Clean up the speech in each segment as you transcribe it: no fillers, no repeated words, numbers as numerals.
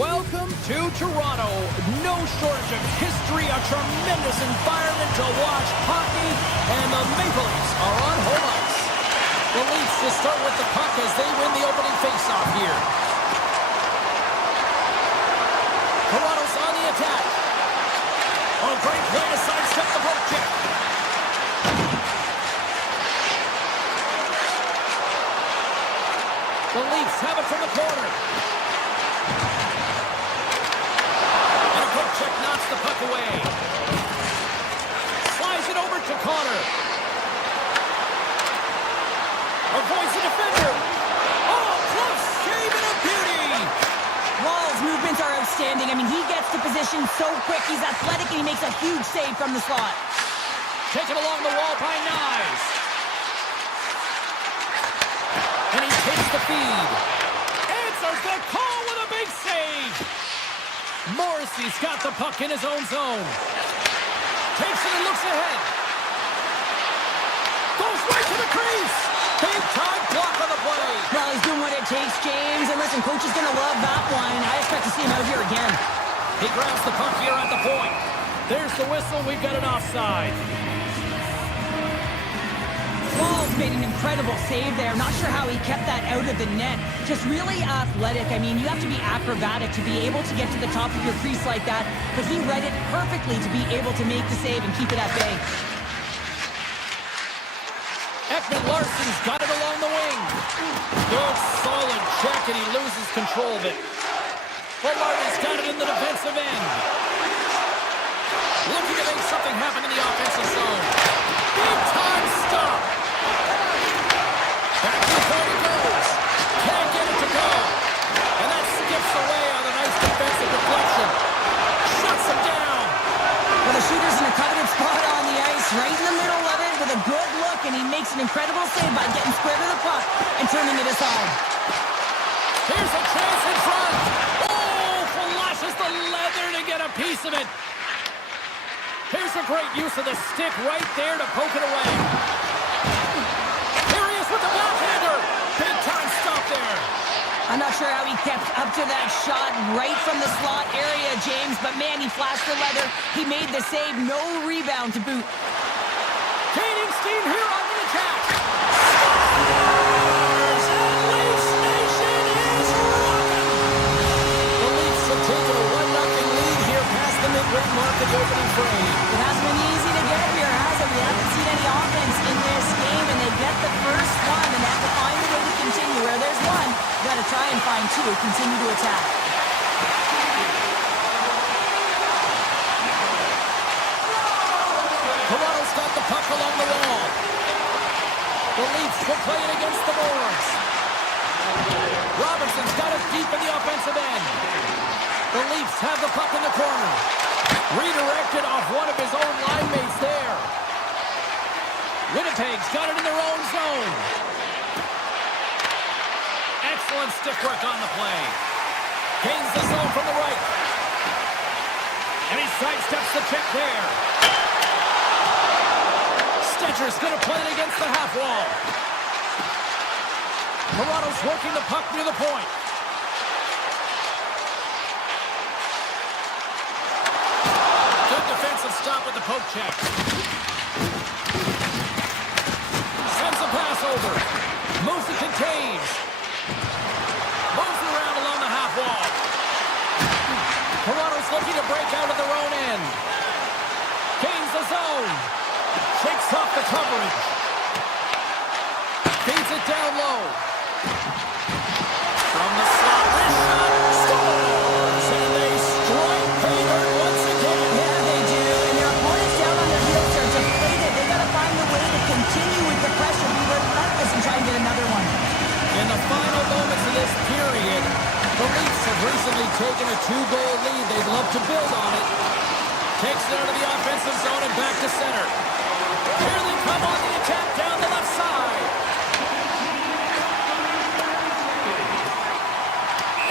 Welcome to Toronto. No shortage of history, a tremendous environment to watch hockey, and the Maple Leafs are on home ice. The Leafs will start with the puck as they win the opening faceoff here. Toronto's on the attack. A great play to sidestep the poke check. The Leafs have it from the corner. And a quick check knocks the puck away. Slides it over to Connor. Avoids the defender. Oh, close save and a beauty. Wall's movements are outstanding. I mean, he gets to position so quick. He's athletic, and he makes a huge save from the slot. Taken along the wall by Nyes. And he takes the feed. Answers the call with a big save. Morrissey's got the puck in his own zone. Takes it and looks ahead. Goes right to the crease. Big time block on the play. Well, he's doing what it takes, James. And listen, coach is going to love that one. I expect to see him out here again. He grabs the puck here at the point. There's the whistle. We've got an offside. Wall's made an incredible save there. Not sure how he kept that out of the net. Just really athletic. I mean, you have to be acrobatic to be able to get to the top of your crease like that. But he read it perfectly to be able to make the save and keep it at bay. Ekman Larsson's got it along the wing. Good, solid check, and he loses control of it. Martin's got it in the defensive end. Looking to make something happen in the offensive zone. Big time stop. Back to the point it goes. Can't get it to go. And that skips away on a nice defensive deflection. Shuts him down. Well, the shooter's in a coveted spot on the ice, right in the middle of it with a good look, and he makes an incredible save by getting square to the puck and turning it aside. Here's a chance in front. Oh, flashes the leather to get a piece of it. Here's a great use of the stick right there to poke it away. Here he is with the backhander. Big time stop there. I'm not sure how he kept up to that shot right from the slot area, James, but man, he flashed the leather. He made the save, no rebound to boot. Gaining steam here on the attack. Scores! And Leafs Nation is rocking. The Leafs have taken a 1-0 lead here past the midway mark of the opening frame. It hasn't been easy to get here, has it? We haven't seen any offense in this game, and they get the first one, and they have to find a way to continue. Where there's one, you got to try and find two, continue to attack. Toronto's got the puck along the wall. The Leafs will play it against the boards. Robertson's got it deep in the offensive end. The Leafs have the puck in the corner. Redirected off one of his own line mates there. Winnipeg's got it in their own zone. Excellent stick work on the play. Gains the zone from the right. And he sidesteps the check there. Stetcher's going to play it against the half wall. Toronto's working the puck near the point. Good defensive stop with the poke check. Sends a pass over. Moves it to Taves. Moves it around along the half wall. Toronto's looking to break out of their own end. Gains the zone. Shakes off the coverage. Feeds it down low. From the slot, wrist shot, scores! And they strike Hayward once again. Yeah, they do. And their opponents down on their heels are deflated. They got to find a way to continue with the pressure, be relentless, and try and get another one. In the final moments of this period, the Leafs have recently taken a 2-goal lead. They'd love to build on it. Takes it out of the offensive zone and back to center. Here they come on the attack down the left side.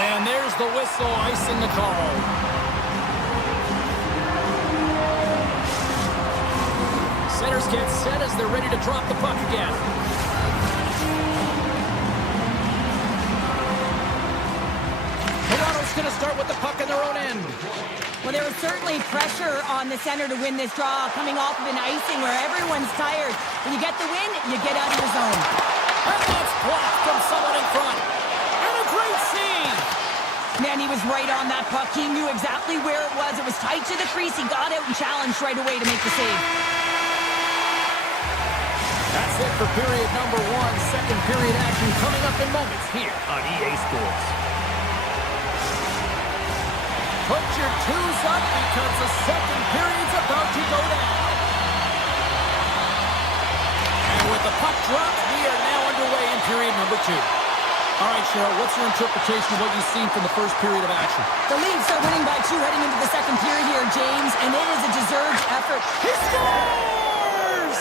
And there's the whistle icing the call. Centers get set as they're ready to drop the puck again. Leafs going to start with the puck in their own end. Well, there was certainly pressure on the center to win this draw, coming off of an icing where everyone's tired. When you get the win, you get out of your zone. And that's blocked from someone in front. And a great save. Man, he was right on that puck. He knew exactly where it was. It was tight to the crease. He got out and challenged right away to make the save. That's it for period number one. Second period action coming up in moments here on EA Sports. Put your twos up because the second period's about to go down. And with the puck dropped, we are now underway in period number two. All right, Cheryl, what's your interpretation of what you've seen from the first period of action? The Leafs are winning by 2 heading into the second period here, James, and it is a deserved effort. He scores!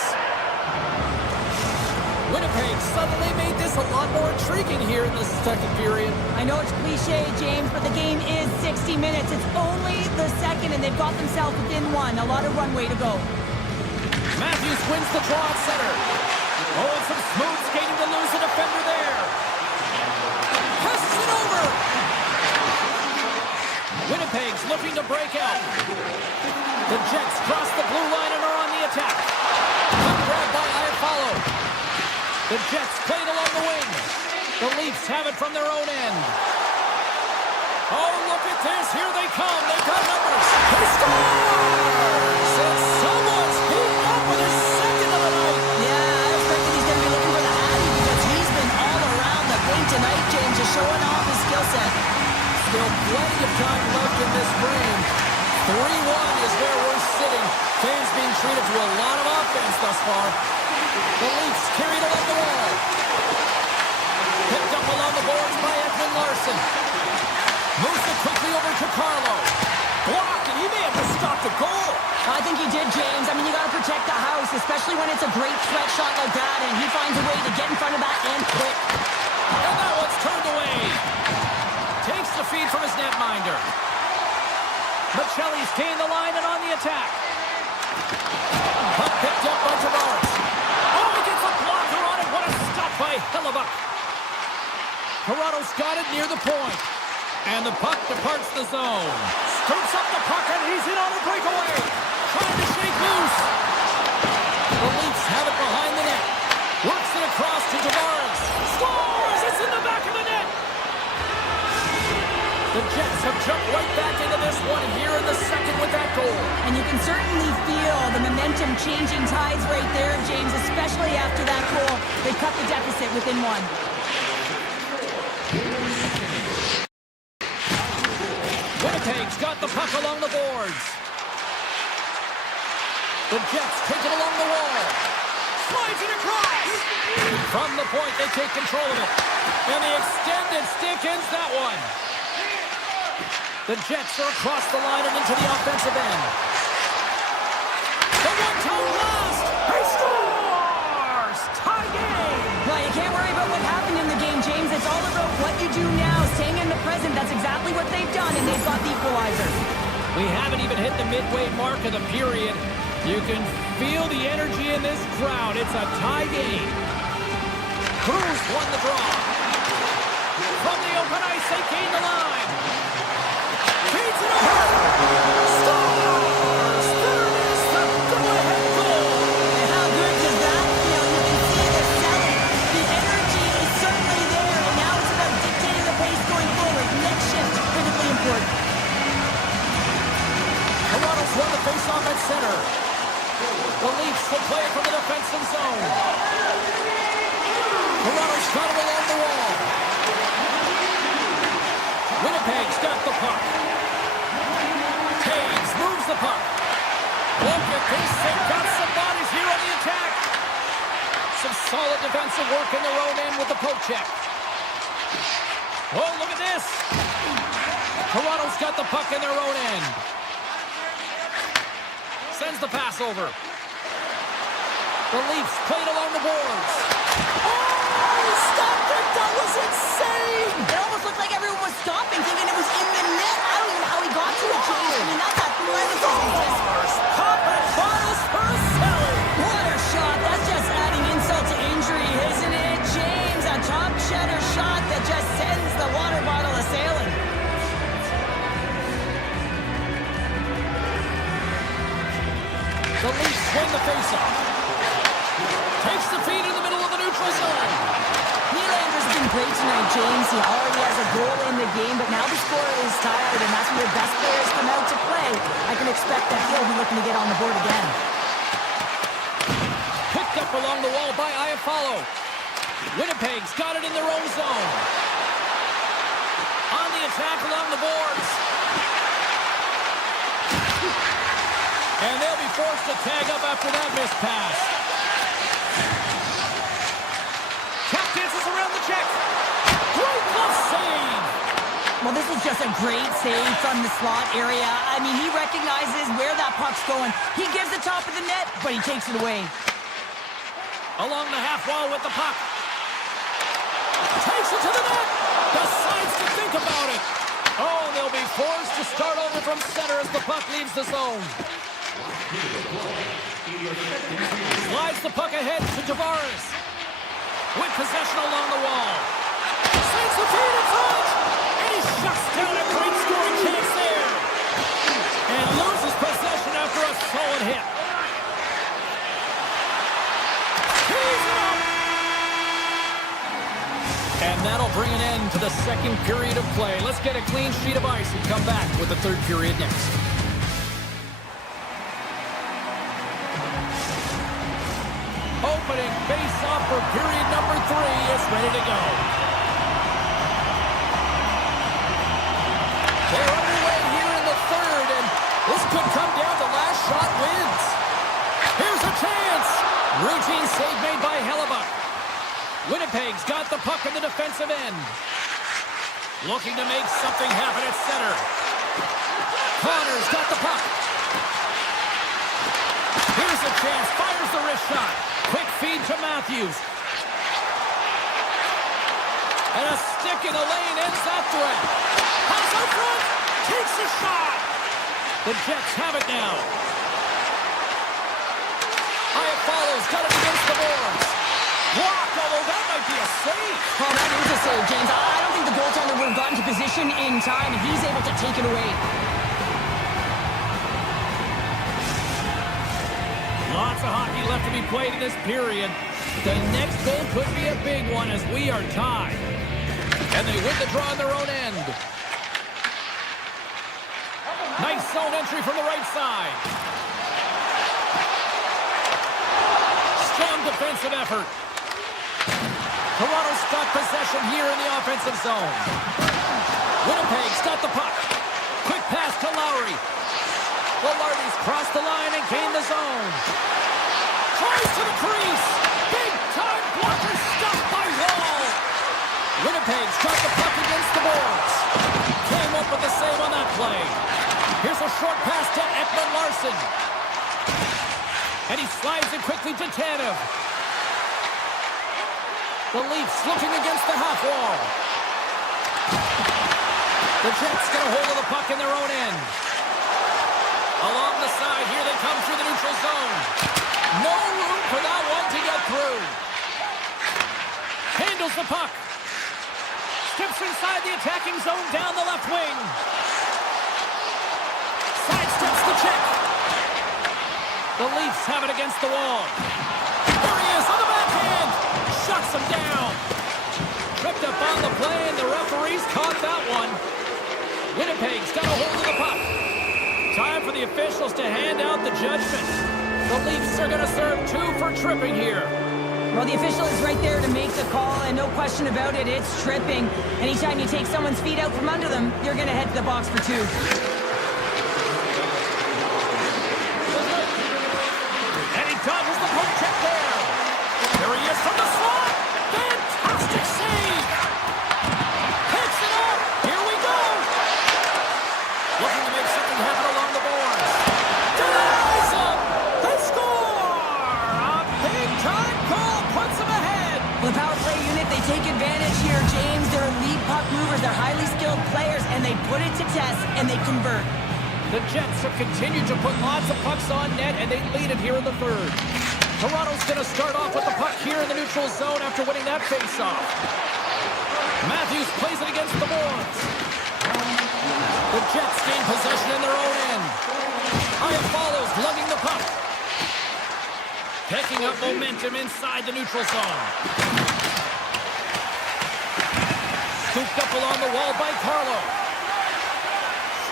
Winnipeg suddenly made this a lot more intriguing here in the second period. I know it's cliche, James, but the game is 60 minutes. It's only the second, and they've got themselves within one. A lot of runway to go. Matthews wins the draw at center. Oh, and some smooth skating to lose a defender there. Passes it over. Winnipeg's looking to break out. The Jets cross the blue line and are on the attack. Grabbed by Iafallo. The Jets played along the wing. The Leafs have it from their own end. Oh, look at this. Here they come. They've got numbers. He scores! And someone's heating up with his second of the night. Yeah, I expect that he's going to be looking for the Hattie because he's been all around the rink tonight, James, just showing off his skill set. Still plenty of time left in this frame. 3-1 is where we're sitting. Fans being treated to a lot of offense thus far. The Leafs carried along the wall. Picked up along the boards by Edwin Larson. Moves it quickly over to Carlo. Blocked, and he may have just stopped a goal. I think he did, James. I mean, you got to protect the house, especially when it's a great threat shot like that, and he finds a way to get in front of that and quick. And that one's turned away. Takes the feed from his netminder. Michelli's gained the line and on the attack. Puck picked up by Tavares. Oh, he gets a blocker on it. What a stop by Hellebuck. Toronto's got it near the point. And the puck departs the zone. Scoops up the puck and he's in on a breakaway. Trying to shake loose. The Leafs have it behind the net. Works it across to Tavares. Scores! It's in the back of the net. The Jets have jumped right back into this one here in the second with that goal. And you can certainly feel the momentum changing tides right there, James, especially after that goal. They cut the deficit within one. Winnipeg's got the puck along the boards. The Jets take it along the wall. Slides it across. From the point, they take control of it. And the extended stick ends that one. The Jets are across the line and into the offensive end. The one-time blast. He scores! Tie game. Well, you can't worry about what happened in the game, James. It's all about what you do now, staying in the present. That's exactly what they've done, and they've got the equalizer. We haven't even hit the midway mark of the period. You can feel the energy in this crowd. It's a tie game. Cruz won the draw. From the open ice, they gain the line. Feeds it over. Scores! There it is, the go-ahead goal. And how good does that feel? You can see they're selling. The energy is certainly there, and now it's about dictating the pace going forward. Next shift, critically important. Toronto's won the face-off at center. The Leafs will play it from the defensive zone. Toronto's got it along the wall. Winnipeg's got the puck. Taves moves the puck. Look at this. They've got some bodies here on the attack. Some solid defensive work in their own end with the poke check. Oh, look at this. Toronto's got the puck in their own end. Sends the pass over. The Leafs played along the boards. Oh, he stopped it. That was insane. It almost looked like everyone was stopping, thinking it was in the net. I don't even know how he got to it, James. I mean, that's athleticism. Pop and bottles for a celly. What a shot. That's just adding insult to injury, isn't it, James? A top cheddar shot that just sends the water bottle a-sailing. great tonight, James. He already has a goal in the game, but now the score is tied, and that's when your best players come out to play. I can expect that he'll be looking to get on the board again. Picked up along the wall by Iafallo. Winnipeg's got it in their own zone. On the attack along the boards. And they'll be forced to tag up after that missed pass. Tap dances around the check. Great glove save. Well, this is just a great save from the slot area. I mean, he recognizes where that puck's going. He gives the top of the net, but he takes it away. Along the half wall with the puck. Takes it to the net. Decides to think about it. Oh, they'll be forced to start over from center as the puck leaves the zone. Slides the puck ahead to Tavares. With possession along the wall. Sends the feed in front. And he shuts down a great scoring chance there. And loses possession after a solid hit. He's up. And that'll bring an end to the second period of play. Let's get a clean sheet of ice and come back with the third period next. Opening face-off for period number 3 is ready to go. They're underway here in the third, and this could come down to last shot wins. Here's a chance. Routine save made by Hellebuck. Winnipeg's got the puck in the defensive end. Looking to make something happen at center. Connor's got the puck. Here's a chance. Fires the wrist shot. Quick feed to Matthews. And a stick in the lane ends that threat. Pass out front. Takes a shot. The Jets have it now. Iafallo's got it against the boards. Blocked, although that might be a save. Oh, that is a save, James. I don't think the goaltender would have gotten to position in time, and he's able to take it away. Lots of hockey left to be played in this period. The next goal could be a big one as we are tied. And they win the draw on their own end. Nice zone entry from the right side. Strong defensive effort. Toronto's got possession here in the offensive zone. Winnipeg's got the puck. Quick pass to Lowry. Lardy's crossed the line and gained the zone. Tries to the crease. Big time blocker stuffed by Wall. Winnipeg's got the puck against the boards. Came up with the save on that play. Here's a short pass to Ekman Larsson. And he slides it quickly to Tanev. The Leafs looking against the half wall. The Jets get a hold of the puck in their own end. Along the side, here they come through the neutral zone. No room for that one to get through. Handles the puck. Steps inside the attacking zone down the left wing. Sidesteps the check. The Leafs have it against the wall. There he is on the backhand. Shuts him down. Tripped up on the play, and the referees caught that one. Winnipeg's got a hold of the puck. Time for the officials to hand out the judgment. The Leafs are going to serve 2 for tripping here. Well, the official is right there to make the call, and no question about it, it's tripping. Anytime you take someone's feet out from under them, you're going to head to the box for 2. And he dodges the poke check there. There he is from the slot. Fantastic save. Picks it up. Here we go. Looking to make something happen along the boards. Denies him. They score. A big-time goal puts them ahead. Well, the power play unit, they take advantage here, James. They're elite puck movers. They're highly skilled players, and they put it to test, and they convert. The Jets have continued to put lots of pucks on net, and they lead it here in the third. Toronto's going to start off with the puck here in the neutral zone after winning that faceoff. Matthews plays it against the boards. The Jets gain possession in their own end. Iafallo's lugging the puck. Picking up momentum inside the neutral zone. Scooped up along the wall by Carlo.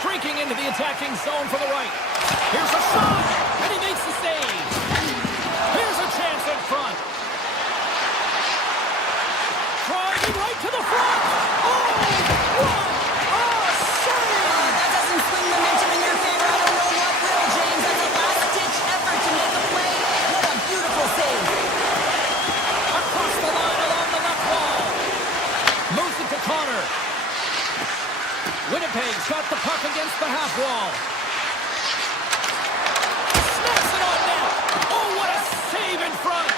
Streaking into the attacking zone for the right. Here's a shot, and he makes the save. Here's a chance in front. Driving right to the front. Oh, what a save! That doesn't swing momentum in your favor. I don't know what will, James. That's a last-ditch effort to make a play. What a beautiful save. Across the line along the left wall. Moves it to Connor. Winnipeg's got the puck against the half wall. Snaps it on net. Oh, what a save in front.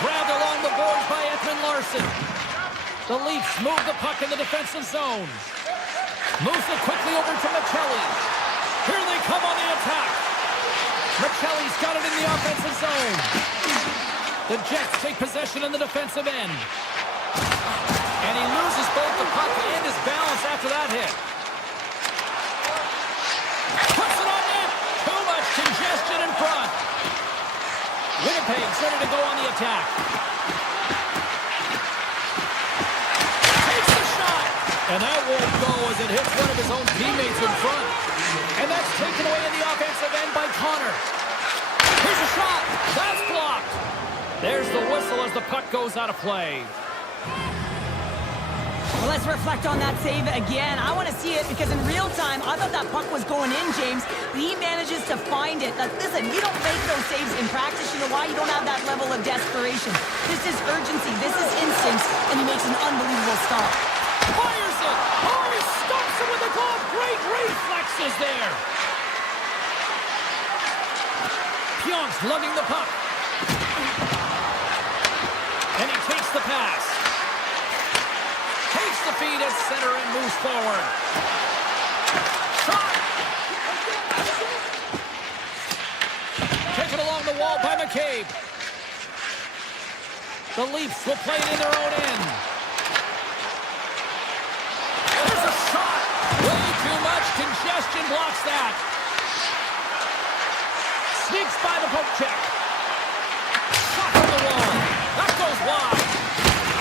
Grabbed along the boards by Edmund Larson. The Leafs move the puck in the defensive zone. Moves it quickly over to Michelli. Here they come on the attack. Michelli's got it in the offensive zone. The Jets take possession in the defensive end. And he loses both the puck and his balance after that hit. Puts it on net. Too much congestion in front. Winnipeg's ready to go on the attack. Takes the shot. And that won't go as it hits one of his own teammates in front. And that's taken away in the offensive end by Connor. Here's a shot. That's blocked. There's the whistle as the puck goes out of play. Well, let's reflect on that save again. I want to see it because in real time, I thought that puck was going in, James. But he manages to find it. Now, listen, you don't make those saves in practice. You know why? You don't have that level of desperation. This is urgency. This is instincts. And he makes an unbelievable stop. Fires it. Oh, he stops it with a glove. Great reflexes there. Pionk's lugging the puck. And he takes the pass. Takes the feed at center and moves forward. Shot! Taken along the wall by McCabe. The Leafs will play it in their own end. There's a shot! Way too much congestion blocks that. Sneaks by the poke check. Shot from the wall. That goes wide.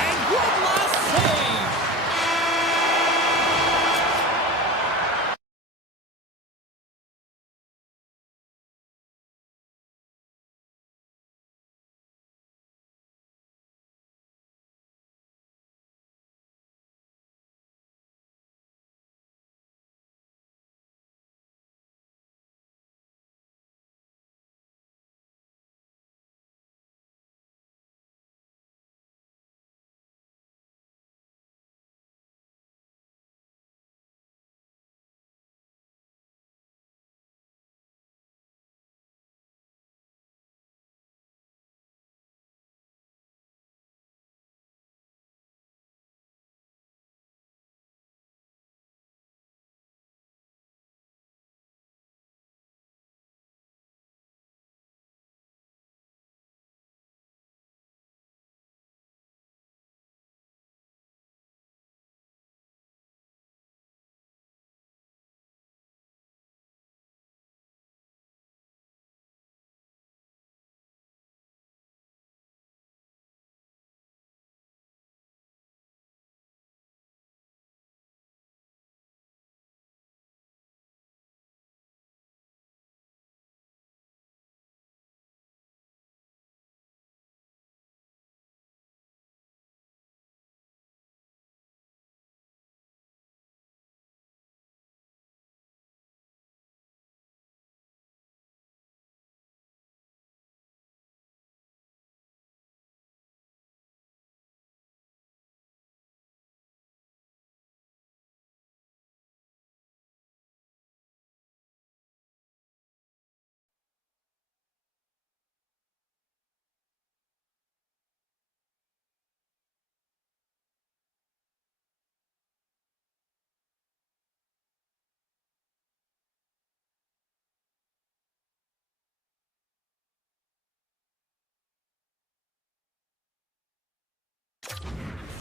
And good last save.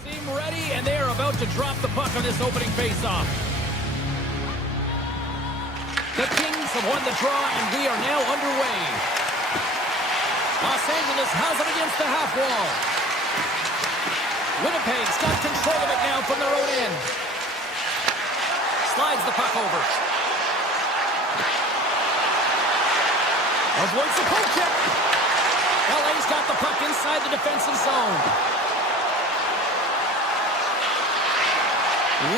Seem ready, and they are about to drop the puck on this opening faceoff. The Kings have won the draw, and we are now underway. Los Angeles has it against the half wall. Winnipeg's got control of it now from their own end. Slides the puck over. Avoids the poke check. LA's got the puck inside the defensive zone.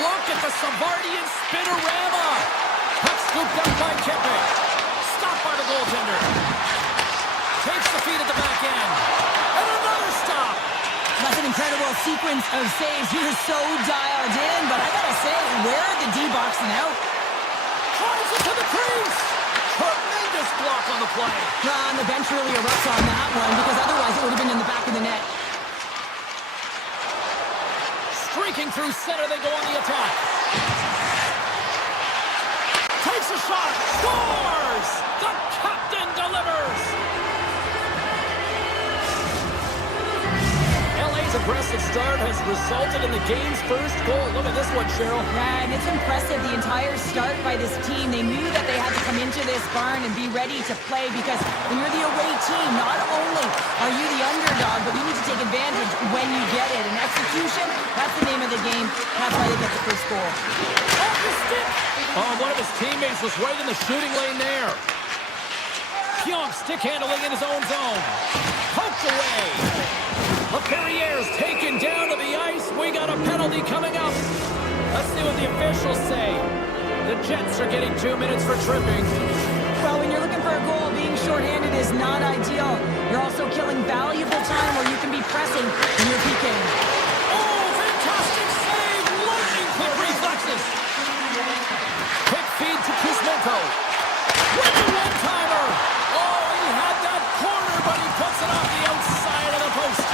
Look at the Savardian spinorama. Puck scooped up by Kempe. Stopped by the goaltender. Takes the feed at the back end. And another stop. That's an incredible sequence of saves. He is so dialed in, but I gotta say, where are the D-boxing out? Drives it to the crease. Tremendous block on the play. And the bench really erupts on that one, because otherwise it would have been in the back of the net. Streaking through center, they go on the attack. Takes a shot. Scores! The captain delivers. LA's aggressive start has resulted in the game's first goal. Look at this one, Cheryl. Yeah, and it's impressive, the entire start by this team. They knew that they had to come into this barn and be ready to play, because when you're the away team, not only are you the underdog, but you need to take advantage when you get it. And execution, that's the name of the game. That's why they get the first goal. Off the stick! Oh, one of his teammates was right in the shooting lane there. Pionk stick handling in his own zone. Poked away. LaFerriere's taken down to the ice. We got a penalty coming up. Let's see what the officials say. The Jets are getting 2 minutes for tripping. Well, when you're looking for a goal, being shorthanded is not ideal. You're also killing valuable time where you can be pressing when you're PKing. Oh, fantastic save! Lightning quick reflexes. Quick feed to Kuzmenko. With the one-timer. Oh, he had that corner, but he puts it off the outside of the post.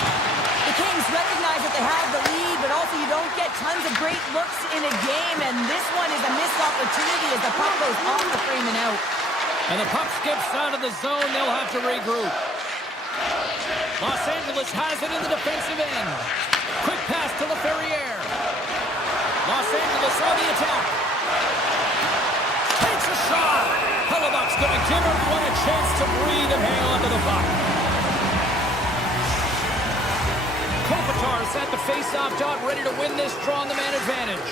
The Kings recognize that they have the lead, but also you don't get tons of great looks in a game, and this one is a missed opportunity as the puck goes off the frame and out. And the puck skips out of the zone. They'll have to regroup. Los Angeles has it in the defensive end. Quick pass to LaFerriere. Los Angeles on the attack. Takes a shot. Hellebuck's going to give everyone a chance to breathe and hang on to the puck. Kopitar's at the face-off dot, ready to win this draw on the man advantage.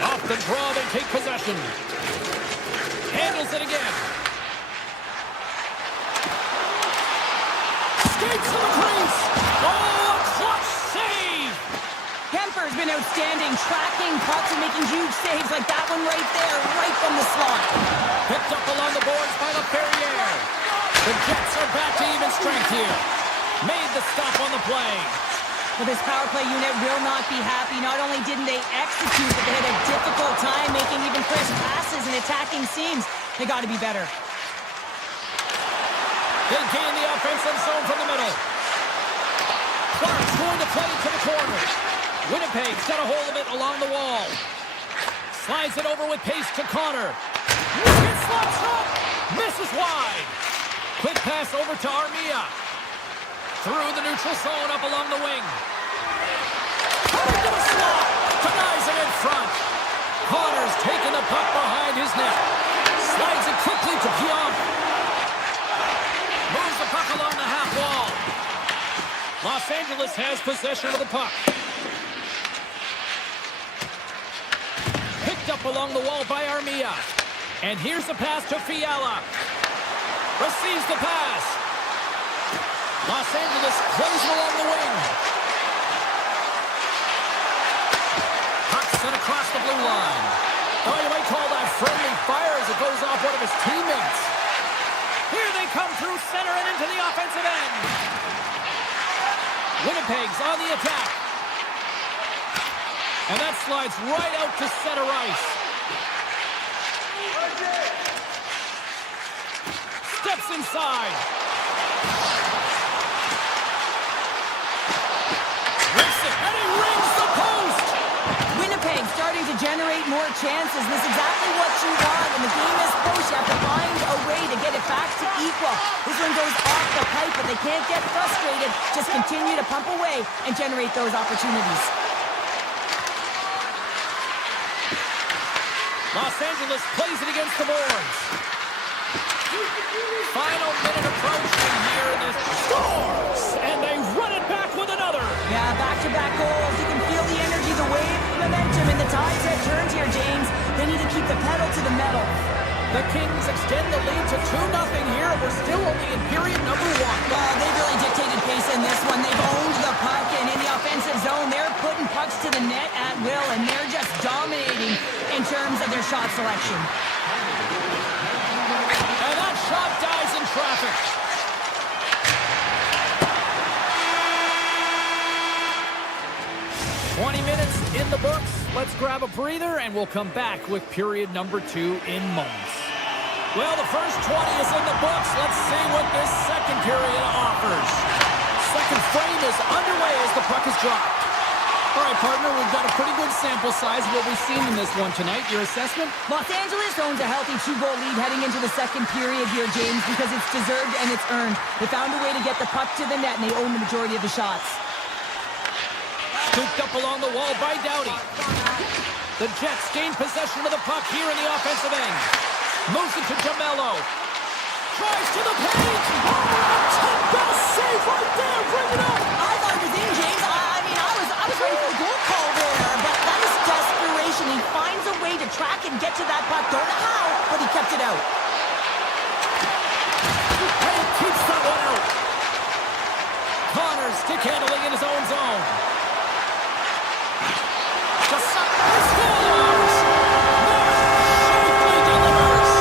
Off the draw, they take possession. Handles it again. Skates to the crease. Oh, a clutch save. Kemper's been outstanding, tracking pucks and making huge saves like that one right there, right from the slot. Picked up along the boards by LaFerriere. The Jets are back to even strength here. Made the stop on the play. Well, this power play unit will not be happy. Not only didn't they execute, but they had a difficult time making even crisp passes and attacking seams. They got to be better. They gain the offensive zone from the middle. Clark's going to play to the corner. Winnipeg's got a hold of it along the wall. Slides it over with pace to Connor. It slots up. Misses wide. Quick pass over to Armia. Through the neutral zone up along the wing. Coming to the slot. Denies it in front. Connor's taking the puck behind his net. Slides it quickly to Pionk. Moves the puck along the half wall. Los Angeles has possession of the puck. Picked up along the wall by Armia. And here's the pass to Fiala. Receives the pass. Los Angeles plays along the wing. Puck sent across the blue line. Oh, you might call that friendly fire as it goes off one of his teammates. Here they come through center and into the offensive end. Winnipeg's on the attack. And that slides right out to center ice. Steps inside. Rips it, and he rings the post. Winnipeg starting to generate more chances. This is exactly what you want. When the game is close, you have to find a way to get it back to equal. This one goes off the pipe, but they can't get frustrated. Just continue to pump away and generate those opportunities. Los Angeles plays it against the boards. Final minute approaching here in this. Scores! And they run it back with another. Yeah, back-to-back goals. You can feel the energy, the wave, the momentum, and the tides have turned here, James. They need to keep the pedal to the metal. The Kings extend the lead to 2-0 here. We're still only in period number 1. Well, they really dictated pace in this one. They've owned the puck, and in the offensive zone, they're putting pucks to the net at will, and they're just dominating in terms of their shot selection. And that shot dies in traffic. "20 minutes in the books. Let's grab a breather, and we'll come back with period number 2 in moments. Well, the first 20 is in the books. Let's see what this second period offers. Second frame is underway as the puck is dropped. All right, partner, we've got a pretty good sample size of what we've seen in this one tonight. Your assessment? Los Angeles owns a healthy 2-goal lead heading into the second period here, James, because it's deserved and it's earned. They found a way to get the puck to the net, and they own the majority of the shots. Scooped up along the wall by Doughty. The Jets gain possession of the puck here in the offensive end. Moves it to Jamello. Tries to the paint. Oh, best save right there. Bring it up. I thought it was in, James. I was ready for the goal call there, but that is desperation. He finds a way to track and get to that puck. Don't know how, but he kept it out. And he keeps that one out. Connors stick handling in his own zone. Scores! Safely delivers.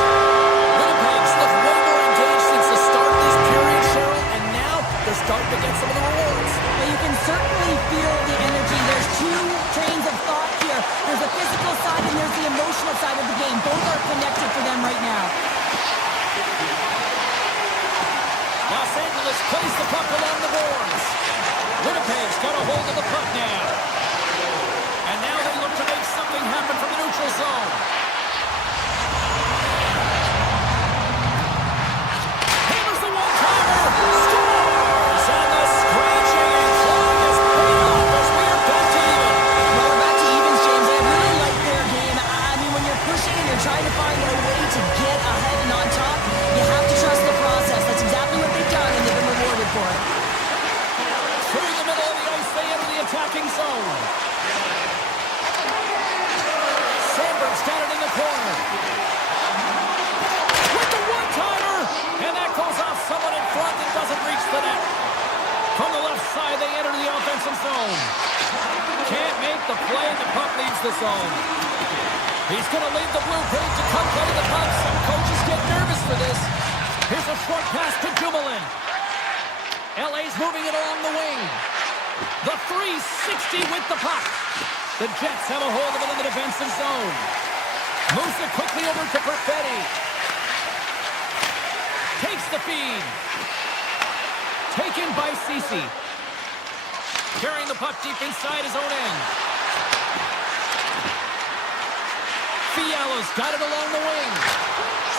Winnipeg's looked way more engaged since the start of this period, Cheryl, and now they're starting to get some of the rewards. Well, you can certainly feel the energy. There's two trains of thought here. There's a physical side and there's the emotional side of the game. Both are connected for them right now. Los Angeles plays the puck along the boards. Winnipeg's got a hold of the puck now. And now they look to make something happen from the neutral zone. Hammers the one-timer. Scores! And the scratching and clawing has paid off as we are back to even. Well, we're back to evens, James. I really like their game. I mean, when you're pushing and you're trying to find a way to get ahead and on top, you have to trust the process. That's exactly what they've done, and they've been rewarded for it. Through the middle of the ice, they enter the attacking zone. Sandberg's got it in the corner. With the one-timer! And that goes off someone in front and doesn't reach the net. From the left side, they enter the offensive zone. Can't make the play, and the puck leaves the zone. He's going to leave the blue page to come play the puck. Some coaches get nervous for this. Here's a short pass to Dumoulin. LA's moving it along the wing. The 360 with the puck. The Jets have a hold of it in the defensive zone. Moves it quickly over to Perfetti. Takes the feed. Taken by Ceci. Carrying the puck deep inside his own end. Fiala's got it along the wing.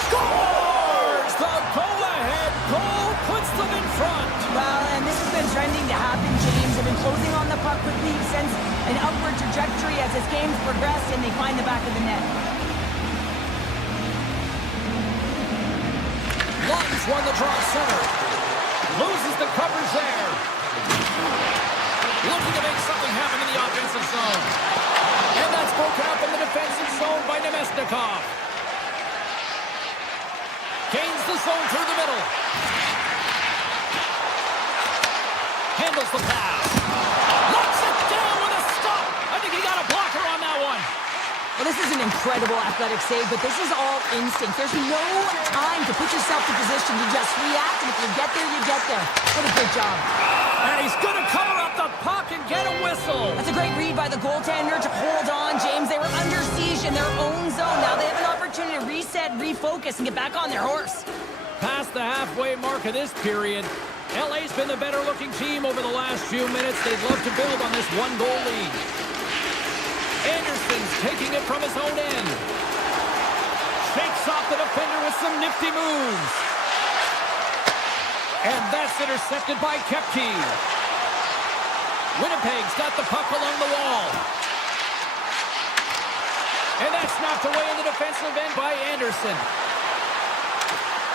Scores! The go-ahead goal puts them in front. Well, and this has been trending to happen, James. They've been closing on the puck quickly since an upward trajectory as this game's progressed, and they find the back of the net. Lungs won the draw center. Loses the coverage there. Looking to make something happen in the offensive zone. And that's broken up in the defensive zone by Nemesnikov. Gains the zone through the middle. Handles the pass. Locks it down with a stop. I think he got a blocker on that one. Well, this is an incredible athletic save, but this is all instinct. There's no time to put yourself in position. You just react, and if you get there, you get there. What a great job. And he's going to cover up the puck and get a whistle. That's a great read by the goaltender to hold on, James. They were under siege in their own zone. Now they have an opportunity to reset, refocus, and get back on their horse. Past the halfway mark of this period, LA's been the better-looking team over the last few minutes. They'd love to build on this one-goal lead. Anderson's taking it from his own end. Shakes off the defender with some nifty moves. And that's intercepted by Kepke. Winnipeg's got the puck along the wall. And that's knocked away in the defensive end by Anderson.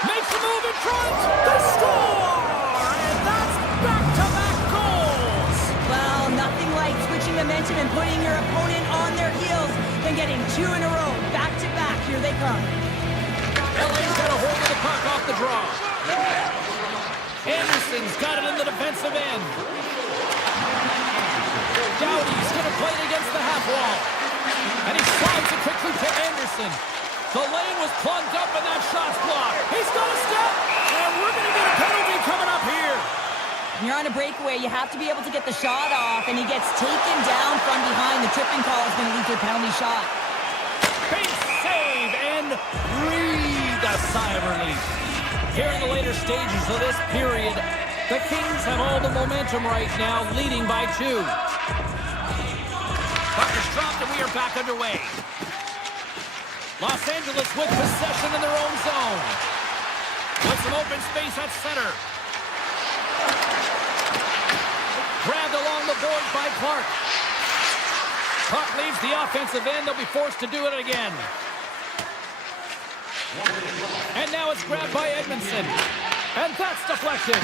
Makes a move in front. They score! And that's back-to-back goals. Well, nothing like switching momentum and putting your opponent on their heels than getting two in a row. Back-to-back. Here they come. LA's got a hold of the puck off the draw. Anderson's got it in the defensive end. Doughty's going to play it against the half wall. And he slides it quickly to Anderson. The lane was plugged up and that shot's blocked. He's got a step. And we're going to get a penalty coming up here. When you're on a breakaway, you have to be able to get the shot off, and he gets taken down from behind. The tripping call is going to lead to a penalty shot. Big save and breathe a sigh of relief. Here in the later stages of this period, the Kings have all the momentum right now, leading by 2. Puck is dropped and we are back underway. Los Angeles with possession in their own zone. With some open space at center. Grabbed along the boards by Clark. Puck leaves the offensive end. They'll be forced to do it again. And now it's grabbed by Edmondson. And that's deflected.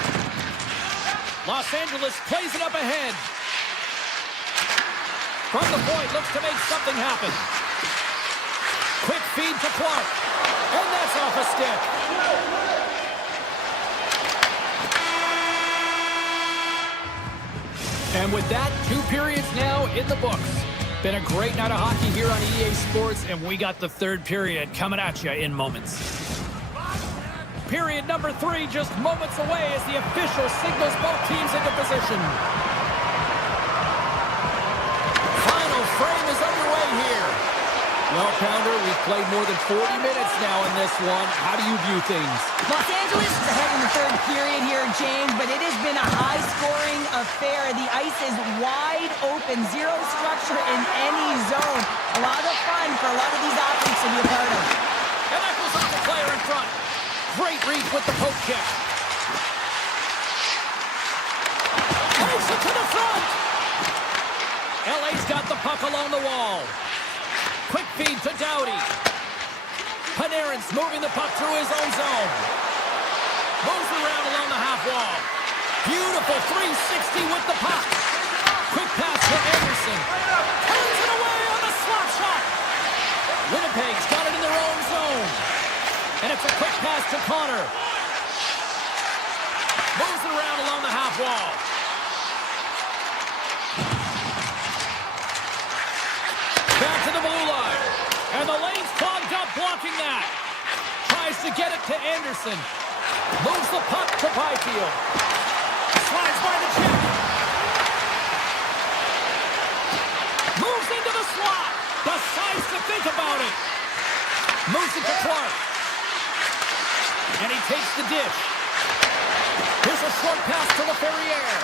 Los Angeles plays it up ahead. From the point, looks to make something happen. Quick feed to Clark. And that's off a stick. And with that, 2 periods now in the books. Been a great night of hockey here on EA Sports, and we got the 3rd period coming at you in moments. Period number 3 just moments away as the official signals both teams into position. Final frame is underway here. Well, Pounder, we've played more than 40 minutes now in this one. How do you view things? Los Angeles is ahead in the 3rd period here, James, but it has been a high-scoring affair. The ice is wide open, zero structure in any zone. A lot of fun for a lot of these athletes to be a part of. And that goes off the player in front. Great reach with the poke check. Takes it to the front. LA's got the puck along the wall. Quick feed to Doughty. Panarin's moving the puck through his own zone. Moves around along the half wall. Beautiful 360 with the puck. Quick pass to Anderson. Turns it away on the slap shot. Winnipeg's got it in their own zone. And it's a quick pass to Connor. Moves it around along the half wall. Back to the blue line. And the lane's clogged up, blocking that. Tries to get it to Anderson. Moves the puck to Byfield. Slides by the check. Moves into the slot. Decides to think about it. Moves it to Clark. And he takes the dish. Here's a short pass to LaFerriere.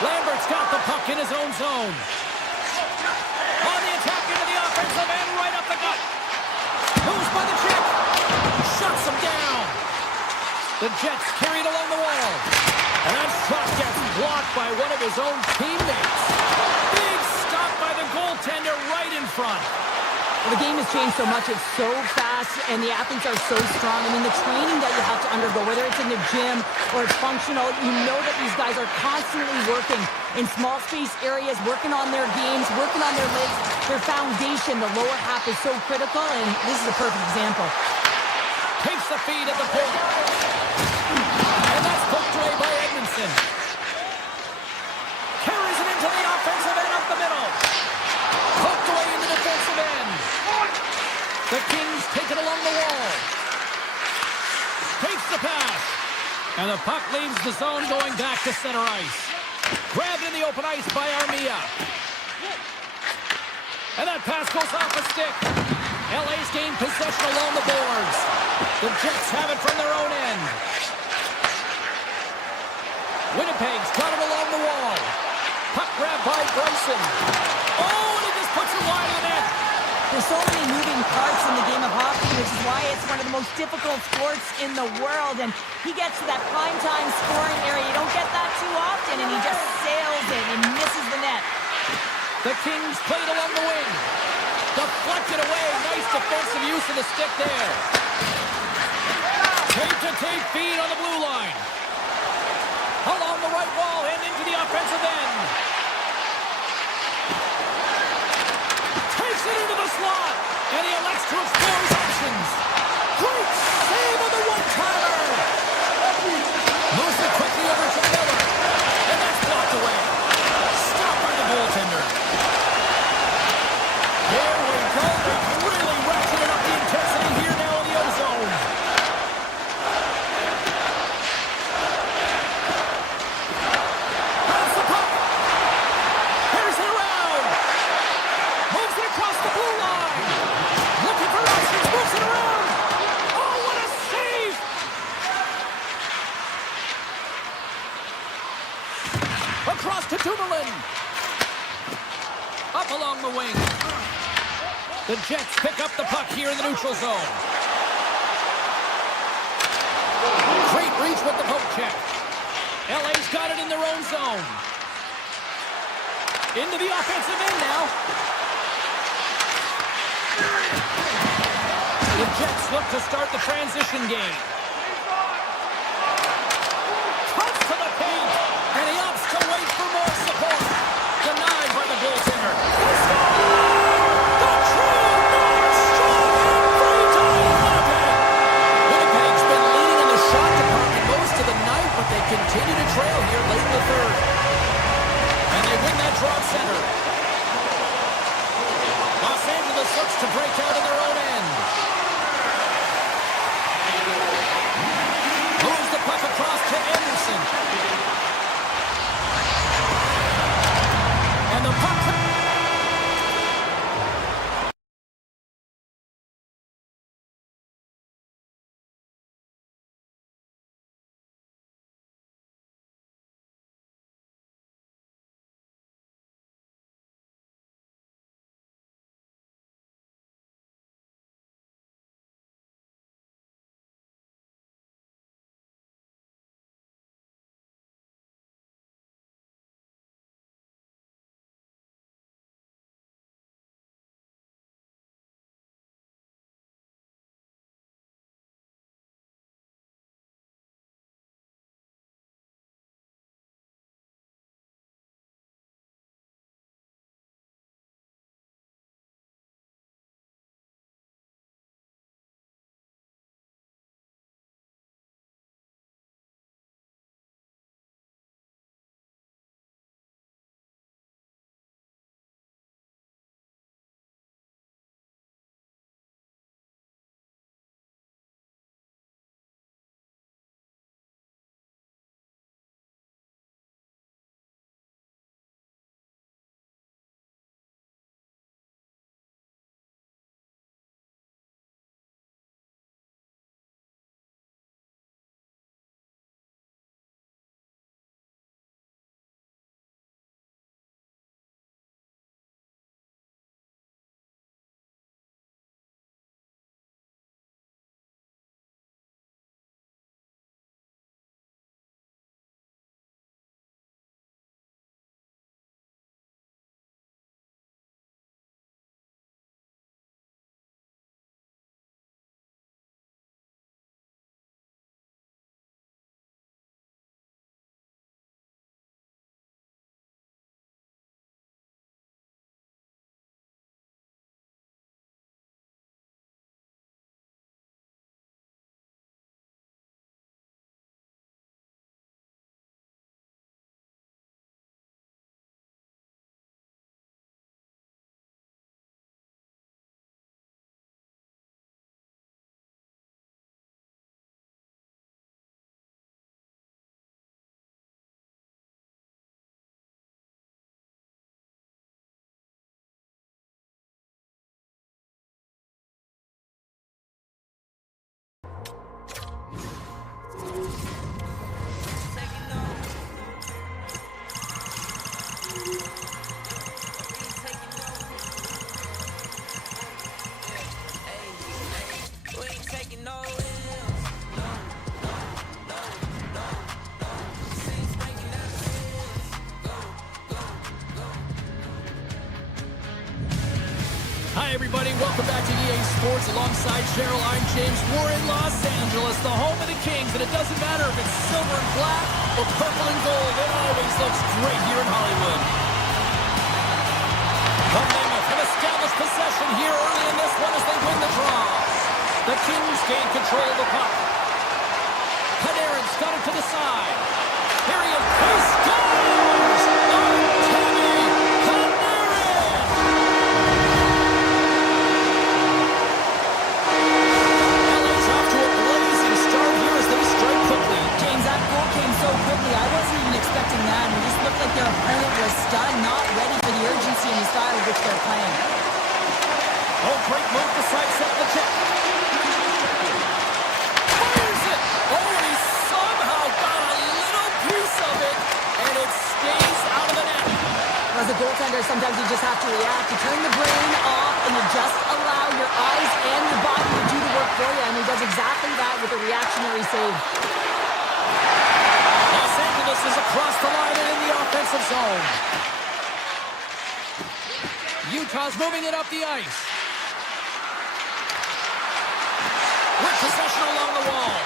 Lambert's got the puck in his own zone. On the attack into the offensive end, right up the gut. Moves by the check. Shuts him down. The Jets carried along the wall. And that shot gets blocked by one of his own teammates. Big stop by the goaltender right in front. Well, the game has changed so much. It's so fast, and the athletes are so strong. I mean, the training that you have to undergo, whether it's in the gym or it's functional, you know that these guys are constantly working in small space areas, working on their games, working on their legs. Their foundation, the lower half, is so critical, and this is a perfect example. Takes the feed at the point. And that's poked away by Edmondson. Carries it into the offensive end up the middle. Poked away in the defensive end. The Kings take it along the wall. Takes the pass. And the puck leaves the zone going back to center ice. Grabbed in the open ice by Armia. And that pass goes off a stick. LA's gained possession along the boards. The Jets have it from their own end. Winnipeg's got it along the wall. Puck grabbed by Bryson. Oh, and he just puts it wide of the net. There's so many moving parts in the game of hockey, which is why it's one of the most difficult sports in the world. And he gets to that primetime scoring area. You don't get that too often, and he just sails it and misses the net. The Kings played along the wing. Deflected away. Nice defensive use of the stick there. Safe feed on the blue line. Along the right wall and into the offensive end. Takes it into the slot. And he elects to explore his options. Great save on the one-timer. Moves it quickly over to Miller. And that's blocked away. Stopped by the goaltender. There we go. They're really ratcheting up the intensity here now in the O-zone. Pass the puck. Carries it around. Moves it across the blue line. Looking for options. Moves it around. Oh, what a save. Across to Dumoulin. Up along the wing. The Jets pick up the puck here in the neutral zone. Great reach with the poke check. LA's got it in their own zone. Into the offensive end now. The Jets look to start the transition game. Cuts to the paint, and he opts to wait for more support. Denied by the goaltender. He scores! The true north strong and free time Winnipeg. Winnipeg's been leading in the shot department most of the night, but they continue to trail here late in the third. And they win that draw center. Los Angeles looks to break out in their own end. Moves the puck across to Anderson. And the puck... Hi, everybody. Welcome back to EA Sports alongside Cheryl. I'm James. We're in Los Angeles, the home of the Kings, and and black or purple and gold. It always looks great here in Hollywood. The Mammoth have established possession here early in this one as they win the draw. The Kings gain control of the puck. Panarin's got it to the side. Here he is. He scores! Artemi Panarin! LA's off to a blazing start here as they strike quickly. James, that goal came so quickly. I wasn't even expecting that. It just looked like their opponent was stunned, not ready for the urgency and the style of which they're playing. Oh, great move to sidestep the check. Fires it! Oh, and he somehow got a little piece of it, and it stays out of the net. As a goaltender, sometimes you just have to react. You turn the brain off, and you just allow your eyes and your body to do the work for you, and he does exactly that with a reactionary save. Los Angeles is across the line and in the offensive zone. Utah's moving it up the ice. With possession along the wall.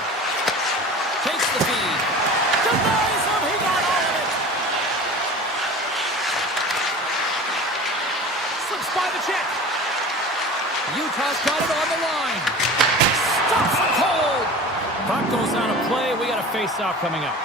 Takes the feed. Denies him. He got all of it. Slips by the check. Utah's got it on the line. Stops it cold. Puck goes out of play. We got a face-off coming up.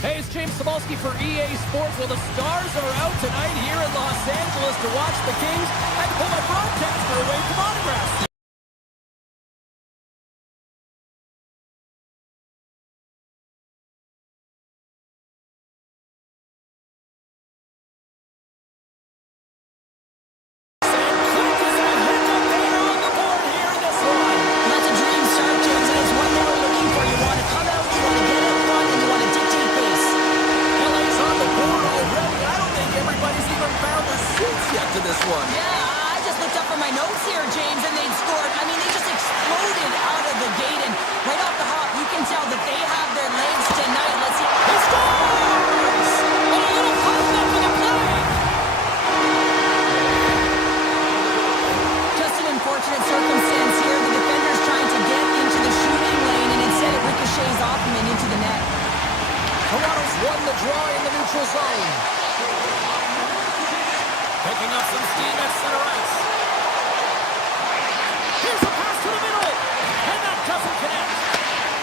Hey, it's James Cebulski for EA Sports. Well, the Stars are out tonight here in Los Angeles to watch the Kings. I had to pull my broadcaster away from autographs. Yeah, I just looked up from my notes here, James, and they'd scored. I mean, they just exploded out of the gate, and right off the hop, you can tell that they have their legs tonight. Let's see. He scores! Oh, a little pop up for the play! Just an unfortunate circumstance here. The defender's trying to get into the shooting lane, and instead it ricochets off him and into the net. Toronto's won the draw in the neutral zone. Picking up some steam at center ice. Here's a pass to the middle. And that doesn't connect.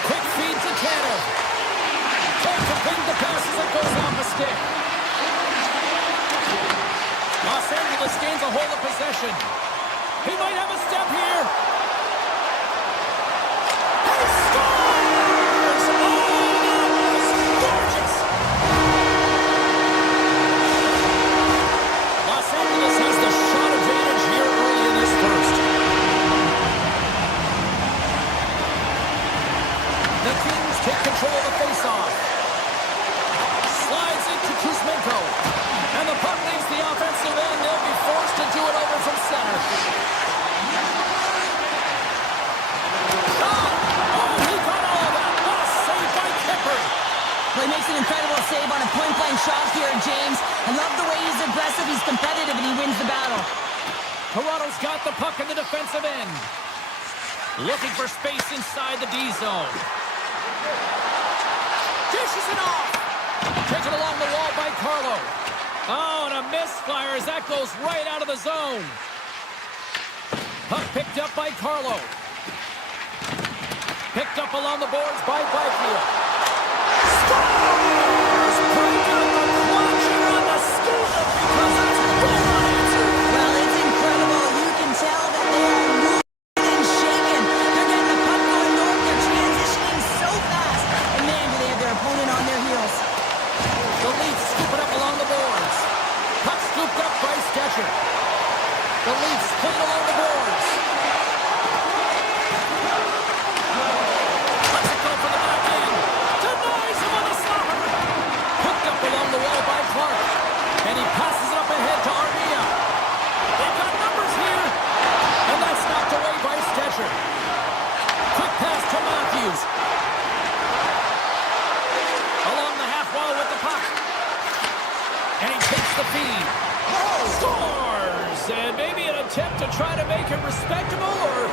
Quick feed to Tanner. Can't complete the pass as it goes off a stick. Los Angeles gains a hold of possession. He might have a step here. He scores! Oh, that was gorgeous! Los Angeles has the shot advantage here early in this first. The Kings take control of the faceoff. Slides into Kuzmenko. And the puck leaves the offensive end. They'll be forced to do it over from center. Shot! Oh, he got all of that. What a save by Kipper. Well, he makes an incredible save on a point-blank shot here, James. I love the way he's aggressive, he's competitive, and he wins the battle. Toronto's got the puck in the defensive end. Looking for space inside the D zone. Dishes it off. Taken along the wall by Carlo. Oh, and a misfire as that goes right out of the zone. Puck picked up by Carlo. Picked up along the boards by Byfield. Scores! Break out the clutch here on the skate because that's a goal unanswered. Well, it's incredible. You can tell that they are moving and shaking. They're getting the puck going north. They're transitioning so fast. And man, do they have their opponent on their heels. The Leafs scoop it up along the boards. Puck scooped up by the feed. Scores! And maybe an attempt to try to make it respectable, or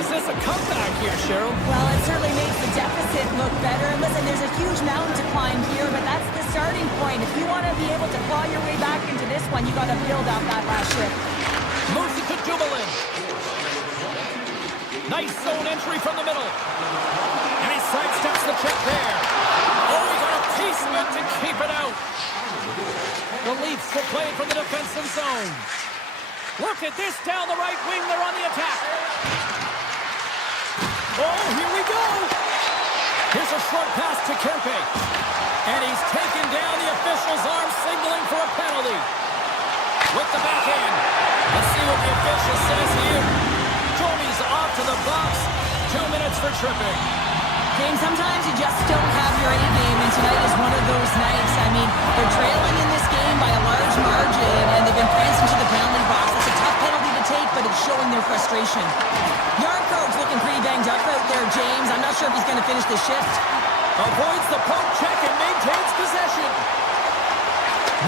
is this a comeback here, Cheryl? Well, it certainly makes the deficit look better. And listen, there's a huge mountain to climb here, but that's the starting point. If you want to be able to claw your way back into this one, you got to build out that last shift. Moves it to Dumoulin. Nice zone entry from the middle. And he sidesteps the check there. Oh, he got a piece of it to keep it out. The Leafs will play it from the defensive zone. Look at this down the right wing. They're on the attack. Oh, here we go. Here's a short pass to Kempe. And he's taken down the official's arm, signaling for a penalty. With the backhand. Let's see what the official says here. Domi's off to the box. 2 minutes for tripping. James, sometimes you just don't have your A game, and tonight is one of those nights. I mean, they're trailing in this game by a large margin, and they've been pranced into the penalty box. It's a tough penalty to take, but it's showing their frustration. Yarncroke's looking pretty banged up out there, James. I'm not sure if he's going to finish the shift. Avoids the poke check and maintains possession.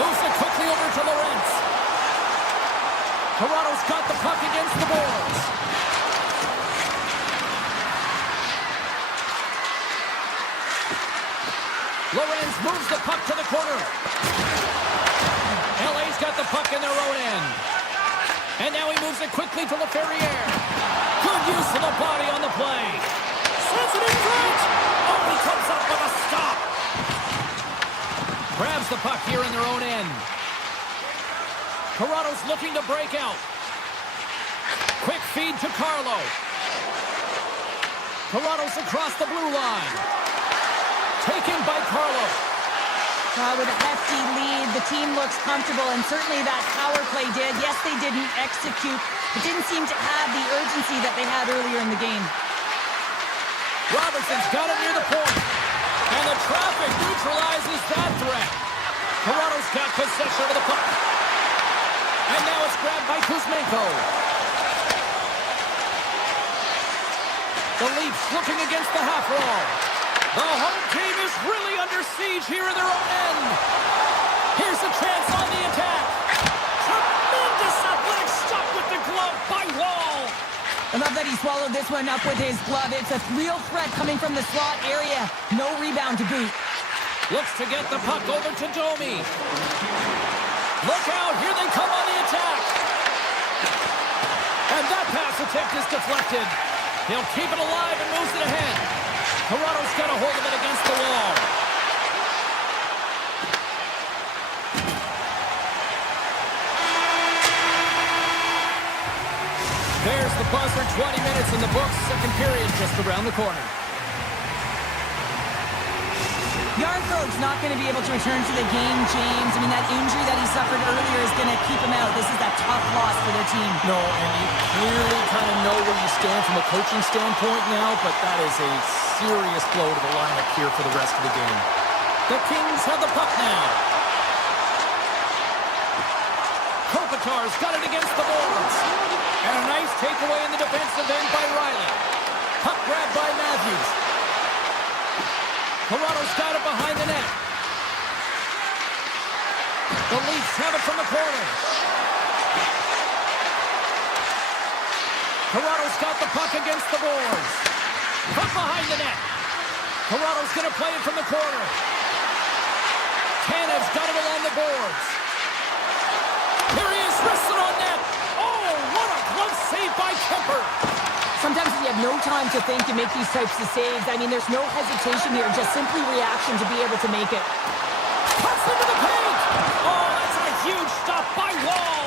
Moves it quickly over to Lorentz. Toronto's got the puck against the boards. Lorentz moves the puck to the corner. LA's got the puck in their own end. And now he moves it quickly to Laferriere. Good use of the body on the play. Sends it in front. Oh, he comes up with a stop. Grabs the puck here in their own end. Toronto's looking to break out. Quick feed to Carlo. Toronto's across the blue line. Taken by Carlo. With a hefty lead, the team looks comfortable, and certainly that power play did. Yes, they didn't execute, but didn't seem to have the urgency that they had earlier in the game. Robertson's got it near the point, and the traffic neutralizes that threat. Toronto's got possession of the puck. And now it's grabbed by Kuzmenko. The Leafs looking against the half wall. The home team is really under siege here in their own end. Here's a chance on the attack. Tremendous athletic stop with the glove by Wall. I love that he swallowed this one up with his glove. It's a real threat coming from the slot area. No rebound to boot. Looks to get the puck over to Domi. Look out, here they come on the attack. And that pass attempt is deflected. He'll keep it alive and moves it ahead. Toronto's got a hold of it against the wall. There's the buzzer, 20 minutes in the books. Second period just around the corner. Yarncroke's not going to be able to return to the game, James. I mean, that injury that he suffered earlier is going to keep him out. This is a tough loss for their team. No, and you clearly kind of know where you stand from a coaching standpoint now, but that is a serious blow to the lineup here for the rest of the game. The Kings have the puck now. Kopitar's got it against the boards. And a nice takeaway in the defensive end by Riley. Puck grabbed by Matthews. Toronto's got it behind the net. The Leafs have it from the corner. Toronto's got the puck against the boards. From behind the net. Toronto's going to play it from the corner. Tanev's got it along the boards. Here he is, wristed on net. Oh, what a glove save by Kemper. Sometimes you have no time to think to make these types of saves. I mean, there's no hesitation here, just simply reaction to be able to make it. Cuts into the paint. Oh, that's a huge stop by Wall.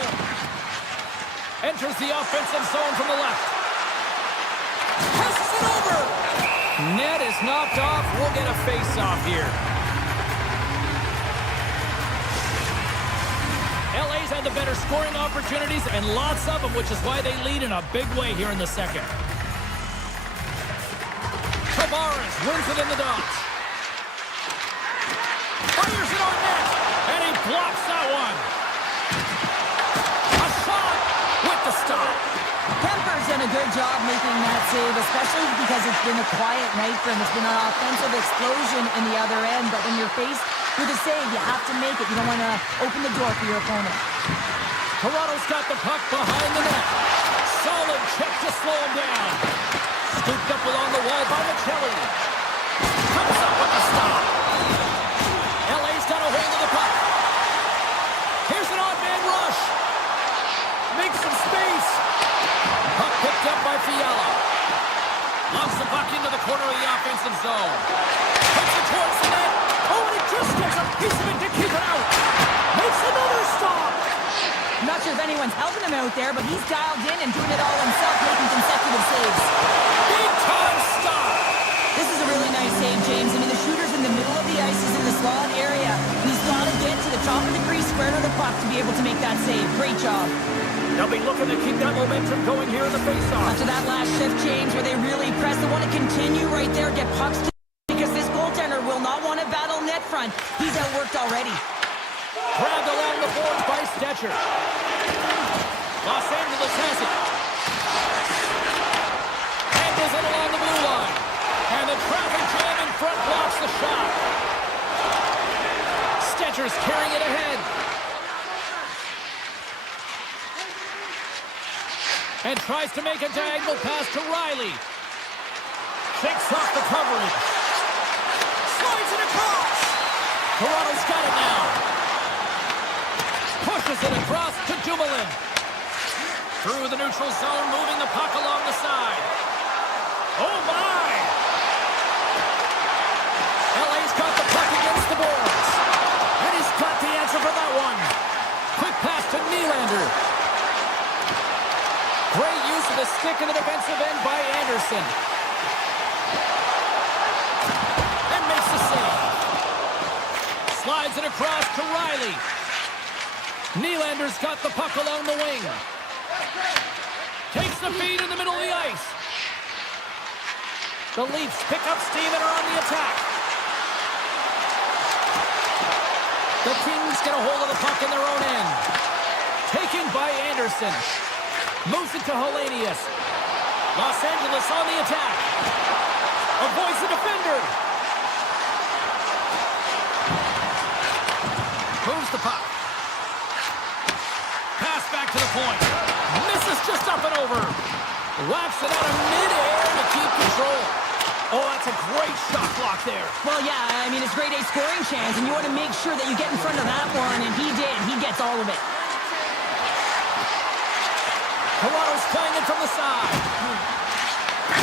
Enters the offensive zone from the left. Passes it over. Net is knocked off. We'll get a face-off here. LA's had the better scoring opportunities and lots of them, which is why they lead in a big way here in the second. Tavares wins it in the dots. Fires it on net, and he blocks that one. A shot with the stop. Kemper's done a good job making that save, especially because it's been a quiet night for him. It's been an offensive explosion in the other end, but when you're faced With a save, you have to make it. You don't want to open the door for your opponent. Toronto's got the puck behind the net. Solid check to slow him down. Scooped up along the wall by Michelli. Comes up with the stop. LA's got a hold of the puck. Here's an odd man rush. Makes some space. Puck picked up by Fiala. Lobs the puck into the corner of the offensive zone. Puts it towards the net. Oh, and he just gets a piece of it to keep it out. Makes another stop. I'm not sure if anyone's helping him out there, but he's dialed in and doing it all himself, making consecutive saves. Big time stop. This is a really nice save, James. I mean, the shooter's in the middle of the ice. He's in the slot area. And he's got to get to the top of the crease, square to the puck to be able to make that save. Great job. They'll be looking to keep that momentum going here in the faceoff. After that last shift, James, where they really press, they want to continue right there, get pucks to, because this goaltender will not want to battle net front. He's outworked already. Grabbed along the boards by Stetcher. Los Angeles has it. Handles it along the blue line. And the traffic jam in front blocks the shot. Stetcher's carrying it ahead. And tries to make a diagonal pass to Riley. Shakes off the coverage. Slides it across. Toronto's got it now. Pushes it across to Dumoulin. Through the neutral zone, moving the puck along the side. Oh my! LA's got the puck against the boards. And he's got the answer for that one. Quick pass to Nylander. Great use of the stick in the defensive end by Anderson. And makes the save. Slides it across to Riley. Nylander's got the puck along the wing. Takes the feed in the middle of the ice. The Leafs pick up steam and are on the attack. The Kings get a hold of the puck in their own end. Taken by Anderson. Moves it to Hellenius. Los Angeles on the attack. Avoids the defender. Moves the puck. Pass back to the point. Misses just up and over. Whaps it out of midair to keep control. Oh, that's a great shot block there. Well, yeah, I mean, it's grade A scoring chance, and you want to make sure that you get in front of that one, and he did. He gets all of it. Toronto's playing it from the side.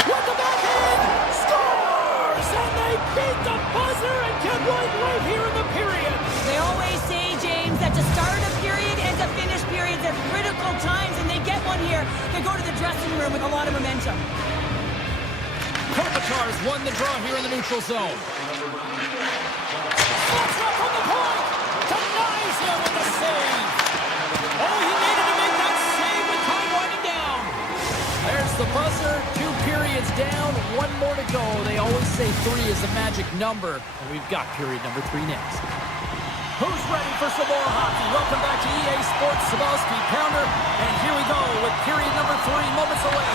With the backhand, scores! And they beat the buzzer and get one right here in the period. They always say, James, that to start a period and to finish periods are critical times, and they get one here. They go to the dressing room with a lot of momentum. Kopitar's won the draw here in the neutral zone. Slots up from the point. Denies him with the save. Oh, he needed to make that save with time winding down. There's the buzzer. 2 periods down. 1 more to go. They always say 3 is a magic number. And we've got period number 3 next. Who's ready for some more hockey? Welcome back to EA Sports Sabalski Pounder. And here we go with period number 3 moments away.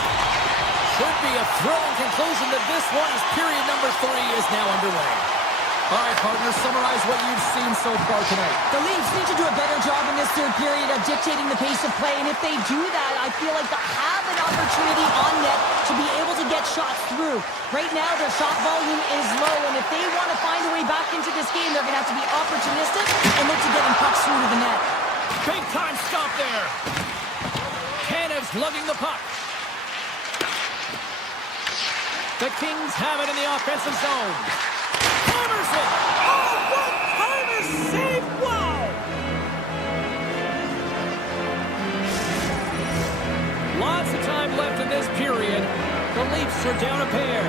Should be a thrilling conclusion that this one is period number 3 is now underway. All right, partners, summarize what you've seen so far tonight. The Leafs need to do a better job in this third period of dictating the pace of play, and if they do that, I feel like they'll have an opportunity on net to be able to get shots through. Right now, their shot volume is low, and if they want to find a way back into this game, they're going to have to be opportunistic and look to getting pucks through to the net. Big time stop there. Tanev's lugging the puck. The Kings have it in the offensive zone. Hammers it! Oh, one-timer save! Wow! Lots of time left in this period. The Leafs are down a pair.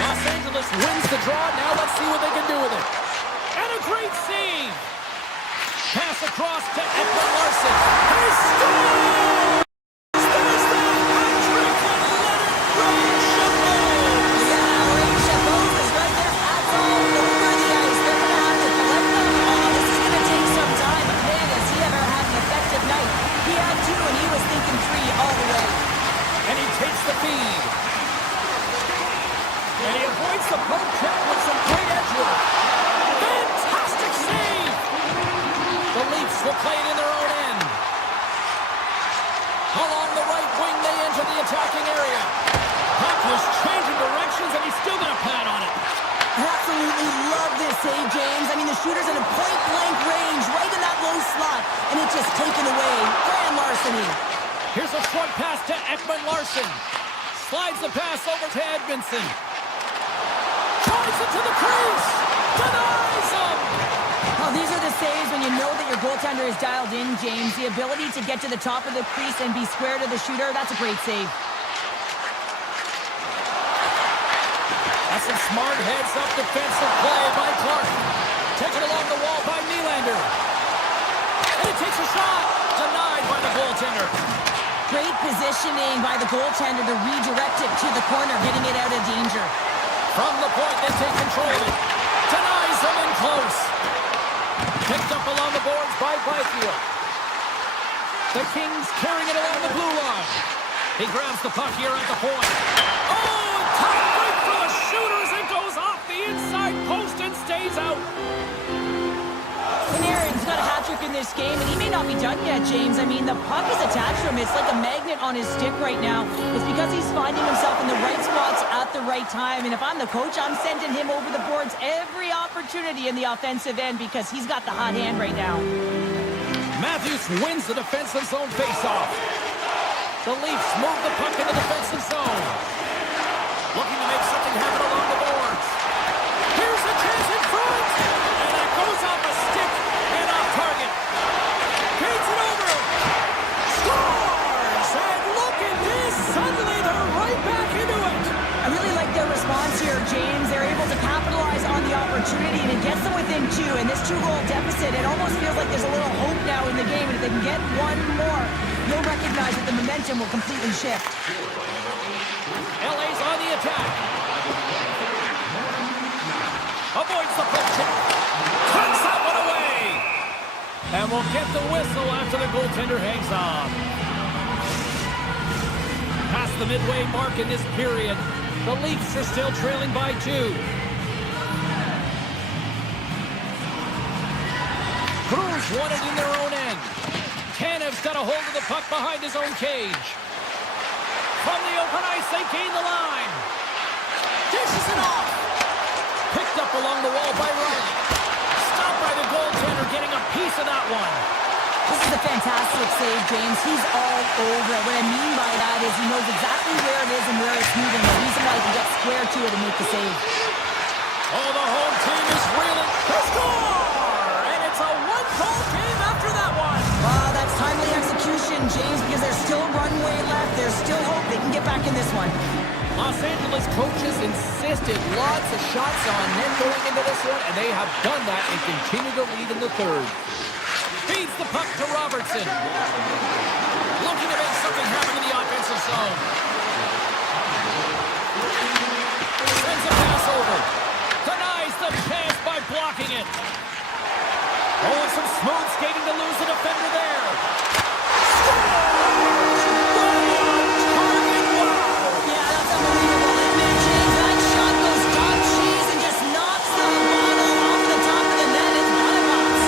Los Angeles wins the draw. Now let's see what they can do with it. And a great save! Pass across to Edwin Larson. He scores! Takes the feed. And he avoids the poke play it in their own end. Along the right wing, they enter the attacking area. Puck was changing directions, and he's still got a pad on it. Absolutely love this save, James. I mean, the shooter's in a point-blank range, right in that low slot, and it's just taken away. Grand larceny. Here's a short pass to Ekman Larsson. Slides the pass over to Edmondson. Drives it to the crease. Denies him. Oh, these are the saves when you know that your goaltender is dialed in, James. The ability to get to the top of the crease and be square to the shooter, that's a great save. That's some smart heads-up defensive play by Clark. Taken along the wall by Nylander. And he takes a shot. Denied by the goaltender. Great positioning by the goaltender to redirect it to the corner, getting it out of danger. From the point, they take control of it. Denies him in close. Picked up along the boards by Byfield. The Kings carrying it along the blue line. He grabs the puck here at the point. Oh, tight break for the shooters. It goes off the inside post and stays out. Panarin's got a hat-trick in this game, and he may not be done yet, James. I mean, the puck is attached to him. It's like a magnet on his stick right now. It's because he's finding himself in the right spots at the right time. And if I'm the coach, I'm sending him over the boards every opportunity in the offensive end because he's got the hot hand right now. Matthews wins the defensive zone faceoff. The Leafs move the puck in the defensive zone. Looking to make something happen along the boards. Here's a chance in front. And that goes off a stick and off target. Feeds it over. Scores! And look at this. Suddenly they're right back into it. I really like their response here, James. They're able to capitalize on the opportunity, and it gets them within two. And this two-goal deficit, it almost feels like there's a little hope now in the game. And if they can get one more, you'll recognize that the momentum will completely shift. LA's on the attack. Avoids the puck check. Turns that one away. And we'll get the whistle after the goaltender hangs on. Past the midway mark in this period, the Leafs are still trailing by 2. Cruz won it in their own end. Tanev's got a hold of the puck behind his own cage. From the open ice, they gain the line. Dishes it off. Picked up along the wall by Riley. Stopped by the goaltender, getting a piece of that one. This is a fantastic save, James. He's all over it. What I mean by that is he knows exactly where it is and where it's moving. The reason why he can get square to it and make the save. Oh, the home team is reeling. They score! And it's a one-goal game after that one. Wow, that's timely execution, James, because there's still runway left. There's still hope they can get back in this one. Los Angeles coaches insisted lots of shots on net going into this one, and they have done that and continue to lead in the third. Feeds the puck to Robertson. Looking to make something happen in the offensive zone. Sends a pass over. Denies the chance by blocking it. Oh, some smooth skating to lose the defender there. Scores! Right on target. Wow! Yeah, that's unbelievable, isn't it, James? That shot goes top cheese and just knocks the bottle off the top of the net and bottom box.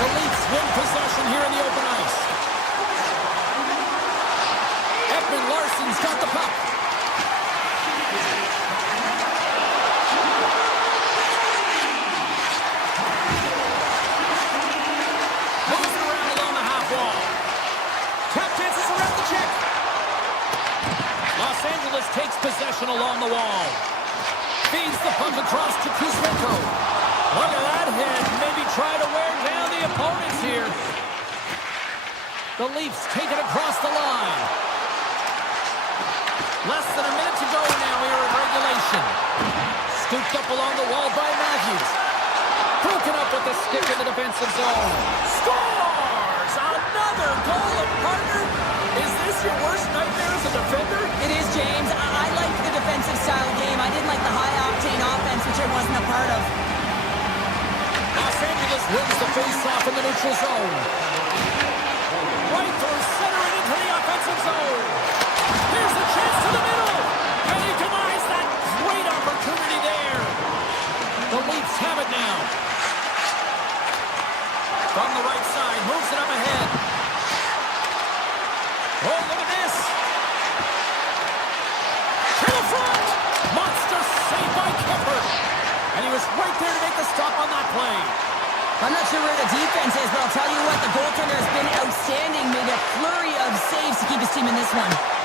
The Leafs win possession here in the open ice. Ekman Larsson's got the puck. Moves it around along the half wall. Tap dances around the check. Los Angeles takes possession along the wall. Feeds the puck across to Kuzmenko. Look at that hit. Maybe try to wear down the opponents here. The Leafs take it across the line. Less than a minute to go now here in regulation. Scooped up along the wall by Matthews. Broken up with the stick in the defensive zone. Scores! Another goal, and partner. Is this your worst nightmare as a defender? It is, James. I like the defensive style game. I didn't like the high-octane offense, which I wasn't a part of. Los Angeles wins the face-off in the neutral zone. Right through center and into the offensive zone. Here's the chance to the middle. And he denies that great opportunity And he was right there to make the stop on that play. I'm not sure where the defense is, but I'll tell you what, the goaltender has been outstanding. Made a flurry of saves to keep his team in this one.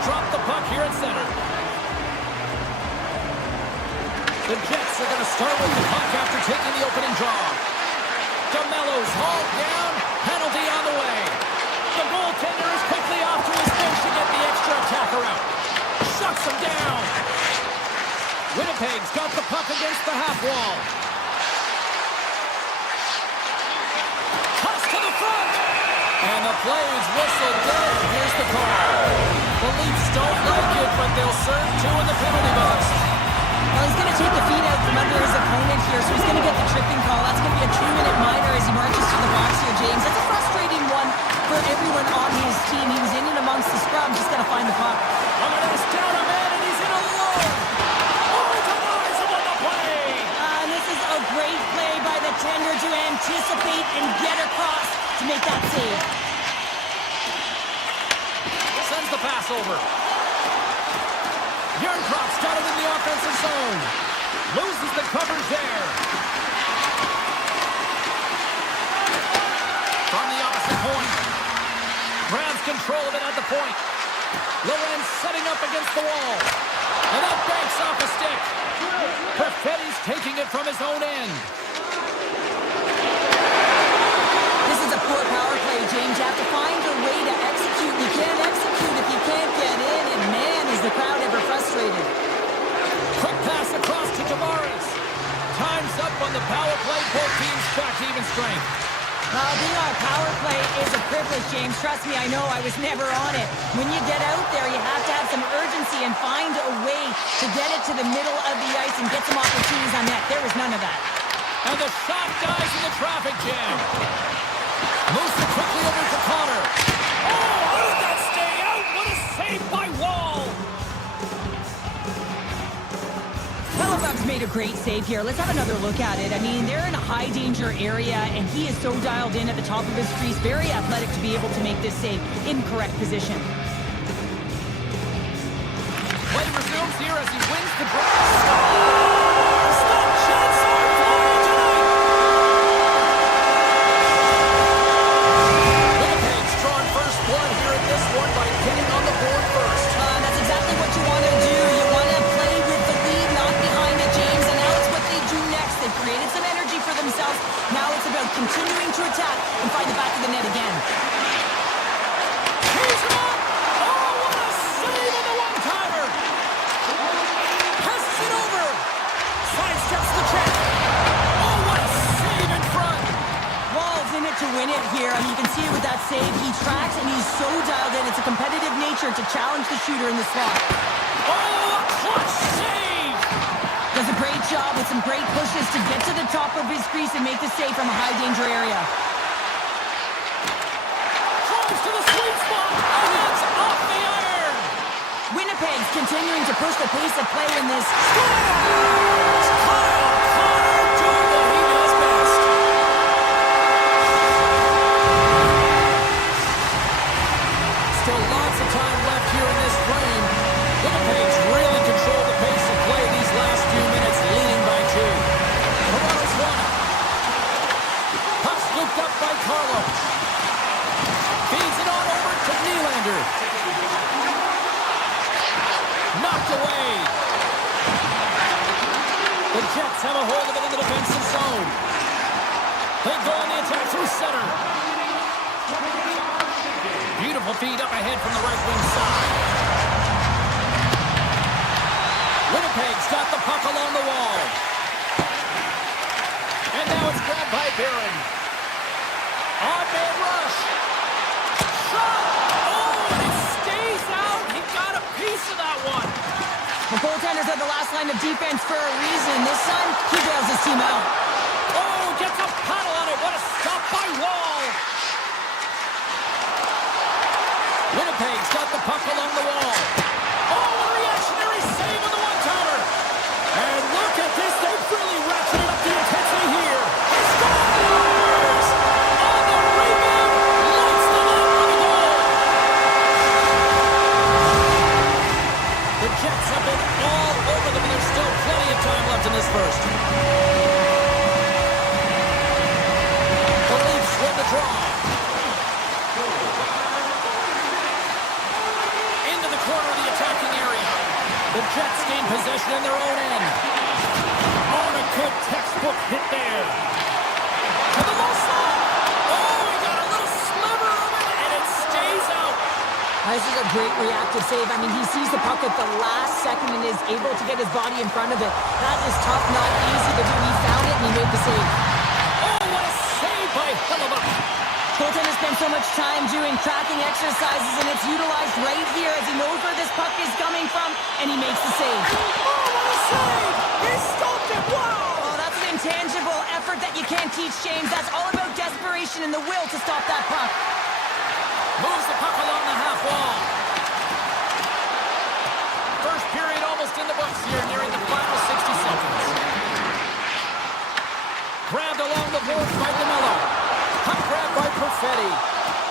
will drop the puck here at center. The Jets are going to start with the puck after taking the opening draw. DeMello's hauled down. Penalty on the way. The goaltender is quickly off to his bench to get the extra attacker out. Shuts him down. Winnipeg's got the puck against the half wall. Toss to the front. And the play is whistled dead. Here's the call. The Leafs don't like it, but they'll serve two in the penalty box. Well, he's going to take the feet out from under his opponent here, so he's going to get the tripping call. That's going to be a 2-minute minor as he marches to the box here, James. That's a frustrating one for everyone on his team. He was in and amongst the scrum, just got to find the puck. It's down a man, and he's in alone. Oh, he denies him on the play. And this is a great play by the tender to anticipate and get across to make that save. Sends the pass over. Yarncroft's got it in the offensive zone. Loses the coverage there. From the opposite point. Grabs control of it at the point. Lorenz setting up against the wall. And that banks off a stick. Perfetti's taking it from his own end. This is a poor power play, James. You have to find a way to execute. You can't execute if you can't get in. And man, is the crowd ever frustrated. Quick pass across to Tavares. Time's up on the power play. Both teams back to even strength. Being on a power play is a privilege, James. Trust me, I know. I was never on it. When you get out there, you have to have some urgency and find a way to get it to the middle of the ice and get some opportunities on net. There was none of that. And the shot dies in the traffic jam. Moves it quickly over to Connor. Oh, how did that stay out? What a save by Wall. Hellebuck's made a great save here. Let's have another look at it. I mean, they're in a high-danger area, and he is so dialed in at the top of his crease. Very athletic to be able to make this save in correct position. Play resumes here as he wins the draw. Scores! The Jets are flying tonight! Winnipeg's drawn first blood here in this one by getting on the board first. That's exactly what you want to do. You want to play with the lead, not behind it, James, and now it's what they do next. They've created some energy for themselves. Now it's about continuing to attack and find the back of the net again. He's up! Oh, what a save on the one-timer! Passes it over! Sidesteps the check. Oh, what a save in front! Wall's in it to win it here. I mean, you can see it with that save. He tracks, and he's so dialed in. It's a competitive nature to challenge the shooter in the slot. Oh, a clutch save! Does a great job with some great pushes to get to the top of his crease and make the save from a high-danger area. Drives to the sweet spot, and it's off the iron! Winnipeg's continuing to push the pace of play in this. Scores! Kyle Connor doing what he does best. Still lots of time left here in this frame. Winnipeg's really controlled the pace of play these last few minutes, leading by 2. Toronto's won it. Puck scooped up by Carlo. Feeds it on over to Nylander. Knocked away. The Jets have a hold of it in the defensive zone. They go on the attack through center. Beautiful feed up ahead from the right wing side. Winnipeg's got the puck along the wall. And now it's grabbed by Barron. On-man rush. Shot! Oh, and it stays out. He got a piece of that one. The goaltenders are the last line of defense for a reason. This time, he bails his team out. Oh, gets a paddle on it. What a stop by Wall. Winnipeg's got the puck along the wall. Oh, a reactionary save on the one-timer. And look at this. They've really ratcheted up the intensity here. He scores! On the rebound, lights them up for the goal. The Jets have been all over them, and there's still plenty of time left in this first. The Leafs win the draw. Into the corner. possession in their own end. Oh, and a good textbook hit there. To the low slot. Oh, he got a little sliver of it, and it stays out. This is a great reactive save. I mean, he sees the puck at the last second and is able to get his body in front of it. That is tough, not easy to do. He found it, and he made the save. Oh, what a save by Hellebuyck. Goaltender spent so much time doing tracking exercises, and it's utilized right here as he knows where this puck is coming from, and he makes the save. Oh, what a save! He stopped it! Wow! Oh, that's an intangible effort that you can't teach, James. That's all about desperation and the will to stop that puck. Moves the puck along the half wall. First period almost in the books here, nearing the final 60 seconds. Grabbed along the boards by DeMello. Puck grab by Perfetti.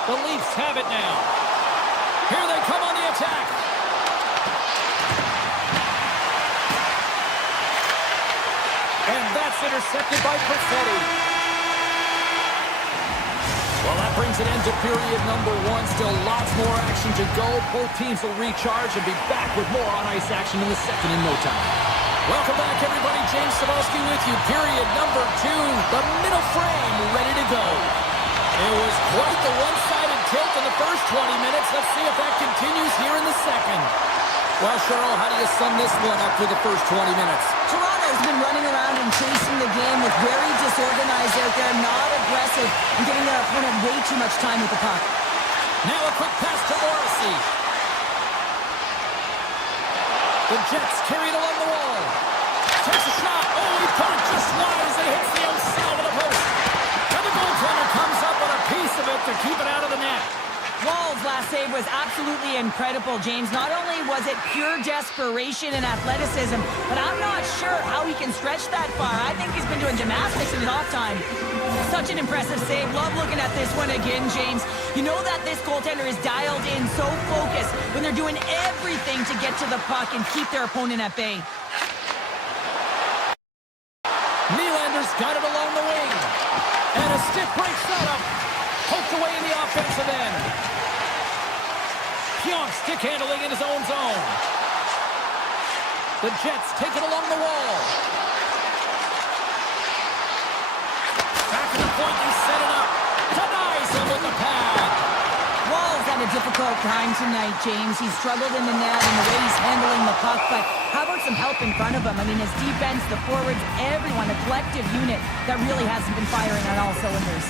The Leafs have it now. Here they come on the attack. And that's intercepted by Perfetti. Well, that brings an end to period number one. Still lots more action to go. Both teams will recharge and be back with more on-ice action in the second in no time. Welcome back, everybody. James Cybulski with you. Period number two. The middle frame ready to go. It was quite the one-sided tilt in the first 20 minutes. Let's see if that continues here in the second. Well, Cheryl, how do you sum this one up through the first 20 minutes? Toronto's been running around and chasing the game with very disorganized out there, not aggressive, and giving their opponent way too much time with the puck. Now a quick pass to Morrissey. The Jets carried along the wall. Takes a shot. Oh, he put it just wide as it hits the outside of the post. And the goaltender comes up with a piece of it to keep it out of the net. Wall's last save was absolutely incredible, James. Not only was it pure desperation and athleticism, but I'm not sure how he can stretch that far. I think he's been doing gymnastics in his off time. Such an impressive save. Love looking at this one again, James. You know that this goaltender is dialed in, so focused when they're doing everything to get to the puck and keep their opponent at bay. Nylander's got it along the wing. And a stick break setup. Poked away in the offensive end. Pionk stick handling in his own zone. The Jets take it along the wall. Back to the point, they set it up. Denies him with the pad. Wall's had a difficult time tonight, James. He's struggled in the net and the way he's handling the puck, but how about some help in front of him? I mean, his defense, the forwards, everyone, a collective unit that really hasn't been firing on all cylinders.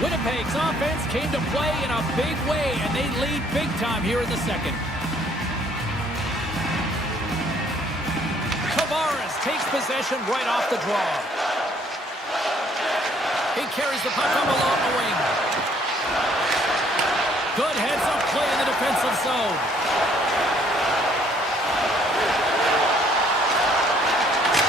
Winnipeg's offense came to play in a big way, and they lead big time here in the second. Tavares takes possession right off the draw. He carries the puck up along the wing. Good heads-up play in the defensive zone.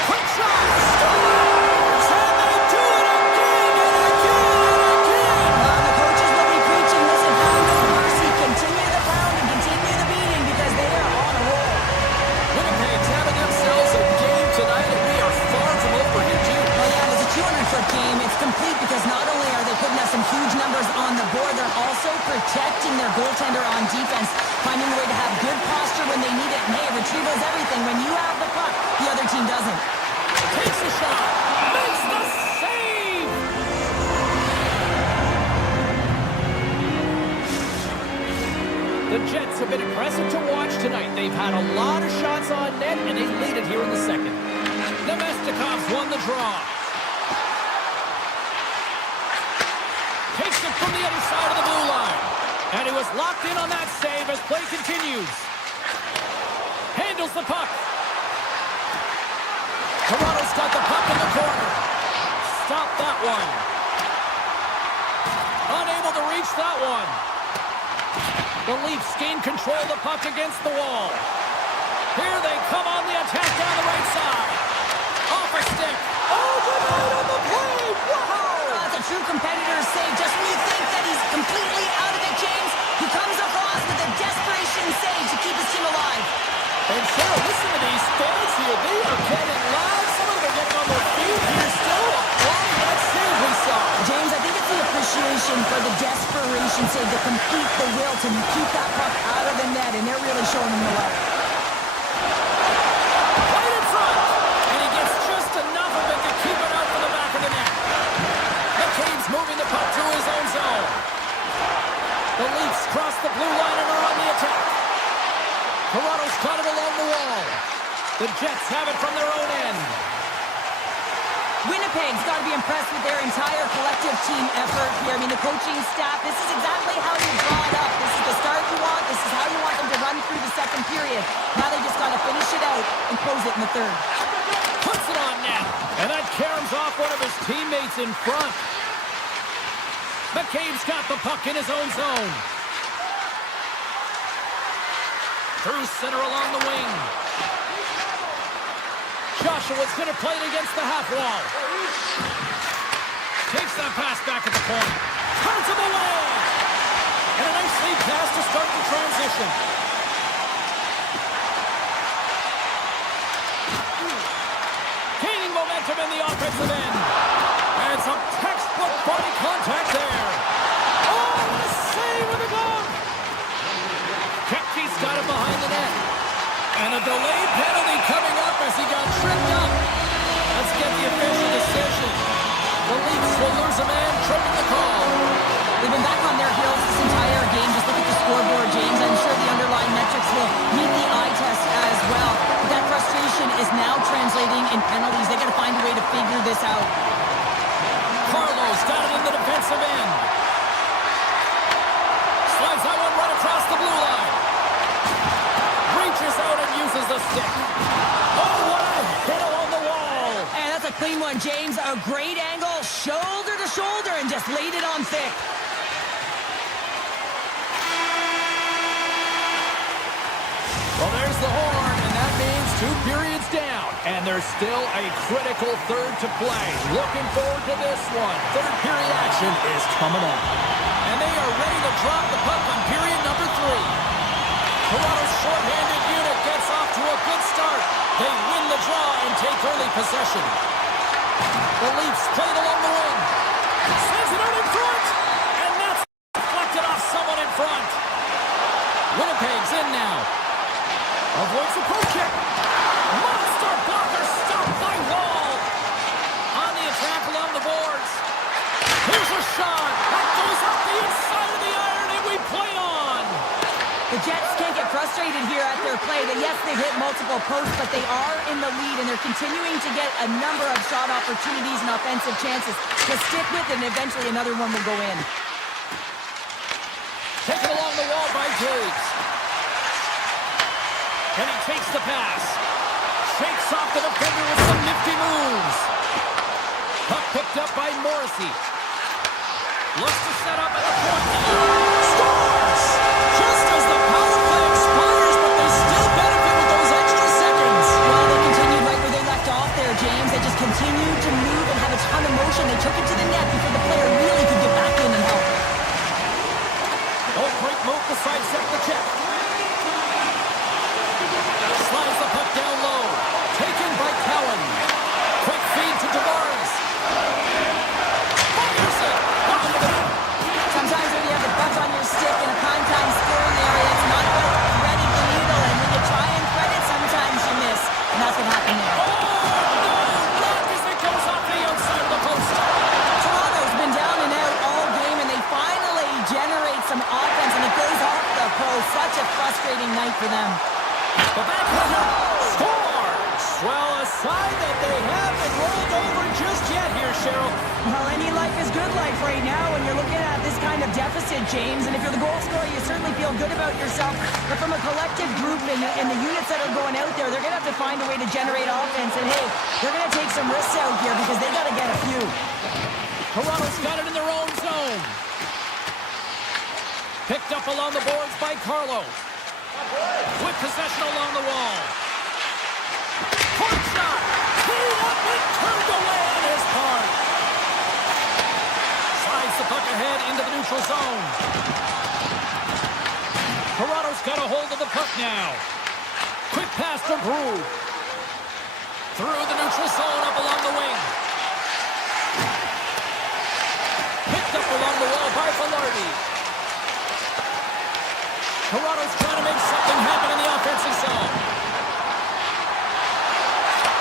Quick shot! Scores! And they do it again and again and again! The coaches will be preaching this and have no mercy. Continue the pound and continue the beating because they are on a roll. Winnipeg's having themselves a game tonight, and we are far from over here, Jim. Well, yeah, it was a 200-foot game. It's complete because not only are they putting up some huge numbers on the board, they're also protecting their goaltender on defense, finding a way to have good posture when they need it. And hey, retrieval's everything. When you have the puck, the other team doesn't. Takes a shot. Makes the save. The Jets have been impressive to watch tonight. They've had a lot of shots on net, and they lead it here in the second. Nemestikov's won the draw. Takes it from the other side of the blue line. And he was locked in on that save as play continues. Handles the puck. Toronto's got the puck in the corner. Stop that one. Unable to reach that one. The Leafs gain control of the puck against the wall. Here they come on the attack down the right side. Off a stick. Oh, denied on the play. Wow. That's a true competitor's save. Just when you think that he's completely out of it, James, he comes across with a desperation save to keep his team alive. And Cheryl, listen to these fans here. They are getting loud. Some of them are getting on their feet here still. Applying that save we saw. James, I think it's the appreciation for the desperation save to complete the will to keep that puck out of the net, and they're really showing him the love. The Leafs cross the blue line and are on the attack. Toronto's got it along the wall. The Jets have it from their own end. Winnipeg's got to be impressed with their entire collective team effort here. I mean, the coaching staff, this is exactly how you draw it up. This is the start you want. This is how you want them to run through the second period. Now they just got to finish it out and close it in the third. Puts it on net. And that caroms off one of his teammates in front. McCabe's got the puck in his own zone. Through center along the wing. Joshua's going to play it against the half wall. Takes that pass back at the point. Turns him away. And a nice lead pass to start the transition. Gaining momentum in the offensive end. And some textbook body contact there. Oh, what a save with the glove. Kepke's got it behind the net. And a delayed penalty coming up as he got tripped up. Let's get the official decision. The Leafs will lose a man, tripping the call. They've been back on their heels this entire game. Just look at the scoreboard, James. I'm sure the underlying metrics will meet the eye test as well. But that frustration is now translating in penalties. They got to find a way to figure this out. Carlo's got it in the defensive end. Slides that one right across the blue line. Reaches out and uses the stick. Oh, what a hit along the wall. And that's a clean one, James. A great angle, shoulder to shoulder, and just laid it on thick. Well, there's the horn, and that means 2 periods down. And there's still a critical third to play. Looking forward to this one. Third period action is coming up. And they are ready to drop the puck on period number 3. Toronto's short-handed unit gets off to a good start. They win the draw and take early possession. The Leafs play it along the wing. Sends it out in front. And that's deflected off someone in front. Winnipeg's in now. Avoids the poke check. Monster blocker stopped by Wall. On the attack along the boards. Here's a shot. That goes up the inside of the iron, and we play on. The Jets can't get frustrated here at their play. Yes, they've hit multiple posts, but they are in the lead, and they're continuing to get a number of shot opportunities and offensive chances to stick with, and eventually another one will go in. Taken along the wall by James. And he takes the pass. Shakes off the defender with some nifty moves. Puck picked up by Morrissey. Looks to set up at the point now. Scores! Just as the power play expires, but they still benefit with those extra seconds. Well, they continued right where they left off there, James. They just continued to move and have a ton of motion. They took it to the net before the player really could get back in and help. Oh, great move to sidestep the check. Slides the puck down low. Taken by Cowan. Quick feed to Tavares. Fires it. Sometimes when you have the puck on your stick in a prime-time scoring area, it's not about threading the needle, and when you try and thread it, sometimes you miss. And that's what happened there. Oh, no! Block as it goes off the outside of the post. Toronto's been down and out all game, and they finally generate some offense, and it goes off the post. Such a frustrating night for them. The backhander scores! Well, a sign that they haven't rolled over just yet here, Cheryl. Well, any life is good life right now when you're looking at this kind of deficit, James. And if you're the goal scorer, you certainly feel good about yourself. But from a collective group and the units that are going out there, they're going to have to find a way to generate offense. And, hey, they're going to take some risks out here because they got to get a few. Toronto's got it in their own zone. Picked up along the boards by Carlo. With possession along the wall. Point shot. Teed up and turned away on his part. Slides the puck ahead into the neutral zone. Toronto's got a hold of the puck now. Quick pass to Brew. Through the neutral zone up along the wing. Picked up along the wall by Velarde. Toronto's trying to make something happen in the offensive zone.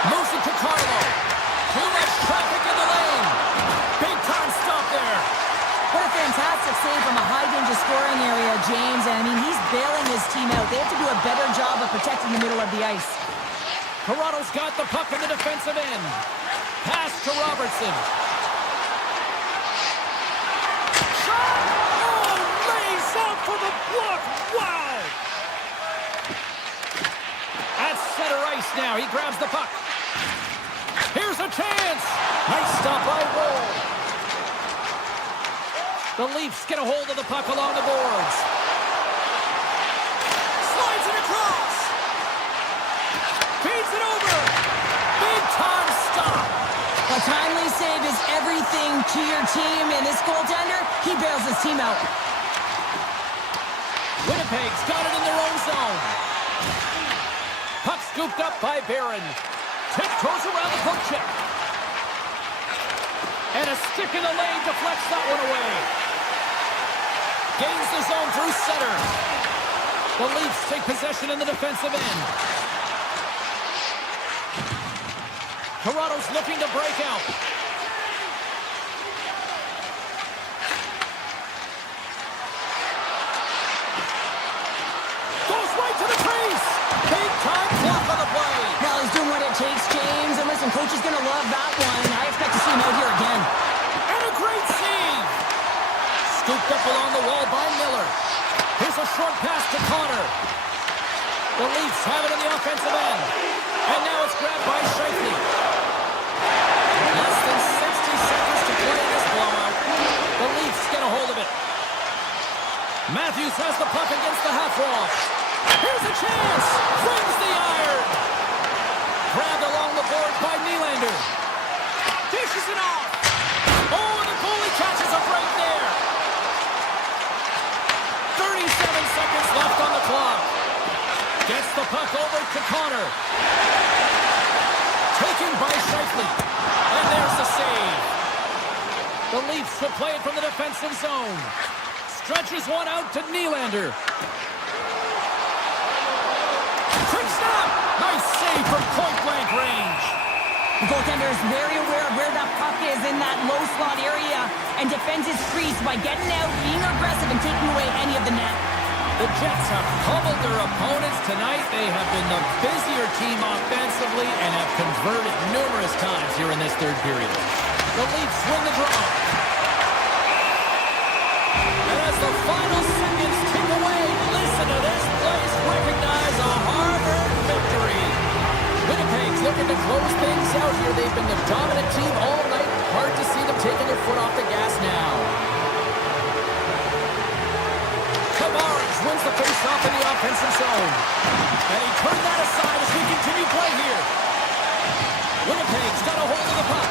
Moves it to Carlo. Too much traffic in the lane. Big time stop there. What a fantastic save from a high-danger scoring bailing his team out. They have to do a better job of protecting the middle of the ice. Toronto's got the puck in the defensive end. Pass to Robertson. Shot! Oh, lays up for the block. Wow! At center ice now. He grabs the puck. Here's a chance. Nice stop by Roll. The Leafs get a hold of the puck along the boards. Slides it across. Feeds it over. Big time stop. A timely save is everything to your team, and this goaltender, he bails his team out. Winnipeg's got it in their own zone. Puck scooped up by Barron. Tiptoes around the poke check. And a stick in the lane deflects that one away. Gains the zone through center. The Leafs take possession in the defensive end. Toronto's looking to break out. Goes right to the crease. Big time block on the play. Well, he's doing what it takes, James. And listen, coach is going to love that one. I expect to see him out here again. And a great save. Scooped up along the wall by Miller. Here's a short pass to Connor. The Leafs have it in the offensive end. And now it's grabbed by Scheifele. Less than 60 seconds to play in this blowout. The Leafs get a hold of it. Matthews has the puck against the half wall. Here's a chance. Flings the iron. Grabbed along the board by Nylander. Dishes it off. Oh, and the goalie catches a break there. 37 seconds left on the clock. Gets the puck over to Connor. Taken by Scheifele. And there's the save. The Leafs will play it from the defensive zone. Stretches one out to Nylander. Quick stop. Nice save from point-blank range. The goaltender is very aware of where that puck is in that low slot area and defends his crease by getting out, being aggressive, and taking away any of the net. The Jets have pummeled their opponents tonight. They have been the busier team offensively and have converted numerous times here in this third period. The Leafs win the draw. And as the final seconds tick away, listen to this place recognize a hard-earned victory. Winnipeg's looking to close things out here. They've been the dominant team all night. Hard to see them taking their foot off the gas now. Tavares wins the face-off in the offensive zone. And he turned that aside as we continue play here. Winnipeg's got a hold of the puck.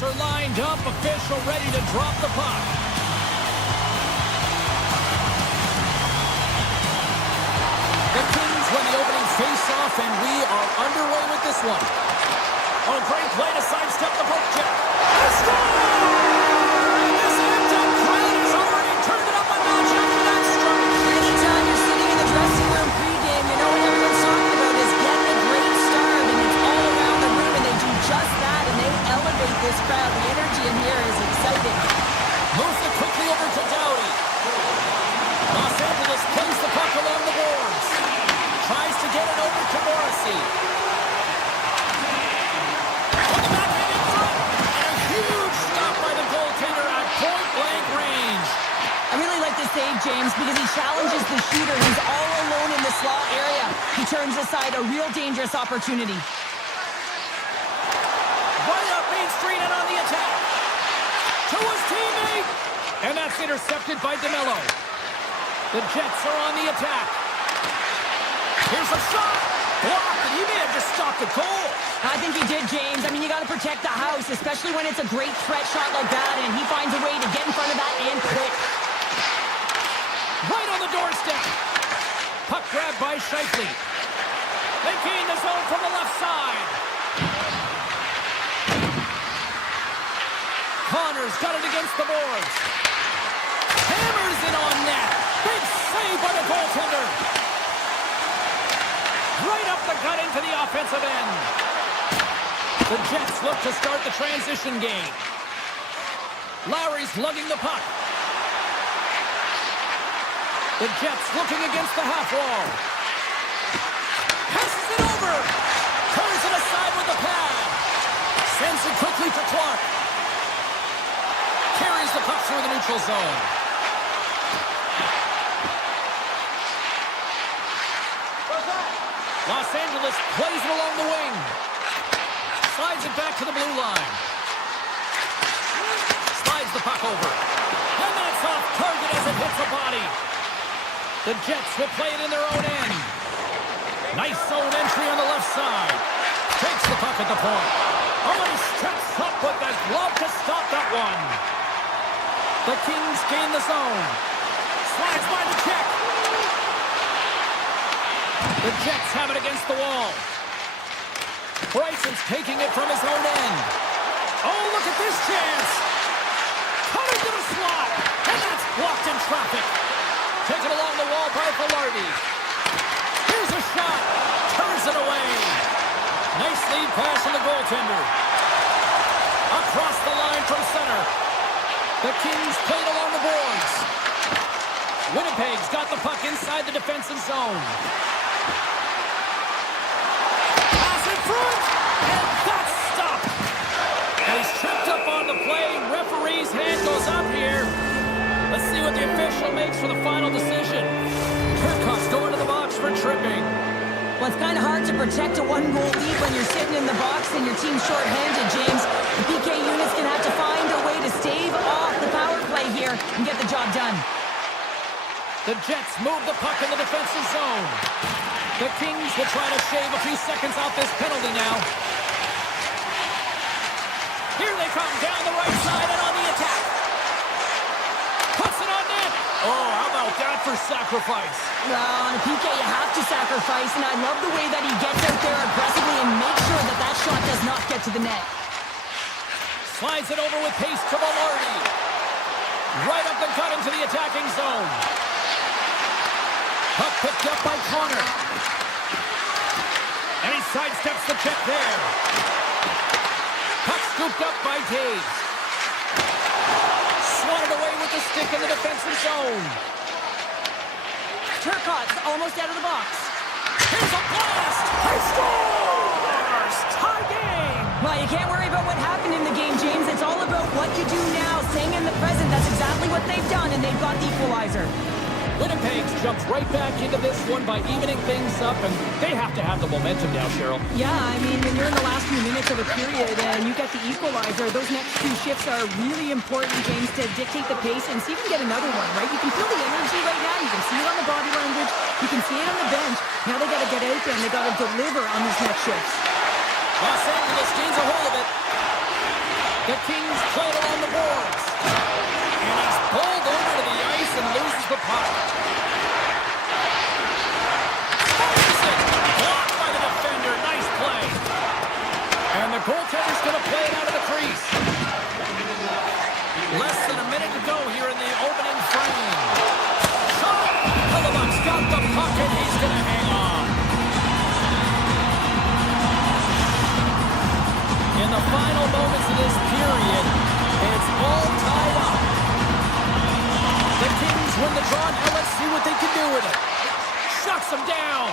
Jets are lined up, official ready to drop the puck. The Kings win the opening face-off, and we are underway with this one. Oh, great play to sidestep the poke check. A score! This amped-up crowd has already turned it up a notch after that strike. Anytime you're sitting in the dressing room pregame, you know what everyone's talking about is getting a great start, and it's all around the room, and they do just that, and they elevate this crowd. The energy in here is exciting. Moves it quickly over to Doughty. Los Angeles plays the puck along the boards. Tries to get it over to Morrissey. On the backhand in front. And a huge stop by the goaltender at point-blank range. I really like this save, James, because he challenges the shooter. He's all alone in the slot area. He turns aside a real dangerous opportunity. Right up Main Street and on the attack. To his teammate. And that's intercepted by DeMello. The Jets are on the attack. Here's a shot. Blocked, and he may have just stopped the goal. I think he did, James. I mean, you got to protect the house, especially when it's a great threat shot like that, and he finds a way to get in front of that and quick. Right on the doorstep. Puck grabbed by Scheifele. They gain the zone from the left side. Connors got it against the boards. Hammers it on net. Big save by the goaltender. Right up the gut into the offensive end. The Jets look to start the transition game. Lowry's lugging the puck. The Jets looking against the half wall. Passes it over. Turns it aside with the pad. Sends it quickly to Clark. Carries the puck through the neutral zone. Los Angeles plays it along the wing. Slides it back to the blue line. Slides the puck over. And that's off target as it hits a body. The Jets will play it in their own end. Nice zone entry on the left side. Takes the puck at the point. Oh, he steps up with that glove to stop that one. The Kings gain the zone. Slides by the check. The Jets have it against the wall. Bryson's taking it from his own end. Oh, look at this chance. Cutting to the slot. And that's blocked in traffic. Taken along the wall by Velarde. Here's a shot. Turns it away. Nice lead pass from the goaltender. Across the line from center. The Kings played along the boards. Winnipeg's got the puck inside the defensive zone. Pass in front. And that's stopped. And he's tripped up on the play. Referee's hand goes up here. Let's see what the official makes for the final decision. Turcotte's going to the box for tripping. Well, it's kind of hard to protect a one-goal lead when you're sitting in the box and your team's short-handed, James. The PK unit's going to have to find a way to stave off the power play here and get the job done. The Jets move the puck in the defensive zone. The Kings will try to shave a few seconds off this penalty now. Here they come down the right side and on the attack. Puts it on net. Oh, how about that for sacrifice? Well, on a PK, you have to sacrifice, and I love the way that he gets out there aggressively and makes sure that that shot does not get to the net. Slides it over with pace to Velarde. Right up the gut into the attacking zone. Puck picked up by Connor. And he sidesteps the check there. Puck scooped up by Taves. Swatted away with the stick in the defensive zone. Turcotte's almost out of the box. Here's a blast! He scores! Tie game! Well, you can't worry about what happened in the game, James. It's all about what you do now, staying in the present. That's exactly what they've done, and they've got the equalizer. Winnipeg's jumped right back into this one by evening things up, and they have to have the momentum now, Cheryl. Yeah, I mean, when you're in the last few minutes of a period and you get the equalizer, those next two shifts are really important, James, to dictate the pace and see if you can get another one, right? You can feel the energy right now. You can see it on the body language. You can see it on the bench. Now they got to get out there and they got to deliver on these next shifts. Los Angeles gains a hold of it. The Kings play it along the boards. And he's pulled over to the ice and loses the puck. Fires it. Blocked by the defender. Nice play. And the goaltender's going to play it out of the crease. Less than a minute to go here in the opening frame. Shot! Hellebuck's got the puck and he's going to hang on. In the final moments of this period, it's all tied up. The Kings win the draw. Now let's see what they can do with it. Shuts them down.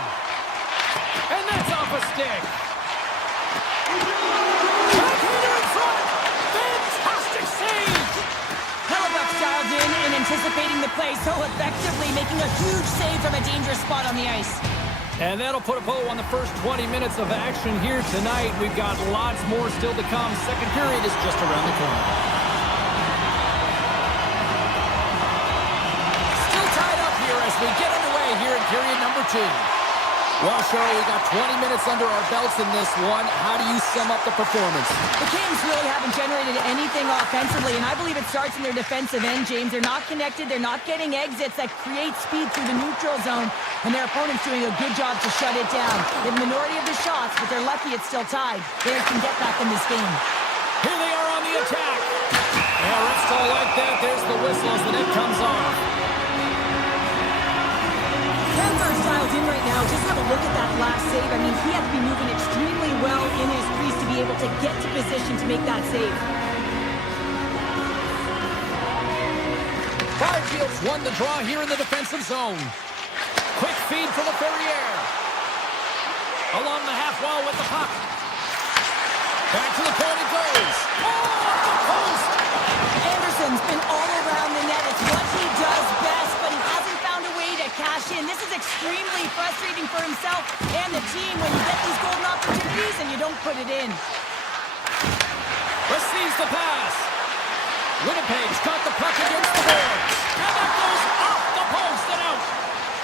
And that's off a stick. Backhander in front. Fantastic save. Hellebuck dialed in and anticipating the play so effectively, making a huge save from a dangerous spot on the ice. And that'll put a bow on the first 20 minutes of action here tonight. We've got lots more still to come. Second period is just around the corner. Still tied up here as we get underway here in period number 2. Well, Cheryl, we got 20 minutes under our belts in this one. How do you sum up the performance? The Kings really haven't generated anything offensively, and I believe it starts in their defensive end, James. They're not connected. They're not getting exits that create speed through the neutral zone, and their opponent's doing a good job to shut it down. They have the minority of the shots, but they're lucky it's still tied. They can get back in this game. Here they are on the attack. Yeah, rest all like that. There's the whistle as the net comes off. Kemper's dialed in right now. Just have a look at that last save. I mean, he had to be moving extremely well in his crease to be able to get to position to make that save. Byfield's won the draw here in the defensive zone. Quick feed for the Ferriere. Along the half wall with the puck. Back to the point it goes. Oh, off the post! Anderson's been all around the net. It's what he does best, but he hasn't found a way to cash in. This is extremely frustrating for himself and the team when you get these golden opportunities and you don't put it in. Receives the pass. Winnipeg's got the puck against the boards. And that goes off the post and out.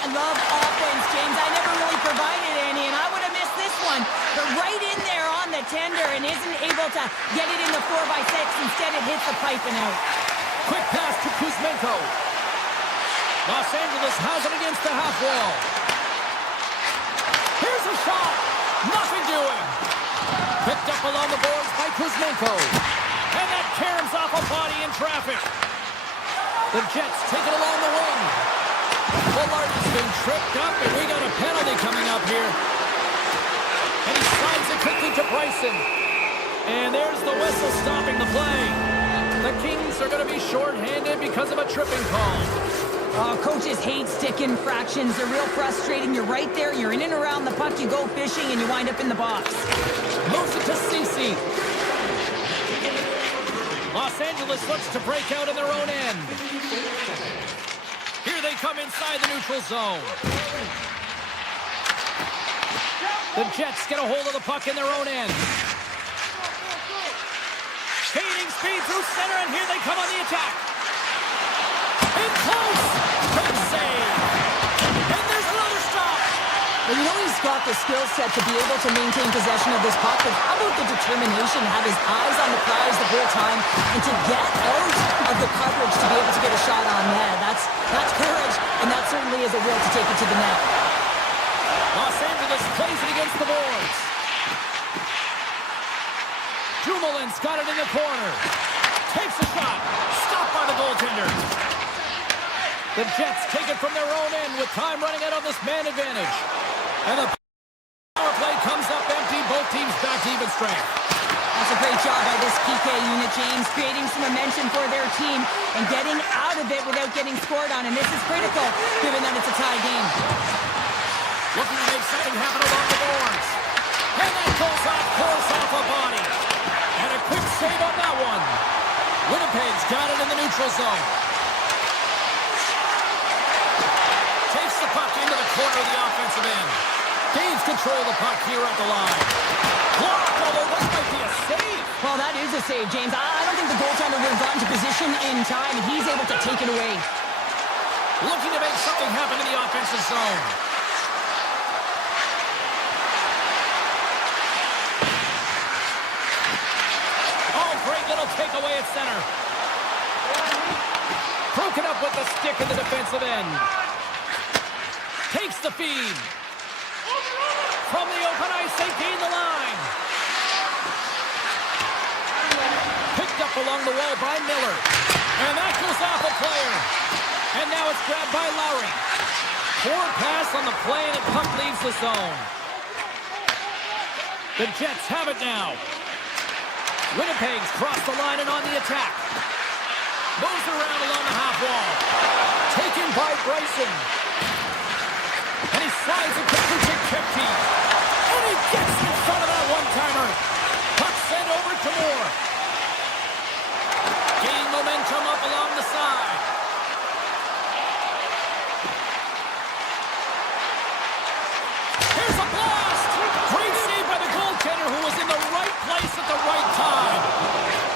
I love offense, James. I never really provided any, and I would have missed this one. But right in there on the tender and isn't able to get it in the 4x6. Instead, it hits the pipe and out. Quick pass to Kuzmenko. Los Angeles has it against the half wall. Here's a shot. Nothing doing. Picked up along the boards by Kuzmenko. And that caroms off a body in traffic. The Jets take it along the wing. Willard's been tripped up, and we got a penalty coming up here. And he slides it quickly to Bryson. And there's the whistle stopping the play. The Kings are going to be shorthanded because of a tripping call. Coaches hate stick infractions. They're real frustrating. You're right there. You're in and around the puck. You go fishing, and you wind up in the box. Moves it to Ceci. Los Angeles looks to break out in their own end. Here they come inside the neutral zone. The Jets get a hold of the puck in their own end. Gaining speed through center, and here they come on the attack. In close. Big save. And there's another stop. Well, you know he's got the skill set to be able to maintain possession of this puck, but how about the determination, have his eyes on the prize the whole time, and to get out of the coverage to be able to get a shot on net. That's courage, and that certainly is a will to take it to the net. Los Angeles plays it against the boards. Dumoulin's got it in the corner. Takes a shot. Stopped by the goaltender. The Jets take it from their own end with time running out on this man advantage. And the power play comes up empty. Both teams back to even strength. That's a great job by this PK unit, James, creating some momentum for their team and getting out of it without getting scored on. And this is critical, given that it's a tie game. Looking to make something happen along the boards. And that goes off course off a body. And a quick save on that one. Winnipeg's got it in the neutral zone. Takes the puck into the corner of the offensive end. Gains control of the puck here at the line. Blocked, although that might be a save. Well, that is a save, James. I don't think the goaltender would have gotten to position in time, and he's able to take it away. Looking to make something happen in the offensive zone. Oh, great little takeaway at center. Broken up with the stick in the defensive end. Takes the feed. From the open ice, they gain the line. Picked up along the wall by Miller. And that goes off a player. And now it's grabbed by Lowry. Poor pass on the play, and the puck leaves the zone. The Jets have it now. Winnipeg's crossed the line and on the attack. Moves around along the half wall. Taken by Bryson. And he slides it quickly to Kipke. And he gets in front of that one-timer. Puck sent over to Moore. Gain momentum up along the side. Here's a blast. Great save by the goaltender who was in the right place at the right time.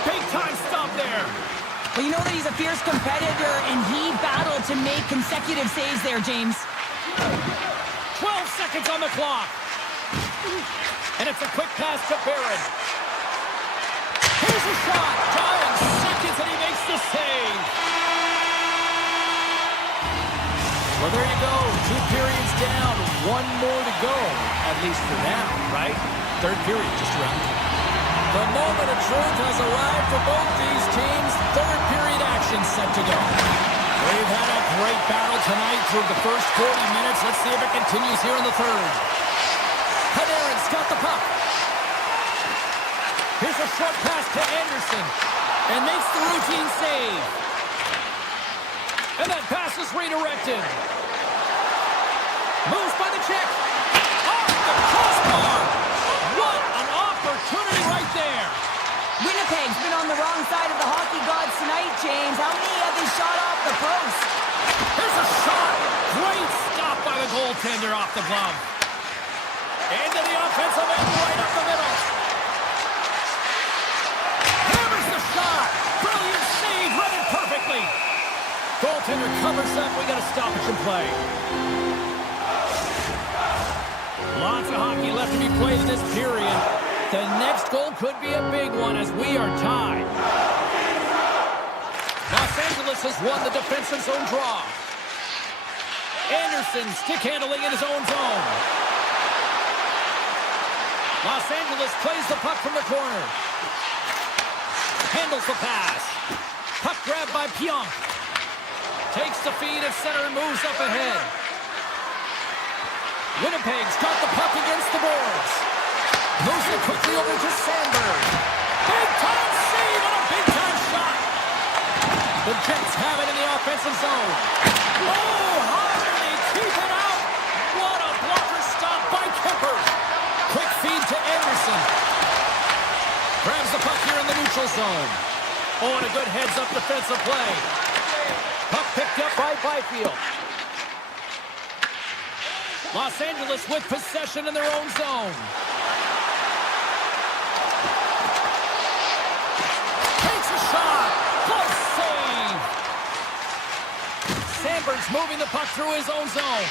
Big time stop there. Well, you know that he's a fierce competitor, and he battled to make consecutive saves there, James. 12 seconds on the clock. And it's a quick pass to Barron. Here's a shot. Dying seconds, and he makes the save. Well, there you go. 2 periods down. 1 more to go. At least for now, right? Third period just around. The moment of truth has arrived for both these teams. Third period action set to go. They've had a great battle tonight through the first 40 minutes. Let's see if it continues here in the third. Panarin's got the puck. Here's a short pass to Anderson. And makes the routine save. And that pass is redirected. Moves by the check. Off the crossbar. What an opportunity right there. Winnipeg's been on the wrong side of the hockey gods tonight, James. How many have they shot off the post? Here's a shot. Great stop by the goaltender off the glove. Into the offensive end right up the middle. Hammers the shot. Brilliant save. Read it perfectly. Goaltender covers up. We got a stoppage in play. Lots of hockey left to be played in this period. The next goal could be a big one as we are tied. Los Angeles has won the defensive zone draw. Anderson stick handling in his own zone. Los Angeles plays the puck from the corner. Handles the pass. Puck grabbed by Pionk. Takes the feed at center and moves up ahead. Winnipeg's got the puck against the boards. Moves it quickly over to Sandberg. Big-time save and a big-time shot. The Jets have it in the offensive zone. Oh, how do they keep it out? What a blocker stop by Kemper. Quick feed to Anderson. Grabs the puck here in the neutral zone. Oh, and a good heads-up defensive play. Puck picked up by Byfield. Los Angeles with possession in their own zone. Takes a shot. Close save. Sandberg's moving the puck through his own zone.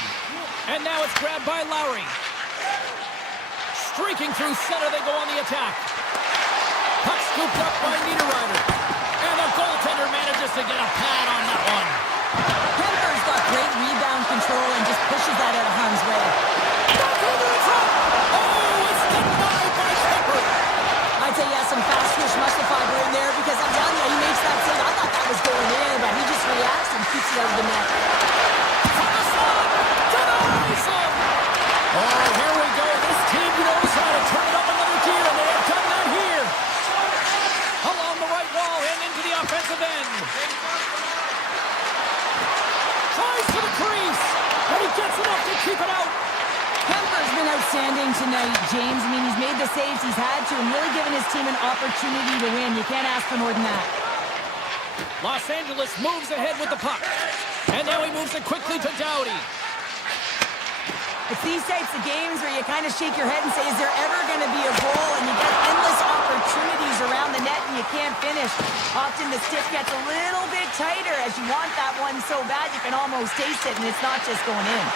And now it's grabbed by Lowry. Streaking through center, they go on the attack. Puck scooped up by Niederreiter. And the goaltender manages to get a pad on that one. Kemper's got great rebound control and just pushes that out of harm's way. Oh, it's denied by Kemper. I'd say he has some fast twitch muscle fiber in there because I'm telling you, he makes that save. I thought that was going in, but he just reacts and keeps it out of the net. From the slot, denies him. Oh, here we go. This team knows how to turn it up another gear, and they have done that here. Along the right wall and into the offensive end. Tries to the crease, and he gets enough to keep it out. Kemper's been outstanding tonight, James. I mean, he's made the saves he's had to and really given his team an opportunity to win. You can't ask for more than that. Los Angeles moves ahead with the puck. And now he moves it quickly to Doughty. It's these types of games where you kind of shake your head and say, is there ever going to be a goal? And you get endless opportunities around the net and you can't finish. Often the stick gets a little bit tighter as you want that one so bad you can almost taste it, and it's not just going in.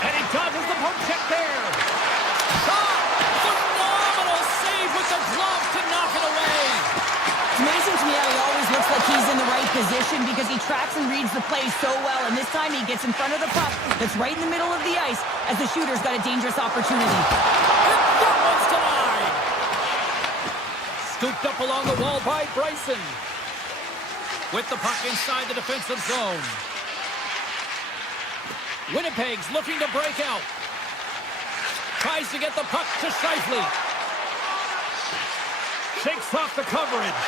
And he dodges the poke check there. Shot! Phenomenal save with the the glove to knock it away. It's amazing to me how he always looks like he's in the right position because he tracks and reads the play so well. And this time he gets in front of the puck that's right in the middle of the ice as the shooter's got a dangerous opportunity. And that one's denied. Scooped up along the wall by Bryson. With the puck inside the defensive zone. Winnipeg's looking to break out. Tries to get the puck to Scheifele. Shakes off the coverage.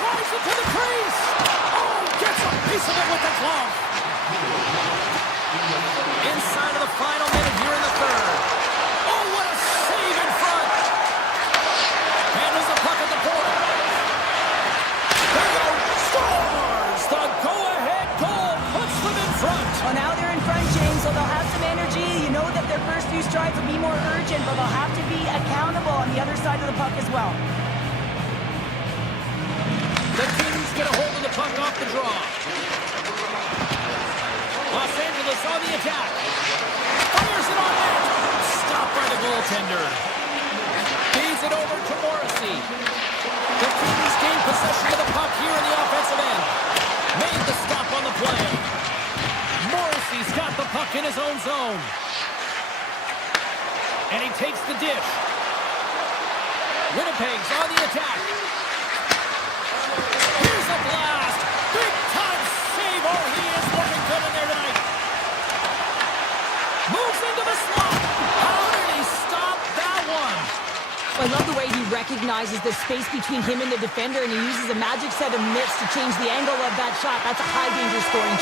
Tries it to the crease. Oh, gets a piece of it with the glove. Inside of the final minute here in the third. Oh, what a save in front. Handles the puck at the point. Scores! The go-ahead goal puts them in front. Well, now they're in front, James, so they'll have some energy. You know that their first few strides will be more urgent, but they'll have to be accountable on the other side of the puck as well. The Kings get a hold of the puck off the draw. Los Angeles on the attack. Fires it on net. Stopped by the goaltender. Feeds it over to Morrissey. The Kings gain possession of the puck here in the offensive end. Made the stop on the play. Morrissey's got the puck in his own zone. And he takes the dish. Winnipeg's on the attack. Here's a blast. Big time save. Oh, he is looking good in there tonight. Moves into the slot. How did he stop that one? I love the way he recognizes the space between him and the defender, and he uses a magic set of mitts to change the angle of that shot. That's a high-danger scoring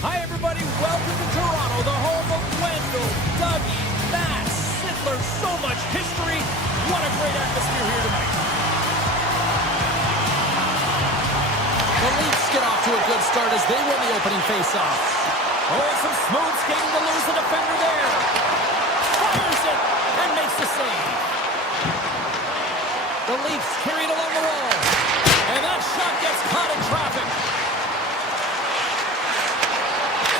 Hi, everybody. Welcome to Toronto, the home of Wendell, Dougie, Matt, Sittler. So much history. What a great atmosphere here tonight. The Leafs get off to a good start as they win the opening faceoff. Oh, some smooth skating to lose the defender there. Fires it and makes the save. The Leafs carry it along the wall. And that shot gets caught in traffic.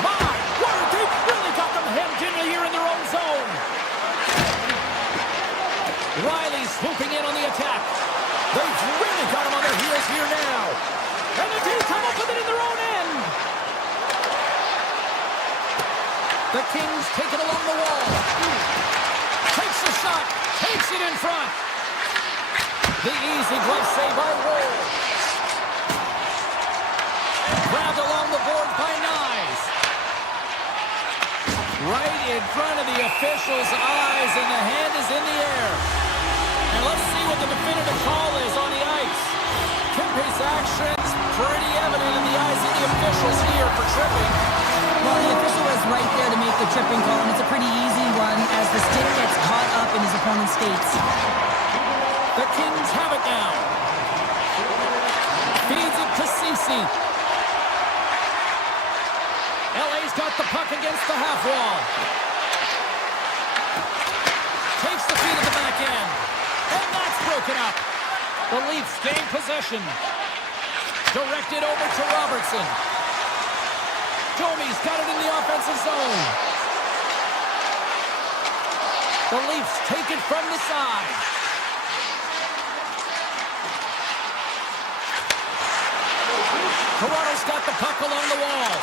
My word, they've really got them hemmed in here in their own zone. Riley swooping in on the attack. They've really got them on their heels here now. And the team come up with it in their own end. The Kings take it along the wall. Takes the shot. Takes it in front. The easy glove save by Wool. Grabbed along the board by Nyes. Right in front of the official's eyes, and the hand is in the air. And let's see what the definitive call is on the ice. Kempe's actions pretty evident in the eyes of the officials here for tripping. Well, the official was right there to make the tripping call, and it's a pretty easy one as the stick gets caught up in his opponent's skates. The Kings have it now. Feeds it to Ceci. LA's got the puck against the half wall. Takes the feed at the back end. And that's broken up. The Leafs gain possession. Directed over to Robertson. Domi's got it in the offensive zone. The Leafs take it from the side. Toronto's got the puck along the wall.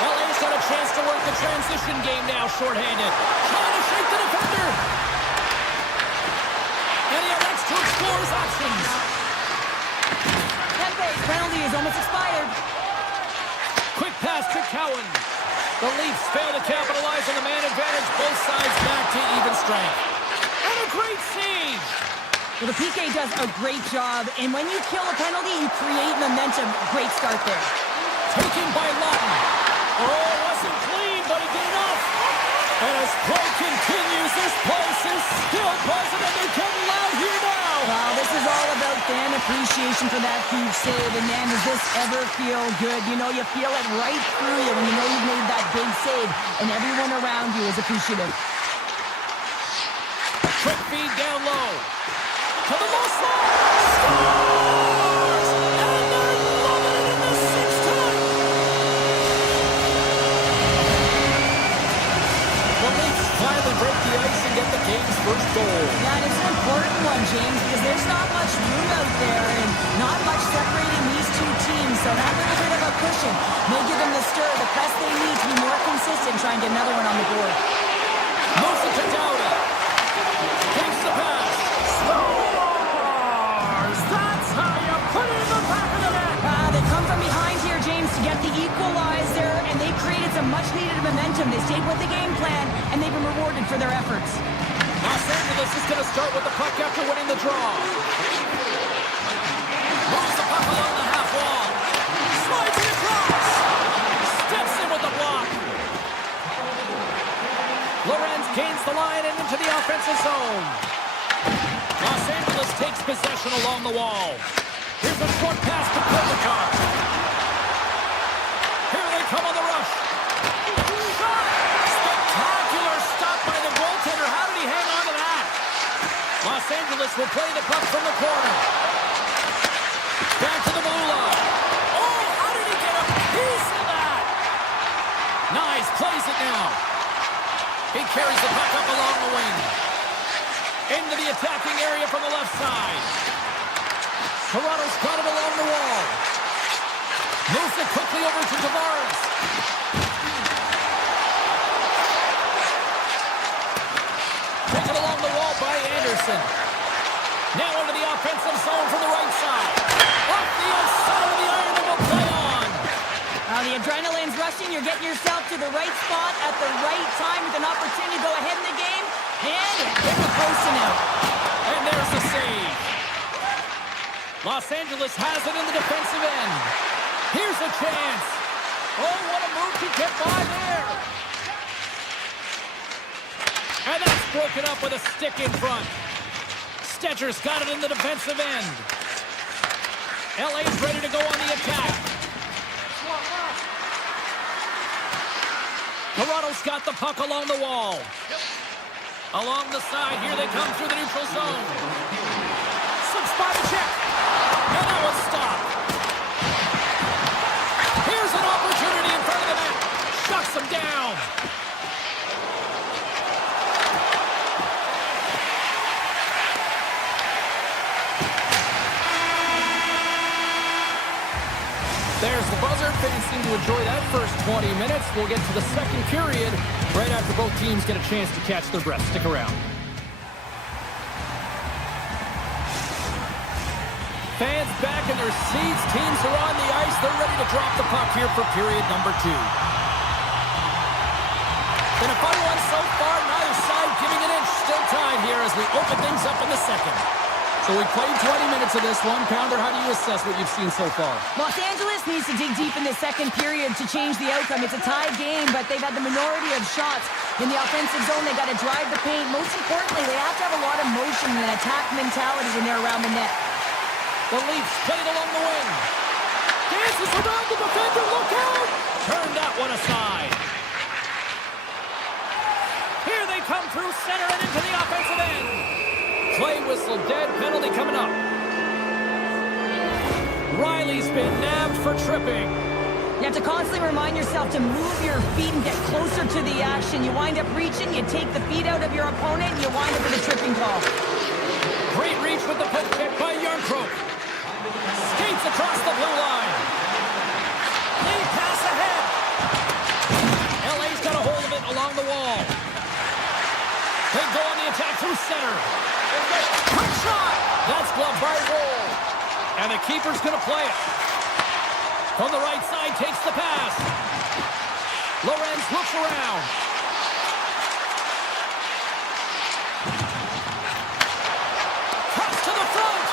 LA's got a chance to work the transition game now, shorthanded. Trying to shake the defender. And he elects to explore his options. Kempe's penalty is almost expired. Quick pass to Cowan. The Leafs fail to capitalize on the man advantage. Both sides back to even strength. And a great siege. Well, the PK does a great job, and when you kill a penalty, you create momentum. Great start there. Taken by Lawton. Oh, wasn't clean, but he did enough. And as play continues, this place is still buzzing, and they're getting loud here now. Wow, this is all about fan appreciation for that huge save. And man, does this ever feel good? You know, you feel it right through you when you know you've made that big save, and everyone around you is appreciative. Quick feed down low. To the low slot. Scores! And they're loving it in the sixth time. The Leafs finally break the ice and get the game's first goal. Yeah, and it's an important one, James, because there's not much room out there and not much separating these two teams. So that little bit of a cushion may give them the stir, the press they need to be more consistent, try and get another one on the board. Moves it to Dowdy. Takes the pass. Scores! That's how you put it in the back of the net. They come from behind here, James, to get the equalizer, and they created some much-needed momentum. They stayed with the game plan, and they've been rewarded for their efforts. Los Angeles is going to start with the puck after winning the draw. Moves the puck along the half wall. Slides it across. Steps in with the block. Lorenz gains the line and into the offensive zone. Los Angeles takes possession along the wall. Here's a short pass to Kopitar. Here they come on the rush. Shot! Spectacular stop by the goaltender. How did he hang on to that? Los Angeles will play the puck from the corner. Back to the blue line. Oh, how did he get a piece of that? Nice, plays it now. He carries the puck up along the wing. Into the attacking area from the left side. Toronto's got it along the wall. Moves it quickly over to Tavares. Taken along the wall by Anderson. Now into the offensive zone from the right side. Off the outside of the iron and will play on. The adrenaline's rushing. You're getting yourself to the right spot at the right time with an opportunity to go ahead in the game. And hit the post and out. And there's the save. Los Angeles has it in the defensive end. Here's a chance. Oh, what a move to get by there. And that's broken up with a stick in front. Stetcher's got it in the defensive end. LA's ready to go on the attack. Toronto's got the puck along the wall. Along the side, here they come through the neutral zone. Some spot check. And that was stopped. Here's an opportunity in front of the net. Shuts them down. There's the buzzer. Fans seem to enjoy that first 20 minutes. We'll get to the second period right after both teams get a chance to catch their breath. Stick around. Fans back in their seats. Teams are on the ice. They're ready to drop the puck here for period number 2. Been a fun one so far. Neither side giving an inch. Still tied here as we open things up in the second. So we played 20 minutes of this one. Pounder, how do you assess what you've seen so far? Los Angeles needs to dig deep in the second period to change the outcome. It's a tied game, but they've had the minority of shots in the offensive zone. They got to drive the paint. Most importantly, they have to have a lot of motion and attack mentality when they're around the net. The Leafs played along the wing. Dances around the defender. Look out! Turn that one aside. Here they come through center and into the offensive end. Play whistle, dead, penalty coming up. Riley's been nabbed for tripping. You have to constantly remind yourself to move your feet and get closer to the action. You wind up reaching, you take the feet out of your opponent, and you wind up with a tripping call. Great reach with the poke check by Yarncroke. Skates across the blue line. Lead pass ahead. LA's got a hold of it along the wall. They go on the attack through center. Quick shot! That's gloved by Roll. And the keeper's going to play it. From the right side, takes the pass. Lorenz looks around. Cuts to the front.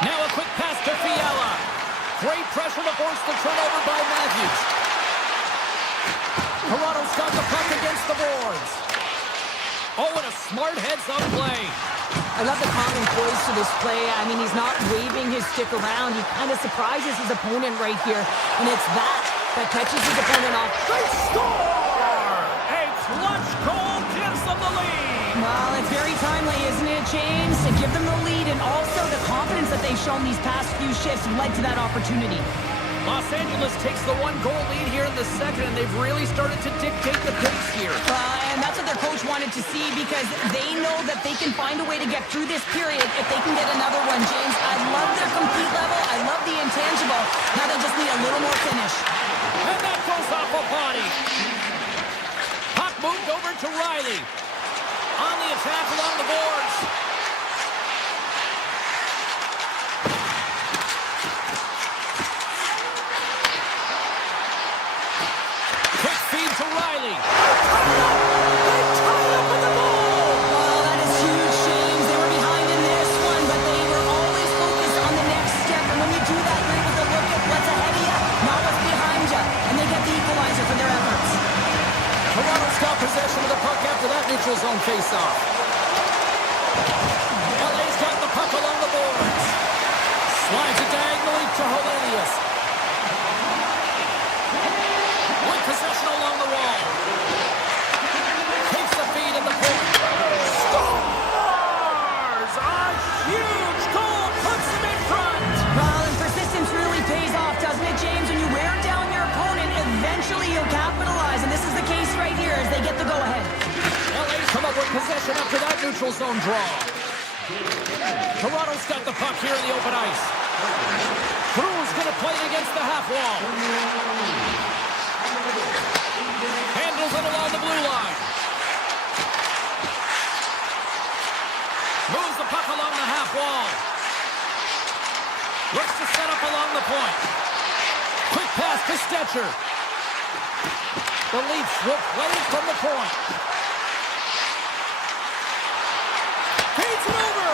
Now a quick pass to Fiala. Great pressure to force the turnover by Matthews. Toronto's got the puck against the boards. Oh, and a smart heads-up play. I love the common poise to this play. I mean, he's not waving his stick around. He kind of surprises his opponent right here. And it's that catches his opponent off. They score! A clutch goal gives them the lead. Well, it's very timely, isn't it, James? To give them the lead, and also the confidence that they've shown these past few shifts led to that opportunity. Los Angeles takes the 1-goal lead here in the second, and they've really started to dictate the pace here. And that's what their coach wanted to see, because they know that they can find a way to get through this period if they can get another one, James. I love their complete level. I love the intangible. Now they just need a little more finish. And that goes off a body. Puck moved over to Riley. On the attack along the boards. Quick feed to Riley. They tie up with the ball. Oh, that is huge, James. They were behind in this one, but they were always focused on the next step. And when you do that, you're able to look at what's ahead of you, not what's behind you. And they get the equalizer for their efforts. Toronto's got possession of the puck after that neutral zone faceoff. LA's got the puck along the boards. Slides it diagonally to Hellenius. With possession along the wall. Takes the feed in the point. Scores! A huge goal puts him in front. Well, and persistence really pays off, doesn't it, James? When you wear down your opponent, eventually you'll capitalize. And this is the case right here as they get the go-ahead. LA's come up with possession after that neutral zone draw. Toronto's got the puck here in the open ice. Cruz going to play it against the half wall. Handles it along the blue line. Moves the puck along the half wall. Looks to set up along the point. Quick pass to Stetcher. The Leafs will play it from the point. Feeds it over.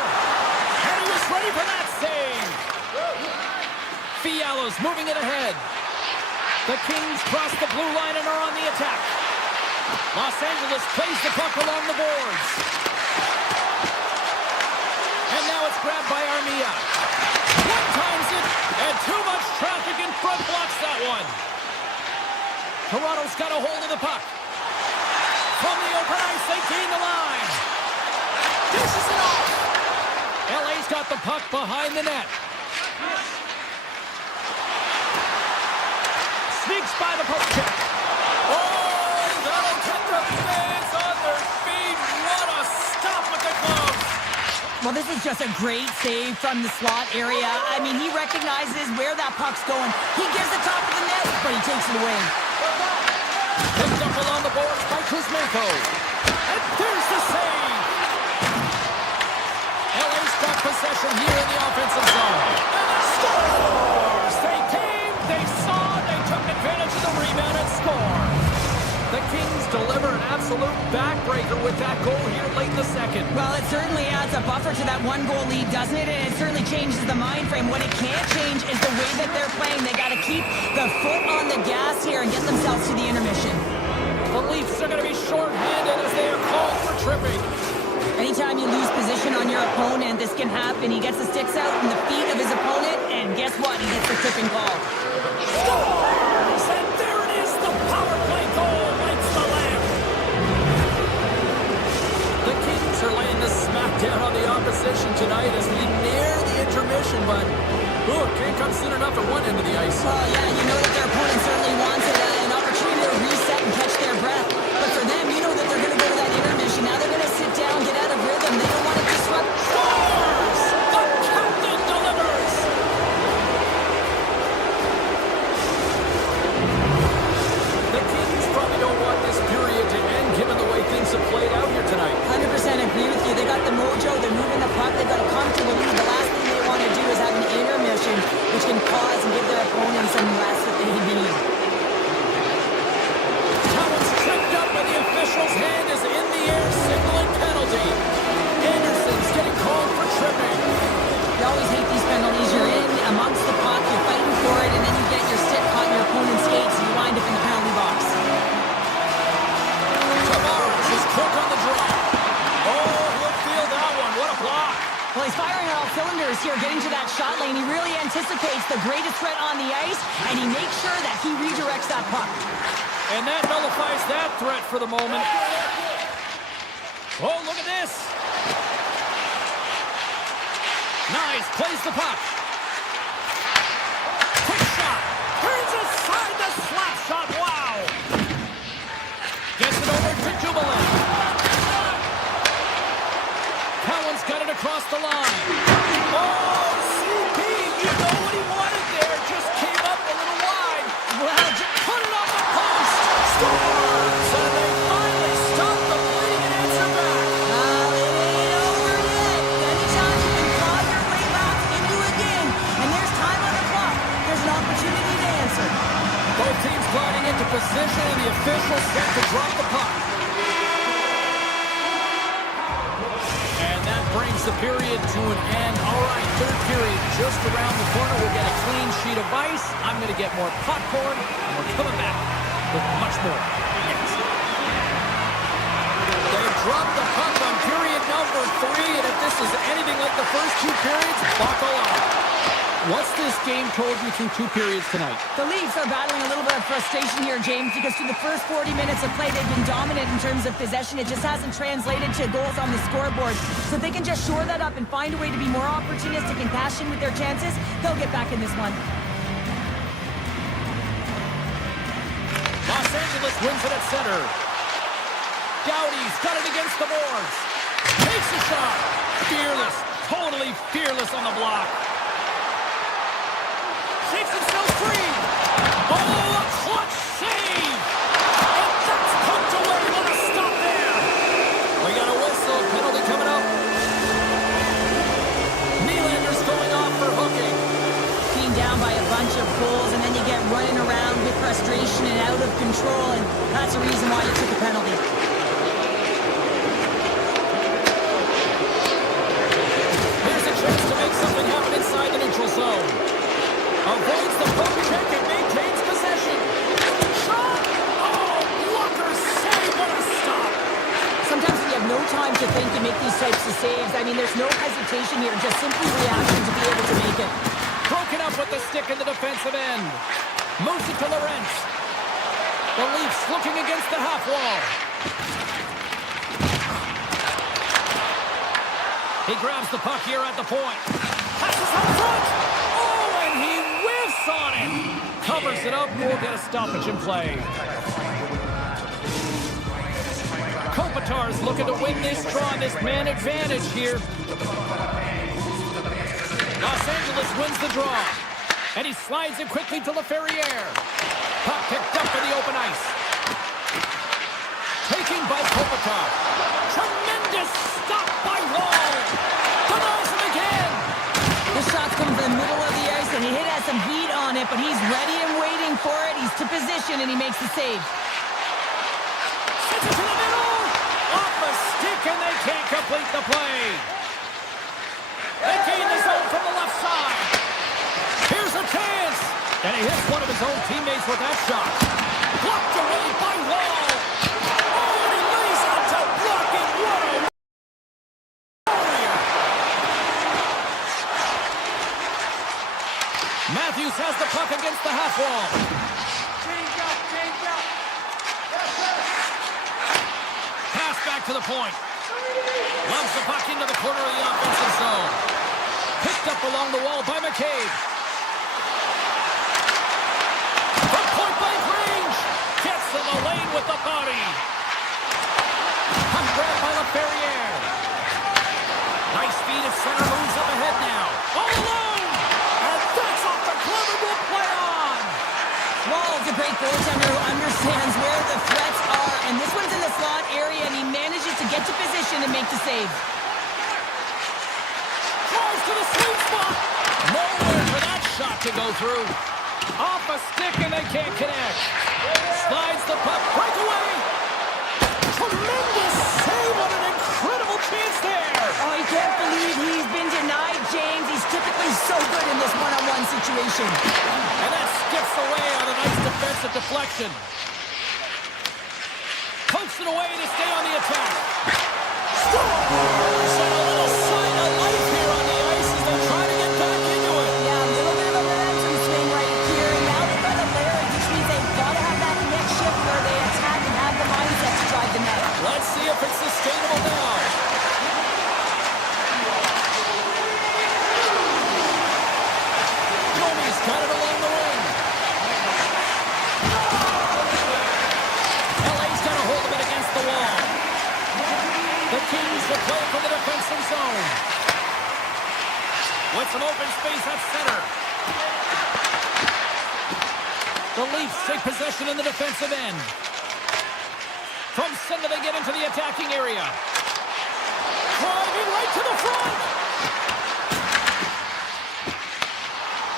And he was ready for that save. Fiala's moving it ahead. The Kings cross the blue line and are on the attack. Los Angeles plays the puck along the boards. And now it's grabbed by Armia. One times it, and too much traffic in front blocks that one. Toronto's got a hold of the puck. From the open ice, they gain the line. Dishes it off. LA's got the puck behind the net. Sneaks by the poke check. Oh, that'll get the fans on their feet. What a stop with the glove. Well, this is just a great save from the slot area. I mean, he recognizes where that puck's going. He gives the top of the net, but he takes it away. Picked up along the boards by Kuzmenko. And there's the save. LA's got possession here in the offensive zone. And scores! They came, they saw, they took advantage of the rebound and scored. The Kings deliver an absolute backbreaker with that goal here late in the second. Well, it certainly adds a buffer to that one-goal lead, doesn't it? And it certainly changes the mind frame. What it can't change is the way that they're playing. They got to keep the foot on the gas here and get themselves to the intermission. The Leafs are going to be short-handed as they are called for tripping. Anytime you lose position on your opponent, this can happen. He gets the sticks out in the feet of his opponent, and guess what? He gets the tripping call. Scores! And there it is, the power play goal lights the lamp. The Kings are laying the smackdown on the opposition tonight as we near the intermission, but it can't come soon enough at one end of the ice. Well, yeah, you know that their opponent certainly wants an opportunity to reset and catch their breath. But for them, you know that they're going to go to that intermission. Now they're going to sit down, get out of rhythm. They don't want to disrupt. Scores! The captain delivers! The Kings probably don't want this period to end given the way things have played out here tonight. 100% agree with you. They got the mojo. They're moving the puck. They've got a comfortable lead. The last thing they want to do is have an intermission, which can cause and give their opponents some rest that they need. Tripped up and the official's hand is in the air, signaling penalty. Anderson's getting called for tripping. You always hate these penalties. You're in amongst the puck, you're fighting for it, and then you get your stick caught in your opponent's skates, and you wind up in the penalty box. Tavares is quick on the draw. Oh, he'll feel that one. What a block. Well, he's firing on all cylinders here, getting to that shot lane. He really anticipates the greatest threat on the ice, and he makes sure that he redirects that puck. And that nullifies that threat for the moment. Oh, look at this. Nice, plays the puck. Quick shot. Turns aside the slap shot. Wow. Gets it over to Jubilant. Cowan's got it across the line. Oh, CP, you know what he wanted there. Just came up a little wide. Well, just put it on the post. Scores! And they finally stop the bleeding and answer back. It ain't over yet. Anytime you can claw your way back into a game, and there's time on the clock, there's an opportunity to answer. Both teams gliding into position, and the officials set to drop the puck. And that brings the period to an end. All right, third period just around the corner. We'll get a clean sheet of ice. I'm going to get more popcorn, and we're coming back with much more. Yes. They dropped the puck on period number 3, and if this is anything like the first 2 periods, buckle up. What's this game told you through 2 periods tonight? The Leafs are battling a little bit of frustration here, James, because through the first 40 minutes of play, they've been dominant in terms of possession. It just hasn't translated to goals on the scoreboard. So if they can just shore that up and find a way to be more opportunistic and cash in with their chances, they'll get back in this one. Los Angeles wins it at center. Doughty's got it against the boards. Takes a shot. Fearless. Totally fearless on the block. Takes himself free. Oh, a clutch save. And that's poked away. What a stop there. We got a whistle. Penalty coming up. Nylander's going off for hooking. Being down by a bunch of goals, and then you get running around with frustration and out of control, and that's the reason why you took a penalty. Here's a chance to make something happen inside the neutral zone. Avoids the poke check and maintains possession. these types of saves. I mean, there's no hesitation here, just simply reaction to be able to make it. Broken up with the stick in the defensive end. Moves it to Lorentz. The Leafs looking against the half wall. He grabs the puck here at the point. Passes up front. Oh, and he whiffs on it. Covers it up. We'll get a stoppage in play. Kopitar's looking to win this draw, this man advantage here. Los Angeles wins the draw. And he slides it quickly to LaFerriere. Puck picked up in the open ice. Taking by Kopitar. Tremendous stop by Wall. Denies him again. The shot's coming from the middle of the ice, and he has some heat on it, but he's ready and waiting for it. He's to position, and he makes the save. Sends it to the middle. Off the stick, and they can't complete the play. They gain the zone from the left side. Here's a chance. And he hits one of his own teammates with that shot. Blocked away by Wall. Oh, and he lays out to block it. What a warrior. Matthews has the puck against the half wall. Change up, change up. Pass back to the point. Loves the puck into the corner of the offensive zone. Picked up along the wall by McCabe. From point-blank range. Gets in the lane with the body. Grabbed by LaFerriere. Nice feed at center. Moves up ahead now. All alone. And that's off the glove and will play on. Wall's a great goaltender who understands where the threats are, and this one's in the slot area, and he manages to get to position and make the save. Tries to the sweet spot. Nowhere for that shot to go through. Off a stick and they can't connect. Slides the puck. Breakaway. Tremendous save. What an incredible chance there. Oh, he can't believe he's been denied, James. He's typically so good in this one-on-one situation. And that skips away on a nice defensive deflection. Pokes it away to stay on the attack. Scores! And a little sign of life here on the ice as they try to get back into it. Yeah, a little bit of a momentum swing right here. And now they've got a layer, which means they've got to have that next shift where they attack and have the mindset to drive the net. Let's see if it's sustainable now. Domi's got it along the wing. LA's got a hold of it against the wall. The Kings will play from the defensive zone. With some open space at center. The Leafs take possession in the defensive end. From center they get into the attacking area. Driving right to the front.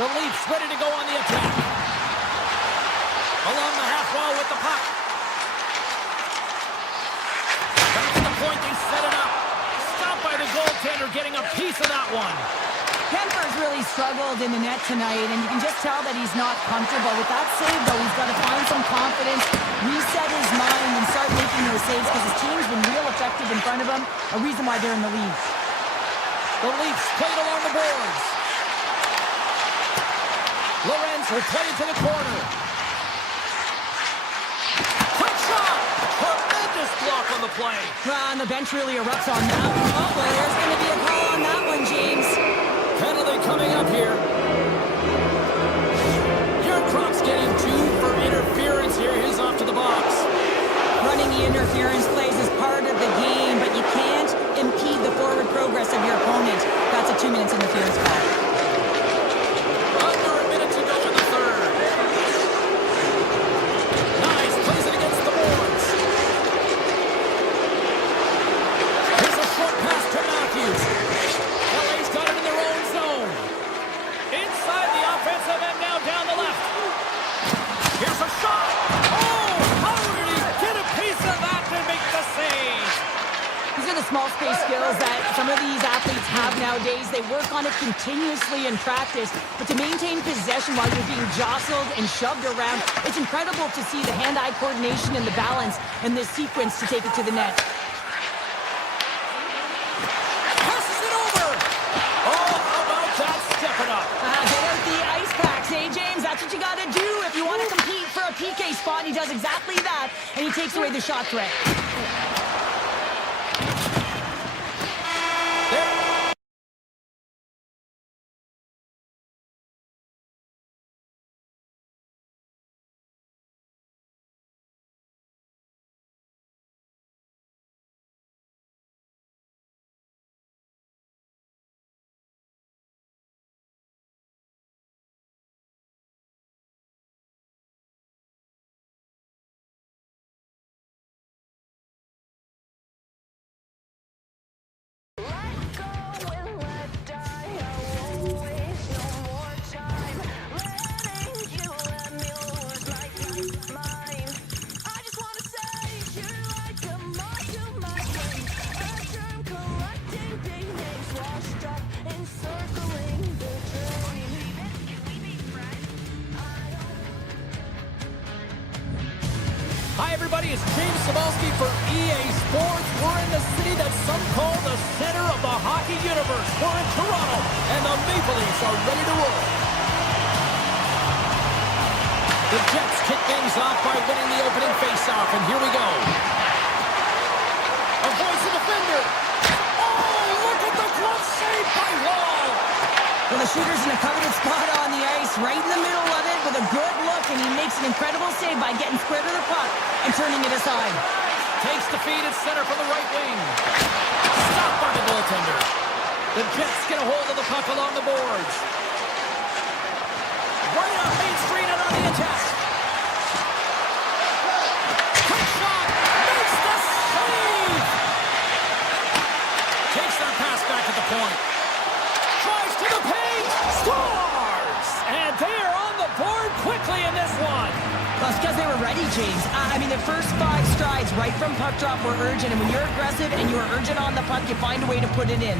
The Leafs ready to go on the attack. Along the half wall with the puck. Back to the point, they set it up. Stopped by the goaltender, getting a piece of that one. Kemper's really struggled in the net tonight, and you can just tell that he's not comfortable. With that save, though, he's got to find some confidence, reset his mind, and start making those saves because his team's been real effective in front of him, a reason why they're in the lead. The Leafs played along the boards. Lorentz will play it to the corner. Quick shot! Tremendous block on the play. And the bench really erupts on that one. Oh, well, there's going to be a call on that one, James. Penalty coming up here. Croc's getting 2 for interference here. He's off to the box. Running the interference plays is part of the game, but you can't impede the forward progress of your opponent. That's a 2 minutes interference call. Under a minute to go in the third. Nice. Plays it against the boards. Here's a short pass to Matthews. LA's got it in their own zone. Inside the offensive end now down the left. Here's a shot. Oh, how did he get a piece of that to make the save? These are the small space skills that some of these athletes have nowadays. They work on it continuously in practice, but to maintain possession while you're being jostled and shoved around, it's incredible to see the hand-eye coordination and the balance in this sequence to take it to the net. That's what you got to do if you want to compete for a PK spot. He does exactly that, and he takes away the shot threat. Hi, everybody. It's James Cybulski for EA Sports. We're in the city that some call the center of the hockey universe. We're in Toronto, and the Maple Leafs are ready to roll. The Jets kick things off by winning the opening faceoff, and here we go. Avoids the defender. Oh, look at the glove save by Wall. Well, the shooter's in a coveted spot on the ice, right in the middle of it with a good look, and he makes an incredible save by getting square to the puck and turning it aside. Takes the feed at center from the right wing. Stopped by the goaltender. The Jets get a hold of the puck along the boards. Right on Main Street and on the attack. Quick shot. Makes the save. Takes that pass back at the point. Drives to the paint. Scores. And they are on the board quickly in this one. Well, it's because they were ready, James. I mean, the first 5 strides right from puck drop were urgent, and when you're aggressive and you're urgent on the puck, you find a way to put it in.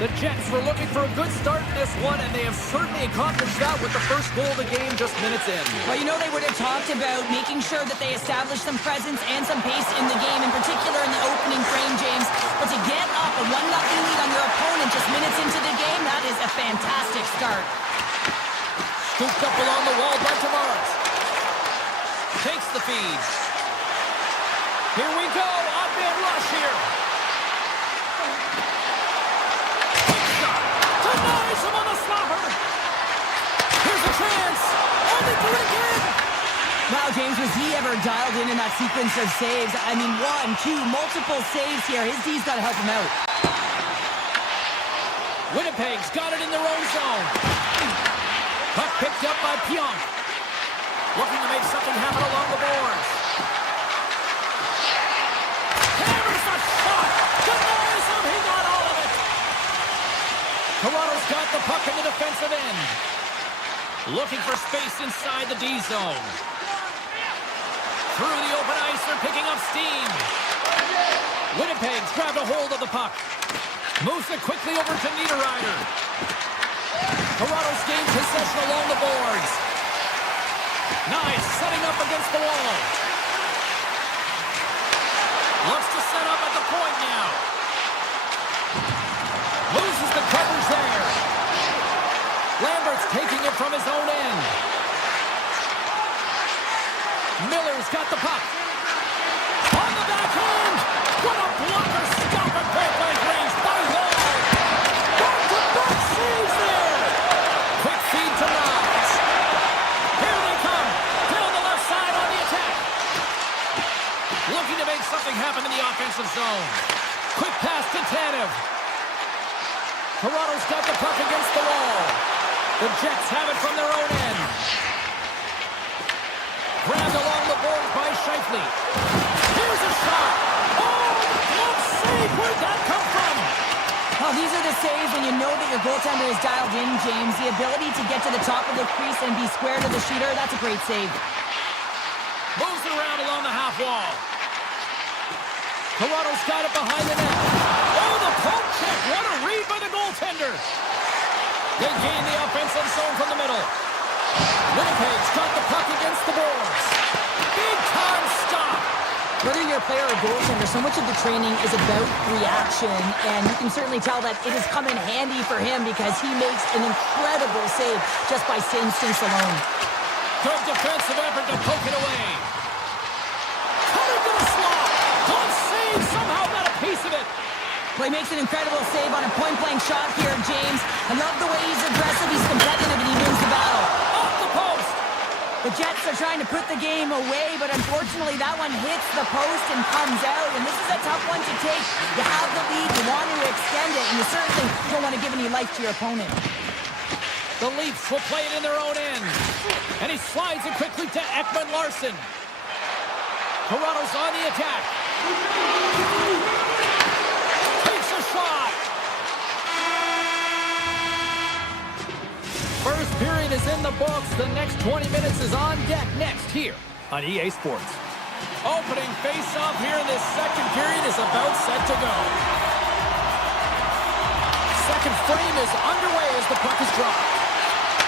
The Jets were looking for a good start in this one, and they have certainly accomplished that with the first goal of the game just minutes in. Well, you know, they would have talked about making sure that they established some presence and some pace in the game, in particular in the opening frame, James. But to get up a 1-0 lead on your opponent just minutes into the game, that is a fantastic start. Scooped up along the wall by Tavares. Takes the feed. Here we go. Up-in rush here. Quick shot. Denies him on the slapper. Here's a chance. Only to it again. Wow, James, was he ever dialed in that sequence of saves? I mean, 1, 2, multiple saves here. His D's got to help him out. Winnipeg's got it in their own zone. Puck picked up by Pionk. Looking to make something happen along the boards. Hammers a shot. Denies him. He got all of it. Toronto's got the puck in the defensive end. Looking for space inside the D zone. Through the open ice, they're picking up steam. Winnipeg's grabbed a hold of the puck. Moves it quickly over to Niederreiter. Toronto's gained possession along the boards. Nice, setting up against the wall. Looks to set up at the point now. Loses the coverage there. Lambert's taking it from his own end. Miller's got the puck. On the backhand. What a blocker. Stop at point-blank range by Wall. Back-to-back saves there. Quick feed to Miles. Here they come. Down the left side on the attack. Looking to make something happen in the offensive zone. Quick pass to Tanev. Toronto's got the puck against the wall. The Jets have it from their own end. Grabbed along the boards by Scheifele. Here's a shot. Oh, the glove save. Where'd that come from? Well, these are the saves when you know that your goaltender is dialed in, James. The ability to get to the top of the crease and be square to the shooter, that's a great save. Moves it around along the half wall. Toronto's got it behind the net. Oh, the poke check. What a read by the goaltender. They gain the offensive zone from the middle. Winnipeg's got the puck against the boards. Big time stop. Whether you're a player or goaltender, so much of the training is about reaction, and you can certainly tell that it has come in handy for him because he makes an incredible save just by instincts alone. Good defensive effort to poke it away. Coming to the slot. Good save. Somehow got a piece of it. Well, he makes an incredible save on a point-blank shot here, James. I love the way he's aggressive, he's competitive, and he wins the battle. Off the post. The Jets are trying to put the game away, but unfortunately that one hits the post and comes out, and this is a tough one to take. You have the lead, you want to extend it, and you certainly don't want to give any life to your opponent. The Leafs will play it in their own end. And he slides it quickly to Ekman-Larsson. Toronto's on the attack. Takes a shot. First period is in the books. The next 20 minutes is on deck next here on EA Sports. Opening face-off here in this second period is about set to go. Second frame is underway as the puck is dropped.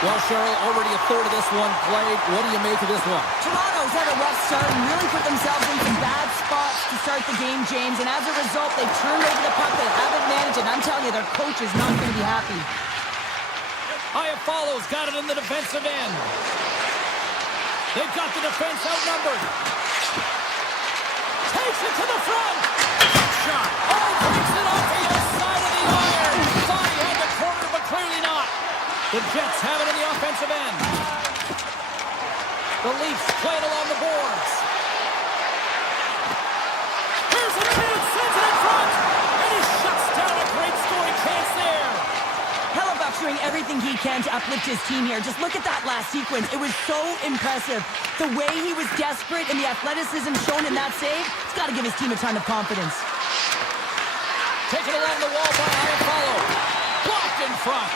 Well, Cheryl, already a third of this one played. What do you make of this one? Toronto's had a rough start and really put themselves in some bad spots to start the game, James, and as a result, they've turned over the puck. They haven't managed it. I'm telling you, their coach is not going to be happy. Iafallo's got it in the defensive end. They've got the defense outnumbered. Takes it to the front. Shot. Oh, breaks it off the outside of the iron. Thought he had the corner, but clearly not. The Jets have it in the offensive end. The Leafs play it along the boards. Here's a chance, sends it in front, and he shuts down a great scoring chance there. Hellebuck's doing everything he can to uplift his team here. Just look at that last sequence. It was so impressive. The way he was desperate and the athleticism shown in that save, it's got to give his team a ton of confidence. Taken along the wall by Iafallo. Blocked in front.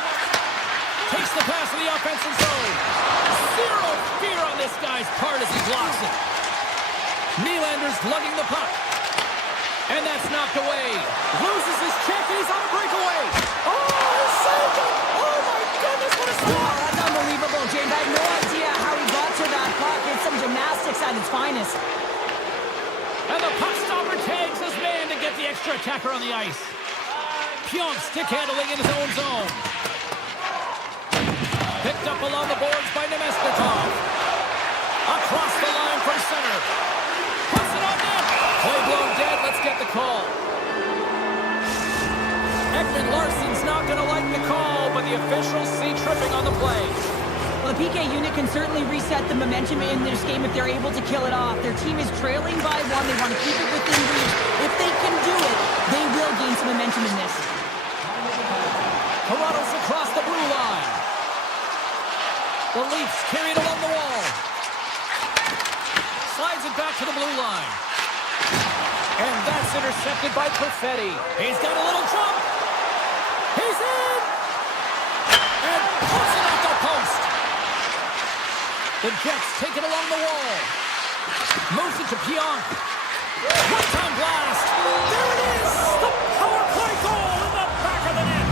Takes the pass in the offensive zone. Zero fear on this guy's part as he blocks it. Nylander's lugging the puck. And that's knocked away. Loses his check and he's on a breakaway. Oh, he saved it! Oh my goodness, what a Oh, stop! that's unbelievable, James. I have no idea how he got to that puck. It's some gymnastics at its finest. And the puck stopper tags his man to get the extra attacker on the ice. Pionk stick handling in his own zone. Picked up along the boards by Nemesnikov. Across the line from center. Puts it on net. Play blown dead. Let's get the call. Ekman-Larsson's not going to like the call, but the officials see tripping on the play. Well, the PK unit can certainly reset the momentum in this game if they're able to kill it off. Their team is trailing by one. They want to keep it within reach. If they can do it, they will gain some momentum in this. Toronto's across the blue line. The Leafs carry it along the wall. Slides it back to the blue line. And that's intercepted by Perfetti. He's got a little jump. He's in. And puts it off the post. The Jets take it along the wall. Moves it to Pionk. One-time blast. There it is. The power play goal in the back of the net.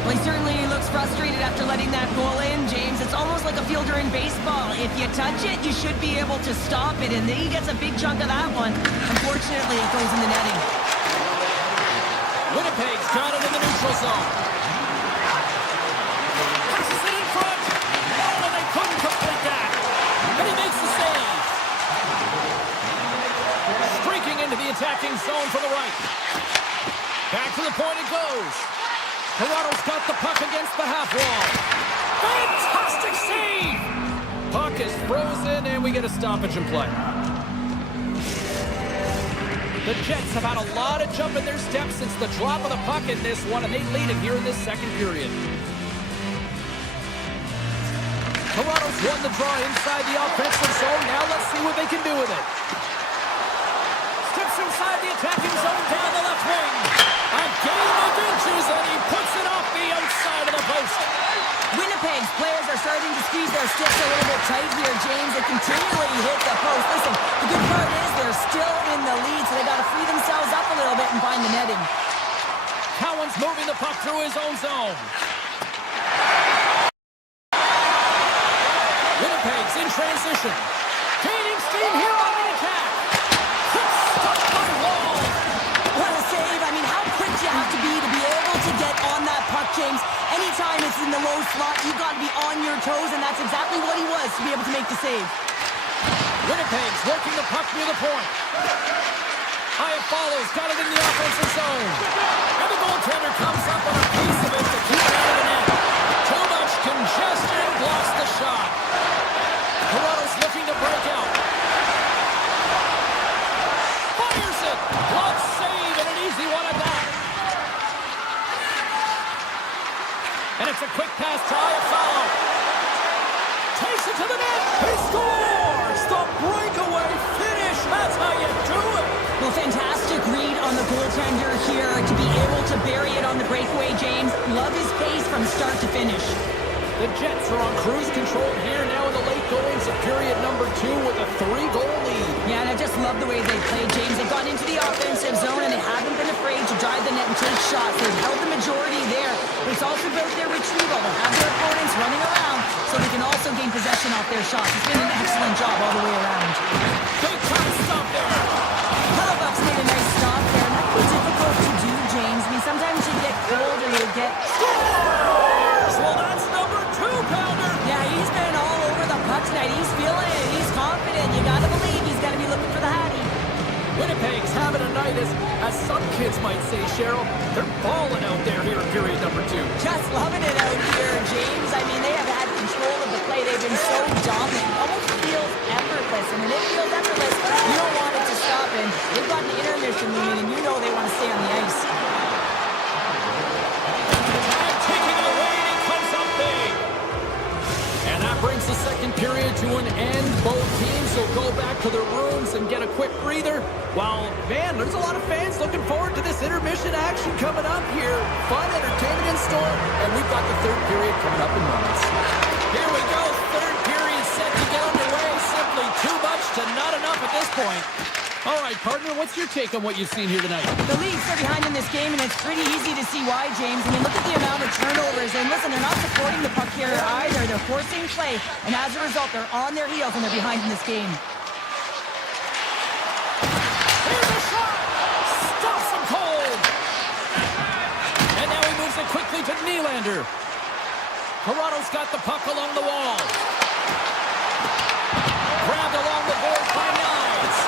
Well, he certainly looks frustrated after letting that goal in, James. It's almost like a fielder in baseball. If you touch it, you should be able to stop it, and he gets a big chunk of that one. Unfortunately, it goes in the netting. Winnipeg's got it in the neutral zone. Passes it in front. Oh, and they couldn't complete that. And he makes the save. Streaking into the attacking zone for the right. Back to the point it goes. Toronto's got the puck against the half wall. Fantastic save! Puck is frozen, and we get a stoppage in play. The Jets have had a lot of jump in their steps since the drop of the puck in this one, and they lead it here in this second period. Toronto's won the draw inside the offensive zone. Now let's see what they can do with it. Steps inside the attacking zone down the left wing. A game of inches, and he puts it off the outside of the post. Winnipeg's players are starting to squeeze their sticks a little bit tight here, James. They continually hit the post. Listen, the good part is they're still in the lead, so they got to free themselves up a little bit and find the netting. Cowan's moving the puck through his own zone. Winnipeg's in transition. Gaining steam here on the attack. Stuck by Wall. What a save. I mean, how quick do you have to be able to get on that puck, James? Any anytime it's in the low slot, you've got to be on your toes, and that's exactly what he was to be able to make the save. Winnipeg's working the puck near the point. Hyatt follows, got it in the offensive zone. And the goaltender comes up on a piece of it to keep it out of the net. Too much congestion blocks the shot. Toronto's looking to break out. Fires it. Glove save and an easy one at that. And it's a quick pass to Hyatt follow. Takes it to the net. He scores! The breakaway finish. That's how you do it. Well, fantastic read on the goaltender here to be able to bury it on the breakaway, James. Love his pace from start to finish. The Jets are on cruise control here now in the late goings of period number 2 with a 3-goal lead. Yeah, and I just love the way they played, James. They've gone into the offensive zone and they haven't been afraid to drive the net and take shots. They've held the majority there. But it's also about their retrieval. They have their opponents running around so they can also gain possession off their shots. It's been an excellent job all the way around. Big time stop there. Hellebuyck's made a nice stop there, and that can be difficult to do, James. I mean, sometimes you get cold or you get... Scores! Well, that's number 2-pounder. Yeah, he's been all over the puck tonight. He's feeling it. He's confident. You gotta believe he's gonna be looking for the Hattie. Winnipeg's having a night, as some kids might say, Cheryl. They're balling out there here in period number 2. Just loving it out here, James. I mean, they have had control of the play. They've been so dominant. It almost feels effortless. And when it feels effortless, you don't want it to stop. And they've got an intermission looming, and you know they want to stay on the ice. And taking it away, and he comes up big. And that brings the second period to an end. Both teams will go back to their rooms and get a quick breather. While, man, there's a lot of fans looking forward to this intermission action coming up here. Fun entertainment in store, and we've got the third period coming up in moments. Here we go, third period set to get underway. Simply too much to not enough at this point. All right, partner, what's your take on what you've seen here tonight? The Leafs are behind in this game, and it's pretty easy to see why, James. I mean, look at the amount of turnovers. And listen, they're not supporting the puck here either. They're forcing play, and as a result, they're on their heels, and they're behind in this game. Here's a shot! Stops him cold! And now he moves it quickly to Nylander. Toronto's got the puck along the wall. Grabbed along the board by Knies.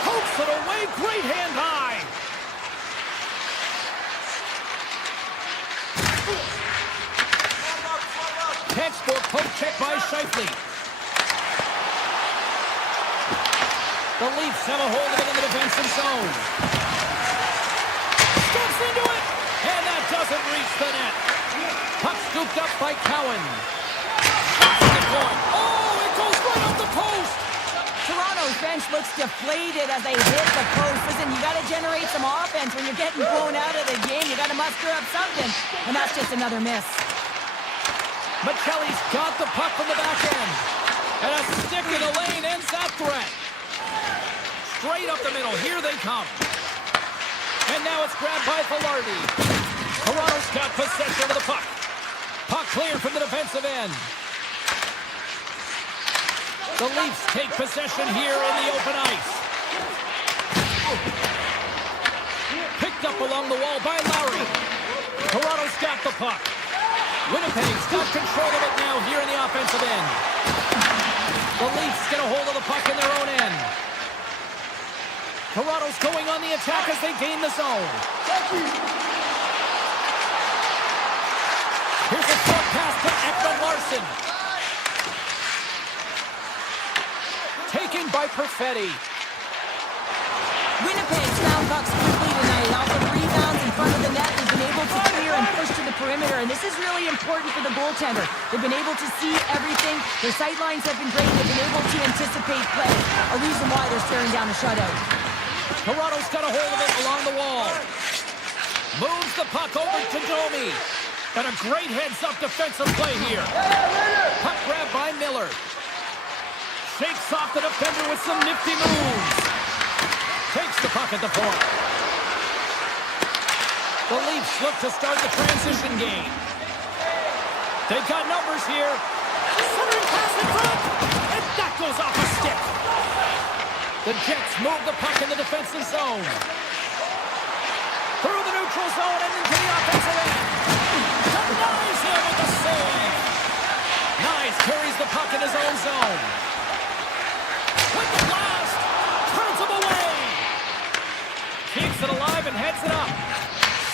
Hooks it away, great hand high. Textbook poke check by Scheifele. The Leafs have a hold of it in the defensive zone. Steps into it, and that doesn't reach the net. Puck scooped up by Cowan. Shots at the point. Oh, it goes right off the post. Toronto's bench looks deflated as they hit the post. Listen, you got to generate some offense when you're getting blown out of the game. You got to muster up something, and that's just another miss. McKelly's got the puck from the back end. And a stick in the lane ends that threat. Straight up the middle. Here they come. And now it's grabbed by Velarde. Toronto's got possession of the puck. Puck cleared from the defensive end. The Leafs take possession here in the open ice. Picked up along the wall by Lowry. Toronto's got the puck. Winnipeg's got control of it now here in the offensive end. The Leafs get a hold of the puck in their own end. Toronto's going on the attack as they gain the zone. Here's a short pass to Ekman-Larsson. Taken by Perfetti. Winnipeg's found pucks quickly tonight. Off of rebounds in front of the net, they've been able to clear and push to the perimeter, and this is really important for the goaltender. They've been able to see everything. Their sight lines have been great. They've been able to anticipate play. A reason why they're staring down a shutout. Toronto's got a hold of it along the wall. Moves the puck over to Domi. And a great heads-up defensive play here. Puck grab by Miller. Shakes off the defender with some nifty moves. Takes the puck at the point. The Leafs look to start the transition game. They've got numbers here. Centering pass in front. And that goes off a stick. The Jets move the puck in the defensive zone. Through the neutral zone and into the offensive end. Denies him.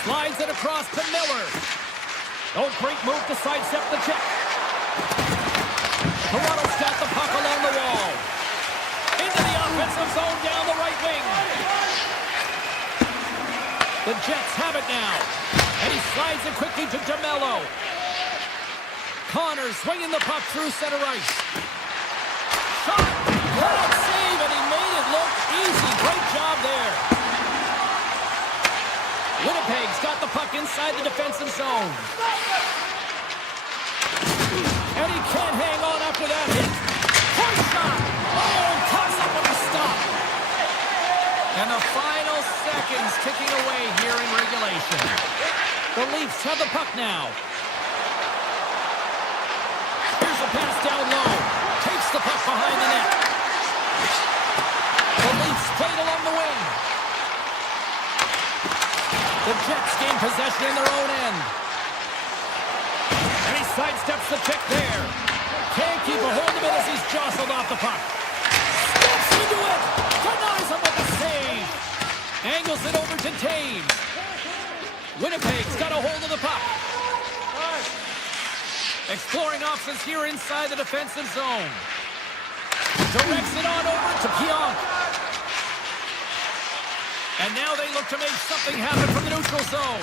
Slides it across to Miller. Oh, great move to sidestep the check. Toronto's got the puck along the wall. Into the offensive zone down the right wing. The Jets have it now. And he slides it quickly to DeMello. Connor swinging the puck through center ice. Shot! Great save, and he made it look easy. Great job there. Winnipeg's got the puck inside the defensive zone. And he can't hang on after that hit. Point shot! Oh, toss up with a stop. And the final seconds ticking away here in regulation. The Leafs have the puck now. Here's a pass down low. Takes the puck behind the net. The Leafs played along the wing. The Jets gain possession in their own end. And he sidesteps the check there. Can't keep a hold of it as he's jostled off the puck. Steps into it. Denies him with a save. Angles it over to Taves. Winnipeg's got a hold of the puck. Exploring options here inside the defensive zone. Directs it on over to Pionk. And now they look to make something happen from the neutral zone.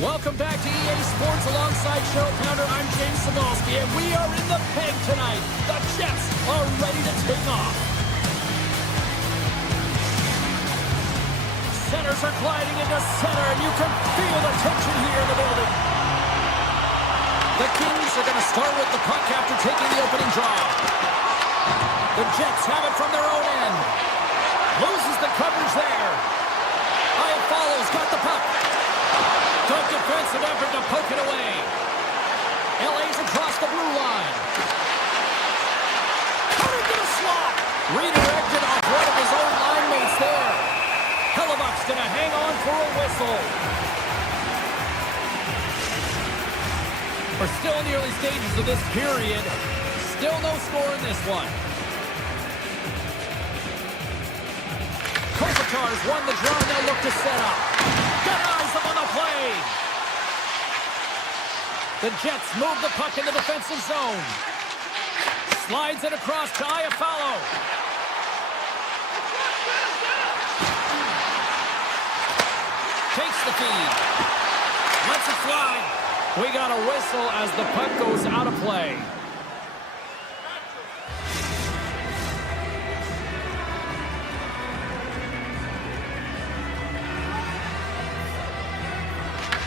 Welcome back to EA Sports alongside Show Pounder. I'm James Samolsky, and we are in the peg tonight. The Jets are ready to take off. Centers are gliding into center, and you can feel the tension here in the building. The Kings are going to start with the puck after taking the opening draw. The Jets have it from their own end. Loses the coverage there. Follows, got the puck. Good defensive effort to poke it away. LA's across the blue line. Cut into the slot. Redirected off one of his own line mates there. Hellebuck's going to hang on for a whistle. We're still in the early stages of this period. Still no score in this one. Kopitar's won the draw, they'll look to set up. Got eyes up on the play. The Jets move the puck in the defensive zone. Slides it across to Iafallo. Takes the feed. Lets it fly. We got a whistle as the puck goes out of play.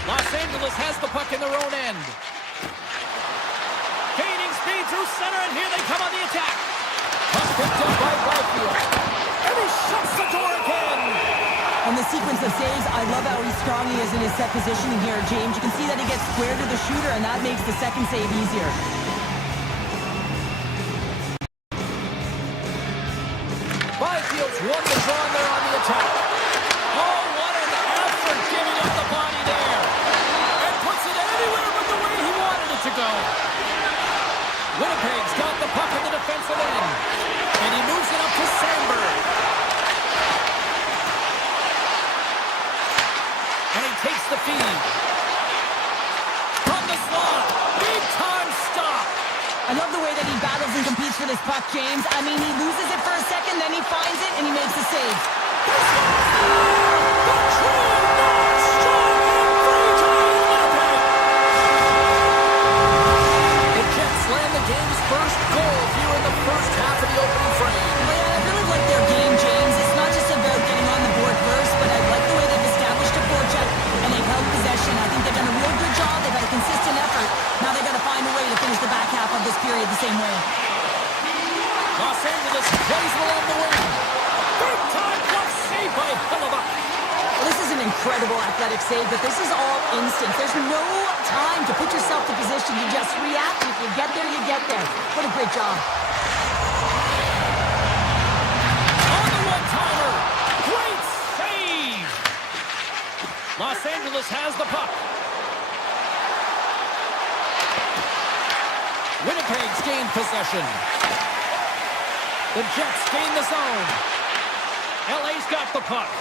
Los Angeles has the puck in their own end. Gaining speed through center, and here they come on the attack. Puck picked up by Byfield. And he shuts the door again. On the sequence of saves, I love how strong he is in his set positioning here, James. You can see that he gets square to the shooter, and that makes the second save easier. Byfield's won the draw, and they're on the attack. Oh, what an effort giving up the body there. And puts it anywhere but the way he wanted it to go. Winnipeg's got the puck in the defensive end. And he moves it up to Sandberg. And he takes the feed. From the slot. Big time stop. I love the way that he battles and competes for this puck, James. I mean, he loses it for a second, then he finds it, and he makes the save. The Jets land the game's first goal here in the first half of the opening frame. Yeah, I really like their game, James. It's not just about getting on the board first, but I like the way they've established a forecheck, and they've held possession. I think they've done a real good job. They've had a consistent effort. Now they've got to find a way to finish the back half of this period the same way. Los Angeles plays along the wing. Big time block save by Hellebuck. Well, this is an incredible athletic save, but this is all instinct. There's no time to put yourself to position. You just react. If you get there, you get there. What a great job. On the one-timer. Great save. Los Angeles has the puck. Winnipeg's gained possession. The Jets gain the zone. LA's got the puck.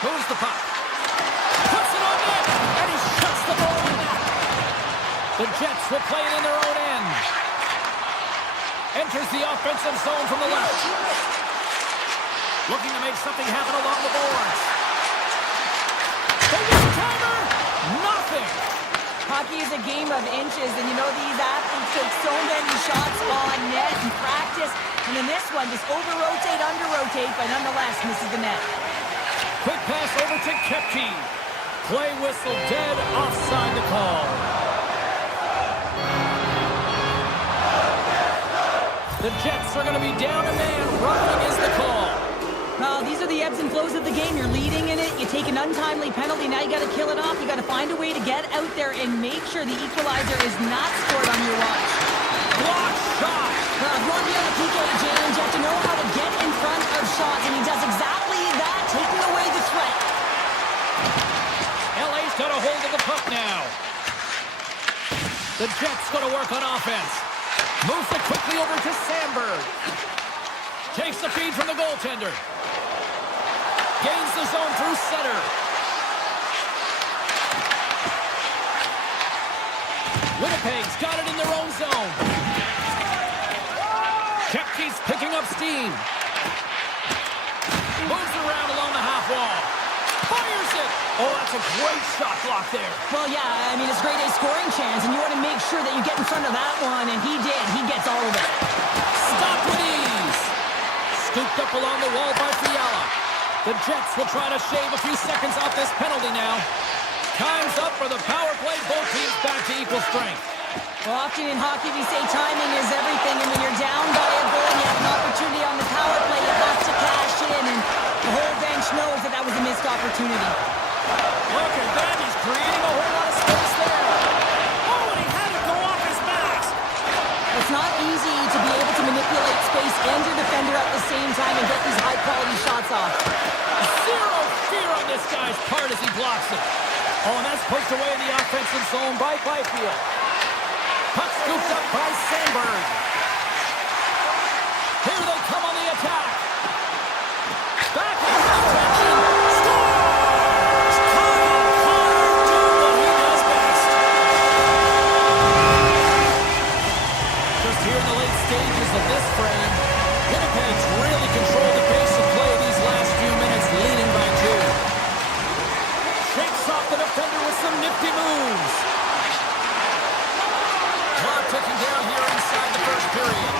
Moves the puck. Puts it on net. And he shuts the ball in net. The Jets will play it in their own end. Enters the offensive zone from the left. Looking to make something happen along the boards. The one-timer. Nothing. Hockey is a game of inches, and you know these athletes take so many shots on net in practice. And in this one, just over-rotate, under-rotate, but nonetheless misses the net. Quick pass over to Kepke. Play whistle dead, offside the call. The Jets are going to be down a man. Roughing is the call. Well, these are the ebbs and flows of the game. You're leading in it. You take an untimely penalty. Now you got to kill it off. You got to find a way to get out there and make sure the equalizer is not scored on your watch. Block shot. Well, if you want to be on the PK, James, you have to know how to get in front of shots, and he does exactly that, taking away the threat. LA's got a hold of the puck now. The Jets going to work on offense. Moves it quickly over to Sandberg. Takes the feed from the goaltender. Gains the zone through center. Winnipeg's got it in their own zone. Kepke's picking up steam. Moves around along the half wall. Fires it. Oh, that's a great shot block there. Well, yeah, I mean, it's a grade A scoring chance, and you want to make sure that you get in front of that one, and he did. He gets all of it. Stop with ease. Scooped up along the wall by Fiala. The Jets will try to shave a few seconds off this penalty now. Time's up for the power play. Both teams back to equal strength. Well, often in hockey, we say timing is everything, and when you're down by a goal and you have an opportunity on the power play, you have to cash in, and the whole bench knows that that was a missed opportunity. Look at that. He's creating a whole lot of space there. Oh, and he had to go off his mask. It's not easy to be able to manipulate space and your defender at the same time and get these high-quality shots off. Zero fear on this guy's part as he blocks it. Oh, and that's pushed away in the offensive zone by Byfield. Puck scooped up by Sandberg. Here they come on the attack. Back in contention. Scores! Kyle Connor doing what he does best. Just here in the late stages of this frame, Winnipeg's really controlled the pace of play these last few minutes, leading by 2. Shakes off the defender with some nifty moves. Clock ticking down here inside the first period.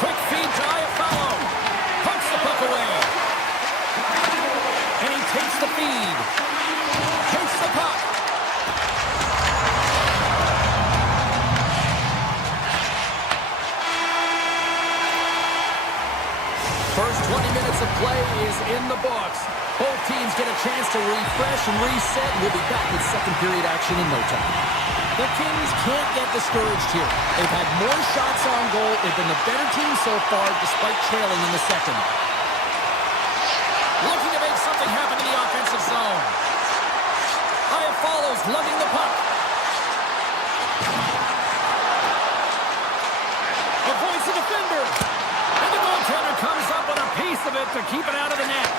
Quick feed to Iafallo. Punts the puck away. And he takes the feed. Takes the puck. First 20 minutes of play is in the books. Both teams get a chance to refresh and reset. We'll be back with second period action in no time. The Kings can't get discouraged here. They've had more shots on goal. They've been the better team so far, despite trailing in the second. Looking to make something happen in the offensive zone. Iafallo's lugging the puck. Avoids the defender. And the goaltender comes up with a piece of it to keep it out of the net.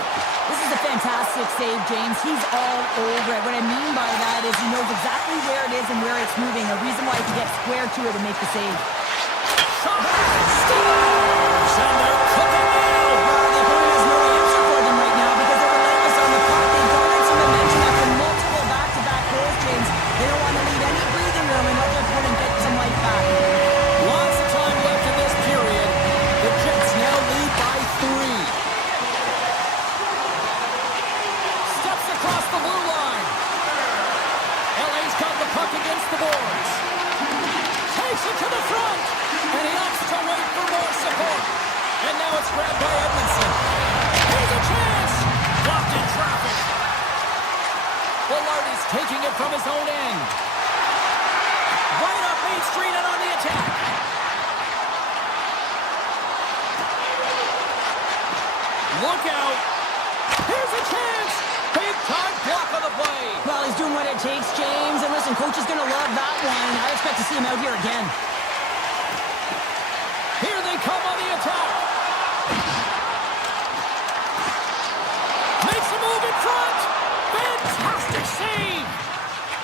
This is a fantastic save, James. He's all over it. What I mean by that is he knows exactly where it is and where it's moving. A reason why he can get square to it and make the save. Shot! Scores! And they're cooking now! The opponent has no answer for them right now because they're relentless on the puck. They've garnered some momentum after multiple back-to-back goals, James. They don't want to leave any breathing room and let their opponent get some life back. Lots of time left in this period. The Jets now lead by 3. Across the blue line. LA's got the puck against the boards. Takes it to the front. And he opts to wait for more support. And now it's grabbed by Edmondson. Here's a chance. Blocked in traffic. Willardy's taking it from his own end. Right up Main Street and on the attack. Look out. Here's a chance. Big-time block on the play. Well, he's doing what it takes, James. And listen, coach is going to love that one. I expect to see him out here again. Here they come on the attack. Makes a move in front. Fantastic save.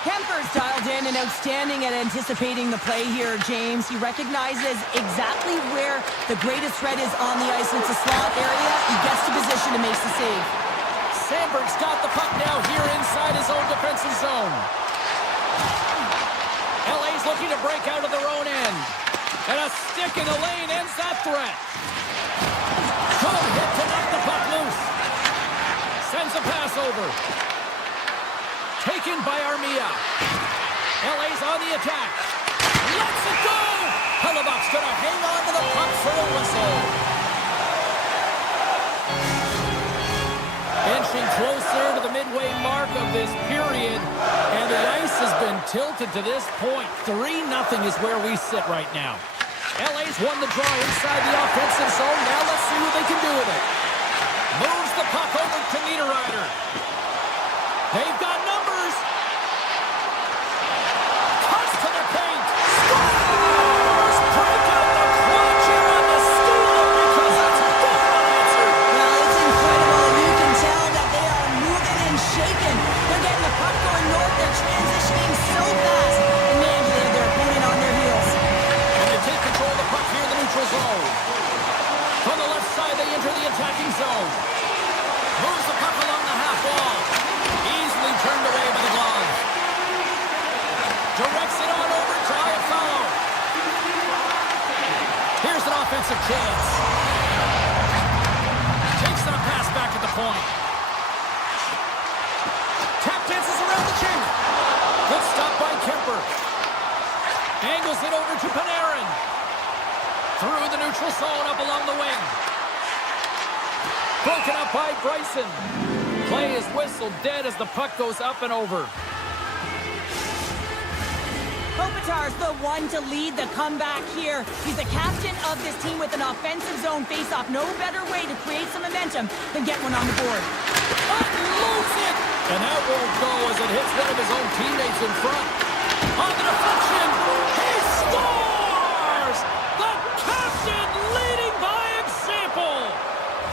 Kemper's dialed in and outstanding at anticipating the play here, James. He recognizes exactly where the greatest threat is on the ice. It's a slot area. He gets to position and makes the save. Sandberg's got the puck now here inside his own defensive zone. LA's looking to break out of their own end. And a stick in the lane ends that threat. Good hit to knock the puck loose. Sends a pass over. Taken by Armia. LA's on the attack. Lets it go! Hellebuck's gonna hang on to the puck for a whistle. Inching closer to the midway mark of this period, and the ice has been tilted to this point. 3-0 is where we sit right now. LA's won the draw inside the offensive zone. Now let's see what they can do with it. Moves the puck over to Niederreiter. They've got numbers. Cuts to the paint. Scores! Break out the clutch here on the steal because it's good unanswered. Well, it's incredible. You can tell that they are moving and shaking. They're getting the puck going north. They're transitioning so fast. And man, do they have their opponent on their heels. And they take control of the puck here in the neutral zone. From the left side, they enter the attacking zone. Moves the puck along the half chance. Takes on a pass back at the point. Tap dances around the chain. Good stop by Kemper. Angles it over to Panarin. Through the neutral zone up along the wing. Broken up by Bryson. Play is whistled dead as the puck goes up and over. Kopitar's the one to lead the comeback here. He's the captain of this team with an offensive zone faceoff. No better way to create some momentum than get one on the board. Unloads it! And that won't go as it hits one of his own teammates in front. On the deflection, he scores! The captain leading by example!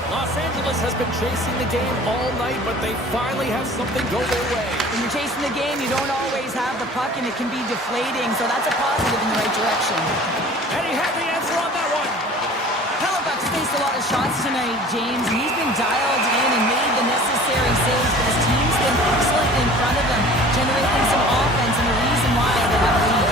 Los Angeles has been chasing the game all night, but they finally have something go their way. When you're chasing the game, you don't always have the puck, and it can be deflating, so that's a positive in the right direction. And he had the answer on that one. Hellebuyck's faced a lot of shots tonight, James, and he's been dialed in and made the necessary saves, but his team's been excellent in front of him, generating some offense, and the reason why they have a lead.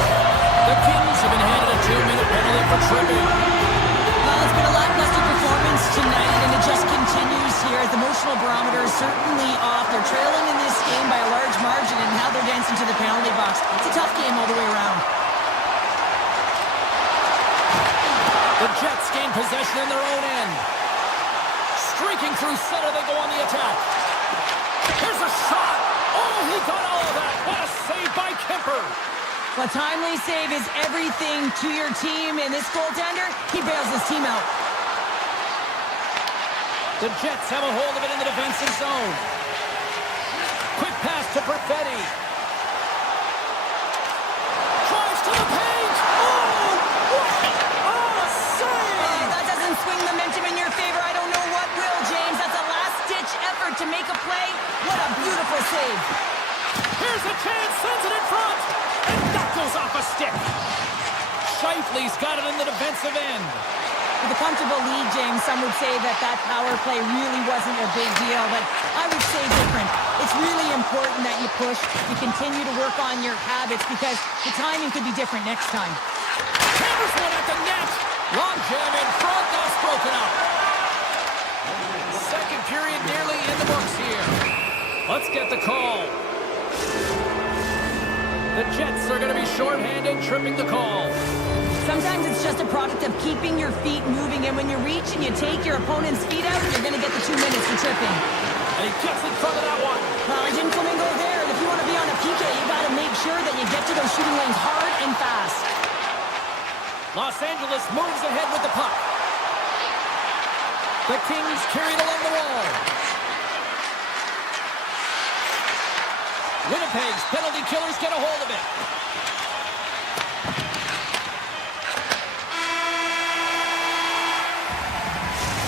The Kings have been handed a 2-minute penalty for tripping. Well, it's been a lackluster performance tonight, and it just continues here as the emotional barometer is certainly off. They're trailing in this game by a large margin, and now they're dancing to the penalty box. It's a tough game all the way around. The Jets gain possession in their own end. Streaking through center, they go on the attack. Here's a shot. Oh, he got all of that. What a save by Kemper. A timely save is everything to your team, and this goaltender, he bails his team out. The Jets have a hold of it in the defensive zone. Quick pass to Perfetti. Drives to the paint. Oh, what a save! That doesn't swing momentum in your favor. I don't know what will, James. That's a last-ditch effort to make a play. What a beautiful save. Here's a chance, sends it in front. And that goes off a stick. Scheifele's got it in the defensive end. With a comfortable lead, James, some would say that power play really wasn't a big deal, but I would say different. It's really important that you push, you continue to work on your habits, because the timing could be different next time. Hammers one at the net. Long jam in front, that's broken up. Second period nearly in the books here. Let's get the call. The Jets are going to be shorthanded, tripping the call. Sometimes it's just a product of keeping your feet moving, and when you reach and you take your opponent's feet out, you're going to get the 2 minutes for tripping. And he gets in front of that one. Well, it didn't flamingo there, and if you want to be on a PK, you got to make sure that you get to those shooting lanes hard and fast. Los Angeles moves ahead with the puck. The Kings carry it along the wall. Winnipeg's penalty killers get a hold of it.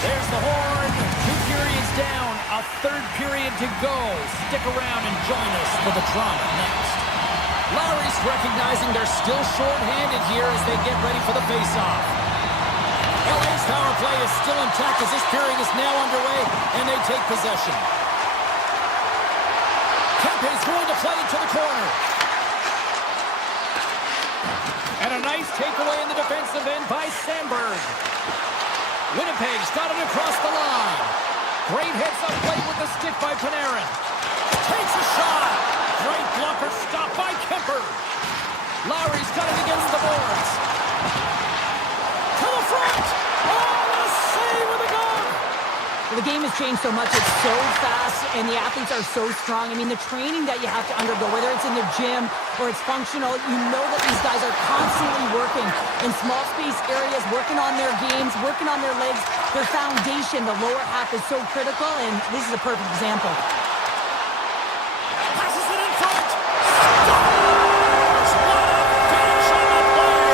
There's the horn. 2 periods down. A third period to go. Stick around and join us for the drama next. Lowry's recognizing they're still short-handed here as they get ready for the face-off. LA's power play is still intact as this period is now underway, and they take possession. Kempe's going to play into the corner. And a nice takeaway in the defensive end by Sandberg. Winnipeg's got it across the line. Great heads-up play with the stick by Panarin. Takes a shot. Great blocker stop by Kemper. Lowry's got it against the boards. To the front. Oh, a save with a gun. The game has changed so much. It's so fast, and the athletes are so strong. I mean, the training that you have to undergo, whether it's in the gym or it's functional, you know that these guys are constantly working in small space areas, working on their games, working on their legs. Their foundation, the lower half, is so critical, and this is a perfect example. Passes it in front. Scores! What a finish on that play!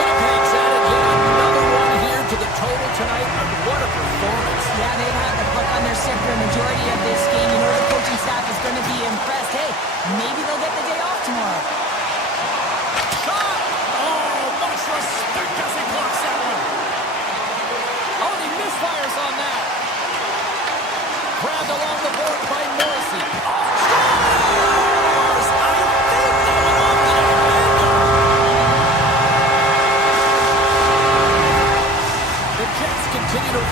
Winnipeg's added yet another one here to the total tonight. And what a performance. Yeah, they've had the puck on their stick for a majority of this game. You know the coaching staff is going to be impressed. Hey, maybe they'll get the day off tomorrow. Shot! Oh, much respect as he blocks that one. Oh, he misfires on that.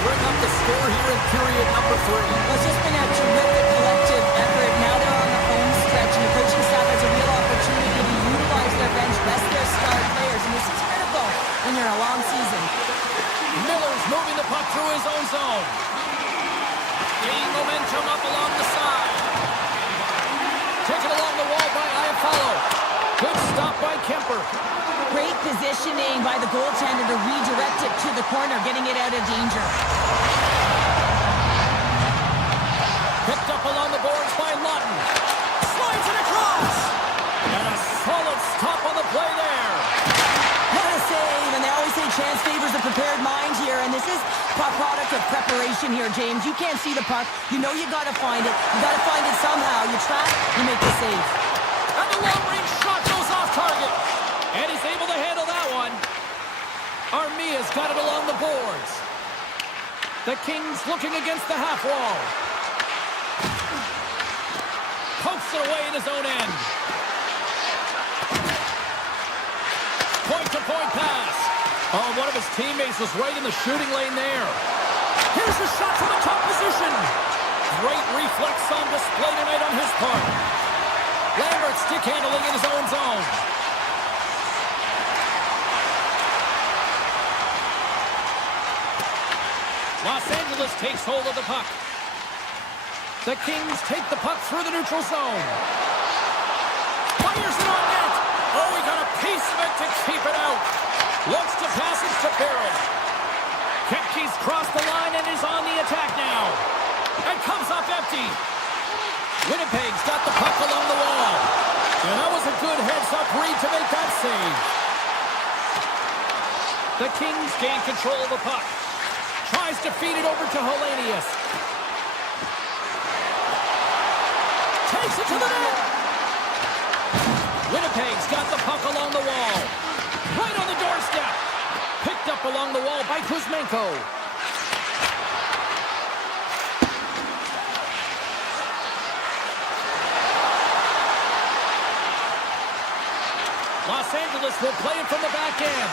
bring up the score here in period number 3. Well, it's just been a terrific collective effort. Now they're on the home stretch, and the coaching staff has a real opportunity to utilize their bench, rest their star players, and this is critical when you're in a long season. Miller's moving the puck through his own zone. Gaining momentum up along the side. Taken along the wall by Iafallo. Good stop by Kemper. Great positioning by the goaltender to redirect it to the corner, getting it out of danger. Picked up along the boards by Lawton. Slides it across. And a solid stop on the play there. What a save, and they always say chance favors the prepared mind here, and this is a product of preparation here, James. You can't see the puck. You know you got to find it. You got to find it somehow. You trap, you make the save. And the long-range shot goes off target. And he's able to handle that one. Armia's got it along the boards. The Kings looking against the half wall. Pokes it away in his own end. Point-to-point pass. Oh, one of his teammates was right in the shooting lane there. Here's a shot from the top position. Great reflex on display tonight on his part. Lambert stick handling in his own zone. Los Angeles takes hold of the puck. The Kings take the puck through the neutral zone. Fires it on net. Oh, he got a piece of it to keep it out. Looks to pass it to Barron. Kepke's crossed the line and is on the attack now. And comes up empty. Winnipeg's got the puck along the wall. And that was a good heads-up read to make that save. The Kings gain control of the puck. Tries to feed it over to Hellenius. Takes it to the net. Winnipeg's got the puck along the wall. Right on the doorstep. Picked up along the wall by Kuzmenko. Los Angeles will play it from the back end.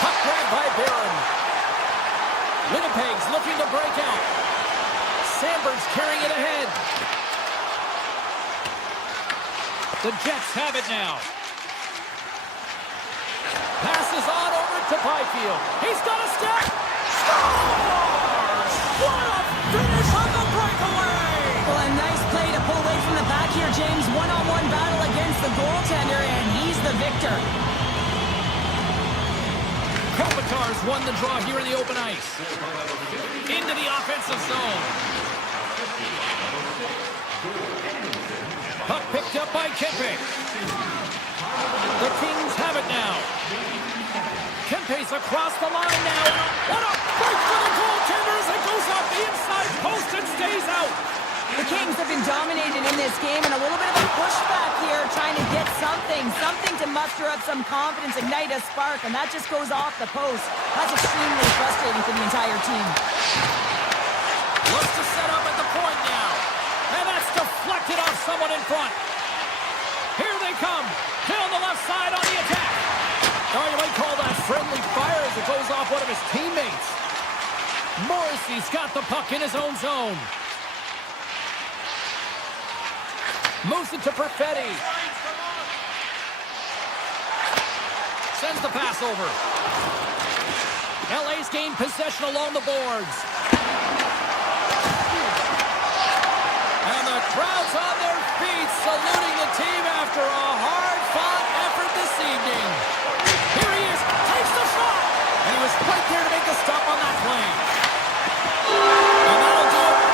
Puck grab by Barron. Winnipeg's looking to break out. Sandberg's carrying it ahead. The Jets have it now. Passes on over to Byfield. He's got a step. Scores! What a finish on the breakaway! Well, a nice play to pull away from the back here, James. One-on-one battle against the goaltender, and he's the victor. Kopitar's won the draw here in the open ice. Into the offensive zone. Puck picked up by Kempe. The Kings have it now. Kempe's across the line now. What a break for the goaltenders. It goes off the inside post and stays out. The Kings have been dominated in this game, and a little bit of a pushback here, trying to get something to muster up some confidence, ignite a spark, and that just goes off the post. That's extremely frustrating for the entire team. Looks to set up at the point now. And that's deflected off someone in front. Here they come. Down the left side on the attack. Oh, you might call that friendly fire as it goes off one of his teammates. Morrissey's got the puck in his own zone. Moves it to Perfetti. Sends the pass over. LA's gained possession along the boards. And the crowd's on their feet saluting the team after a hard-fought effort this evening. Here he is, takes the shot. And he was right there to make the stop on that play. And that'll do it.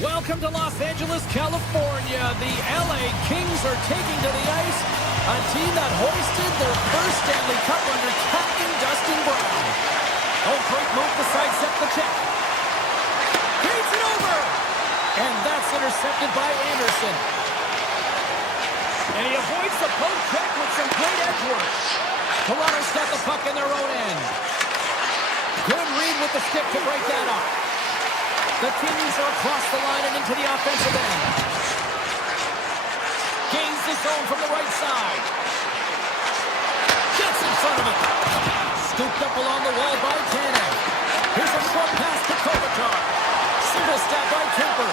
Welcome to Los Angeles, California. The LA Kings are taking to the ice a team that hoisted their first Stanley Cup under Captain Dustin Brown. Oh, great move to sidestep the check. Feeds it over. And that's intercepted by Anderson. And he avoids the poke check with some great edge work. Toronto's got the puck in their own end. Good read with the stick to break that up. The Kings are across the line and into the offensive end. Gains the zone from the right side. Gets in front of it. Scooped up along the wall by Tanev. Here's a short pass to Kopitar. Single step by Kemper.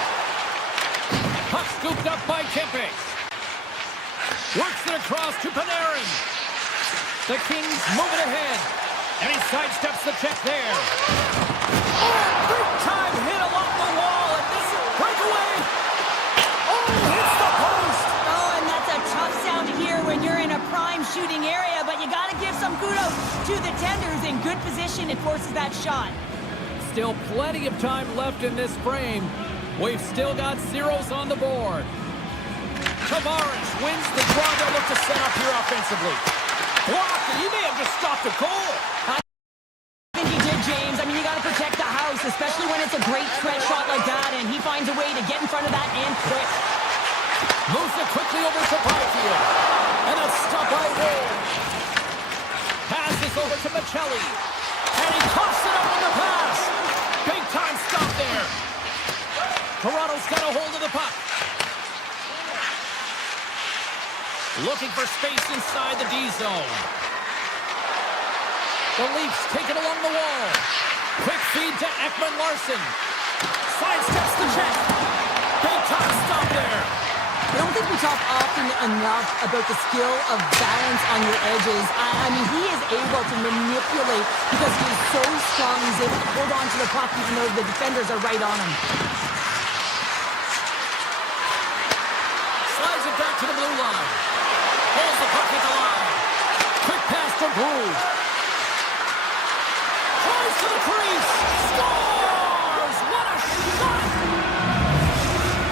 Puck scooped up by Kempe. Works it across to Panarin. The Kings moving ahead. And he sidesteps the check there. Oh, big time hit along the wall. And this is breakaway. Oh, hits the post. Oh, and that's a tough sound to hear when you're in a prime shooting area, but you got to give some kudos to the tenders. In good position, it forces that shot. Still plenty of time left in this frame. We've still got zeros on the board. Tavares wins the draw they'll look to set up here offensively. Blocked, and he may have just stopped a goal. I think he did, James. I mean, you got to protect the house, especially when it's a great threat shot like that, and he finds a way to get in front of that and quick. Moves it quickly over to Byfield. And a stop by Wade. Passes over to Michelli. And he coughs it up on the pass. Big time stop there. Toronto's got a hold of the puck. Looking for space inside the D zone. The Leafs take it along the wall. Quick feed to Ekman-Larsson. Sidesteps the check. Big time stop there. I don't think we talk often enough about the skill of balance on your edges. I mean, he is able to manipulate because he is so strong. He's able to hold on to the puck even though the defenders are right on him. Slides it back to the blue line. Holds the puck at the line. Quick pass to Bruce. Tries to the crease. Scores! What a shot!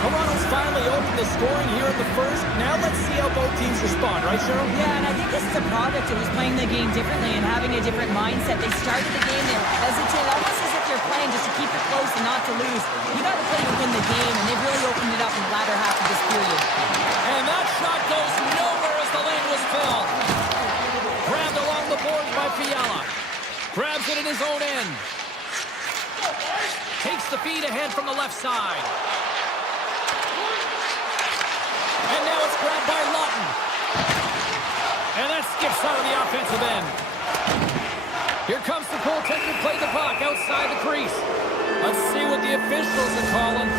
Toronto's finally opened the scoring here in the first. Now let's see how both teams respond, right, Cheryl? Yeah, and I think this is a product of just playing the game differently and having a different mindset. They started the game, they were hesitant, almost as if they're playing just to keep it close and not to lose. You got to play to win the game, and they've really opened it up in the latter half of this period. And that shot goes nowhere as the lane was filled. Grabbed along the boards by Fiala. Grabs it in his own end. Takes the feed ahead from the left side. And now it's grabbed by Lawton. And that skips out of the offensive end. Here comes the goaltender to play the puck outside the crease. Let's see what the officials are calling.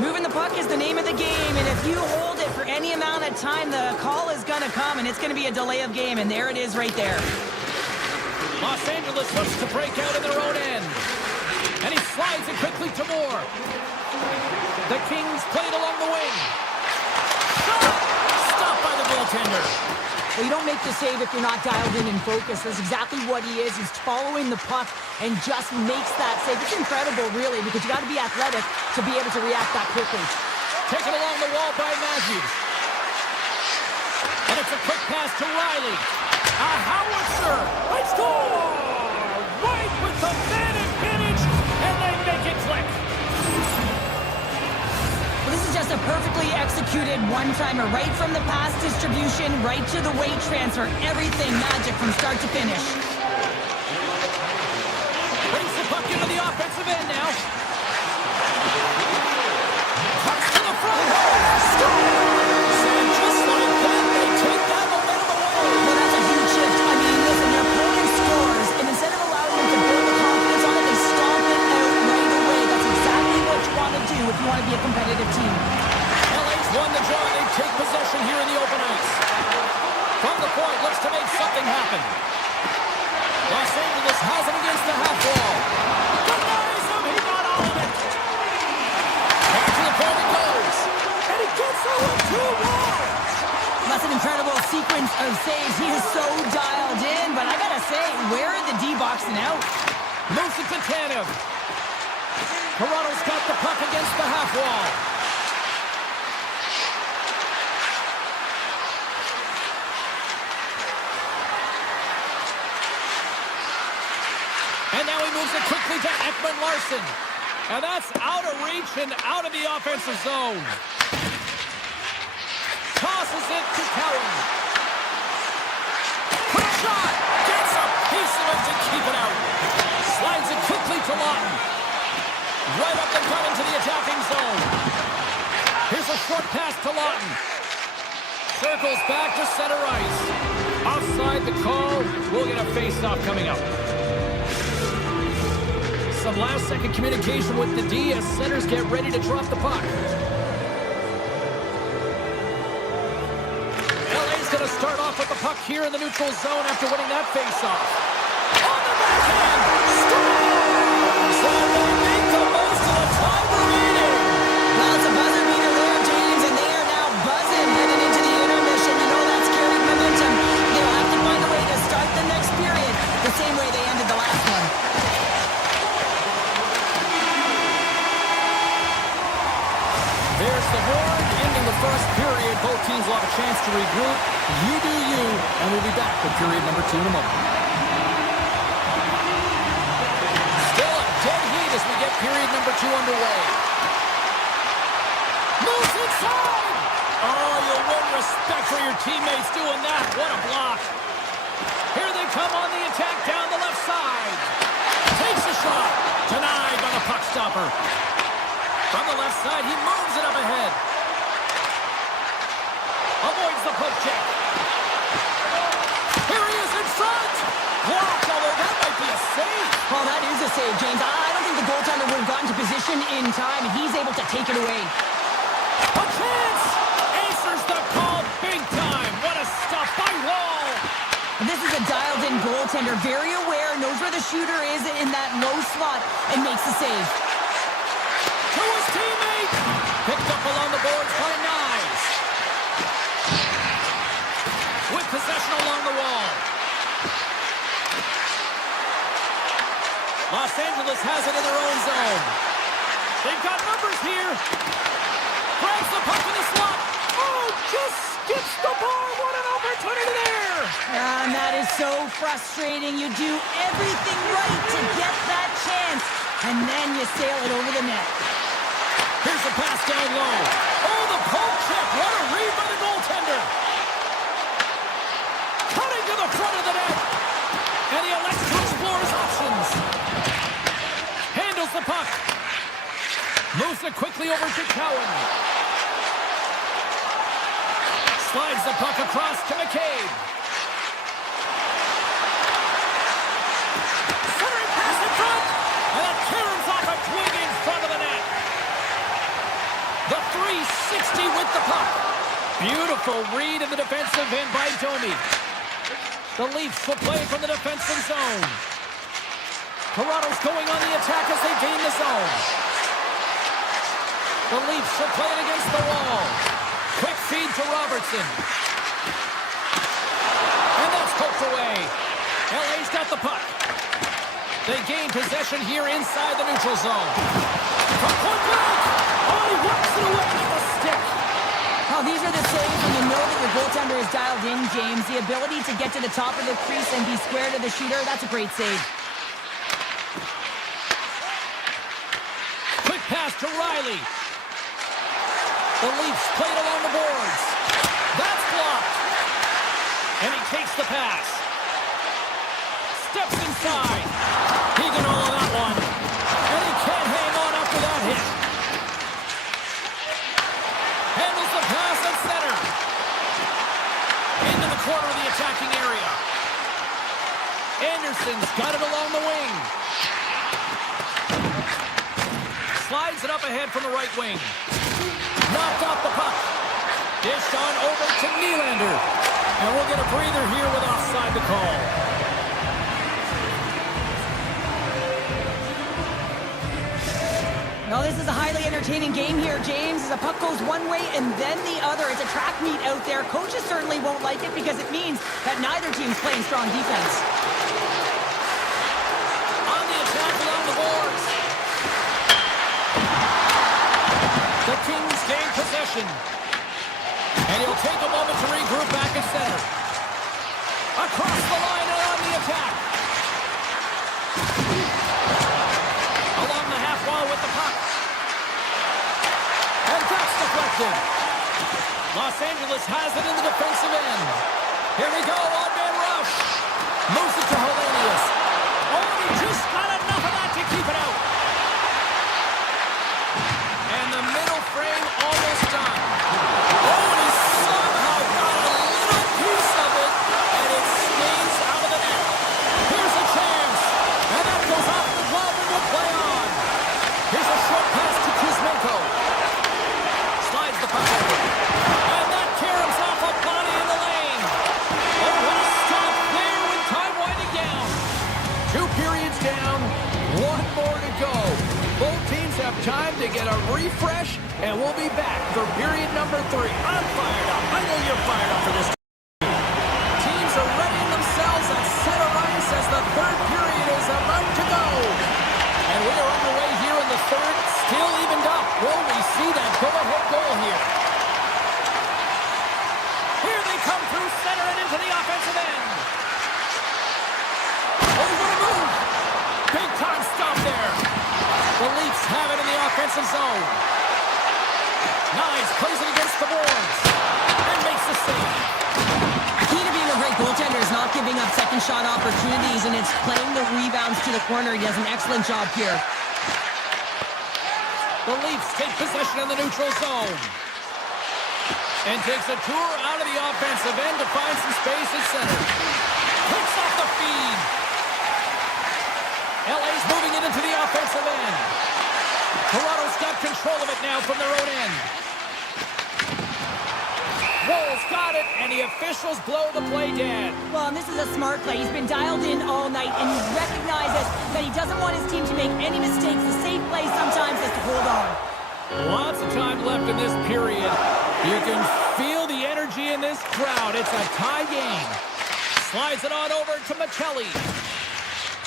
Moving the puck is the name of the game, and if you hold it for any amount of time, the call is going to come, and it's going to be a delay of game, and there it is right there. Los Angeles looks to break out in their own end. And he slides it quickly to Moore. The Kings played along the wing. Shot! Stopped by the goaltender. Well, you don't make the save if you're not dialed in and focused. That's exactly what he is. He's following the puck and just makes that save. It's incredible, really, because you got to be athletic to be able to react that quickly. Taken along the wall by Matthews. And it's a quick pass to Riley. A howitzer! They score! Right with the man advantage, and they make it click. Well, this is just a perfectly executed one-timer, right from the pass distribution, right to the weight transfer. Everything magic from start to finish. Brings the puck into the offensive end now. Cuts to the front. Scores! And just like that, they take that momentum away. Well, that's a huge shift. I mean, listen, their opponent scores, and instead of allowing them to build the confidence on it, they stomp it out right away. That's exactly what you want to do if you want to be a competitive team. LA's won the draw. They take possession here in the open ice. From the point, looks to make something happen. Los Angeles has him against the half wall. Denies him. He got all of it. Back to the point it goes. And he gets over 2-1. That's an incredible sequence of saves. He is so dialed in, but I gotta say, where are the D boxing out? Moves it to Tanev. Toronto's got the puck against the half wall. And now he moves it quickly to Ekman Larson. And that's out of reach and out of the offensive zone. Tosses it to Cowan. Quick shot! Gets a piece of it to keep it out. Slides it quickly to Lawton. Right up the gut into the attacking zone. Here's a short pass to Lawton. Circles back to center ice. Offside the call. We'll get a face-off coming up. Some last-second communication with the D as centers get ready to drop the puck. LA's going to start off with the puck here in the neutral zone after winning that face-off. On the backhand! Scores! And they make the most of the time remaining. Well, it's a buzzer beater there, James, and they are now buzzing heading into the intermission. You know that's carrying momentum. They'll have to find a way to start the next period the same way they ended the last one. There's the horn, ending the first period. Both teams will have a chance to regroup. You do you, and we'll be back with period number 2 in a moment. Still a dead heat as we get period number 2 underway. Moves inside! Oh, you'll win respect for your teammates doing that. What a block. Here they come on the attack down the left side. Takes a shot. Denied by the puck stopper. From the left side, he moves it up ahead. Avoids the poke check. Here he is in front. Blocked, although that might be a save. Well, that is a save, James. I don't think the goaltender would have gotten to position in time, and he's able to take it away. A chance. Answers the call big time. What a stop by Wall. And this is a dialed-in goaltender, very aware, knows where the shooter is in that low slot, and makes the save. To his teammate. Picked up along the boards by Nyes. With possession along the wall. Los Angeles has it in their own zone. They've got numbers here. Grabs the puck in the slot. Oh, just skips the bar. What an opportunity there. And that is so frustrating. You do everything right to get that chance, and then you sail it over the net. Here's the pass down low. Oh, the poke check. What a read by the goaltender. Cutting to the front of the net. And he elects to explore his options. Handles the puck. Moves it quickly over to Cowan. Slides the puck across to McCabe. Centering pass in front. And that caroms off a twig in front of the net. The 360 with the puck. Beautiful read in the defensive end by Domi. The Leafs will play from the defensive zone. Toronto's going on the attack as they gain the zone. The Leafs will play it against the wall. Quick feed to Robertson. And that's poked away. LA's got the puck. They gain possession here inside the neutral zone. From point blank. Oh, he whacks it away with the stick. Oh, these are the saves when you know that your goaltender is dialed in, James. The ability to get to the top of the crease and be square to the shooter, that's a great save. Quick pass to Riley. The Leafs played along the boards. That's blocked. And he takes the pass. Steps inside. He can hold that one. And he can't hang on after that hit. Handles the pass at center. Into the corner of the attacking area. Anderson's got it along the wing. Slides it up ahead from the right wing. Knocked off the puck. Dished on over to Nylander. And we'll get a breather here with offside the call. Well, this is a highly entertaining game here, James. The puck goes one way and then the other. It's a track meet out there. Coaches certainly won't like it because it means that neither team's playing strong defense. On the attack along the boards. possession. And he'll take a moment to regroup back at center. Across the line and on the attack. Along the half wall with the puck. And that's deflected. Los Angeles has it in the defensive end. Here we go, one-man rush. Moves it to Hellenius. Oh, he just got enough of that to keep it out. And the middle frame almost done. Oh, and he somehow got a little piece of it, and it stays out of the net. Here's a chance. And that goes off the glove and will play on. Here's a short pass to Kuzmenko. Slides the puck over. And that caroms off a body in the lane. Oh, what a stop there with time winding down. 2 periods down, 1 more to go. Both teams have time to get a refresh, and we'll be back for period number 3. I'm fired up. I know you're fired up for this. Teams are readying themselves at center ice as the 3rd period is about to go. And we are underway here in the 3rd, still evened up. Will we see that go-ahead goal here? Here they come through center and into the offensive end. Oh, what a move! Big time stop there. The Leafs have it in the offensive zone. Nice, plays it against the boards. And makes the save. Key to being a great goaltender is not giving up second shot opportunities, and it's playing the rebounds to the corner. He does an excellent job here. The Leafs take possession in the neutral zone. And takes a tour out of the offensive end to find some space at center. Picks off the feed. LA's moving it into the offensive end. Toronto's got control of it now from their own end. Wolves got it, and the officials blow the play dead. Well, and this is a smart play. He's been dialed in all night, and he recognizes that he doesn't want his team to make any mistakes. The safe play sometimes is to hold on. Lots of time left in this period. You can feel the energy in this crowd. It's a tie game. Slides it on over to Michelli.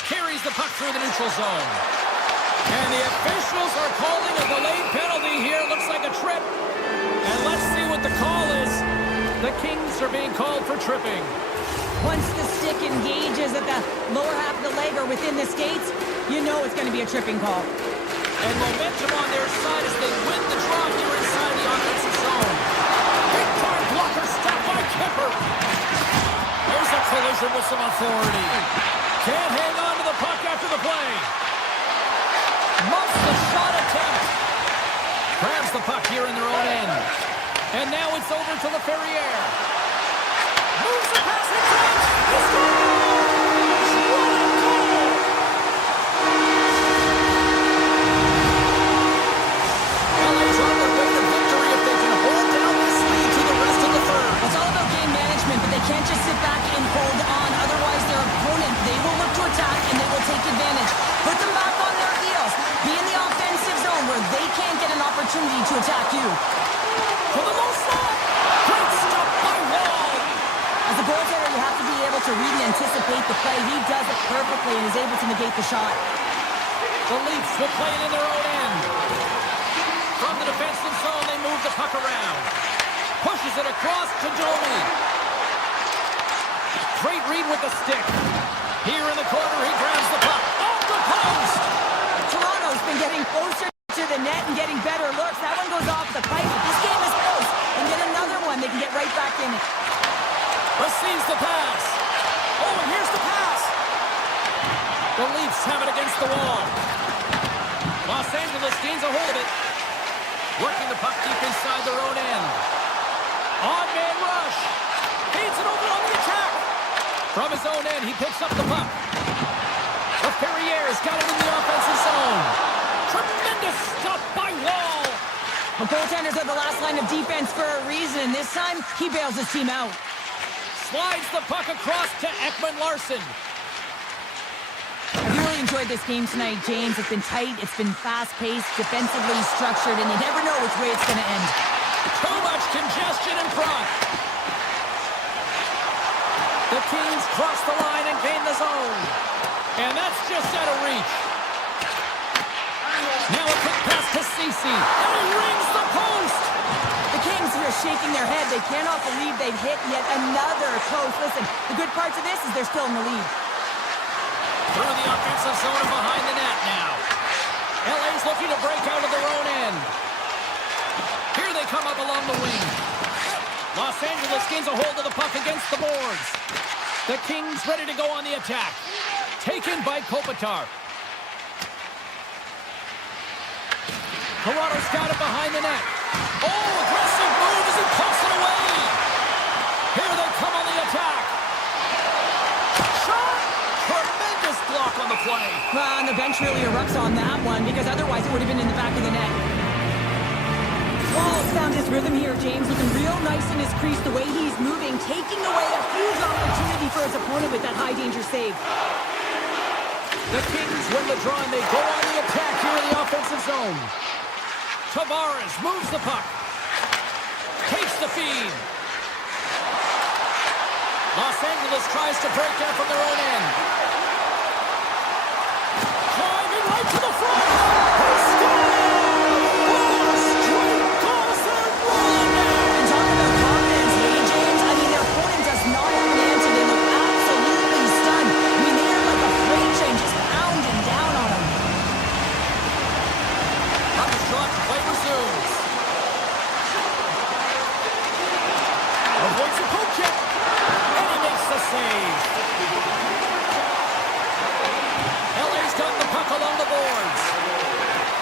Carries the puck through the neutral zone. And the officials are calling a delayed penalty here. Looks like a trip. And let's see what the call is. The Kings are being called for tripping. Once the stick engages at the lower half of the leg or within the skates, you know it's going to be a tripping call. And momentum on their side as they win the draw here inside the offensive zone. Big time blocker stop by Kemper. There's a collision with some authority. Can't hang on to the puck after the play. Muffs the shot attempt. Grabs the puck here in their own end. And now it's over to LaFerriere. Moves the pass in front. He scores! What a goal! LA's on their way to victory if they can hold down this lead to the rest of the 3rd. It's all about game management, but they can't just sit back and hold on. Otherwise, their opponent, they will look to attack, and they will take advantage. Put them back on their heels. Be in the offensive zone where they can't get an opportunity to attack you. For the low slot. Great stop by Wall. As a goaltender, you have to be able to read and anticipate the play. He does it perfectly and is able to negate the shot. The Leafs will play it in their own end. From the defensive zone, they move the puck around. Pushes it across to Domi. Great read with the stick. Here in the corner, he grabs the puck. Off the post! Toronto's been getting closer to the net and getting better looks. That one goes off the pipe, but this game is close. And get another one, they can get right back in it. Receives the pass. Oh, and here's the pass. The Leafs have it against the wall. Los Angeles gains a hold of it. Working the puck deep inside their own end. On-man rush. Feeds it over on the attack. From his own end, he picks up the puck. LaFerriere's got it in the offensive zone. Tremendous stop by Wall. The goaltenders are the last line of defense for a reason, and this time, he bails his team out. Slides the puck across to Ekman-Larsson. I've really enjoyed this game tonight, James. It's been tight, it's been fast-paced, defensively structured, and you never know which way it's going to end. Too much congestion in front. The Kings cross the line and gain the zone. And that's just out of reach. Now a quick pass to Ceci. And he rings the post. The just shaking their head. They cannot believe they've hit yet another close. Listen, the good parts of this is they're still in the lead. Through the offensive zone and behind the net now. LA's looking to break out of their own end. Here they come up along the wing. Los Angeles gains a hold of the puck against the boards. The Kings ready to go on the attack. Taken by Kopitar. Toronto's got it behind the net. Oh, aggressive move as he pumps it away. Here they come on the attack. Shot! Tremendous block on the play. Well, and the bench really erupts on that one because otherwise it would have been in the back of the net. Wall's found his rhythm here, James, looking real nice in his crease, the way he's moving, taking away a huge opportunity for his opponent with that high-danger save. The Kings win the draw and they go on the attack here in the offensive zone. Tavares moves the puck. Takes the feed. Los Angeles tries to break out from their own end. Driving right to the front. He scores!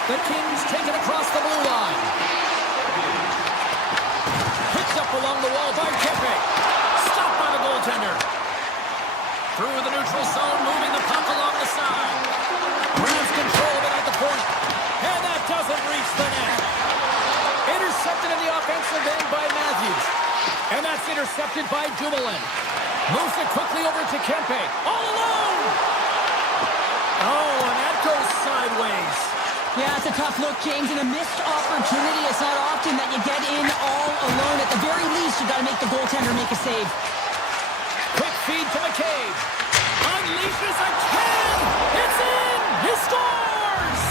The Kings take it across the blue line. Picked up along the wall by Kempe. Stopped by the goaltender. Through the neutral zone, moving the puck along the side. Grabs control of it at the point. And that doesn't reach the net. Intercepted in the offensive end by Matthews. And that's intercepted by Dumoulin. Moves it quickly over to Kempe. All alone! Oh, and that goes sideways. Yeah, it's a tough look, James, and a missed opportunity. It's not often that you get in all alone. At the very least, you got to make the goaltender make a save. Quick feed to McCabe. Unleashes a can. It's in. He scores.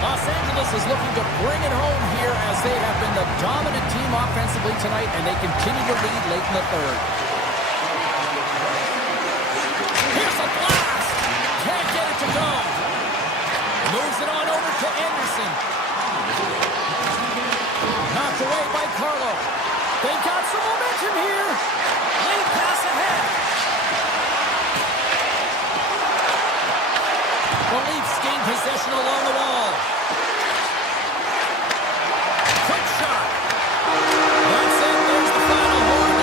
Los Angeles is looking to bring it home here as they have been the dominant team offensively tonight, and they continue to lead late in the third. Can't get it to go. Moves it on over to Anderson. Knocked away by Carlo. They got some momentum here. Late pass ahead. The Leafs gain possession along the wall. Quick shot. That's it. There's the final horn.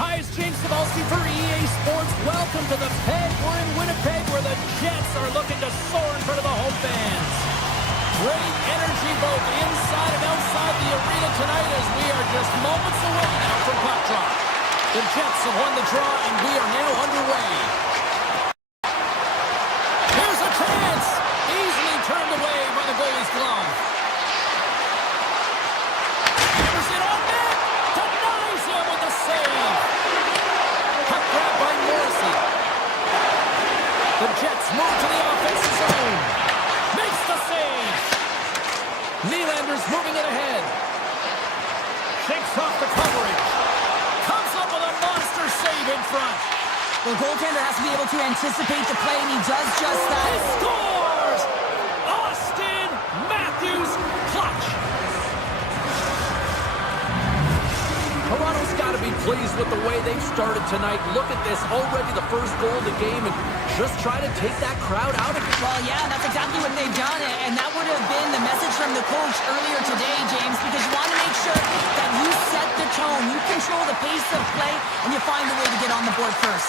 Hi, it's James Cebulski for EA Sports. Welcome to the Peg. We're in Winnipeg where the Jets are looking to soar in front of the home fans. Great energy both inside and outside the arena tonight as we are just moments away now from puck drop. The Jets have won the draw and we are now underway. Here's a chance. Easily turned away by the goalie's glove. Hammers it on net. Denies him with a save. Puck grab by Morrissey. The Jets move to the offensive zone. Makes the save. Nylander's moving it ahead. Shakes off the coverage. Comes up with a monster save in front. The goaltender has to be able to anticipate the play, and he does just that. He scores! Oh, to be pleased with the way they've started tonight. Look at this, already the first goal of the game, and just try to take that crowd out of it. Well, yeah, that's exactly what they've done, and that would have been the message from the coach earlier today, James, because you want to make sure that you set the tone, you control the pace of play, and you find a way to get on the board first.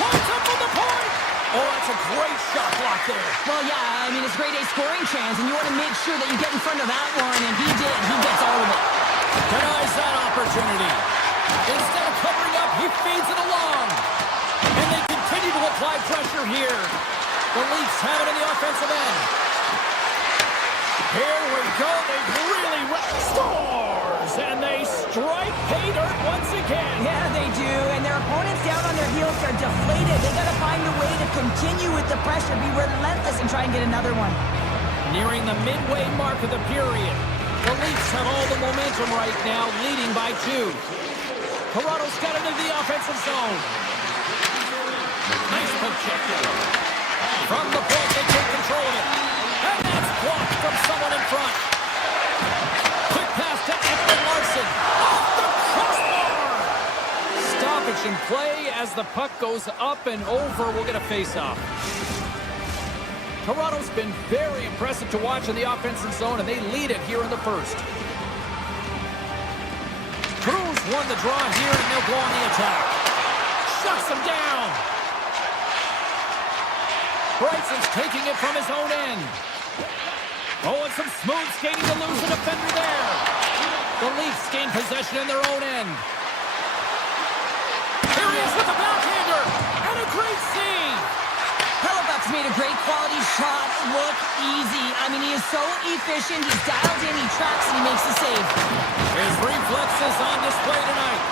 Points up from the point! Oh, that's a great shot block there. Well, yeah, I mean, it's grade A scoring chance, and you want to make sure that you get in front of that one, and he did. He gets all of it. Denies that opportunity. Instead of covering up, he feeds it along. And they continue to apply pressure here. The Leafs have it in the offensive end. Here we go. They've really scores, and they strike pay dirt once again. Yeah, they do, and their opponents down on their heels are deflated. They got to find a way to continue with the pressure, be relentless, and try and get another one. Nearing the midway mark of the period, the Leafs have all the momentum right now, leading by 2. Toronto's got it into the offensive zone. Nice poke check. From the point, they take control of it. And that's blocked from someone in front. Quick pass to Edwin Larson. Off the crossbar! Stoppage in play as the puck goes up and over. We'll get a face-off. Toronto's been very impressive to watch in the offensive zone, and they lead it here in the first. Cruz won the draw here, and they'll go on the attack. Shuts them down. Bryson's taking it from his own end. Oh, and some smooth skating to lose a defender there. The Leafs gain possession in their own end. Here he is with the backhander, and a great save. Hellebuyck's made a great quality shot look easy. I mean, he is so efficient. He's dialed in, he tracks, and he makes the save. His reflexes on display tonight.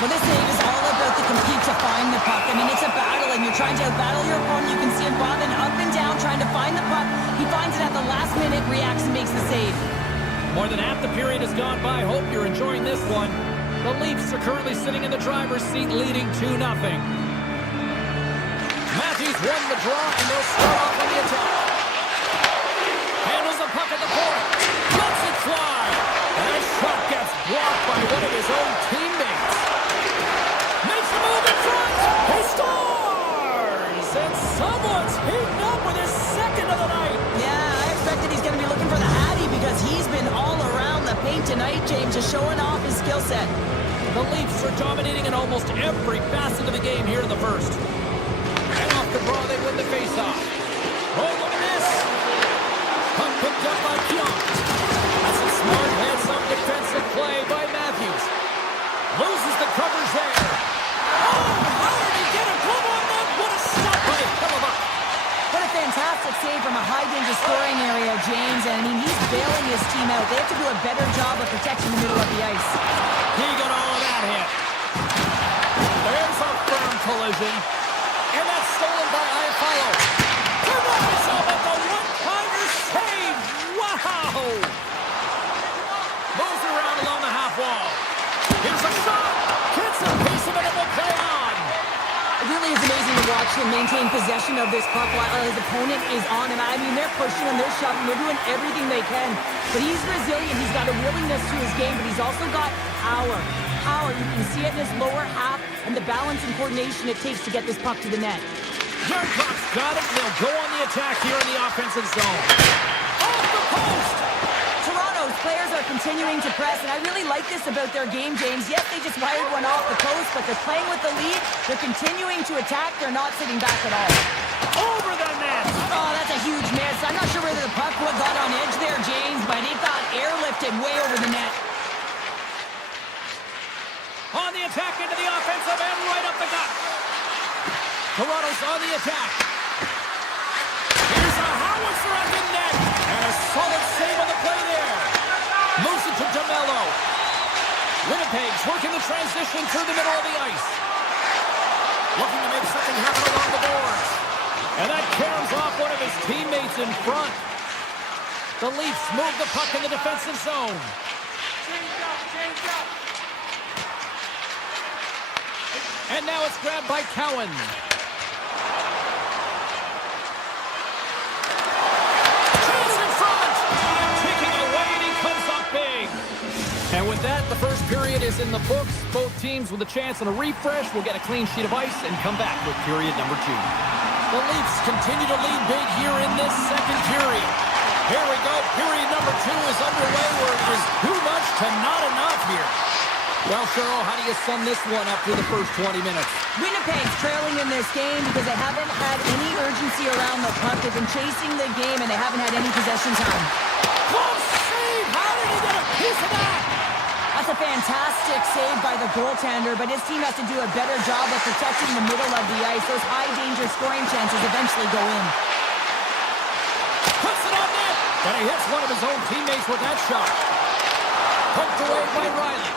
Well, this save is all about the compete to find the puck. I mean, it's a battle, and you're trying to battle your opponent. You can see him bobbing up and down, trying to find the puck. He finds it at the last minute, reacts, and makes the save. More than half the period has gone by. Hope you're enjoying this one. The Leafs are currently sitting in the driver's seat, leading 2-0. Matthews won the draw, and they'll start off on the attack. Handles the puck at the point. Lets it fly. And that shot gets blocked by one of his own teammates. Makes the move in front. He scores! And someone's heating up with his second of the night. Yeah, I expected he's going to be looking for the Hattie because he's been all around the paint tonight, James, just showing off his skill set. The Leafs are dominating in almost every facet of the game here in the first. And off the draw, they win the faceoff. Oh, look at this. Puck picked up by Pionk. That's a smart hands-up defensive play by Matthews. Loses the covers there. Oh, how did he get a glove on that? What a stop by Hellebuyck. What a fantastic save from a high-danger scoring area, James. And, I mean, he's bailing his team out. They have to do a better job of protecting the middle of the ice. He got all of that hit. There's a firm collision. And that's stolen by Iafallo. Denies him at the one-timer save. Wow! Moves around along the half wall. Here's a shot. Gets a piece of it and will play on. It really is amazing to watch him maintain possession of this puck while his opponent is on him. I mean, they're pushing him, they're shoving, they're doing everything they can. But he's resilient. He's got a willingness to his game, but he's also got power. You can see it in his lower half and the balance and coordination it takes to get this puck to the net. Yarncroft's got it. They'll go on the attack here in the offensive zone. Off the post! Toronto's players are continuing to press, and I really like this about their game, James. Yes, they just wired one off the post, but they're playing with the lead. They're continuing to attack. They're not sitting back at all. Over the net! Oh, that's a huge miss. I'm not sure whether the puck got on edge there, James, but it got airlifted way over the net. On the attack into the offensive end, right up the gut. Toronto's on the attack. Here's a howitzer at the net. And a solid save on the play there. Moves it to DeMello. Winnipeg's working the transition through the middle of the ice. Looking to make something happen along the boards. And that caroms off one of his teammates in front. The Leafs move the puck in the defensive zone. Change up. And now it's grabbed by Cowan. Chase in front! Taking away, and he comes up big. And with that, the first period period is in the books. Both teams with a chance and a refresh will get a clean sheet of ice and come back with period number 2. The Leafs continue to lead big here in this second period. Here we go. Period number 2 is underway where it is too much to not enough here. Well, Cheryl, how do you sum this one up through the first 20 minutes? Winnipeg's trailing in this game because they haven't had any urgency around the puck. They've been chasing the game, and they haven't had any possession time. Close save! How did he get a piece of that? That's a fantastic save by the goaltender, but his team has to do a better job of protecting the middle of the ice. Those high-danger scoring chances eventually go in. Puts it on net! And he hits one of his own teammates with that shot. Poked away by Riley.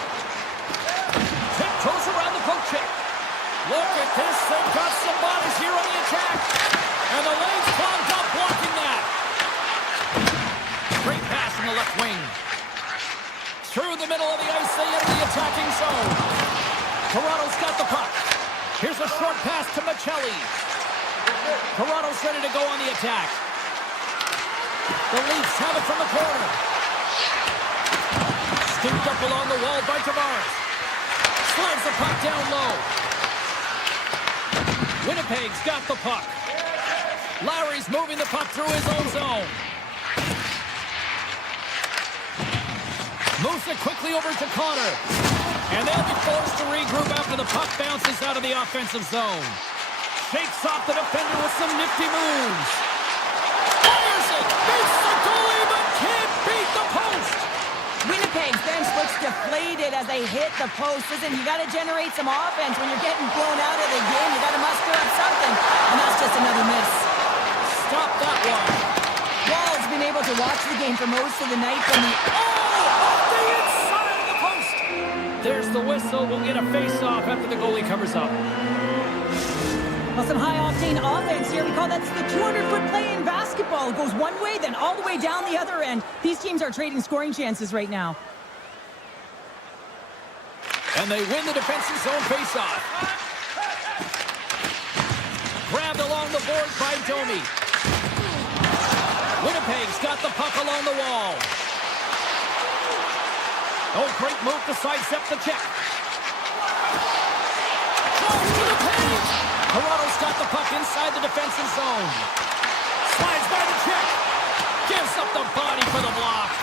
Tiptoes around the poke check. Look at this. They've got some bodies here on the attack. And the lane's clogged up blocking that. Great pass in the left wing. Through the middle of the ice, they enter the attacking zone. Toronto's got the puck. Here's a short pass to Michelli. Toronto's ready to go on the attack. The Leafs have it from the corner. Scooped up along the wall by Tavares. Slides the puck down low. Winnipeg's got the puck. Lowry's moving the puck through his own zone. Moves it quickly over to Connor. And they'll be forced to regroup after the puck bounces out of the offensive zone. Shakes off the defender with some nifty moves. Fires it! Beats the goalie, but can't beat the post! Winnipeg's bench looks deflated as they hit the post. Listen, you got to generate some offense. When you're getting blown out of the game, you got to muster up something. And that's just another miss. Stop that one. Wall's been able to watch the game for most of the night from the... Off the inside of the post! There's the whistle. We'll get a face-off after the goalie covers up. Well, some high-octane offense here. We call that the 200-foot play in basketball. It goes one way, then all the way down the other end. These teams are trading scoring chances right now. And they win the defensive zone face-off. Grabbed along the boards by Domi. Winnipeg's got the puck along the wall. Oh, great move to sidestep the check. Close to the paint. Toronto's got the puck inside the defensive zone. Slides by the check. Gives up the body for the block.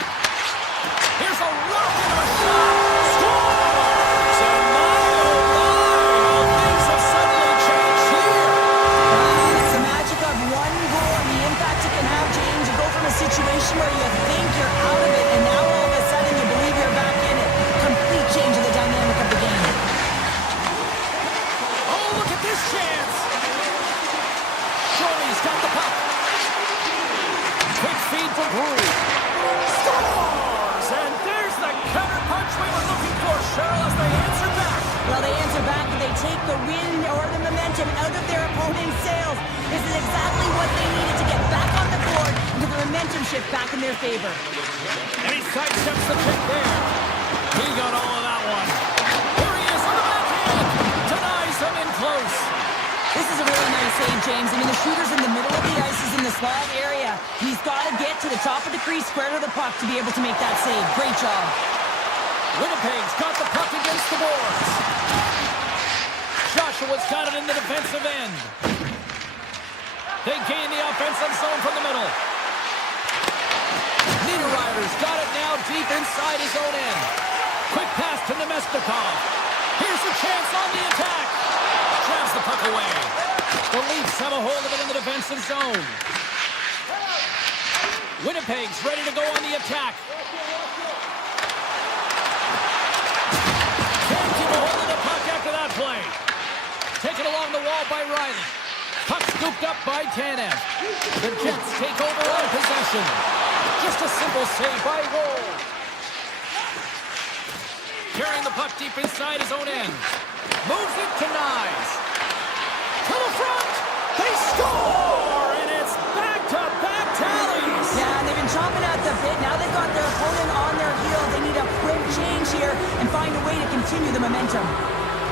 Here's a rocket or shot. Scores! And my, things have suddenly changed here. It's the magic of one goal and the impact it can have, James. You go from a situation where you think you're out of it, and now all of a sudden you believe you're back in it. Complete change of the dynamic of the game. Oh, look at this chance. Domi's got the puck. Quick feed to Brew. Scores! And there's the counter punch we were looking for, Cheryl, as they answer back. Well, they answer back and they take the wind or the momentum out of their opponent's sails. This is exactly what they needed to get back on the board and get the momentum shift back in their favor. And he sidesteps the check there. He got all of that one. Here he is on the backhand. Denies him in close. This is a really nice save, James. I mean, the shooter's in the middle of the ice. He's in the slot area. He's got to get to the top of the crease, square to the puck to be able to make that save. Great job. Winnipeg's got the puck against the boards. Joshua's got it in the defensive end. They gain the offensive zone from the middle. Niederreiter's got it now deep inside his own end. Quick pass to Nemestikov. Here's a chance on the attack. Grabs the puck away. The Leafs have a hold of it in the defensive zone. Winnipeg's ready to go on the attack. Can't keep a hold of the puck after that play. Taken along the wall by Riley. Puck scooped up by Tanev. The Jets take over on possession. Just a simple save by Woll. Carrying the puck deep inside his own end. Moves it to Nyes. To the front. They score! And it's back-to-back tallies. Yeah, they've been chomping at the bit. Now they've got their opponent on their heels. They need a quick change here and find a way to continue the momentum.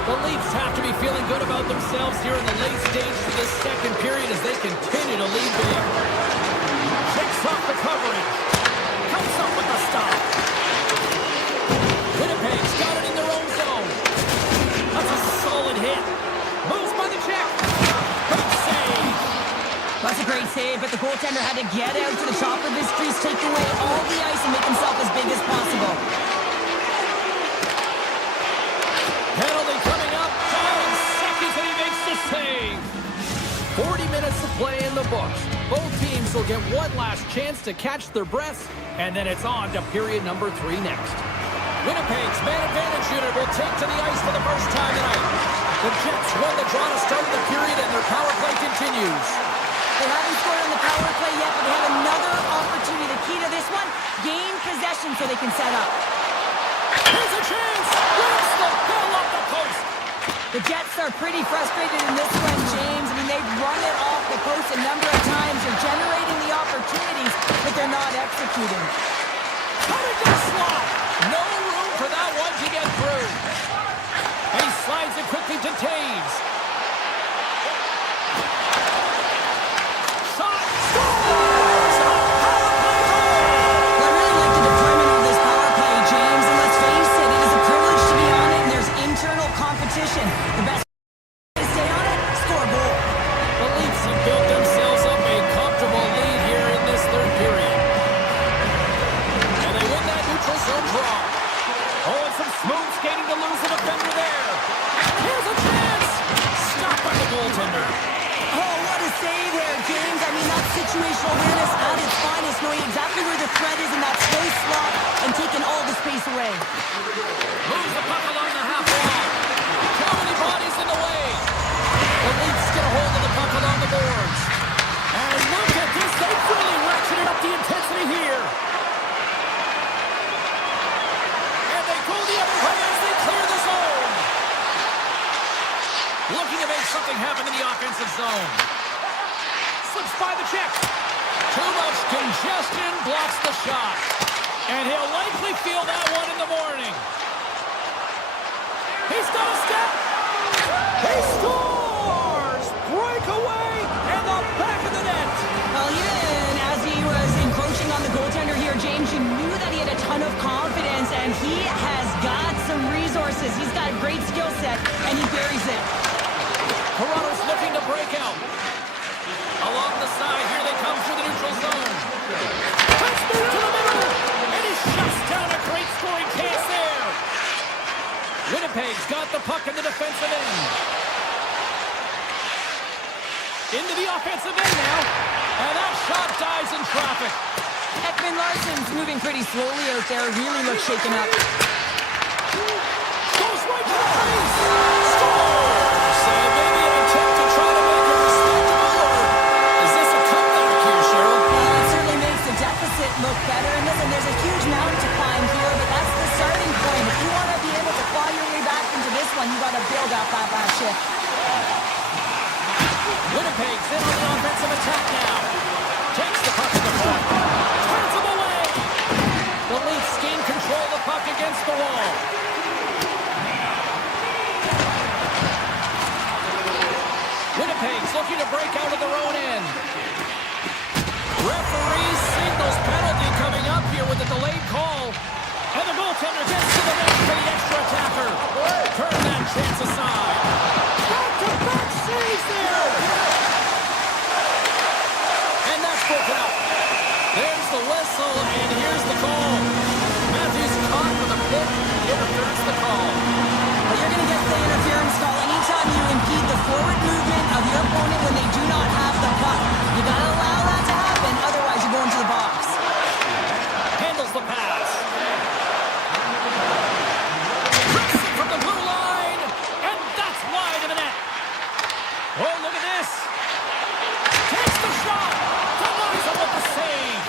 The Leafs have to be feeling good about themselves here in the late stages of this second period as they continue to lead big. Shakes off the coverage. Comes up with the stop. Winnipeg's got it in their own save, but the goaltender had to get out to the top of his crease, take away all the ice, and make himself as big as possible. Penalty coming up. 5 seconds and he makes the save. 40 minutes of play in the books. Both teams will get one last chance to catch their breaths, and then it's on to period number 3 next. Winnipeg's man advantage unit will take to the ice for the first time tonight. The Jets won the draw to start the period, and their power play continues. They haven't scored on the power play yet, but they have another opportunity. The key to this one, gain possession so they can set up. Here's a chance! Wins the ball off the post! The Jets are pretty frustrated in this one, James. I mean, they've run it off the post a number of times. They're generating the opportunities, but they're not executing. Cutting the slot! No room for that one to get through. And he slides it quickly to Taves. Shot! Scores! Well, I really like the deployment of this power play, James. And let's face it, it is a privilege to be on it, and there's internal competition. The best way to stay on it, score a goal. The Leafs have built themselves up a comfortable lead here in this third period. And they win that neutral zone draw. Oh, and some smooth skating to lose the defender there. Here's a chance! Stopped by the goaltender. Oh, what a save there, James. I mean, that's situational awareness at its finest, knowing exactly where the threat is in that close slot and taking all the space away. Moves the puck along the half wall. Too many bodies in the way. The Leafs get a hold of the puck along the boards. And look at this. They've really ratcheted up the intensity here. And they go the other way as they clear the zone. Looking to make something happen in the offensive zone. Slips by the check. Too much congestion blocks the shot. And he'll likely feel that one in the morning. He's got a step. He scores! Breakaway in the back of the net. Well, even as he was encroaching on the goaltender here, James, you knew that he had a ton of confidence, and he has got some resources. He's got a great skill set, and he buries it. Toronto's looking to break out. Along the side, here they come through the neutral zone. Let's move to the middle, and he shuts down a great scoring chance there. Winnipeg's got the puck in the defensive end. Into the offensive end now, and that shot dies in traffic. Ekman Larsson's moving pretty slowly out there, really looks shaken up. Goes right to the face. Scores! And maybe an attempt to try to make it respectable, or is this a comeback here, Cheryl? Well, it certainly makes the deficit look better. And listen, there's a huge mountain to climb here, but that's the starting point. If you want to be able to claw your way back into this one, you got to build up that last shift. Winnipeg's in on the offensive attack now. Takes the puck to the point. Turns him away. The Leafs gain control of the puck against the wall. Winnipeg's looking to break out of their own end. Referee signals penalty coming up here with a delayed call. And the goaltender gets to the net for the extra attacker. Turn that chance aside. Back-to-back saves there. And that's broken up. There's the whistle, and here's the call. Matthews caught with a pick. Interference the call. Well, you're going to get the interference call anytime you impede the forward movement of your opponent when they do not have the puck. You got to allow that to happen, otherwise you go into the box. Handles the pass. Rips it from the blue line, and that's wide of the net. Oh, look at this. Takes the shot. Denies him with the save.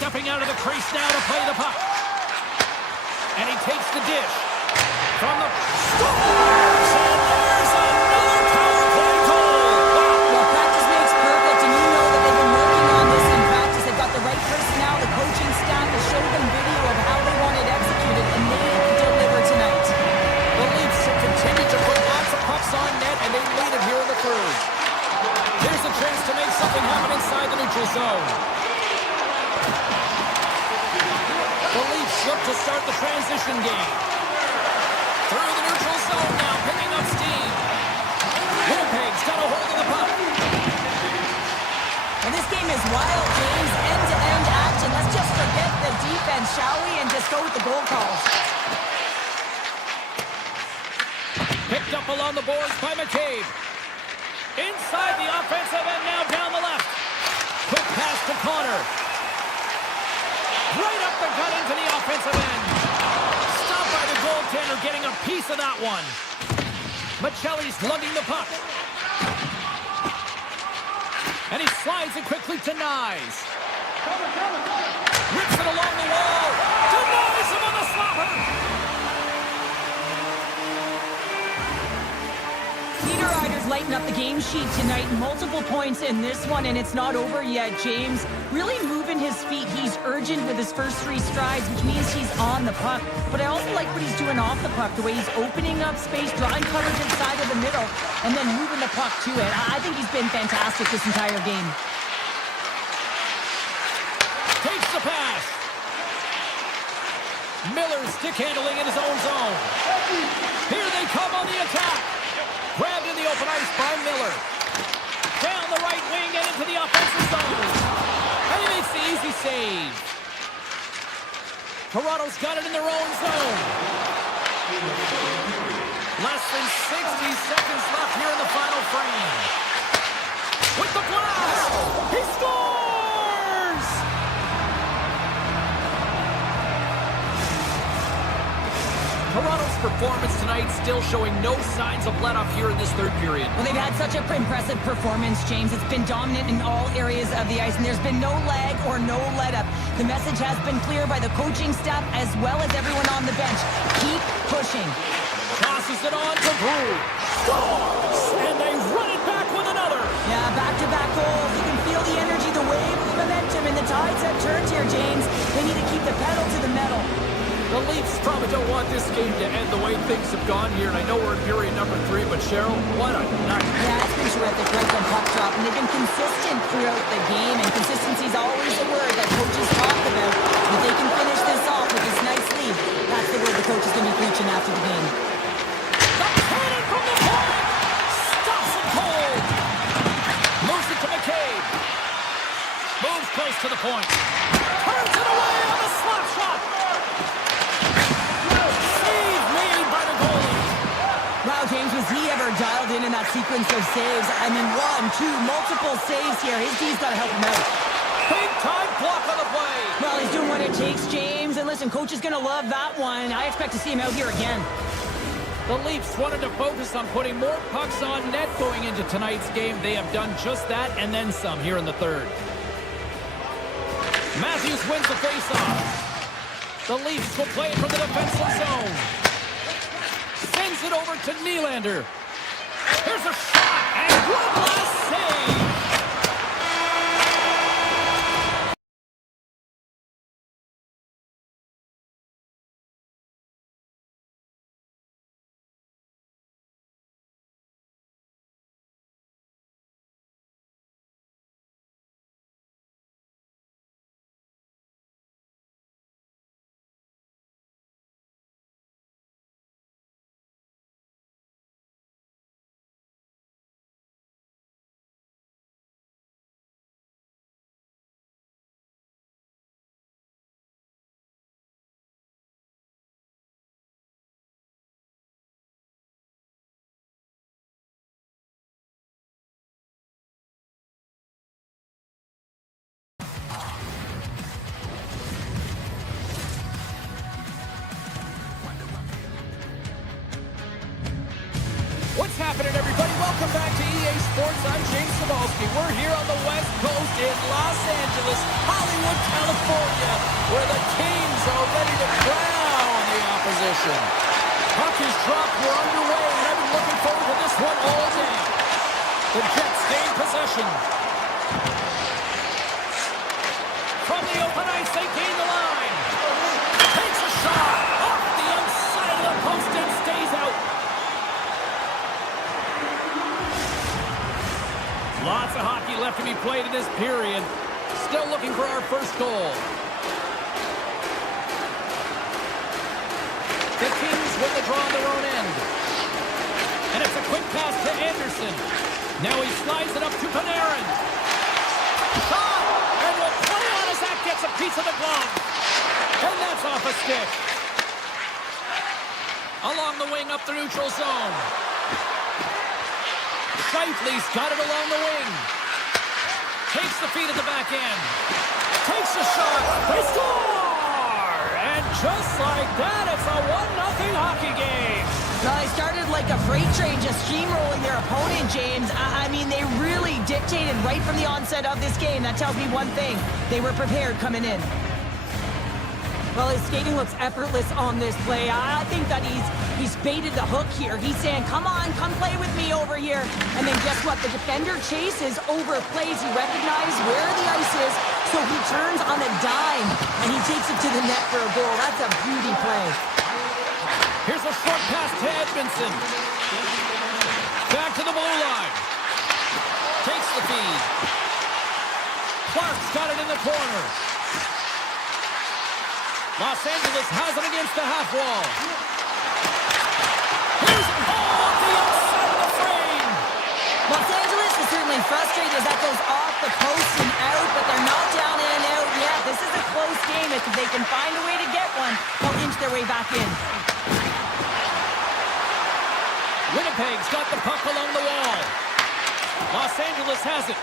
Stepping out of the crease now to play the puck. And he takes the dish. From the... Scores! And there's another power play goal. Well, practice makes perfect, and you know that they've been working on this in practice. They've got the right personnel, the coaching staff has showed them video of how they want it executed, and they deliver tonight. The Leafs have continued to put lots of pucks on net, and they lead it here in the third. Here's a chance to make something happen inside the neutral zone. The Leafs look to start the transition game. Through the neutral zone now, picking up steam. game is wild, James. End-to-end action. Let's just forget the defense, shall we? And just go with the goal calls. Picked up along the boards by McCabe. Inside the offensive end, now down the left. Quick pass to Connor. Right up the gut into the offensive end. Stopped by the goaltender, getting a piece of that one. Michelli's lugging the puck. And he slides it quickly to Nyes. Rips it along the wall. Denies him on the slapper. Riders lighten up the game sheet tonight. Multiple points in this one, and it's not over yet. James really moving his feet. He's urgent with his first 3 strides, which means he's on the puck. But I also like what he's doing off the puck, the way he's opening up space, drawing coverage inside of the middle, and then moving the puck to it. I think he's been fantastic this entire game. Takes the pass. Miller stick handling in his own zone. Here they come on the attack. Grabbed in the open ice by Miller. Down the right wing and into the offensive zone. And he makes the easy save. Toronto's got it in their own zone. Less than 60 seconds left here in the final frame. With the blast! He scores! Toronto's performance tonight still showing no signs of let-up here in this third period. Well, they've had such an impressive performance, James. It's been dominant in all areas of the ice, and there's been no lag or no let-up. The message has been clear by the coaching staff as well as everyone on the bench. Keep pushing. Tosses it on to Brew. Scores! And they run it back with another. Yeah, back-to-back goals. You can feel the energy, the wave, the momentum, and the tides have turned here, James. They need to keep the pedal to the metal. The Leafs probably don't want this game to end the way things have gone here. And I know we're in period number 3, but Cheryl, what a night. Yeah, it's been terrific right from puck drop. And they've been consistent throughout the game. And consistency is always the word that coaches talk about. If they can finish this off with this nice lead, that's the word the coach is going to be preaching after the game. The cannon from the point! Stops it cold! Moves it to McCabe. Moves close to the point. Turns it away on the slap shot! Wow, James, was he ever dialed in that sequence of saves? I mean, 1, 2, multiple saves here. His D's got to help him out. Big time block on the play. Well, he's doing what it takes, James. And listen, coach is going to love that one. I expect to see him out here again. The Leafs wanted to focus on putting more pucks on net going into tonight's game. They have done just that and then some here in the third. Matthews wins the faceoff. The Leafs will play it from the defensive zone. Sends it over to Nylander. Here's a shot, and one last save. What's happening, everybody? Welcome back to EA Sports. I'm James Cebulski. We're here on the West Coast in Los Angeles, Hollywood, California, where the Kings are ready to crown the opposition. Puck is dropped. We're underway, and I've been looking forward to this one all day. The Jets gain possession. From the open ice, they gain the line. Takes a shot off the outside of the post and stays out. Lots of hockey left to be played in this period. Still looking for our first goal. The Kings win the draw on their own end. And it's a quick pass to Anderson. Now he slides it up to Panarin. Shot! And will play on as that gets a piece of the glove. And that's off a stick. Along the wing, up the neutral zone. Shifley's got it along the wing. Takes the feed at the back end. Takes a shot. They score! And just like that, it's a 1-0 hockey game. Well, they started like a freight train, just steamrolling their opponent, James. I mean, they really dictated right from the onset of this game. That tells me one thing. They were prepared coming in. Well, his skating looks effortless on this play. I think that he's baited the hook here. He's saying, come on, come play with me over here. And then guess what? The defender chases, overplays. He recognizes where the ice is, so he turns on a dime, and he takes it to the net for a goal. That's a beauty play. Here's a short pass to Edmondson. Back to the blue line. Takes the feed. Clark's got it in the corner. Los Angeles has it against the half wall. Here's off the outside of the frame. Los Angeles is certainly frustrated as that goes off the post and out, but they're not down and out yet. This is a close game. If they can find a way to get one, they'll inch their way back in. Winnipeg's got the puck along the wall. Los Angeles has it.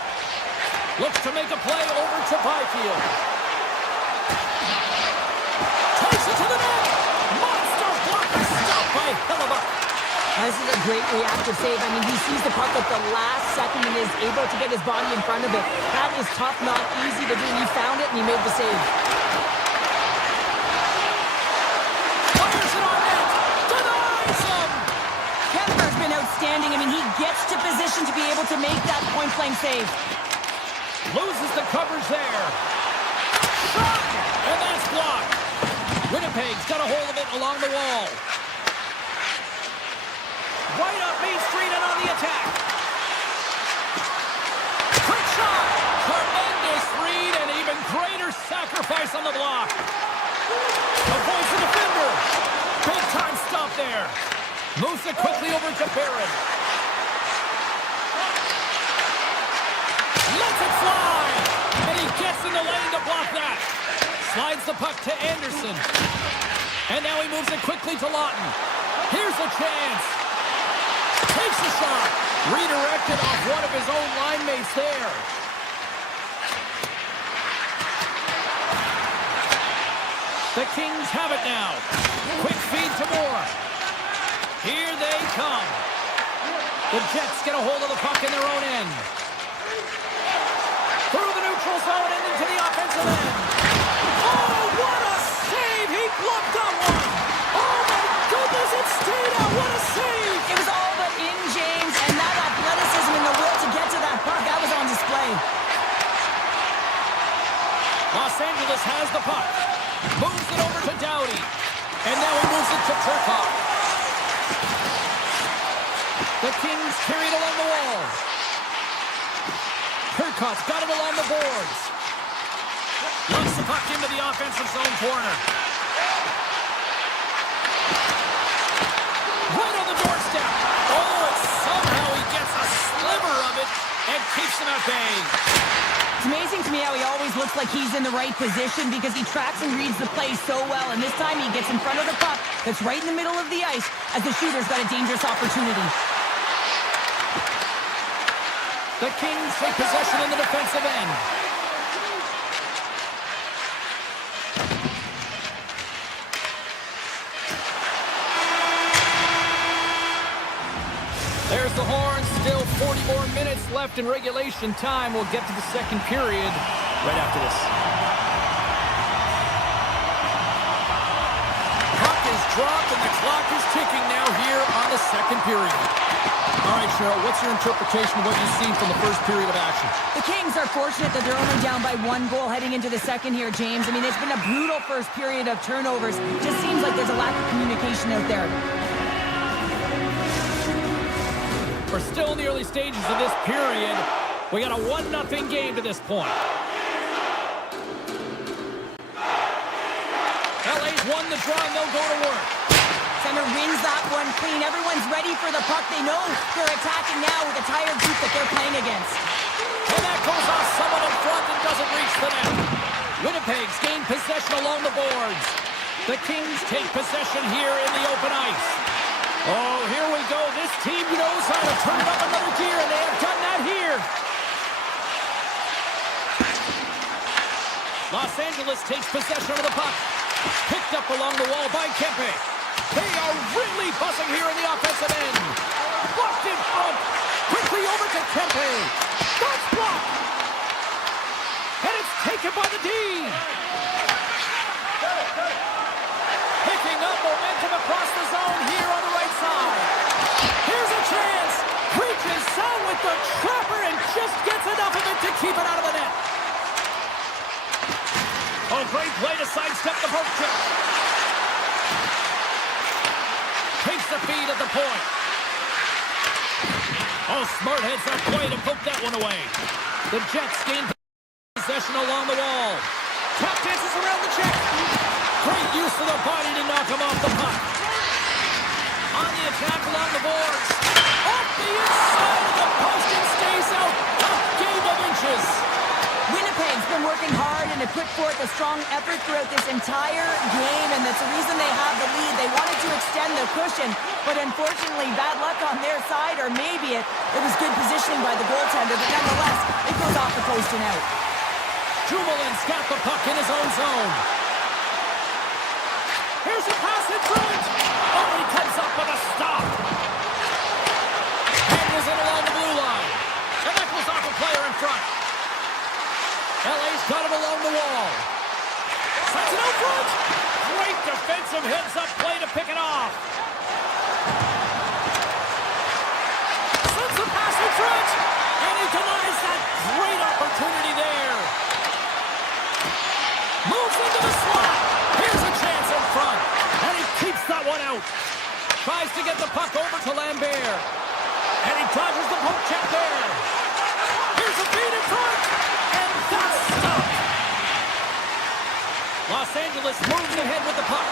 Looks to make a play over to Byfield. Takes it to the net. Monster blocker stopped by Hellebuyck. This is a great reactive save. I mean, he sees the puck at the last second and is able to get his body in front of it. That is tough, not easy to do. He found it and he made the save. Fires it on net. Denies him. Kemper's been outstanding. I mean, he gets to position to be able to make that point-blank save. Loses the coverage there. Shot! And that's blocked. Winnipeg's got a hold of it along the wall. Right up Main Street and on the attack. Quick shot! Tremendous read and even greater sacrifice on the block. Avoids the defender. Big time stop there. Moves it quickly over to Barron. Lets it fly! And he gets in the lane to block that. Slides the puck to Anderson. And now he moves it quickly to Lawton. Here's a chance. Takes a shot. Redirected off one of his own line mates there. The Kings have it now. Quick feed to Moore. Here they come. The Jets get a hold of the puck in their own end. Through the neutral zone and into the offensive end. Oh, what a save! He blocked that one! Oh, my goodness, it stayed out! What a save! It was all but in, James, and that athleticism and the will to get to that puck, that was on display. Los Angeles has the puck. Moves it over to Doughty. And now he moves it to Turcotte. The Kings carry it along the wall. Turcotte's got it along the boards. Lumps the puck into the offensive zone corner. Right on the doorstep. Oh, and somehow he gets a sliver of it and keeps him at bay. It's amazing to me how he always looks like he's in the right position because he tracks and reads the play so well, and this time he gets in front of the puck that's right in the middle of the ice as the shooter's got a dangerous opportunity. The Kings take possession in the defensive end. There's the horn. Still 40 more minutes left in regulation time. We'll get to the second period right after this. Puck is dropped and the clock is ticking now here on the second period. All right, Cheryl, what's your interpretation of what you've seen from the first period of action? The Kings are fortunate that they're only down by one goal heading into the second here, James. I mean, it's been a brutal first period of turnovers. Just seems like there's a lack of communication out there. We're still in the early stages of this period. We got a 1-0 game to this point. LA's won the draw and they'll go to work. Center wins that one clean. Everyone's ready for the puck. They know they're attacking now with a tired group that they're playing against. And that goes off someone in front and doesn't reach the net. Winnipeg's gained possession along the boards. The Kings take possession here in the open ice. Oh, here we go. This team knows how to turn it up another gear, and they have done that here. Los Angeles takes possession of the puck. Picked up along the wall by Kempe. They are really buzzing here in the offensive end. Blocked in front. Quickly over to Kempe. That's blocked. And it's taken by the D. Picking up momentum across the zone here on the right side. Here's a chance. Reaches out with the trapper and just gets enough of it to keep it out of the net. Oh, great play to sidestep the poke check. Takes the feed at the point. Oh, smart heads up play to poke that one away. The Jets gain possession along the wall. Tap dances around the check. Great use of the body to knock him off the puck. On the attack along the boards. Off the inside of the post and stays out. A game of inches. Winnipeg's been working hard and have put forth a strong effort throughout this entire game, and that's the reason they have the lead. They wanted to extend their cushion, but unfortunately, bad luck on their side, or maybe it was good positioning by the goaltender, but nonetheless, it goes off the post and out. Dumoulin's got the puck in his own zone. Here's a pass in front. Oh, he comes up with a stop. Handles it along the blue line. And that goes off a player in front. LA's got him along the wall. Sets it out front. Great defensive heads-up play to pick it off. Sends the pass in front. And he denies that great opportunity there. Moves into the slot. Here's a chance in front. And he keeps that one out. Tries to get the puck over to Lambert. And he dodges the poke check there. Here's a feed in front. And that's stopped. Los Angeles moves ahead with the puck.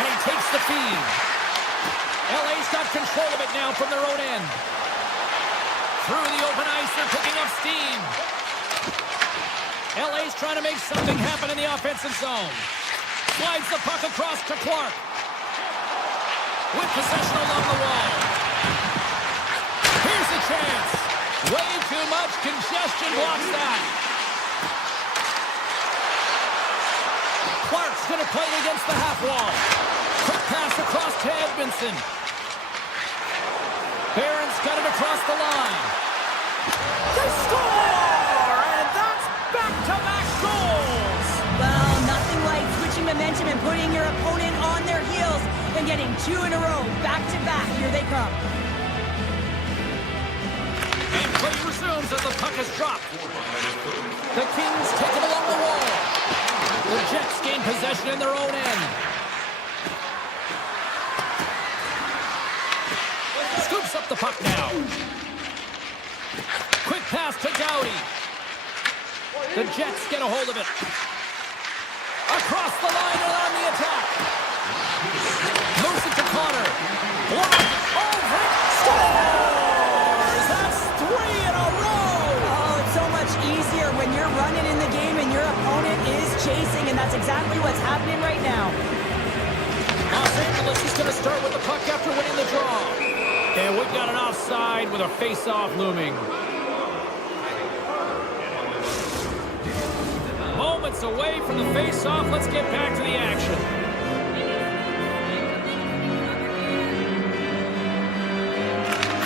And he takes the feed. LA's got control of it now from their own end. Through the open ice, they're picking up steam. LA's trying to make something happen in the offensive zone. Slides the puck across to Clark. With possession along the wall. Here's a chance. Way too much congestion blocks that. Clark's going to play it against the half wall. Quick pass across to Edmondson. Barron's got it across the line. They score! And that's back-to-back goals! Well, nothing like switching momentum and putting your opponent on their heels and getting two in a row, back-to-back. Here they come. And play resumes as the puck is dropped. The Kings take it along the wall. The Jets gain possession in their own end. Scoops up the puck now. Quick pass to Doughty. The Jets get a hold of it. Across the line and on the attack. Moves it to Connor. Blocked. Over. Scores! That's 3 in a row! Oh, it's so much easier when you're running in the game and your opponent is chasing, and that's exactly what's happening right now. Los Angeles is going to start with the puck after winning the draw. And we've got an offside with a face-off looming. Moments away from the face-off. Let's get back to the action.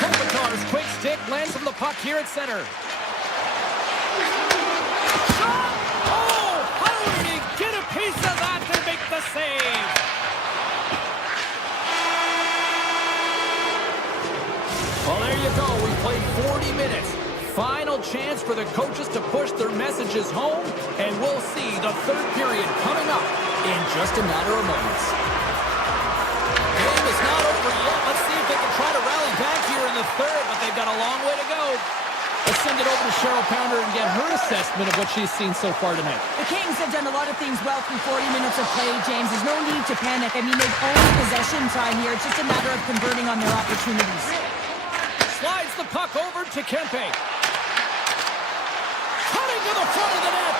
Kopitar's quick stick lands from the puck here at center. Shot! Oh! How did he get a piece of that to make the save? Well, there you go. We played 40 minutes. Final chance for the coaches to push their messages home, and we'll see the third period coming up in just a matter of moments. Game is not over yet. Let's see if they can try to rally back here in the third, but they've got a long way to go. Let's send it over to Cheryl Pounder and get her assessment of what she's seen so far tonight. The Kings have done a lot of things well through 40 minutes of play, James. There's no need to panic. I mean, they've owned possession time here. It's just a matter of converting on their opportunities. Moves the puck over to Kempe. Cutting to the front of the net.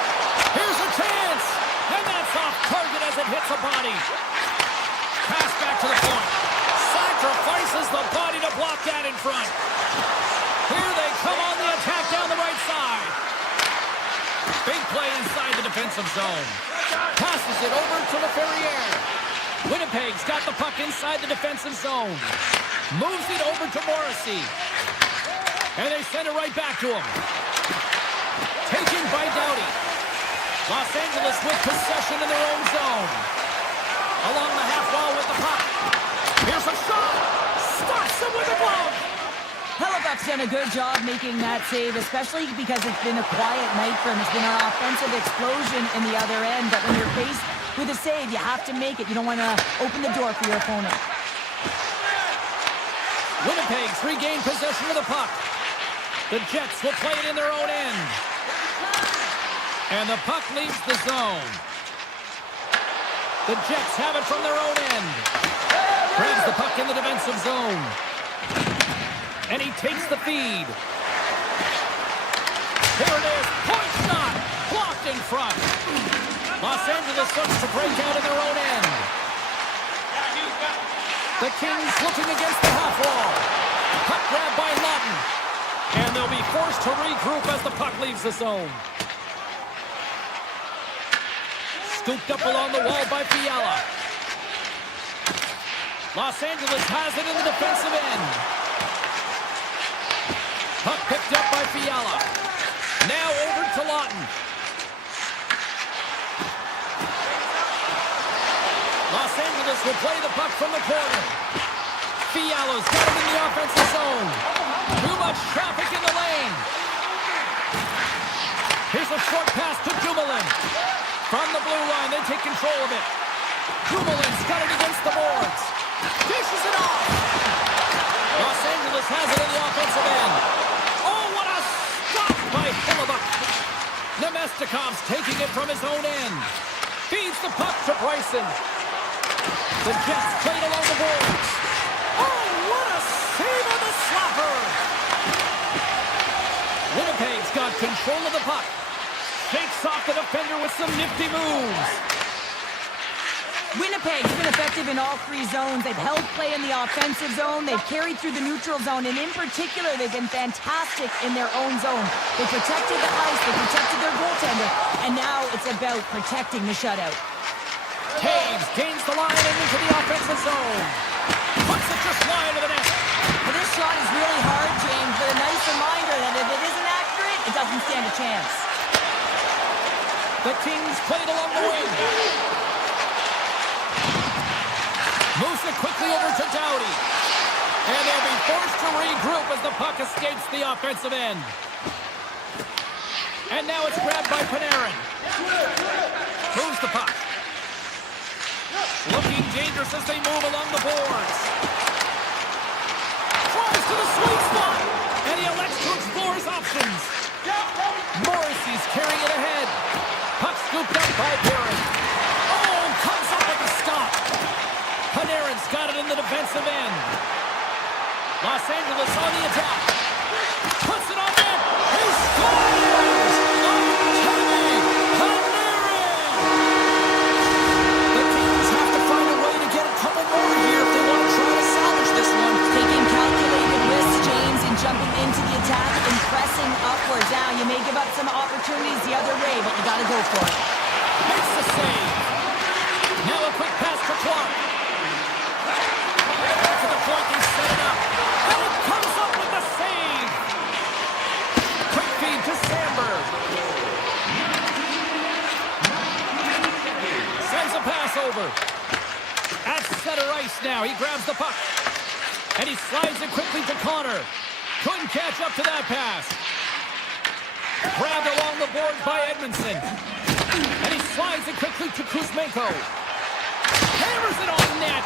Here's a chance. And that's off target as it hits a body. Pass back to the point. Sacrifices the body to block that in front. Here they come on the attack down the right side. Big play inside the defensive zone. Passes it over to LaFerriere. Winnipeg's got the puck inside the defensive zone. Moves it over to Morrissey. And they send it right back to him. Taken by Doughty. Los Angeles with possession in their own zone. Along the half wall with the puck. Here's a shot. Stops him with a glove. Hellebuck's done a good job making that save, especially because it's been a quiet night for him. It's been an offensive explosion in the other end, but when you're faced with a save, you have to make it. You don't want to open the door for your opponent. Winnipeg's regained possession of the puck. The Jets will play it in their own end. And the puck leaves the zone. The Jets have it from their own end. Grabs the puck in the defensive zone. And he takes the feed. Here it is. Point shot. Blocked in front. Los Angeles looks to break out in their own end. The Kings looking against the half wall. Puck grabbed by Lawton. And they'll be forced to regroup as the puck leaves the zone. Scooped up along the wall by Fiala. Los Angeles has it in the defensive end. Puck picked up by Fiala. Now over to Lawton. Los Angeles will play the puck from the corner. Fiala's got him in the offensive zone. Too much traffic in the lane. Here's a short pass to Dumoulin. From the blue line, they take control of it. Dumoulin's got it against the boards. Dishes it off. Los Angeles has it in the offensive end. Oh, what a stop by Hellebuck. Nemestikov's taking it from his own end. Feeds the puck to Bryson. The Jets played along the boards. Oh, what a save on the slapper. Winnipeg's got control of the puck. Shakes off the defender with some nifty moves. Winnipeg's been effective in all three zones. They've held play in the offensive zone. They've carried through the neutral zone. And in particular, they've been fantastic in their own zone. They protected the ice. They protected their goaltender. And now it's about protecting the shutout. Taves gains the line and into the offensive zone. Puts it just wide of the net. Well, this shot is really hard, James, but a nice reminder that if it isn't accurate, it doesn't stand a chance. The Kings played along the wing. Moves it quickly over to Doughty. And they'll be forced to regroup as the puck escapes the offensive end. And now it's grabbed by Panarin. Moves the puck. Looking dangerous as they move along the boards. Tries to the sweet spot. And he elects to explore his options. Morrissey's carrying it ahead. Puck scooped up by Perrin. Oh, comes up with the stop. Panarin's got it in the defensive end. Los Angeles on the attack. Puts it on net. He scores! Panarin! The Kings have to find a way to get a couple more here if they want to try to salvage this one. Taking calculated risks, James, and jumping into the attack and pressing upwards. Now, you may give up some opportunities the other way, but you got to go for it. Makes the save. Now a quick pass to Clark. To the point, they set it up. And it comes up with the save. Quick feed to Sandberg. Sends a pass over. At center ice now. He grabs the puck. And he slides it quickly to Connor. Couldn't catch up to that pass. Grabbed along the board by Edmondson. And he slides it quickly to Kuzmenko. Hammers it on net.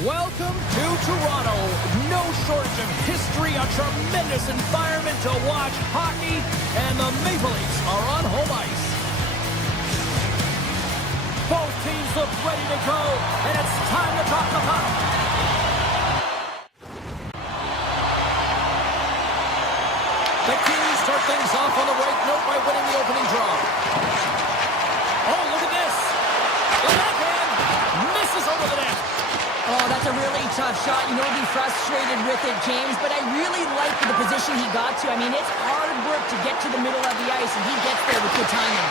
Welcome to Toronto. No shortage of history, a tremendous environment to watch hockey, and the Maple Leafs are on home ice. Both teams look ready to go, and it's time to drop the puck. The Kings start things off on the right note by winning the opening draw. Oh, look at this. The backhand misses over the net. Oh, that's a really tough shot. You know, he'll be frustrated with it, James, but I really like the position he got to. I mean, it's hard work to get to the middle of the ice, and he gets there with good timing.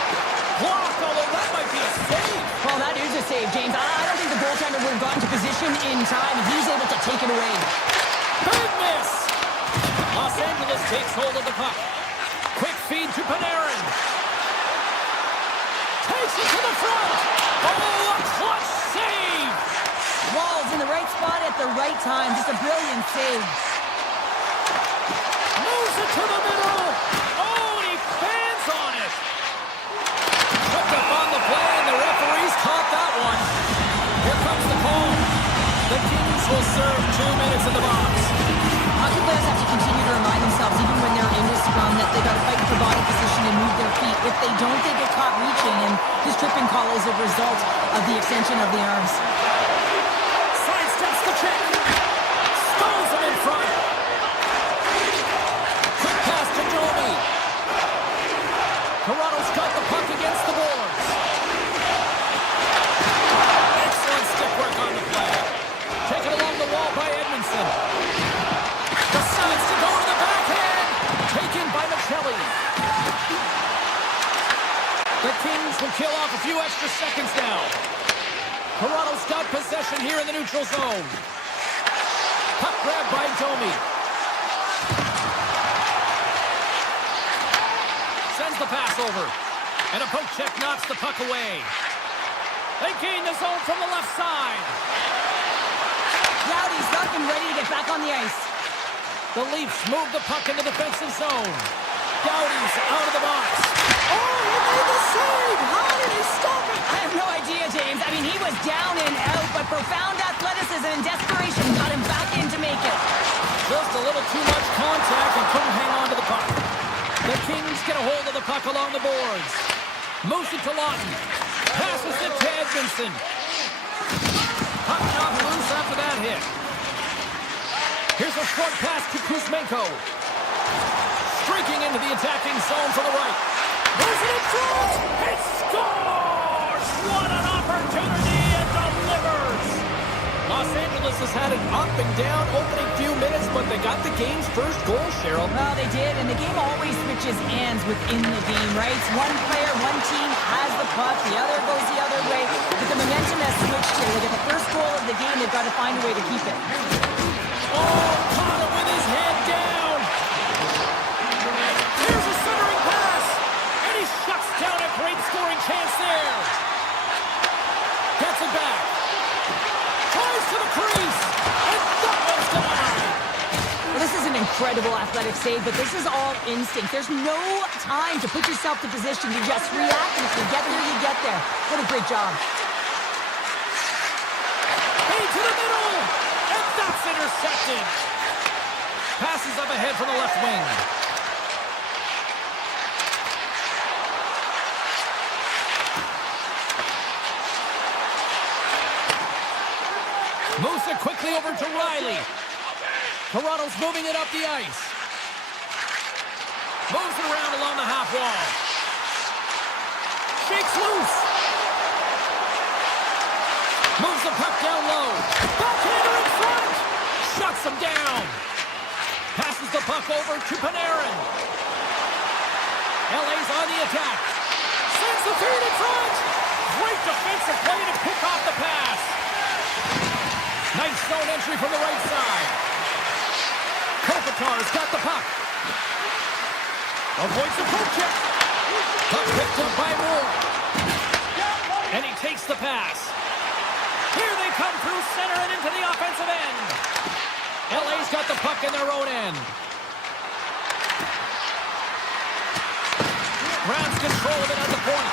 Blocked, although that might be a save. Well, that is a save, James. I don't think the goaltender would have gotten to position in time, and he's able to take it away. Big miss. Los Angeles takes hold of the puck. Quick feed to Panarin. Takes it to the front. Oh, a clutch save. Wall's in the right spot at the right time. Just a brilliant save. Moves it to the middle. Oh, and he fans on it. Hooked up on the play, and the referees caught that one. Here comes the call. The Kings will serve 2 minutes in the box. Hockey players have to continue to remind themselves, even when they're in this scrum, that they got to fight for body position and move their feet. If they don't, they get caught reaching, and this tripping call is a result of the extension of the arms. Sidesteps the check. Stones him in front. Quick pass to Domi. Toronto's got the puck against the boards. Excellent stick work on the play. Taken along the wall by Edmondson. Decides to go to the backhand. Taken by McKelly. The Kings will kill off a few extra seconds now. Toronto's got possession here in the neutral zone. Puck grab by Domi. Sends the pass over. And a poke check knocks the puck away. They gain the zone from the left side. Rowdy's up and ready to get back on the ice. The Leafs move the puck into the defensive zone. Doughty's out of the box. Oh, he made the save! How did he stop it? I have no idea, James. I mean, he was down and out, but profound athleticism and desperation got him back in to make it. Just a little too much contact and couldn't hang on to the puck. The Kings get a hold of the puck along the boards. Moves it to Lawton. Passes it to Edmondson. Puck knocked loose after that hit. Here's a short pass to Kuzmenko. Streaking into the attacking zone to the right. Moves it in front. He scores! What an opportunity, and delivers! Los Angeles has had an up and down opening few minutes, but they got the game's first goal, Cheryl. Well, they did, and the game always switches hands within the game, right? One player, one team has the puck, the other goes the other way. But the momentum has switched here. They get the first goal of the game, they've got to find a way to keep it. Oh, caught it with his head down. Here's a centering pass. And he shuts down a great scoring chance there. Gets it back. Tries to the crease. And that one's denied. Well, this is an incredible athletic save, but this is all instinct. There's no time to put yourself to position. You just react, and if you get there, you get there. What a great job. Hey, to the middle. And that's intercepted. Passes up ahead from the left wing. Moves it quickly over to Riley. Toronto's moving it up the ice. Moves it around along the half wall. Shakes loose. Moves the puck down low. Backhander in front. Shuts him down. Passes the puck over to Panarin. LA's on the attack. Sends the feed in front. Great defensive play to pick off the pass. Nice zone entry from the right side. Kopitar's got the puck. Avoids the poke check. Puck picked up by Moore. And he takes the pass. Here they come through center and into the offensive end. LA's got the puck in their own end. Grabs control of it at the point.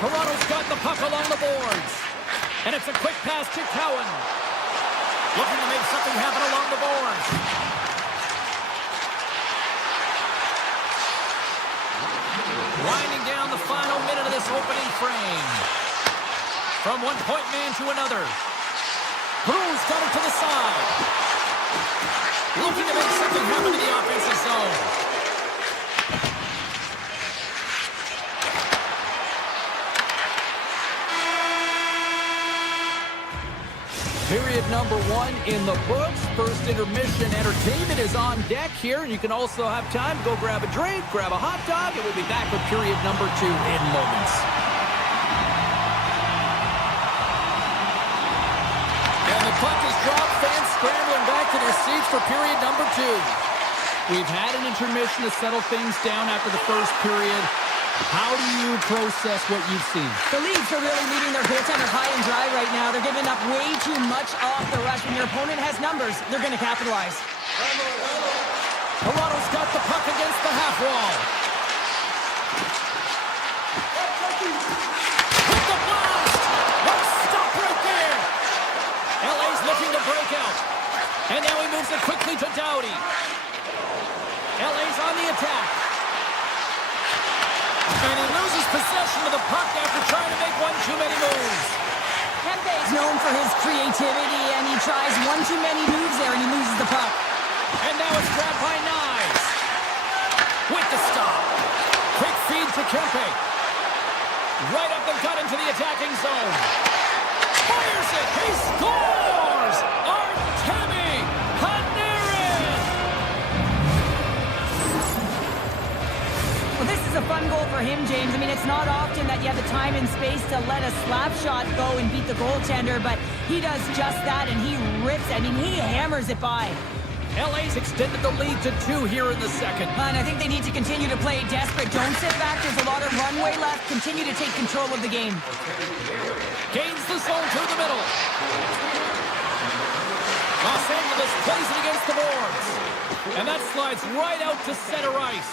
Toronto's got the puck along the boards. And it's a quick pass to Cowan. Looking to make something happen along the boards. Winding down the final minute of this opening frame. From one point man to another. Cruz got it to the side. Looking to make something happen in the offensive zone. Period number 1 in the books. First intermission entertainment is on deck here. You can also have time to go grab a drink, grab a hot dog, and we'll be back with period number 2 in moments. And the puck is dropped. Fans scrambling back to their seats for period number 2. We've had an intermission to settle things down after the first period. How do you process what you've seen? The Leafs are really leaving their goaltender high and dry right now. They're giving up way too much off the rush. When your opponent has numbers, they're going to capitalize. Toronto's got the puck against the half wall. With the blast! Let's stop right there! LA's looking to break out. And now he moves it quickly to Doughty. LA's on the attack. And he loses possession of the puck after trying to make one too many moves. Kempe is known for his creativity, and he tries one too many moves there, and he loses the puck. And now it's grabbed by Knives. With the stop. Quick feed to Kempe. Right up the gut into the attacking zone. Fires it. He scores! Artemi Panarin! Well, this is a fun goal for him, James. I mean, it's not often that you have the time and space to let a slap shot go and beat the goaltender, but he does just that, and he rips. I mean, he hammers it by. LA's extended the lead to 2 here in the second. And I think they need to continue to play desperate. Don't sit back. There's a lot of runway left. Continue to take control of the game. Gains the zone through the middle. Los Angeles plays it against the boards. And that slides right out to center ice.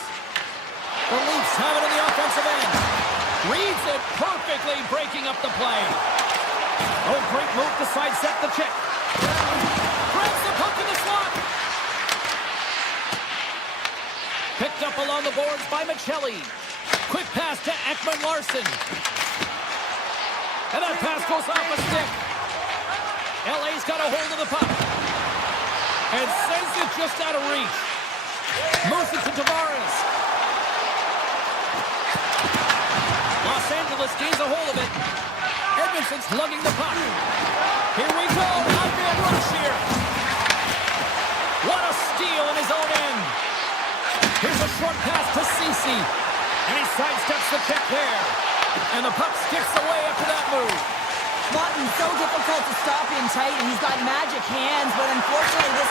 The Leafs have it in the offensive end. Reads it perfectly, breaking up the play. Oh, great move to sidestep the check. Grabs the puck in the slot. Picked up along the boards by Michelli. Quick pass to Ekman-Larsson. And that pass goes off a stick. LA's got a hold of the puck. And sends it just out of reach. Moves it to Tavares. Los Angeles gains a hold of it. Edmondson's lugging the puck. Here we go. Outfield rush here. What a steal in his own end. Here's a short pass to Ceci. And he sidesteps the check there. And the puck skips away after that move. Lawton's so difficult to stop in tight, and he's got magic hands, but unfortunately this...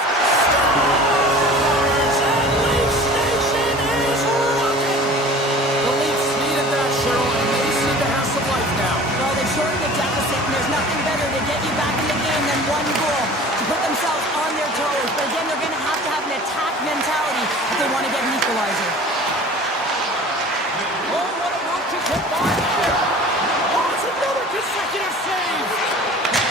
And Leafs Nation is rocking! The Leafs needed that, Cheryl, and they seem to have some life now. Well, they've shortened the deficit, and there's nothing better to get you back in the game than one goal to put themselves on their toes. But again, they're going to have an attack mentality if they want to get an equalizer. Oh, what a move to combine there! Oh, it's another consecutive save!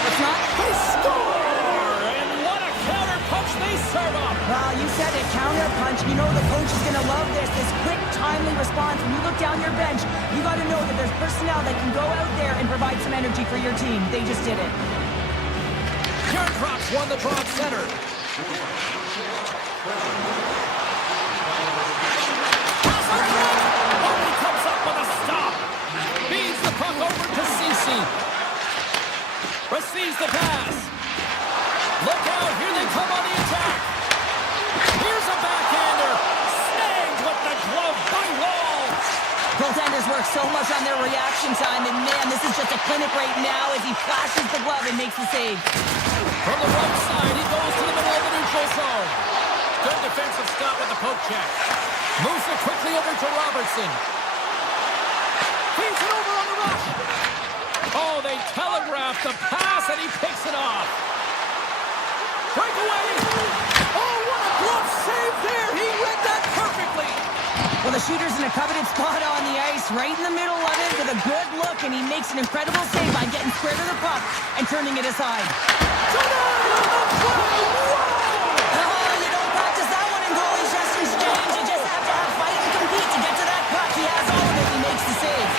It's not... They score! And what a counter punch they serve up! Well, you said it, counter punch. You know the coach is going to love this quick, timely response. When you look down your bench, you got to know that there's personnel that can go out there and provide some energy for your team. They just did it. Yarncroft's won the draw at center. Only comes up with a stop. Feeds the puck over to Ceci. Receives the pass. Look out, here they come on the attack. Here's a backhander. Snagged with the glove by Wall. Goaltenders work so much on their reaction time, and man, this is just a clinic right now as he flashes the glove and makes the save. From the right side, he goes to the middle of the neutral zone. Good defensive stop with the poke check. Moves it quickly over to Robertson. Feeds it over on the rush. Oh, they telegraphed the pass, and he picks it off. Breakaway. Oh, what a glove save there. He read that perfectly. Well, the shooter's in a coveted spot on the ice, right in the middle of it with a good look, and he makes an incredible save by getting square to the puck and turning it aside. Oh, you don't practice that one in goalies just exchange. You just have to have fight and compete to get to that puck. He has all of it. He makes the save.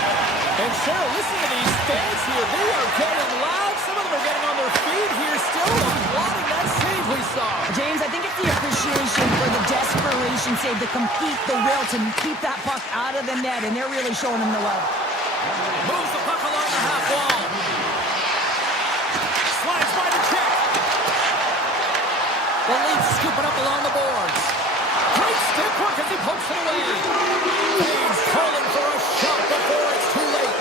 And Cheryl, listen to these fans here. They are getting loud. Some of them are getting on their feet here still, applauding that save we saw. James, I think it's the appreciation for the desperation save, to compete, the will to keep that puck out of the net, and they're really showing him the love. Moves the puck along the half wall. Slides by the check. The Leafs scoop it up along the boards. Great stick work as he pokes it away. He's calling for a shot before it's too late.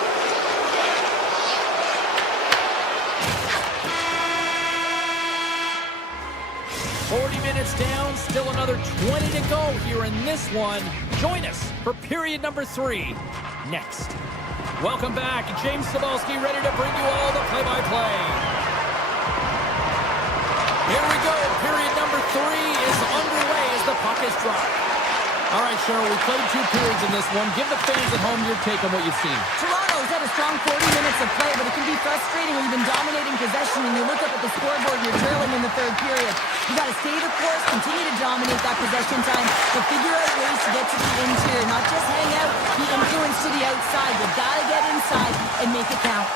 Minutes down, still another 20 to go here in this one. Join us for period number 3 next. Welcome back. James Cybulski ready to bring you all the play-by-play. Here we go. Period number 3 is underway as the puck is dropped. All right, Cheryl, we played 2 periods in this one. Give the fans at home your take on what you've seen. Toronto's had a strong 40 minutes of play, but it can be frustrating when you've been dominating possession and you look up at the scoreboard and you're trailing in the 3rd period. You got to stay the course, continue to dominate that possession time, but figure out ways to get to the interior, not just hang out, be influenced to the outside. You got to get inside and make it count.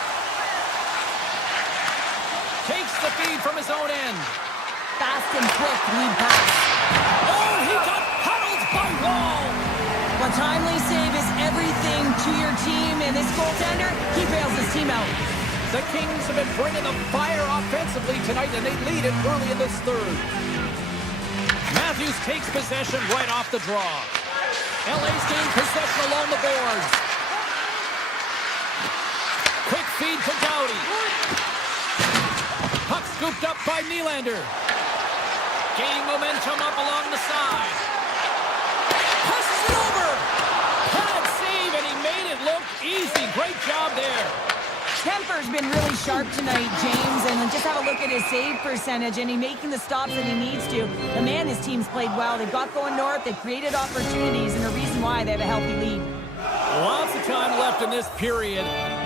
Takes the feed from his own end. Fast and quick lead pass. Oh, he got huddled by Wall. A timely save is everything to your team, and this goaltender, he bails his team out. The Kings have been bringing the fire offensively tonight, and they lead it early in this 3rd. Matthews takes possession right off the draw. LA's gained possession along the boards. Quick feed to Doughty. Puck scooped up by Nylander. Gaining momentum up along the side. Passes it over. Pad save, and he made it look easy. Great job there. Kemper's been really sharp tonight, James, and just have a look at his save percentage, and he's making the stops that he needs to. The man, his team's played well. They've got going north. They've created opportunities, and a reason why they have a healthy lead. Lots of time left in this period.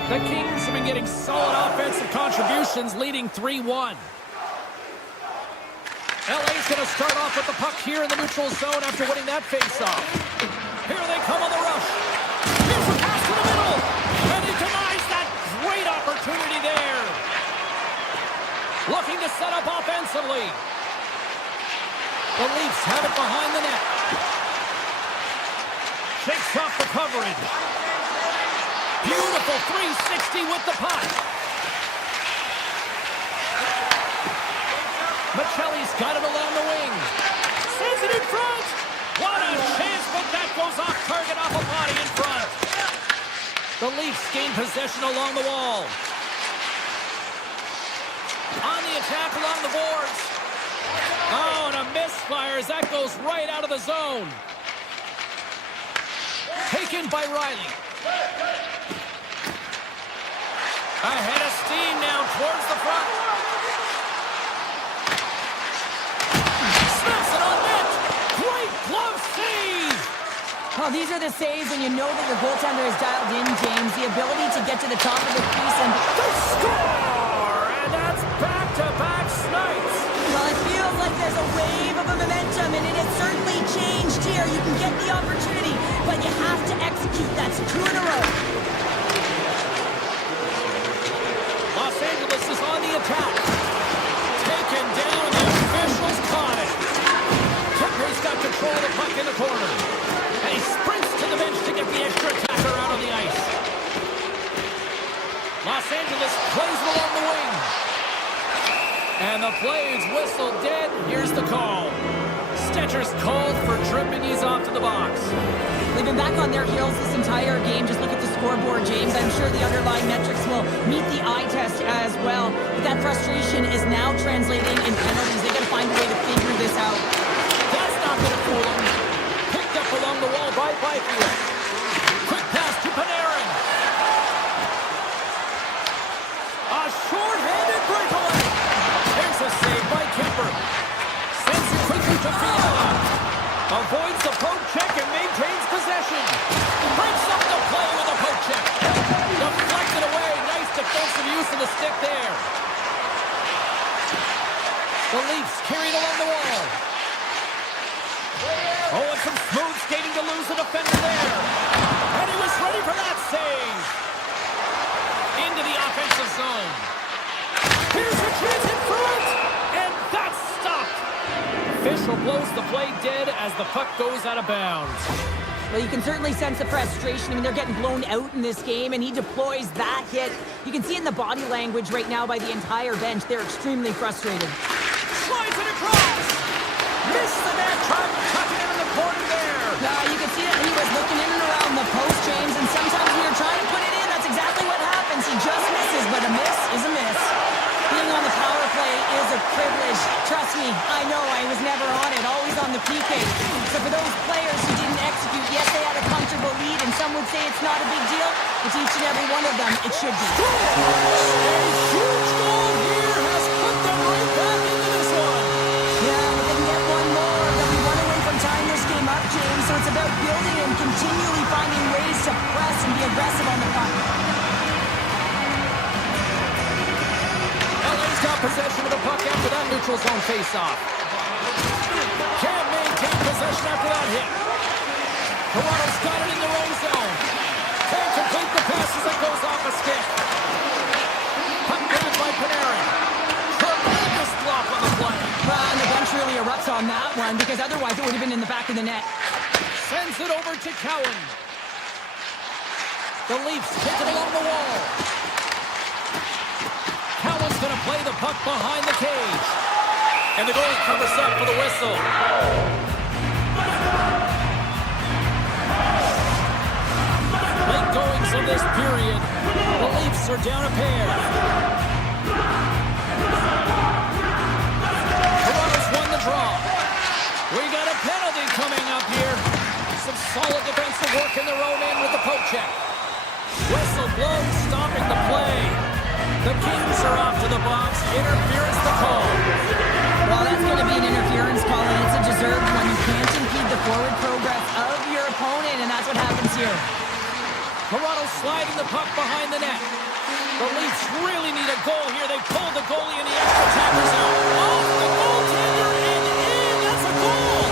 The Kings have been getting solid offensive contributions, leading 3-1. LA's going to start off with the puck here in the neutral zone after winning that faceoff. Here they come on the rush. Here's a pass to the middle. And he denies that great opportunity there. Looking to set up offensively. The Leafs have it behind the net. Shakes off the coverage. Beautiful 360 with the puck. Michelli's got it along the wing. Sends it in front. What a chance, but that goes off target off a body in front. The Leafs gain possession along the wall. On the attack along the boards. Oh, and a misfire as that goes right out of the zone. Taken by Riley. Ahead of steam now towards the front. Snaps it on net. Great glove save. Well, these are the saves when you know that your goaltender is dialed in, James. The ability to get to the top of the crease and They score! And that's back-to-back snipes. well, it feels like there's a wave of a momentum, and it has certainly changed here. You can get the opportunity, but you have to execute. That's 2 in a row. Los Angeles is on the attack. Taken down, the officials caught it. Kemper's got control of the puck in the corner. And he sprints to the bench to get the extra attacker out on the ice. Los Angeles plays it along the wing. And the play is whistled dead. Here's the call. Stetcher's called for tripping. He's off to the box. They've been back on their heels this entire game. Just look at the scoreboard, James. I'm sure the underlying metrics will meet the eye test as well. But that frustration is now translating in penalties. They've got to find a way to figure this out. That's not going to fool him. Picked up along the wall by Byfield. Quick pass to Panarin. A short-handed breakaway. There's a save by Kemper. Sends it quickly to Fiala. Avoids the poke check and maintains possession. use of the stick there. The Leafs carried along the wall. Oh, and some smooth skating to lose the defender there. And he was ready for that save. Into the offensive zone. Here's a chance in front. And that's stopped. Official blows the play dead as the puck goes out of bounds. Well, you can certainly sense the frustration. I mean, they're getting blown out in this game, and he deploys that hit. You can see in the body language right now by the entire bench. They're extremely frustrated. Slides it across. Missed the net. Tucking it in the corner there. You can see that he was looking in and around the post, James, and sometimes when you're trying to put it in, that's exactly what happens. He just misses, but a miss is a miss. Being on the power play is a privilege. Trust me, I know I was never on it, always on the PK. So for those players who didn't execute, yes, they had a comfortable lead, and some would say it's not a big deal. But to each and every one of them, it should be. A huge goal here has put them right back into this one. Yeah, but they can get one more. They'll be one away from tying this game up, James. So it's about building and continually finding ways to press and be aggressive on the puck. LA's got possession of the puck after that neutral zone face-off. Can't maintain possession after that hit. Toronto's got it in their own zone. Can't complete the pass as it goes off a stick. Puck grabbed by Panarin. Tremendous block on the play. And the bench really erupts on that one because otherwise it would have been in the back of the net. Sends it over to Cowan. The Leafs take it along the wall. Cowan's going to play the puck behind the cage. And the goalie covers up for the whistle. Late goings of this period. The Leafs are down a pair. Toronto's won the draw. We got a penalty coming up here. Some solid defensive work in their own end with the poke check. Whistle blown, stopping the play. The Kings are off to the box. Interference the call. Well, that's going to be an interference call, and it's a deserved one. You can't impede the forward progress of your opponent, and that's what happens here. Toronto sliding the puck behind the net. The Leafs really need a goal here. They pulled the goalie in the extra tackle zone. Off the goaltender and in. That's a goal.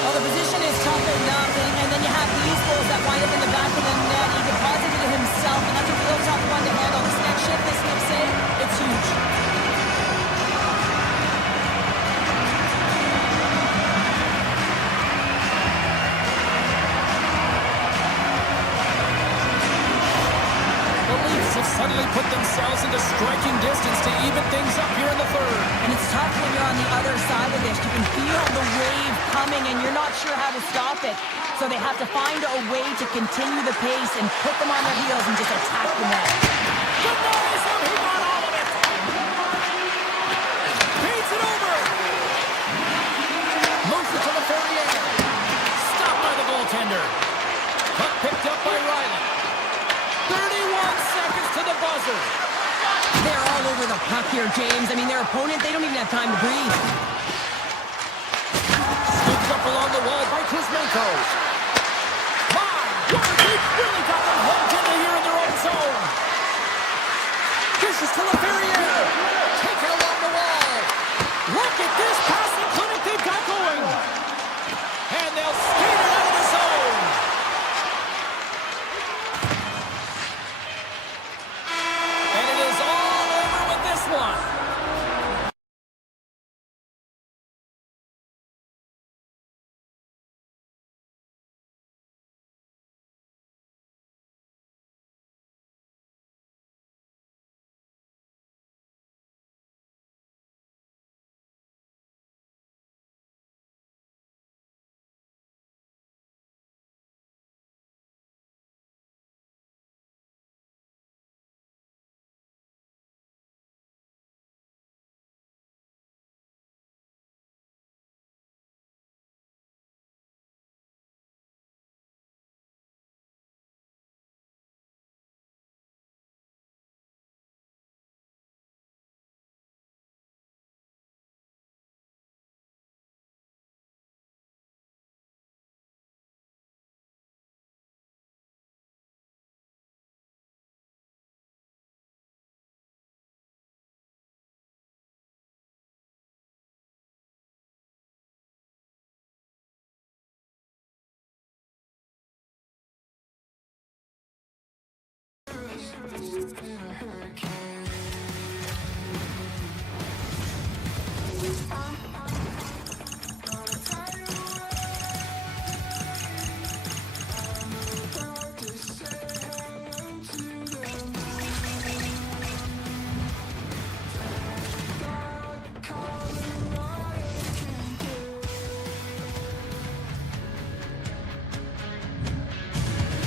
Well, the position is tough enough, and then you have these goals that wind up in the back of the net. He deposited it himself, and that's a real tough one to handle. This next shift, this next save, it's huge. Suddenly put themselves into striking distance to even things up here in the third. And it's tough when you're on the other side of this. You can feel the wave coming, and you're not sure how to stop it. So they have to find a way to continue the pace and put them on their heels and just attack the net. Good noise, he got all of it. Beats it over. Moves it to the Ferrier. Stopped by the goaltender. Puck picked up by Riley. 31 seconds to the buzzer. They're all over the puck here, James. I mean, their opponent, they don't even have time to breathe. Scoops up along the wall by Kuzmenko. My God, they've really got them hooked into here in their own zone. Dishes to the Ferrier. Taken along the wall. Look at this passing clinic they've got going. And they'll skate it out of the zone. And it is all over with this one.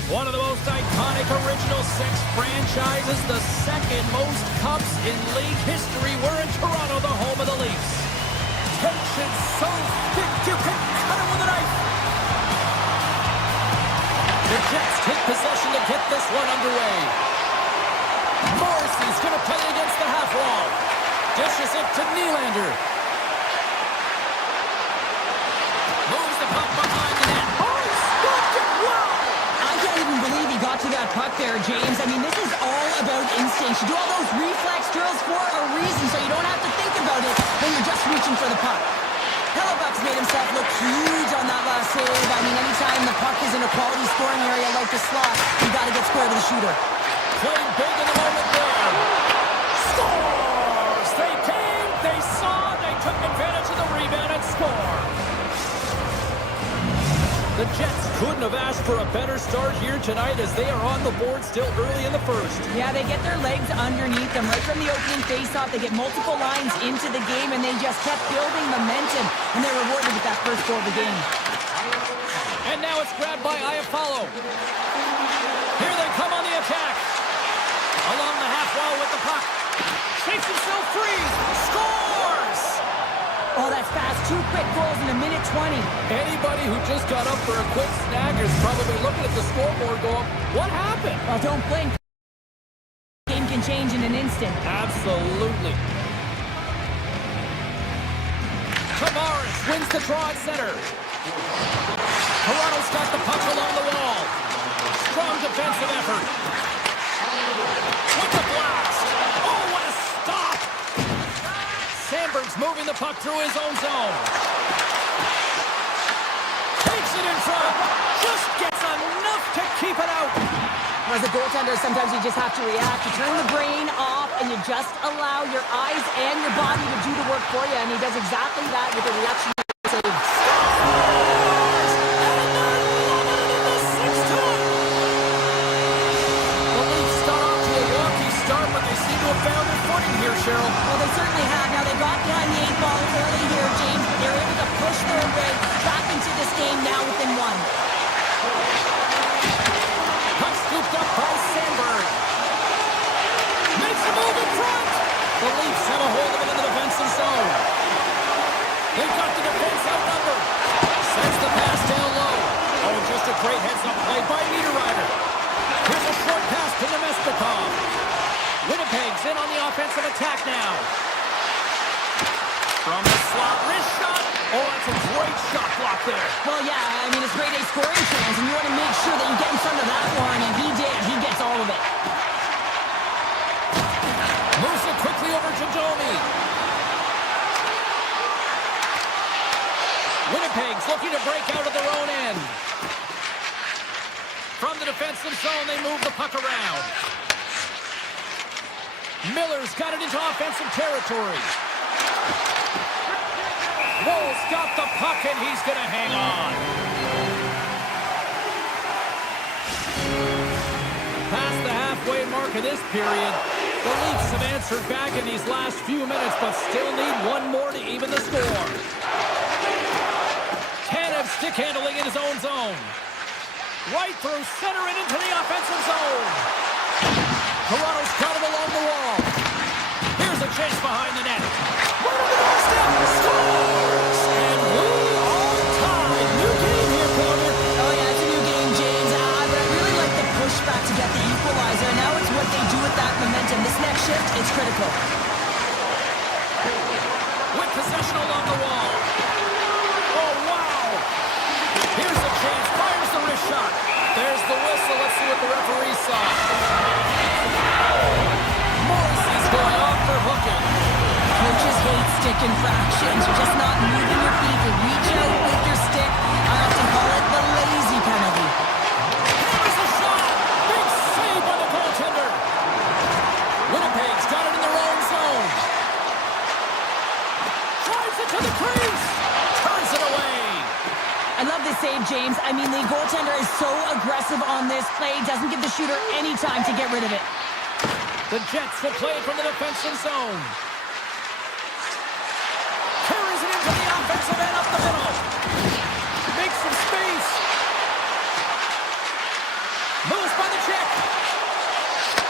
One of the most iconic Original Six franchises, the second most cups in league history. We're in Toronto, the home of the Leafs. Tension so thick you can cut it with a knife. The Jets take possession to get this one underway. Morrissey's going to play it against the half wall. Dishes it to Nylander. Moves the puck behind the net. Oh, he stopped it! Wow! I can't even believe he got to that puck there, James. I mean, this is all about instinct. You do all those reflex drills for a reason, so you don't have to think about it when you're just reaching for the puck. Hellebuck's made himself look huge on that last save. I mean, anytime the puck is in a quality scoring area like the slot, you got to get square to the shooter. Playing big in the moment there. Scores! They came, they saw, they took advantage of the rebound and scored. The Jets couldn't have asked for a better start here tonight as they are on the board still early in the first. Yeah, they get their legs underneath them right from the opening faceoff. They get multiple lines into the game, and they just kept building momentum, and they're rewarded with that first goal of the game. And now it's grabbed by Iafallo. Here they come on the attack. Along the half wall with the puck. Shakes himself free. Scores! Oh, that's fast. 2 quick goals in a minute 20. Anybody who just got up for a quick snag is probably looking at the scoreboard going, what happened? Well, don't blink. The game can change in an instant. Absolutely. Tavares wins the draw at center. Toronto's got the puck along the wall. Strong defensive effort. With the blast. Oh, what a stop! Sandberg's moving the puck through his own zone. Takes it in front. Just gets enough to keep it out. As a goaltender, sometimes you just have to react. You turn the brain off, and you just allow your eyes and your body to do the work for you. And he does exactly that with a reaction save. Found their footing here, Cheryl. Well, they certainly have. Now, they got behind the 8 ball early here, James, but they're able to push their way back into this game now within 1. Puck scooped up by Sandberg. Makes a move in front. The Leafs have a hold of it in the defensive zone. They've got the defense outnumbered. Sends the pass down low. Oh, just a great heads-up play by Niederreiter. Here's a short pass to Nemestikov. Winnipeg's in on the offensive attack now. From the slot, wrist shot. Oh, that's a great shot block there. Well, yeah, I mean, it's grade A scoring chance, and you want to make sure that you get in front of that one, and he did. He gets all of it. Moves it quickly over to Domi. Winnipeg's looking to break out of their own end. From the defensive zone, they move the puck around. Miller's got it into offensive territory. Woll's got the puck, and he's going to hang on. Past the halfway mark of this period, the Leafs have answered back in these last few minutes, but still need one more to even the score. Tanev stick handling in his own zone. Right through center and into the offensive zone. Toronto's got it along the wall. Here's a chase behind the net. Right on the doorstep. Scores! And we are tied. New game here, Porter. Oh, yeah, it's a new game, James. But I really like the pushback to get the equalizer. Now it's what they do with that momentum. This next shift is critical. With possession along the wall. Oh, wow. Here's a chance. Fires the wrist shot. There's the whistle. Let's see what the referee saw. Morrissey's going off for hooking. Coaches hate stick infractions. You're just not moving your feet. You reach out with your stick. I often call it the lazy penalty. Here's the shot. Big save by the goaltender. to the crease. Turns it away. I love this save, James. I mean, the goaltender is so aggressive on this play. Doesn't give the shooter any time to get rid of it. The Jets will play it from the defensive zone. Carries it into the offensive end up the middle. Makes some space. Moves by the check.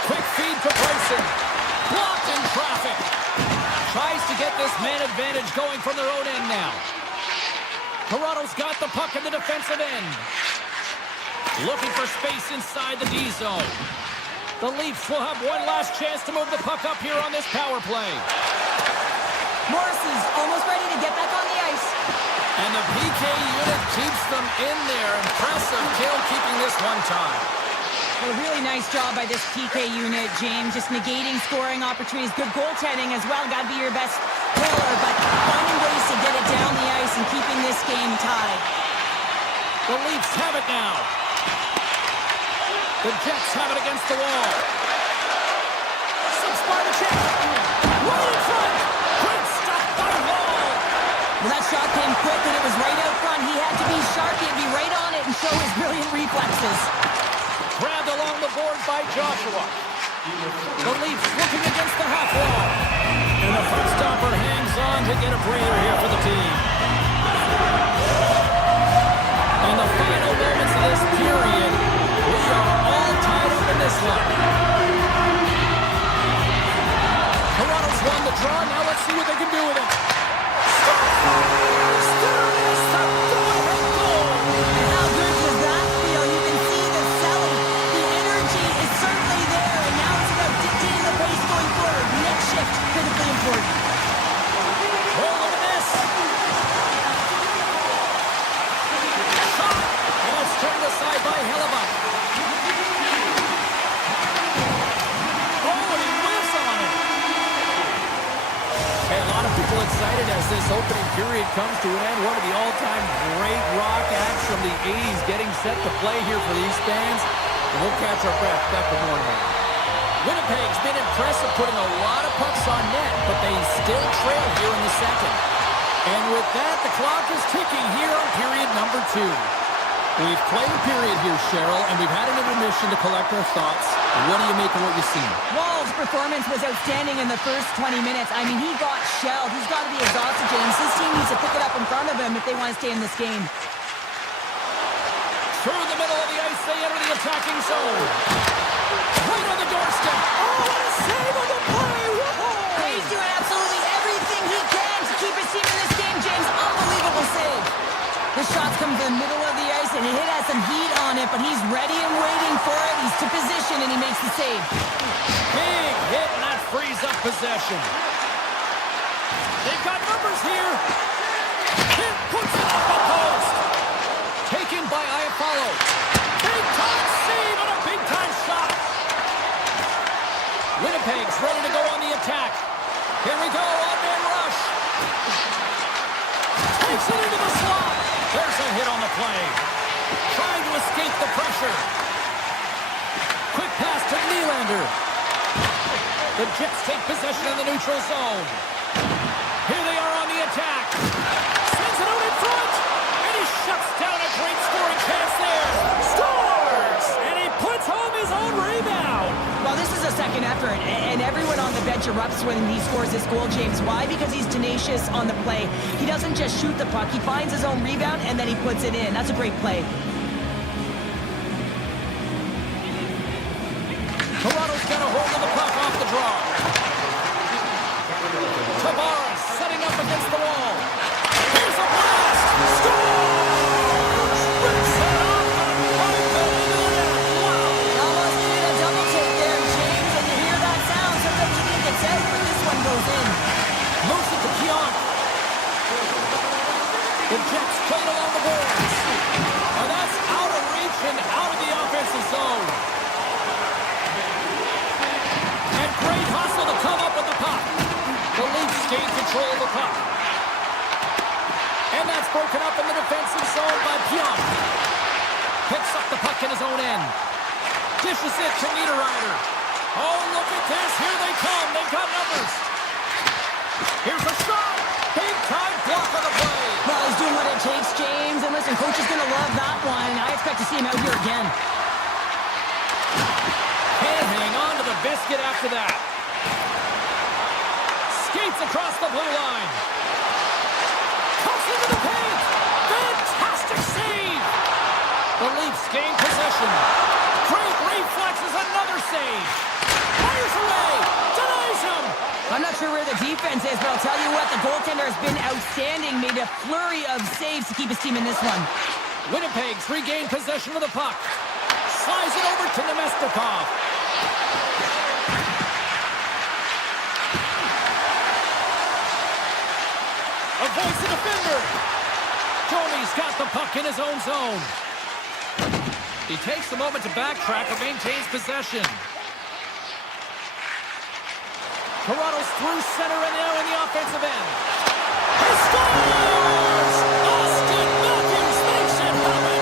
Quick feed to Bryson. Blocked in traffic. Tries to get this man advantage going from their own end now. Toronto's got the puck in the defensive end. Looking for space inside the D zone. The Leafs will have one last chance to move the puck up here on this power play. Morrissey's almost ready to get back on the ice. And the PK unit keeps them in there. Impressive kill keeping this one time. Well, a really nice job by this PK unit, James. Just negating scoring opportunities. Good goaltending as well. Got to be your best player, but finding ways to get it down the ice and keeping this game tied. The Leafs have it now. The Jets have it against the wall. Six by the check. Right in front. Great stop by Wall. Well, that shot came quick and it was right out front. He had to be sharp. He had to be right on it and show his brilliant reflexes. Grabbed along the board by Joshua. The Leafs looking against the half wall. And the front stopper hangs on to get a breather here for the team. In the final moments of this period, we are all tied up in this one. Toronto's won the draw. Now let's see what they can do with it. Scores! There is the go-ahead goal! And how good does that feel? You can see the selling. The energy is certainly there, and now it's about dictating the pace going forward. Next shift, critically important. Oh, look at this! Shot! And it's turned aside by Hellebuck. Oh, and he whiffs on it! Hey, a lot of people excited as this opening period comes to an end. One of the all-time great rock acts from the 80s getting set to play here for these fans. And we'll catch our breath back to morning. Winnipeg's been impressive, putting a lot of pucks on net, but they still trail here in the second. And with that, the clock is ticking here on period number 2. We've played a period here, Cheryl, and we've had an intermission to collect our thoughts. What do you make of what you've seen? Wall's performance was outstanding in the first 20 minutes. I mean, he got shelled. He's got to be exhausted, James. His team needs to pick it up in front of him if they want to stay in this game. Through the middle of the ice, they enter the attacking zone. Right on the doorstep. Oh, what a save on the play! Whoa! He's doing absolutely everything he can to keep his team in this game, James. Unbelievable save. The shots come to the middle of the ice, and the hit has some heat on it, but he's ready and waiting for it. He's to position, and he makes the save. Big hit, and that frees up possession. They've got numbers here. Hit puts it off the post. Taken by Iafallo. Big-time save and a big-time shot. Winnipeg's ready to go on the attack. Here we go, on-man rush. Takes it into the slot. There's a hit on the play. Trying to escape the pressure. Quick pass to Nylander. The Jets take possession in the neutral zone. Here they are on the attack. Sends it out in front. And he shuts down a great scoring chance there. Scores! And he puts home his own rebound. Well, this is a second effort, and everyone on the bench erupts when he scores this goal, James. Why? Because he's tenacious on the play. He doesn't just shoot the puck. He finds his own rebound, and then he puts it in. That's a great play. Toronto's got a hold of the puck off the draw. Tavares setting up against the wall. Here's a blast. Scores! Rips it off the pipe and into the net. Wow! Almost needed a double take there, James, and you hear that sound. Sometimes you think it's out, but this one goes in. Moves it to Keon. The Jets play it along the boards. And that's out of reach and out of the offensive zone. And great hustle to come up with the puck. The Leafs gain control of the puck. And that's broken up in the defensive zone by Pionk. Picks up the puck in his own end. Dishes it to Niederreiter. Oh, look at this. Here they come. They've got numbers. Here's a shot. Big time block. coach is going to love that one. I expect to see him out here again. Can't hang on to the biscuit after that. Skates across the blue line. Cuts into the paint. Fantastic save. The Leafs gain possession. Great reflexes, another save. Fires away. Denies him. I'm not sure where the defense is, but I'll tell you what, the goaltender has been outstanding. Made a flurry of saves to keep his team in this one. Winnipeg's regained possession of the puck. Slides it over to Nemestikov. Avoids the defender. Johnny's got the puck in his own zone. He takes a moment to backtrack but maintains possession. Toronto's through center and now in the offensive end. He scores! Austin Matthews makes it happen!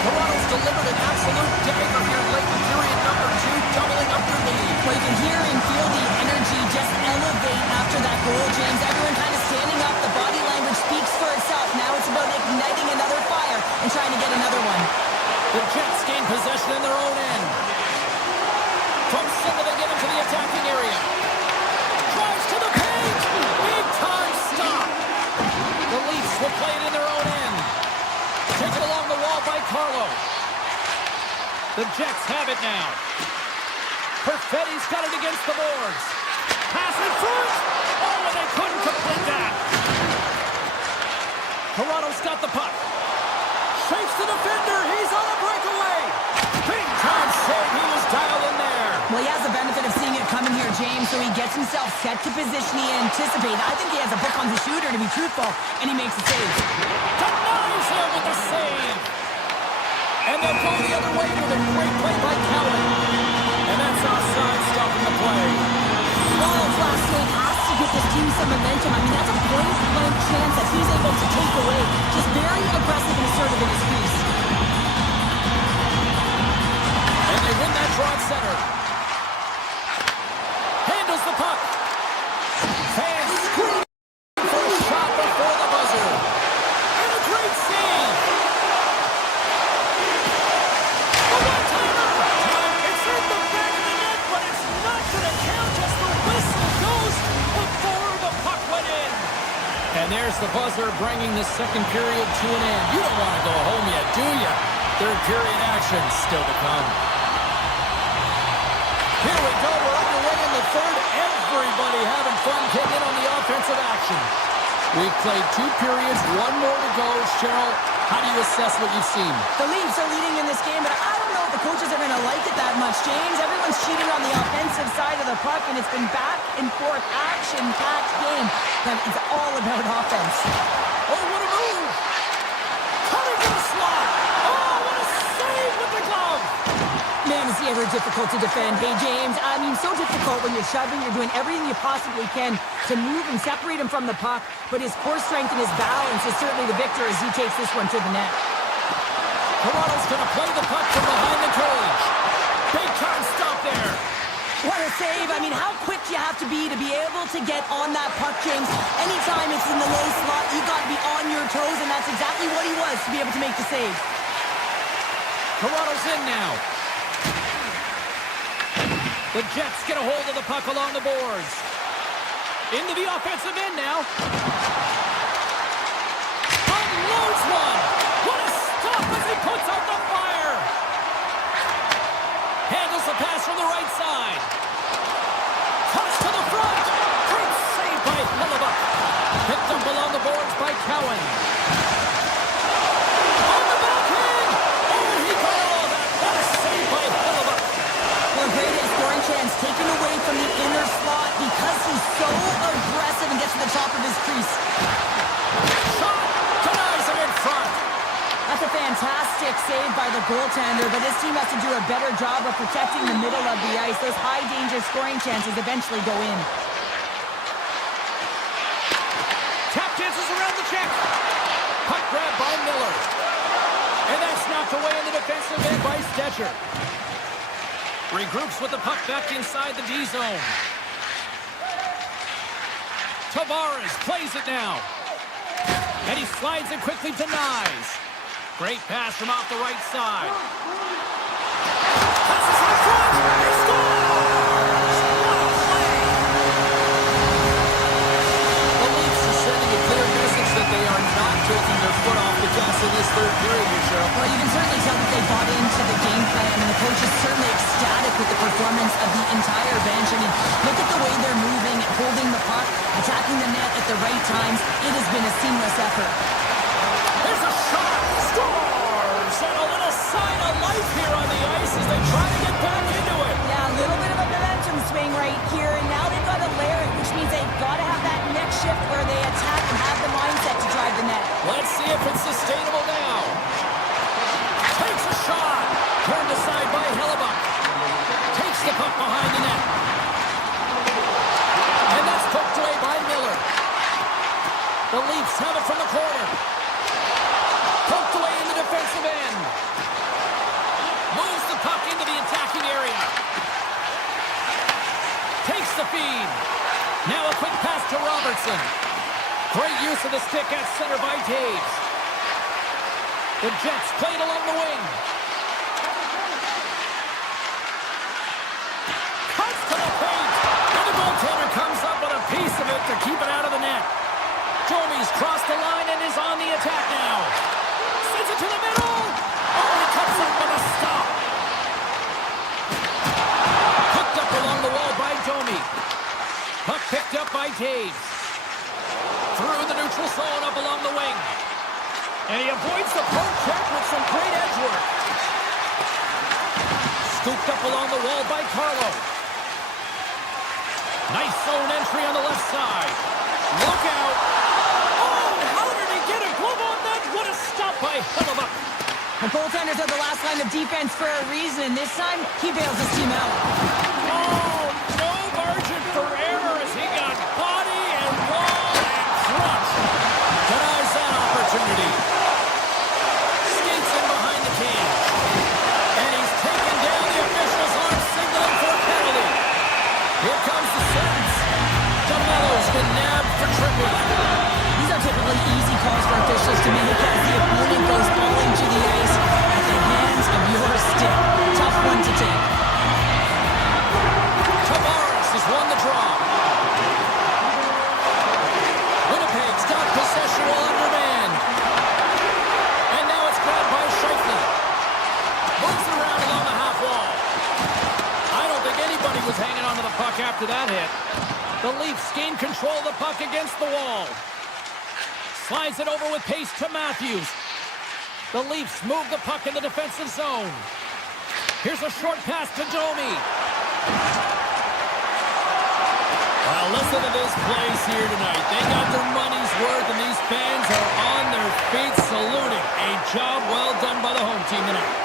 Toronto's delivered an absolute dagger here late in period number 2, doubling up their lead. Well, you can hear and feel the energy just elevate after that goal, James. Everyone kind of standing up. The body language speaks for itself. Now it's about igniting another fire and trying to get another one. The Jets gain possession in their own end. From center, they get into the attacking area. Drives to the paint. Big time stop. The Leafs will play it in their own end. Taken along the wall by Carlo. The Jets have it now. Perfetti's got it against the boards. Pass in front. Oh, and they couldn't complete that. Toronto's got the puck. Shakes the defender. He's on a breakaway. Big time save. He was dialed in there. Well, he has the benefit of seeing it coming here, James, so he gets himself set to position he anticipated. I think he has a book on the shooter, to be truthful, and he makes the save. Denies him with the save. And they'll go the other way with a great play by Cowan. And that's offside, stopping the play. Wall's last save has to give this team some momentum. I mean, that's a point-blank chance that he's able to take away. Just very aggressive and assertive in his crease. And they win that draw at center. Handles the puck. Fans scream for a shot before the buzzer. And a great save. A one-timer. It's in the back of the net, but it's not going to count as the whistle goes before the puck went in. And there's the buzzer bringing the second period to an end. You don't want to go home yet, do you? Third period action still to come. Here we go. We're underway in the third. Everybody having fun getting in on the offensive action. We've played 2 periods, 1 more to go. Cheryl, how do you assess what you've seen? The Leafs are leading in this game, but I don't know if the coaches are going to like it that much, James. Everyone's cheating on the offensive side of the puck, and it's been back and forth, action-packed game. But it's all about offense. Oh, what a move! Coming to the slot! Oh, what a save with the glove! Man, is he ever difficult to defend. Hey, James, I mean, so difficult when you're shoving. You're doing everything you possibly can to move and separate him from the puck. But his core strength and his balance is certainly the victor as he takes this one to the net. Toronto's going to play the puck from behind the cage. Big time stop there. What a save. I mean, how quick you have to be able to get on that puck, James. Anytime it's in the low slot, you've got to be on your toes, and that's exactly what he was to be able to make the save. Toronto's in now. The Jets get a hold of the puck along the boards. Into the offensive end now. Unloads one. What a stop as he puts out the fire. Handles the pass from the right side. Toss to the front. Great save by Hellebuck. Picked up along the boards by Cowan. On the backhand. Oh, he got all of that. What a save by Hellebuck. Well, great scoring chance taken away from the inner slot because he's so aggressive and gets to the top of his crease. Shot. Denies him in front. That's a fantastic save by the goaltender, but this team has to do a better job of protecting the middle of the ice. Those high-danger scoring chances eventually go in. Tap dances around the check. Puck grab by Miller. And that's knocked away in the defensive end by Stetcher. Regroups with the puck back inside the D zone. Tavares plays it now. And he slides it quickly to Nyes. Great pass from off the right side. Passes in front. He scores! What a play! The Leafs are sending a clear message that they are not taking their foot off the gas in this third period, Cheryl. Well, you can certainly tell that they bought into the game plan, and the coach is certainly ecstatic with the performance of the entire bench. I mean, look at the way they're moving, holding the puck, attacking the net at the right times. It has been a seamless effort. There's a shot. Scores! And a little sign of life here on the ice as they try to get back into it. Yeah, a little bit of a momentum swing right here, and now they've got to layer it, which means they've got to have that next shift where they attack and have the mindset to drive the net. Let's see if it's sustainable now. Takes a shot. Turned aside by Hellebuck. Takes the puck behind the net. And that's poked away by Miller. The Leafs have it from the corner. Poked away in the defensive end. Moves the puck into the attacking area. Takes the feed. Now a quick pass to Robertson. Great use of the stick at center by Taves. The Jets played along the wing. Cuts to the paint. And the goaltender comes up with a piece of it to keep it out of the net. Domi's crossed the line and is on the attack now. Sends it to the middle. Oh, he comes up with a stop. Hooked up along the wall by Domi. Puck picked up by Taves. Through the neutral zone up along the wing. And he avoids the poke check with some great edge work. Scooped up along the wall by Carlo. Nice zone entry on the left side. Look out. Oh, how did he get a glove on that? What a stop by Hellebuck. The goaltenders are the last line of defense for a reason. This time, he bails his team out. Oh, no margin for error as he got body and wall and crushed. Denies that opportunity. Skates in behind the cage. And he's taken down. The officials are signaling for a penalty. Here comes the sentence. DeMello's been nabbed for tripping. These are typically easy calls for officials to make as the opponent goes falling to the ice at the hands of your stick. Tough one to take. Tavares has won the draw. Winnipeg's got possession while undermanned. And now it's grabbed by Scheifele. Moves it around along the half wall. I don't think anybody was hanging onto the puck after that hit. The Leafs gain control of the puck against the wall. Slides it over with pace to Matthews. The Leafs move the puck in the defensive zone. Here's a short pass to Domi. Well, listen to this place here tonight. They got their money's worth, and these fans are on their feet saluting. A job well done by the home team tonight.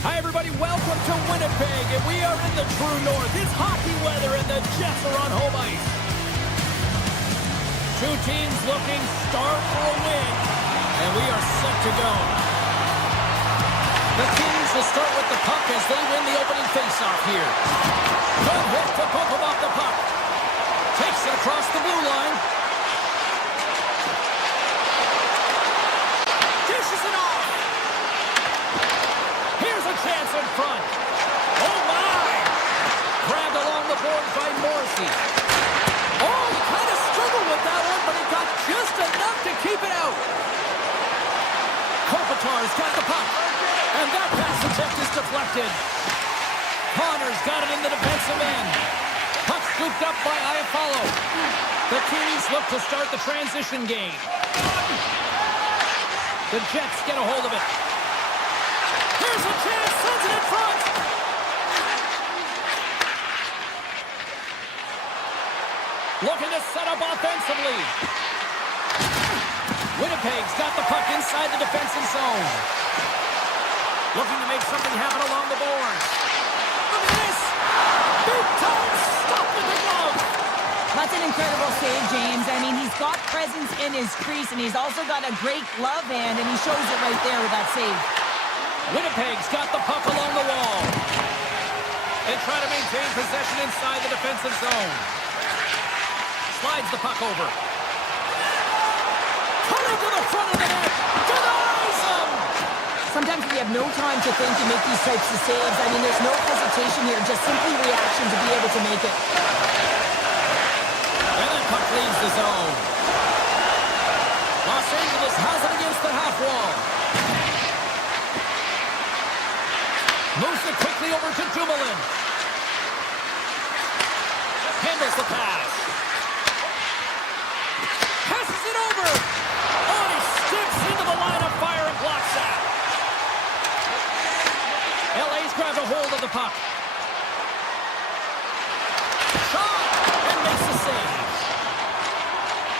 Hi, everybody. Welcome to Winnipeg, and we are in the true north. It's hockey weather, and the Jets are on home ice. Two teams looking starved for a win, and we are set to go. The Kings will start with the puck as they win the opening faceoff here. Good hit to poke him off the puck. Takes it across the blue line. Dishes it off. Here's a chance in front. Oh, my! Grabbed along the boards by Morrissey. Oh, he kind of struggled with that one, but he got just enough to keep it out. Kopitar's got the puck. And that pass attempt is deflected. Connor's got it in the defensive end. Puck scooped up by Iafallo. The Kings look to start the transition game. The Jets get a hold of it. Here's a chance, sends it in front. Looking to set up offensively. Winnipeg's got the puck inside the defensive zone. Looking to make something happen along the boards. Look at this. Big time stop with the glove. That's an incredible save, James. I mean, he's got presence in his crease, and he's also got a great glove hand, and he shows it right there with that save. Winnipeg's got the puck along the wall. They try to maintain possession inside the defensive zone. Slides the puck over. Coming to the front of the net. Denies him. Sometimes we have no time to think and make these types of saves. I mean, there's no hesitation here, just simply reaction to be able to make it. And that puck leaves the zone. Los Angeles has it against the half wall. Moves it quickly over to Dumoulin. Handles the pass. Passes it over. Oh, and he steps into the line of fire and blocks that. LA's grabs a hold of the puck. Shot and makes the save.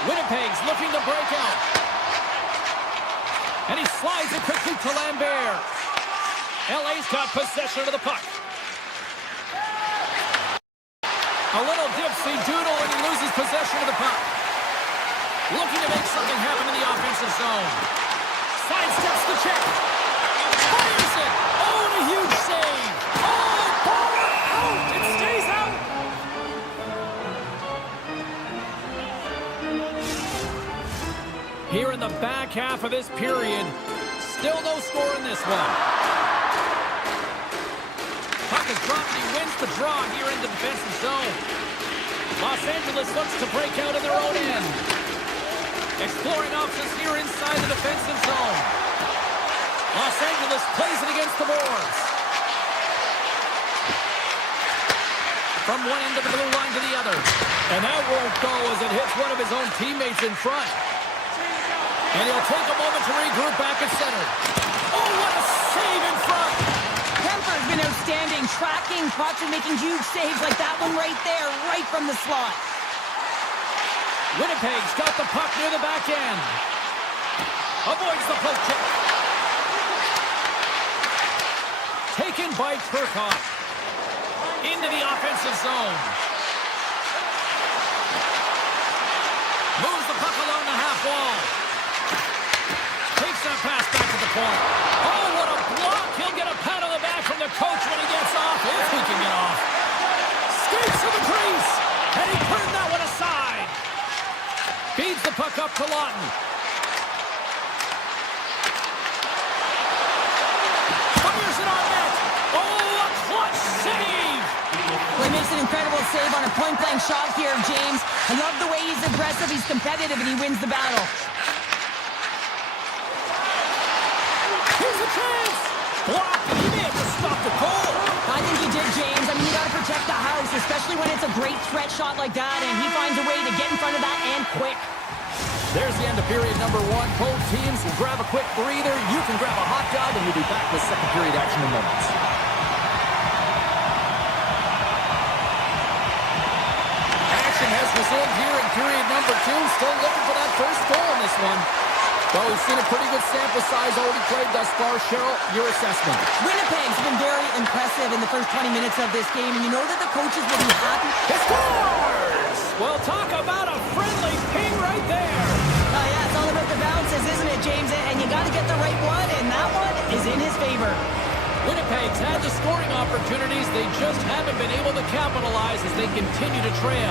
Winnipeg's looking to break out. And he slides it quickly to Lambert. LA's got possession of the puck. A little dipsy doodle and he loses possession of the puck. Looking to make something happen in the offensive zone. Sidesteps the check. Fires it. Oh, and a huge save. Oh, ball out. It stays out. Here in the back half of this period, still no score in this one. Puck is dropped and he wins the draw here in the defensive zone. Los Angeles looks to break out in their own end. Exploring options here inside the defensive zone. Los Angeles plays it against the boards. From one end of the blue line to the other. And that won't go as it hits one of his own teammates in front. And he'll take a moment to regroup back at center. Oh, what a save in front! Kemper's been outstanding, tracking pucks and making huge saves like that one right there, right from the slot. Winnipeg's got the puck near the back end. Avoids the poke check. Taken by Turcotte. Into the offensive zone. Moves the puck along the half wall. Takes that pass back to the point. Oh, what a block. He'll get a pat on the back from the coach when he gets off, if he can get off. Skates to the crease. And he turned that one aside. Feeds the puck up to Lawton. Fires it on net. Oh, a clutch save. Well, he makes an incredible save on a point-blank shot here, James. I love the way he's aggressive, he's competitive, and he wins the battle. Here's a chance. Blocked. He may have to stop the goal. I think he did, James. I mean, you got to protect the house, especially when it's a great threat shot like that, and he finds a way to get in front of that and quick. There's the end of period number one. Both teams will grab a quick breather. You can grab a hot dog, and we'll be back with second period action in moments. Action has resumed here in period number two. Still looking for that first goal in this one. Well, we've seen a pretty good sample size already played thus far. Cheryl, your assessment. Winnipeg's been very impressive in the first 20 minutes of this game, and you know that the coaches will be happy. He scores! Well, talk about a friendly ping right there. Oh, yeah, it's all about the bounces, isn't it, James? And you got to get the right one, and that one is in his favor. Winnipeg's had the scoring opportunities. They just haven't been able to capitalize as they continue to trail.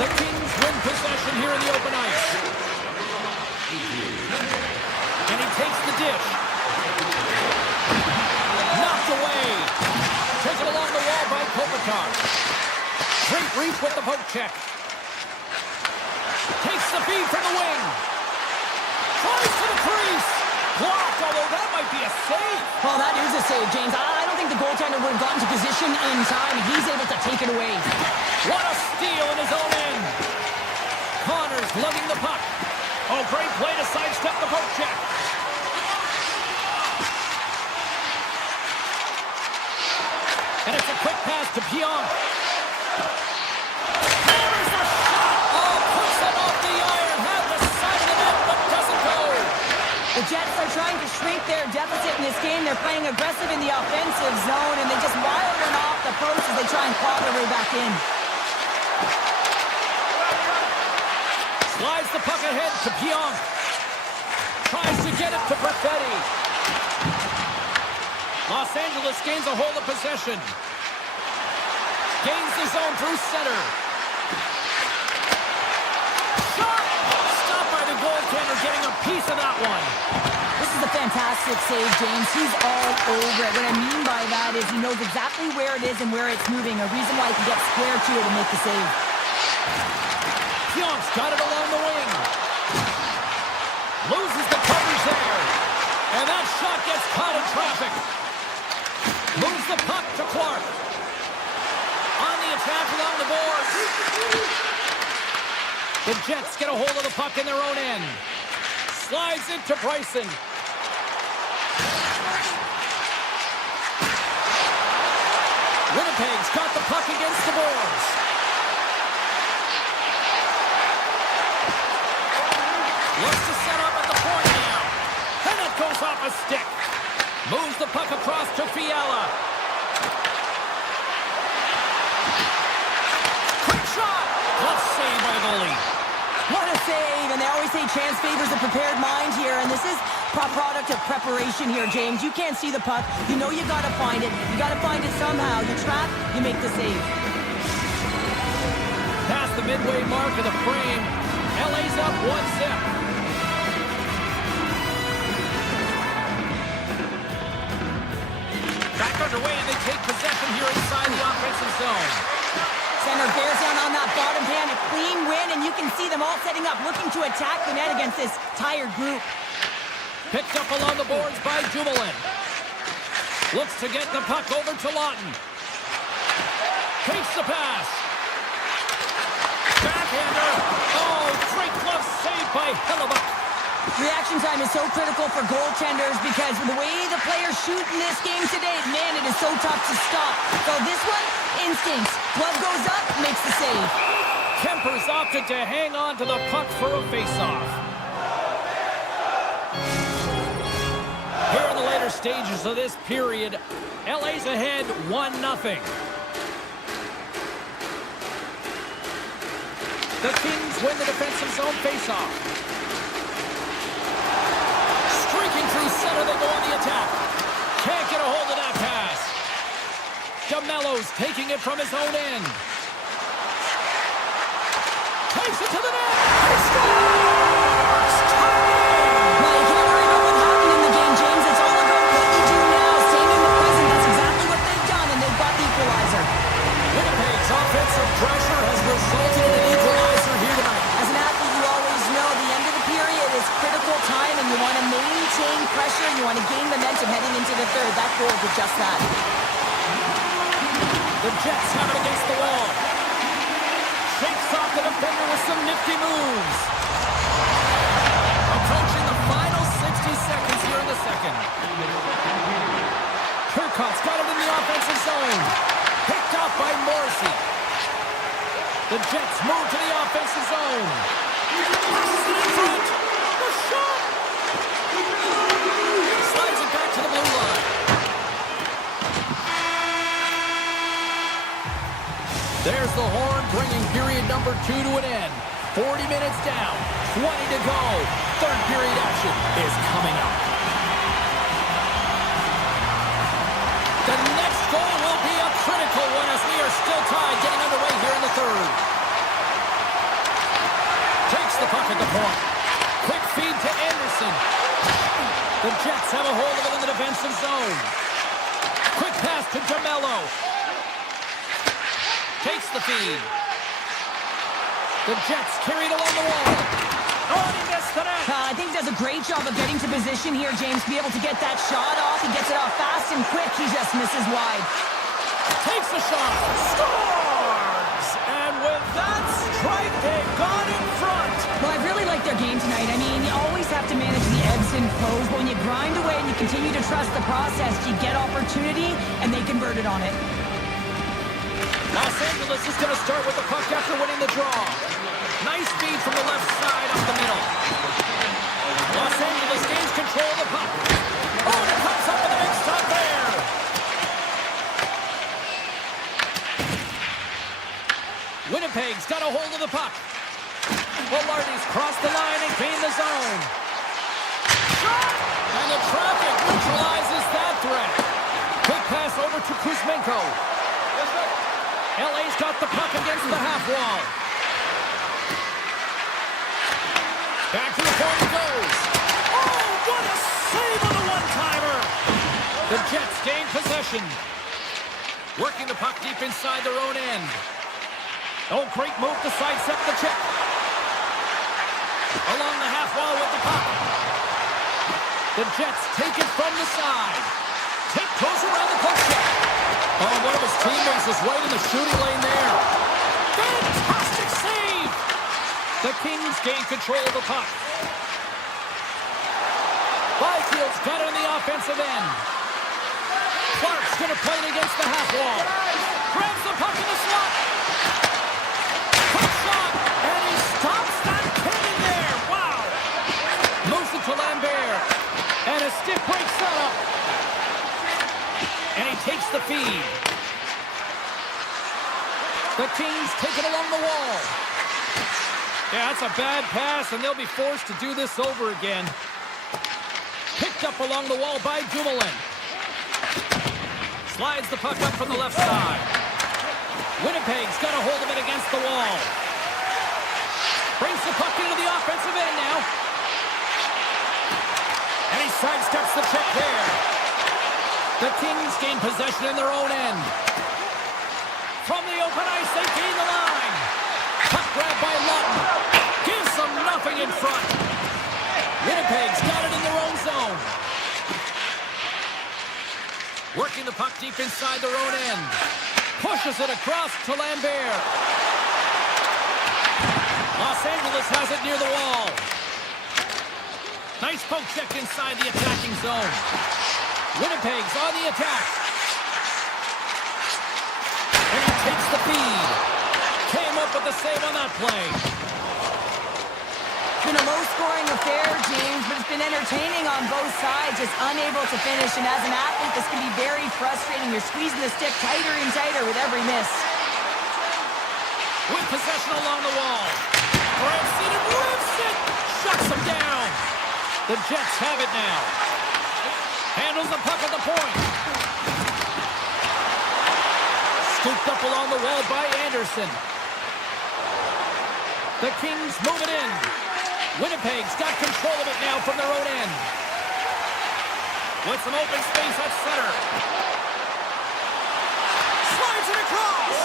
The Kings win possession here in the open ice. And he takes the dish. Knocked away. Taken along the wall by Kopitar. Great reach with the poke check. Takes the feed from the wing. Tries to the crease. Blocked, although that might be a save. Well, that is a save, James. I don't think the goaltender would have gotten to position in time. He's able to take it away. What a steal in his own end. Connors lugging the puck. Oh, great play to sidestep the poke check. And it's a quick pass to Pionk. Hammers the shot. Oh, puts it off the iron. Had the side of the net, but doesn't go. The Jets are trying to shrink their deficit in this game. They're playing aggressive in the offensive zone, and they just wire one off the post as they try and claw their way back in. Slides the puck ahead to Pionk. Tries to get it to Perfetti. Los Angeles gains a hold of possession. Gains the zone through center. Shot! Stopped by the goaltender, getting a piece of that one. This is a fantastic save, James. He's all over it. What I mean by that is he knows exactly where it is and where it's moving. A reason why he can get square to it and make the save. Pionk's got it along the wing. Loses the coverage there. And that shot gets caught in traffic. Moves the puck to Clark. On the attack along the boards. The Jets get a hold of the puck in their own end. Slides it to Bryson. Winnipeg's got the puck against the boards. Looks to set up at the point now. And it goes off a stick. Moves the puck across to Fiala. Quick shot. Glove save by the goalie. What a save! And they always say chance favors a prepared mind here, and this is a product of preparation here, James. You can't see the puck. You know you got to find it. You got to find it somehow. You trap, you make the save. Past the midway mark of the frame. LA's up 1-0. Back underway, and they take possession here inside the offensive zone. Center bears down on that bottom hand, a clean win, and you can see them all setting up, looking to attack the net against this tired group. Picked up along the boards by Dumoulin. Looks to get the puck over to Lawton. Takes the pass. Backhander. Oh, great glove save by Hellebuck. Reaction time is so critical for goaltenders because the way the players shoot in this game today, man, it is so tough to stop. So this one, instincts. Glove goes up, makes the save. Kemper's opted to hang on to the puck for a face-off. Here in the later stages of this period, LA's ahead 1-0. The Kings win the defensive zone face-off. Through center, they go on the attack. Can't get a hold of that pass. DeMello's taking it from his own end. Takes it to the net. He scores! Well, you can't worry about what happened in the game, James. It's all about what you do now. Staying in the present. That's exactly what they've done, and they've got the equalizer. Winnipeg's offensive pressure has resulted in an equalizer here tonight. As an athlete, you always know the end of the period is critical time, and you want to maintain pressure. You want to gain momentum heading into the third. That goal did just that. The Jets have it against the wall. Shakes off the defender with some nifty moves. Approaching the final 60 seconds here in the second. Turcotte's got it in the offensive zone. Picked off by Morrissey. The Jets move to the offensive zone. Passes it in front. to the blue line. There's the horn, bringing period number 2 to an end. 40 minutes down, 20 to go. Third period action is coming up. The next goal will be a critical one as we are still tied, getting underway here in the third. Takes the puck at the point. Quick feed to Anderson. The Jets have a hold of it in the defensive zone. Quick pass to DeMello. Takes the feed. The Jets carried along the wall. Oh, and he missed the net. I think he does a great job of getting to position here, James, to be able to get that shot off. He gets it off fast and quick. He just misses wide. Takes the shot. Scores! And with that strike, they've gone in front. Well, I really like their game tonight. I mean, you always have to manage the ebbs and flows. But when you grind away and you continue to trust the process, you get opportunity, and they converted on it. Los Angeles is going to start with the puck after winning the draw. Nice feed from the left side up the middle. Los Angeles gains control of the puck. Oh, and it comes up with a big stop there. Winnipeg's got a hold of the puck. Velarde's crossed the line and gained the zone. Shot! And the traffic neutralizes that threat. Quick pass over to Kuzmenko. LA's got the puck against the half wall. Back to the point it goes. Oh, what a save on the one-timer! The Jets gain possession. Working the puck deep inside their own end. Oh, great move to sidestep the check. Along the half wall with the puck. The Jets take it from the side. Tiptoes around the post check. Oh, one of his teammates is right in the shooting lane there. Fantastic save! The Kings gain control of the puck. Byfield's got it on the offensive end. Clark's going to play it against the half wall. Grabs the puck in the slot. Quick shot, and he stops that cannon there. Wow! Moves it to Lambert. And a stick break setup. And he takes the feed. The Kings take it along the wall. Yeah, that's a bad pass, and they'll be forced to do this over again. Picked up along the wall by Dumoulin. Slides the puck up from the left side. Winnipeg's got a hold of it against the wall. Brings the puck into the offensive end now. And he sidesteps the check there. The Kings gain possession in their own end. From the open ice, they gain the line. Puck grab by Lawton. Gives them nothing in front. Winnipeg's got it in their own zone. Working the puck deep inside their own end. Pushes it across to Lambert. Los Angeles has it near the wall. Nice poke check inside the attacking zone. Winnipeg's on the attack. And he takes the feed. Came up with the save on that play. It's been a low-scoring affair, James, but it's been entertaining on both sides, just unable to finish. And as an athlete, this can be very frustrating. You're squeezing the stick tighter and tighter with every miss. With possession along the wall. Grabs it and rips it. Shuts him down. The Jets have it now. Handles the puck at the point. Scooped up along the wall by Anderson. The Kings move it in. Winnipeg's got control of it now from their own end. With some open space at center. Slides it across.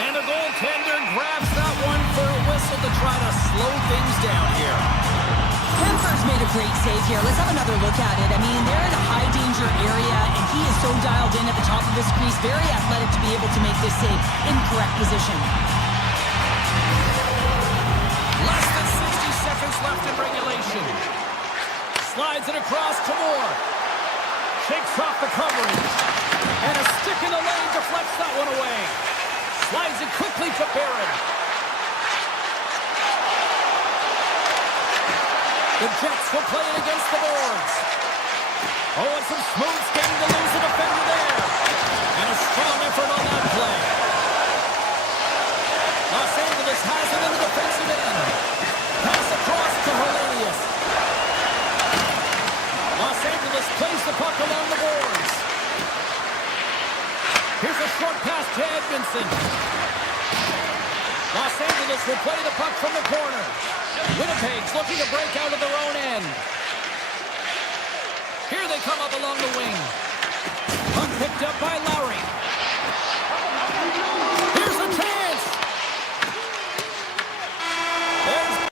And the goaltender grabs that one for a whistle to try to slow things down here. Kemper's made a great save here. Let's have another look at it. I mean, they're in a high-danger area, and he is so dialed in at the top of his crease. Very athletic to be able to make this save in correct position. Less than 60 seconds left in regulation. Slides it across to Moore. Shakes off the coverage. And a stick in the lane deflects that one away. Slides it quickly to Barron. The Jets will play it against the boards. Oh, and some smooth skating to lose the defender there. And a strong effort on that play. Los Angeles has it in the defensive end. Pass across to Hellenius. Los Angeles plays the puck along the boards. Here's a short pass to Edmondson. Los Angeles will play the puck from the corner. Winnipeg's looking to break out of their own end. Here they come up along the wing. Puck picked up by Lowry. Here's a chance. There's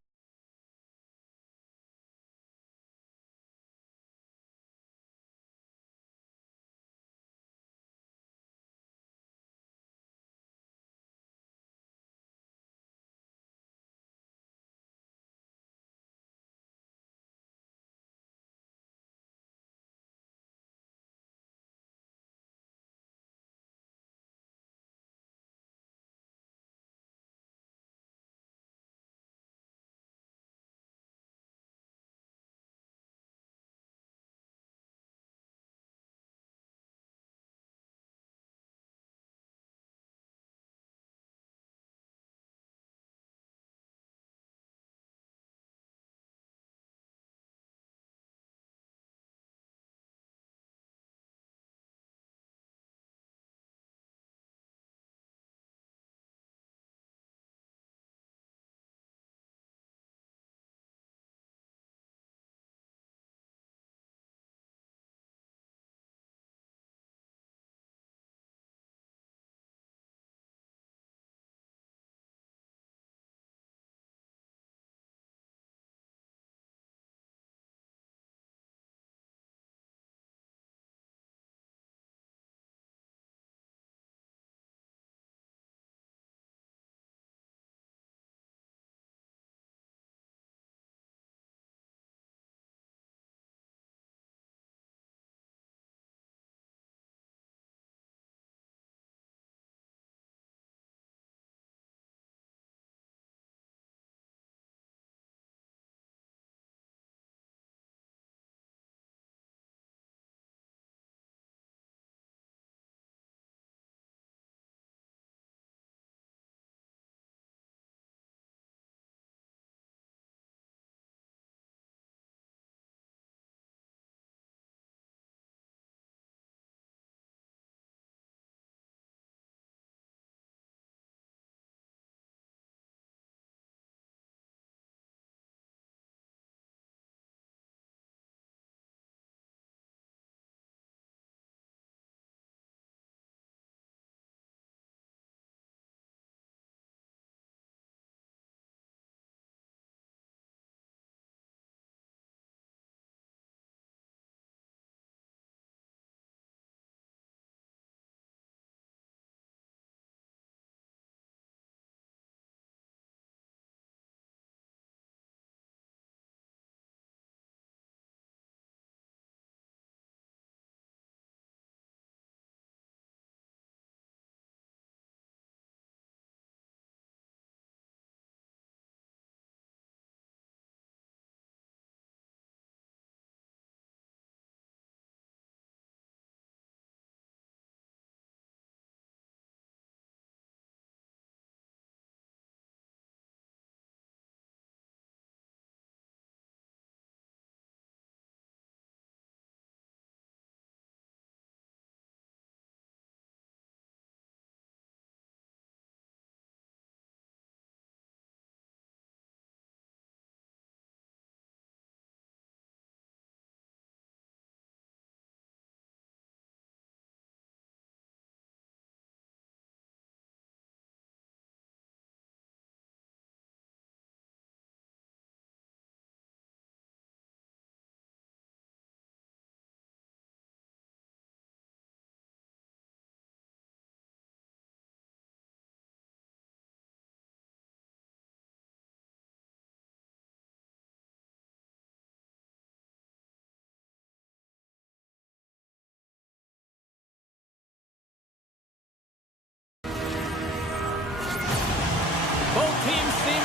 both teams seem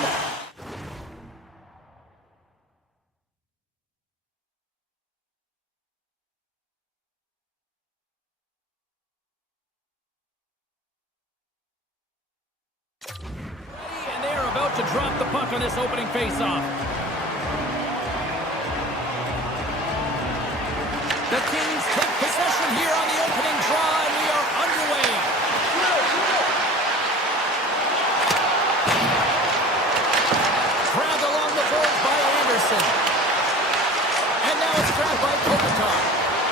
about to drop the puck on this opening faceoff. The Kings take possession here on the opening draw, and we are underway. Grabbed along the boards by Anderson. And now it's grabbed by Kopitar.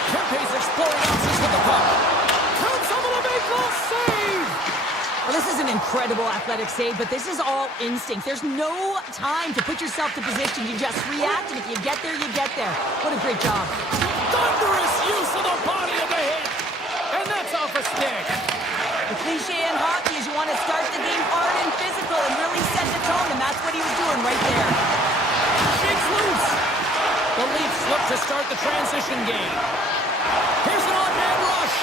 Kempe's exploring options with the puck. Comes over the big goal save! Well, this is an incredible athletic save, but this is all instinct. There's no time to put yourself to position. You just react, and if you get there, you get there. What a great job. Thunderous use of the body of the hit. And that's off a stick. The cliche in hockey is you want to start the game hard and physical and really set the tone, and that's what he was doing right there. Shakes loose. The Leafs look to start the transition game. Here's an on-man rush.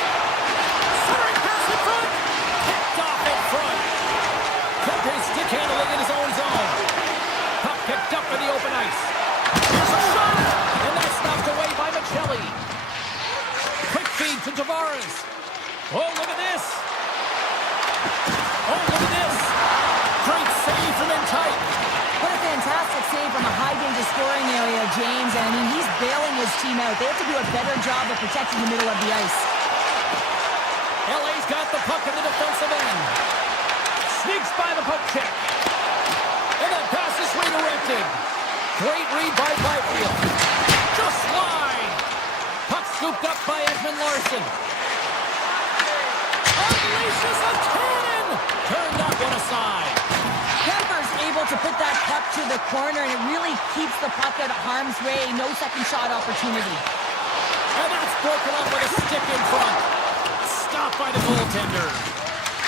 Centering pass in front. Picked off in front. Kempe stick handling in his own zone. Puck picked up in the open ice. Here's a shot. And that's knocked away by Michelli. Quick feed to Tavares. Oh, look at this. Oh, look at this. Great save from Untitled. What a fantastic save from a high-danger scoring area, James. And I mean, he's bailing his team out. They have to do a better job of protecting the middle of the ice. LA's got the puck in the defensive end. Sneaks by the poke check. And that pass is redirected. Great read by Byfield. Just wide. Puck scooped up by Edmund Larson. Unleashes a cannon. Turned that one aside. Kemper's able to put that puck to the corner, and it really keeps the puck out of harm's way. No second shot opportunity. And that's broken up with a stick in front. Stopped by the goaltender.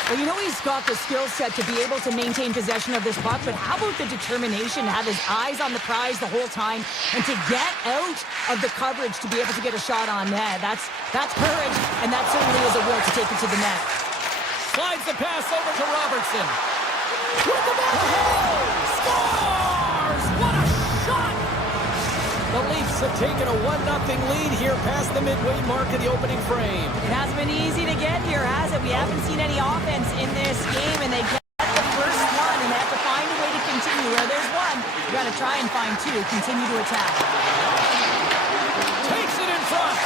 Well, you know he's got the skill set to be able to maintain possession of this puck, but how about the determination to have his eyes on the prize the whole time and to get out of the coverage to be able to get a shot on net? That's courage, and that certainly is a will to take it to the net. Slides the pass over to Robertson. With the backhand! Scores! What a shot! The Leafs have taken a 1-0 lead here past the midway mark of the opening frame. It hasn't been easy to get here, has it? We haven't seen any offense in this game, and they get the first one, and they have to find a way to continue. Where there's one, you got to try and find two. Continue to attack. Takes it in front.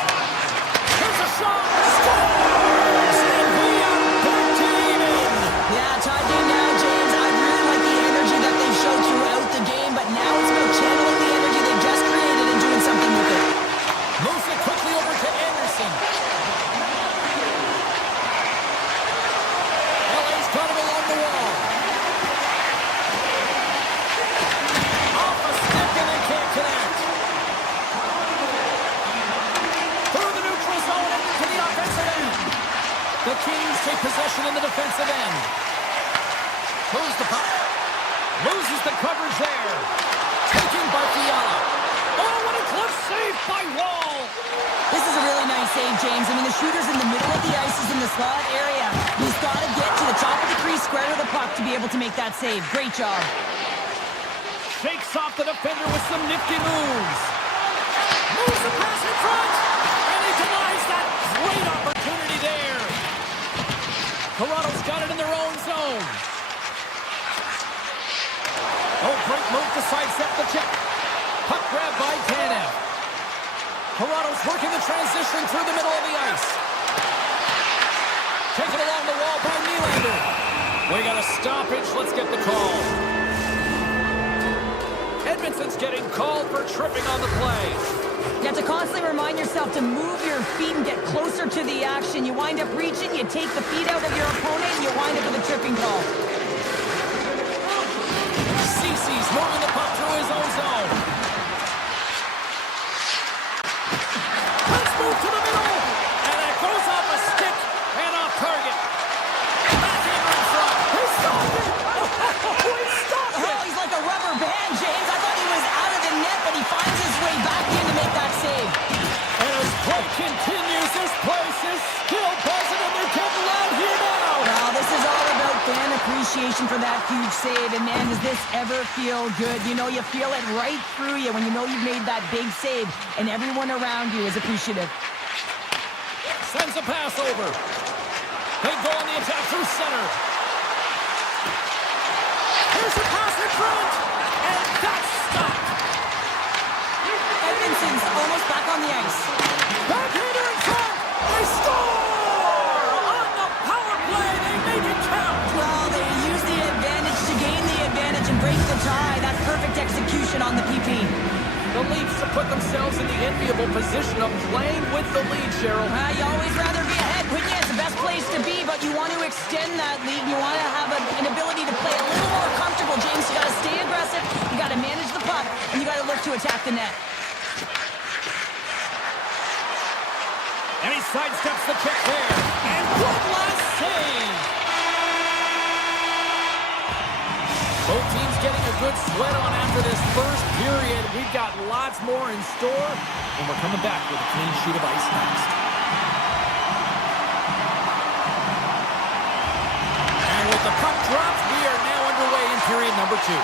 Here's a shot. Scores! And we are back to even. Yeah, tied game now, James. I really like the energy that they showed throughout the game, but now it's about channeling the energy they just created and doing something with it. Moves it quickly over to Anderson. LA's got him along the wall. Off a stick and they can't connect. Through the neutral zone and into the offensive end. The Kings take possession in the defensive end. Moves the puck. Loses the coverage there. Taken by Fiala. Oh, what a close save by Wall. This is a really nice save, James. I mean, the shooter's in the middle of the ice. He's in the slot area. He's got to get to the top of the crease, square to the puck to be able to make that save. Great job. Shakes off the defender with some nifty moves. Moves the pass in front. And he denies that great opportunity there. Toronto's got it in their own zone. Oh, great move to sidestep the check. Puck grab by Tanev. Toronto's working the transition through the middle of the ice. Taken along the wall by Nylander. We got a stoppage. Let's get the call. Edmonton's getting called for tripping on the play. You have to constantly remind yourself to move your feet and get closer to the action. You wind up reaching, you take the feet out of your opponent, and you wind up with a tripping call. Cece's moving the puck through his own zone. Let's move to the middle. And it goes off a stick and off target. Backhander in front. He stopped it. He stopped it. Oh, he's like a rubber band, James. I thought he was out of the net, but he finds his way back in to make that save. And as play continues, this place is still buzzing, and they're getting loud here now. Well, this is all about fan appreciation for that huge save. And man, does this ever feel good. You know, you feel it right through you when you know you've made that big save, and everyone around you is appreciative. Sends a pass over. They go on the attack through center. He Here's a pass in front, and that's stopped. Edmonton's almost back on the ice. Backhander in front. They score on the power play. They make it count. Well, they use the advantage to gain the advantage and break the tie. That's perfect execution on the PP. The Leafs have put themselves in the enviable position of playing with the lead, Cheryl. You always rather be ahead, wouldn't you? It's the best place to be, but you want to extend that lead. You want to have an ability to play a little more comfortable, James. You got to stay aggressive, you got to manage the puck, and you got to look to attack the net. And he sidesteps the check there. And one last save. Both teams getting a good sweat on after this first period. We've got lots more in store, and we're coming back with a clean sheet of ice next. And with the puck dropped, we are now underway in period number 2.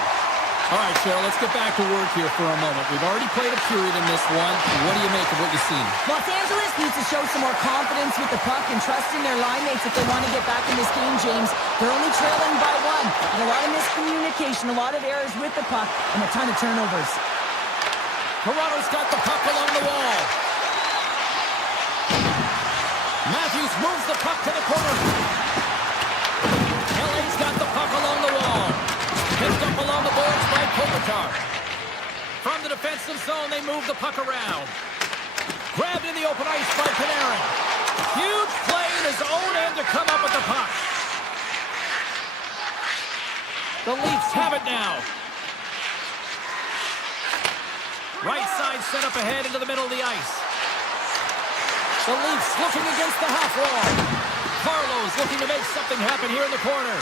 All right, Cheryl, let's get back to work here for a moment. We've already played a period in this one. What do you make of what you've seen? Los Angeles needs to show some more confidence with the puck and trust in their line mates if they want to get back in this game, James. They're only trailing by 1. And a lot of miscommunication, a lot of errors with the puck, and a ton of turnovers. Toronto's got the puck along the wall. Matthews moves the puck to the corner. LA's got the puck along the wall. Picked up along the boards by Kopitar. From the defensive zone, they move the puck around. Grabbed in the open ice by Panarin. Huge play in his own end to come up with the puck. The Leafs have it now. Right side set up ahead into the middle of the ice. The Leafs looking against the half wall. Carlo's looking to make something happen here in the corner.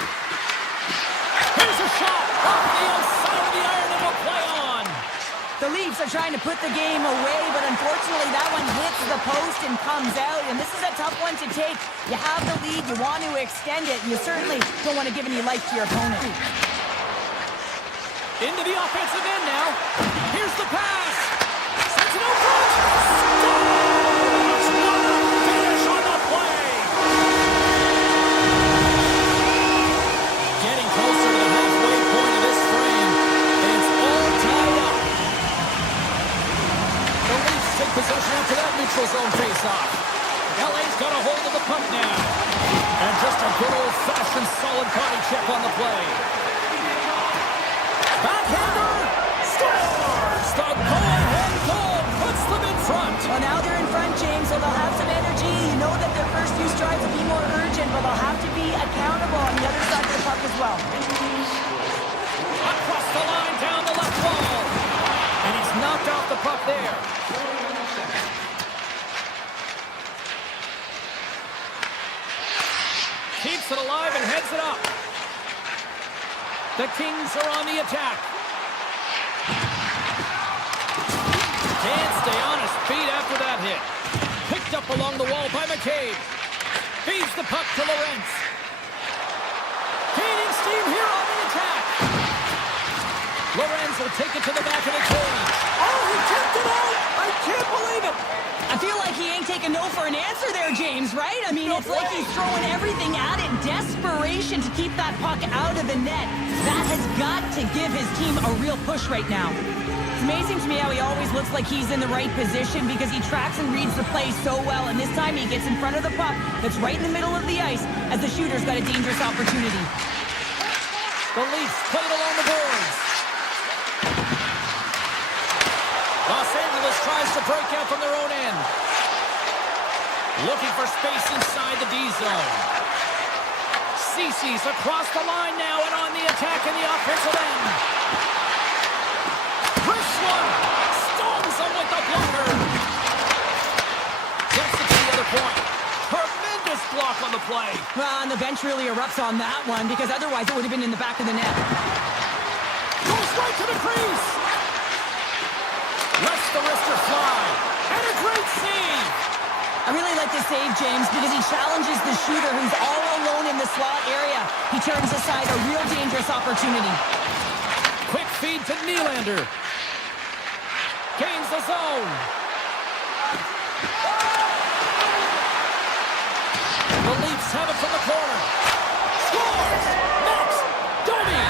Here's a shot off the outside of the iron and will play on. The Leafs are trying to put the game away, but unfortunately that one hits the post and comes out, and this is a tough one to take. You have the lead, you want to extend it, and you certainly don't want to give any life to your opponent. Into the offensive end now. Here's the pass. Sends it over. Scores! What a finish on the play. Getting closer to the halfway point of this frame. And it's all tied up. The Leafs take possession after that neutral zone face-off. LA's got a hold of the puck now. And just a good old-fashioned solid body check on the play. Backhander scores! The go-ahead goal puts them in front. Well, now they're in front, James, so they'll have some energy. You know that their first few strides will be more urgent, but they'll have to be accountable on the other side of the puck as well. Across the line, down the left wall. And he's knocked off the puck there. Keeps it alive and heads it up. The Kings are on the attack. Can't stay on his feet after that hit. Picked up along the wall by McCabe. Feeds the puck to Lorentz. Gaining steam here on the attack. Lorentz will take it to the back of the cage. Oh, he kept it out! I can't believe it! I feel like he ain't taking no for an answer there, James, right? I mean, it's like he's throwing everything at it. Desperation to keep that puck out of the net. That has got to give his team a real push right now. It's amazing to me how he always looks like he's in the right position because he tracks and reads the play so well. And this time he gets in front of the puck that's right in the middle of the ice as the shooter's got a dangerous opportunity. The Leafs played along the boards. Los Angeles tries to break out from their own end. Looking for space inside the D zone. Cece's across the line now and on the attack in the offensive end. Wrist one. Stones him with the blocker. Gets it to the other point. Tremendous block on the play. Well, and the bench really erupts on that one because otherwise it would have been in the back of the net. Goes right to the crease. Lets the wrister fly. And a great save. I really like this save, James, because he challenges the shooter who's all alone in the slot area. He turns aside a real dangerous opportunity. Quick feed to Nylander. Gains the zone. The Leafs have it from the corner. Scores! Max Domi!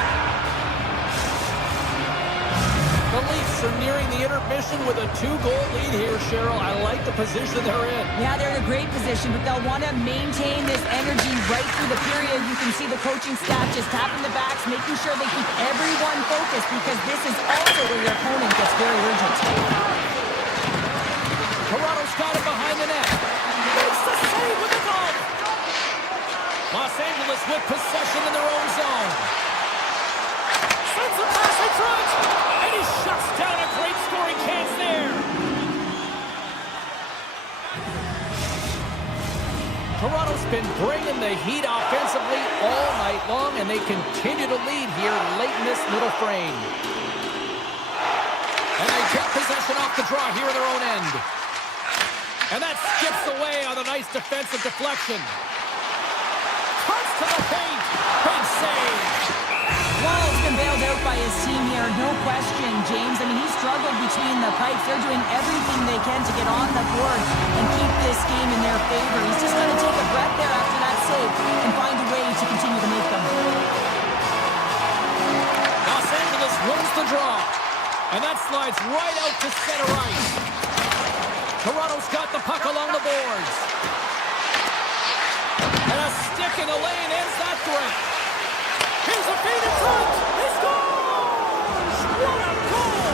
Leafs are nearing the intermission with a 2-goal lead here, Cheryl. I like the position they're in. Yeah, they're in a great position, but they'll want to maintain this energy right through the period. You can see the coaching staff just tapping the backs, making sure they keep everyone focused, because this is also where your opponent gets very urgent. Toronto's got it behind the net. Makes the save with the goal. Los Angeles with possession in their own zone. Sends a pass in front, and he shuts down a great scoring chance there. Toronto's been bringing the heat offensively all night long, and they continue to lead here late in this middle frame. And they take possession off the draw here in their own end. And that skips away on a nice defensive deflection. Cuts to the paint. Big save. Wall's been bailed out by his team here, no question, James. I mean, he struggled between the pipes. They're doing everything they can to get on the board and keep this game in their favor. He's just got to take a breath there after that save and find a way to continue to make them. Los Angeles wins the draw. And that slides right out to center ice. Toronto's got the puck along the boards. And a stick in the lane ends that threat. Here's a feed in front. He scores! What a goal!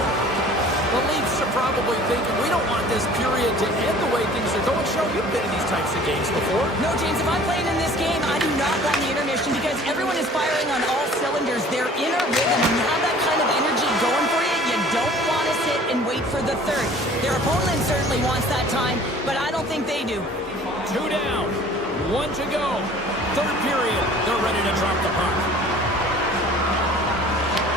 The Leafs are probably thinking, we don't want this period to end the way things are going. Cheryl, you've been in these types of games before. No, James, if I'm playing in this game, I do not want the intermission, because everyone is firing on all cylinders. They're in a rhythm, and you have that kind of energy going for you. You don't want to sit and wait for the third. Their opponent certainly wants that time, but I don't think they do. 2 down, 1 to go. Third period, they're ready to drop the puck.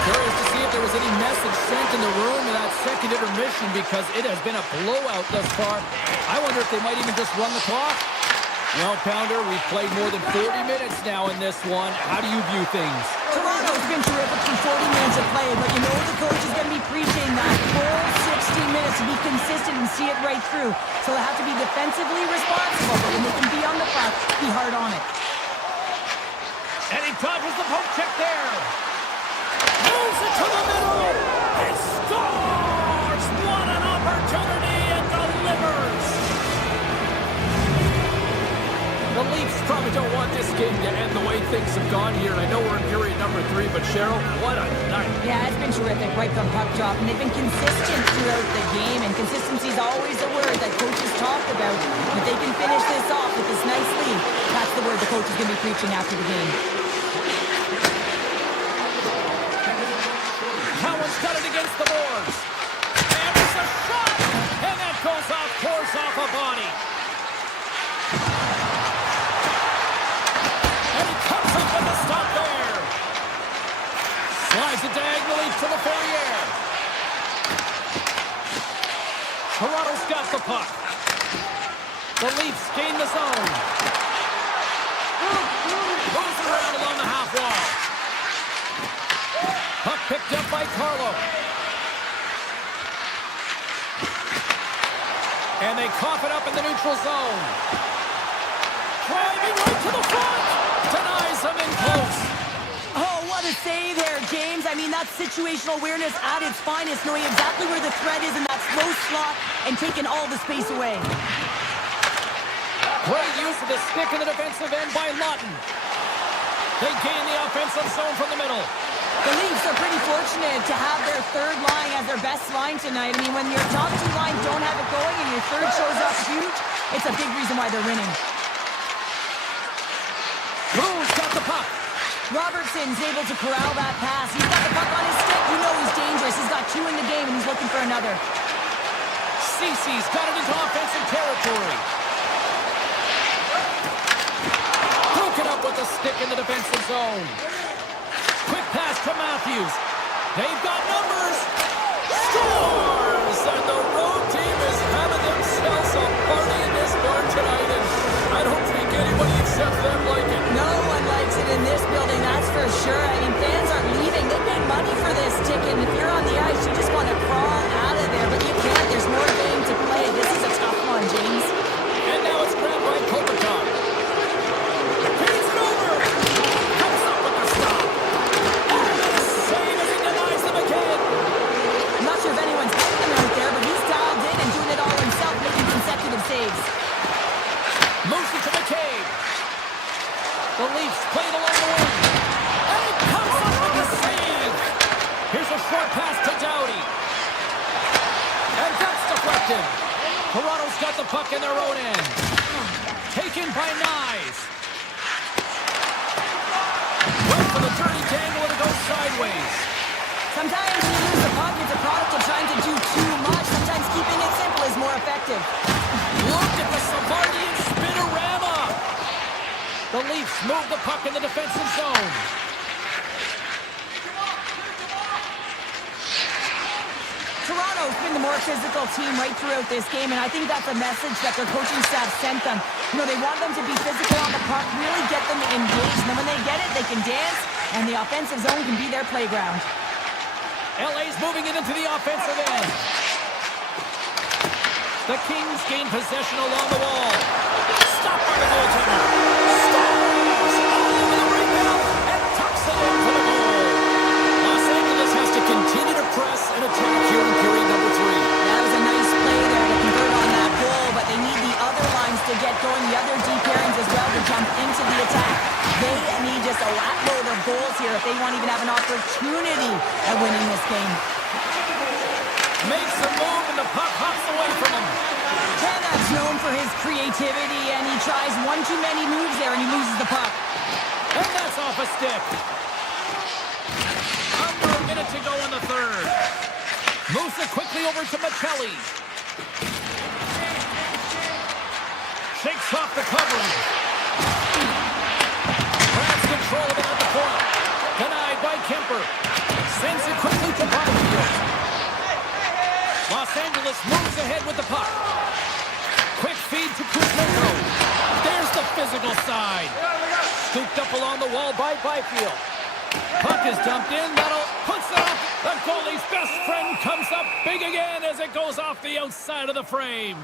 Curious to see if there was any message sent in the room in that second intermission, because it has been a blowout thus far. I wonder if they might even just run the clock. Well, Pounder, we've played more than 40 minutes now in this one. How do you view things? Toronto's been terrific for 40 minutes of play, but you know the coach is going to be preaching that full 60 minutes to be consistent and see it right through. So they have to be defensively responsible, but when they can be on the puck, be hard on it. And he dodges the poke check there. Moves it to the middle. He scores! What an opportunity, and delivers! The Leafs probably don't want this game to end the way things have gone here, and I know we're in period number 3, but Cheryl, what a night. Yeah, it's been terrific right from puck drop, and they've been consistent throughout the game, and consistency is always a word that coaches talk about. If they can finish this off with this nice lead, that's the word the coach is going to be preaching after the game. Cowan's got it against the boards. And it's a shot! And that goes off, pours off a body. And he comes up with the stop there. Slides it diagonally to the Ferrier. Toronto's got the puck. The Leafs gain the zone. Moves around along the half wall. Puck picked up by Carlo. And they cough it up in the neutral zone. Driving right to the front. Denies him in close. Oh, what a save there, James. I mean, that's situational awareness at its finest, knowing exactly where the threat is in that slow slot and taking all the space away. Great use of the stick in the defensive end by Lawton. They gain the offensive zone from the middle. The Leafs are pretty fortunate to have their third line as their best line tonight. I mean, when your top 2 lines don't have it going and your third shows up huge, it's a big reason why they're winning. Who's got the puck? Robertson's able to corral that pass. He's got the puck on his stick. You know he's dangerous. He's got 2 in the game, and he's looking for another. Cece's got it into offensive territory. Broken up with the stick in the defensive zone. Quick pass to Matthews. They've got numbers. Scores! And the road team is having themselves a party in this bar tonight. And I don't think anybody except them like it. No one likes it in this building, that's for sure. I mean, fans aren't leaving. They paid money for this ticket. And if you're on the ice, you just want to crawl out of there. But you can't. There's more game to play. This is a tough one, James. And now it's grabbed by Kopitar. He's it over. Comes up with the stop. Save as he denies them again. I'm not sure if anyone's Moves it to McCabe. The Leafs play it along the wing. And it comes up with the save. Here's a short pass to Doughty. And that's deflected. Toronto's got the puck in their own end. Taken by Nyes. Wait for the dirty dangle and it goes sideways. Sometimes when you lose the puck, it's a product of trying to do too much. Sometimes keeping it simple is more effective. Look at the Savardian spinorama. The Leafs move the puck in the defensive zone. Toronto's been the more physical team right throughout this game, and I think that's a message that their coaching staff sent them. You know, they want them to be physical on the puck, really get them engaged, and then when they get it, they can dance, and the offensive zone can be their playground. LA's moving it into the offensive end. The Kings gain possession along the wall. Stopped by the goaltender. Stars all over the rebound and tucks it in for the goal. Los Angeles has to continue to press and attack here in period number 3. That was a nice play there to convert on that goal, but they need the other lines to get going, the other deep pairings as well to jump into the attack. They need just a lot load of goals here if they want to even have an opportunity at winning this game. Makes a move and the puck hops away from him. Canada's known for his creativity, and he tries one too many moves there and he loses the puck. And that's off a stick. Under a minute to go in the third. Moves it quickly over to Machelli. Shakes off the covering. Grabs control of it at the point. Denied by Kemper. Sends it quickly to Butterfield. Los Angeles moves ahead with the puck. Quick feed to Kuzmenko. There's the physical side. Scooped up along the wall by Byfield. Puck is dumped in. That'll puts it off. The goalie's best friend comes up big again as it goes off the outside of the frame.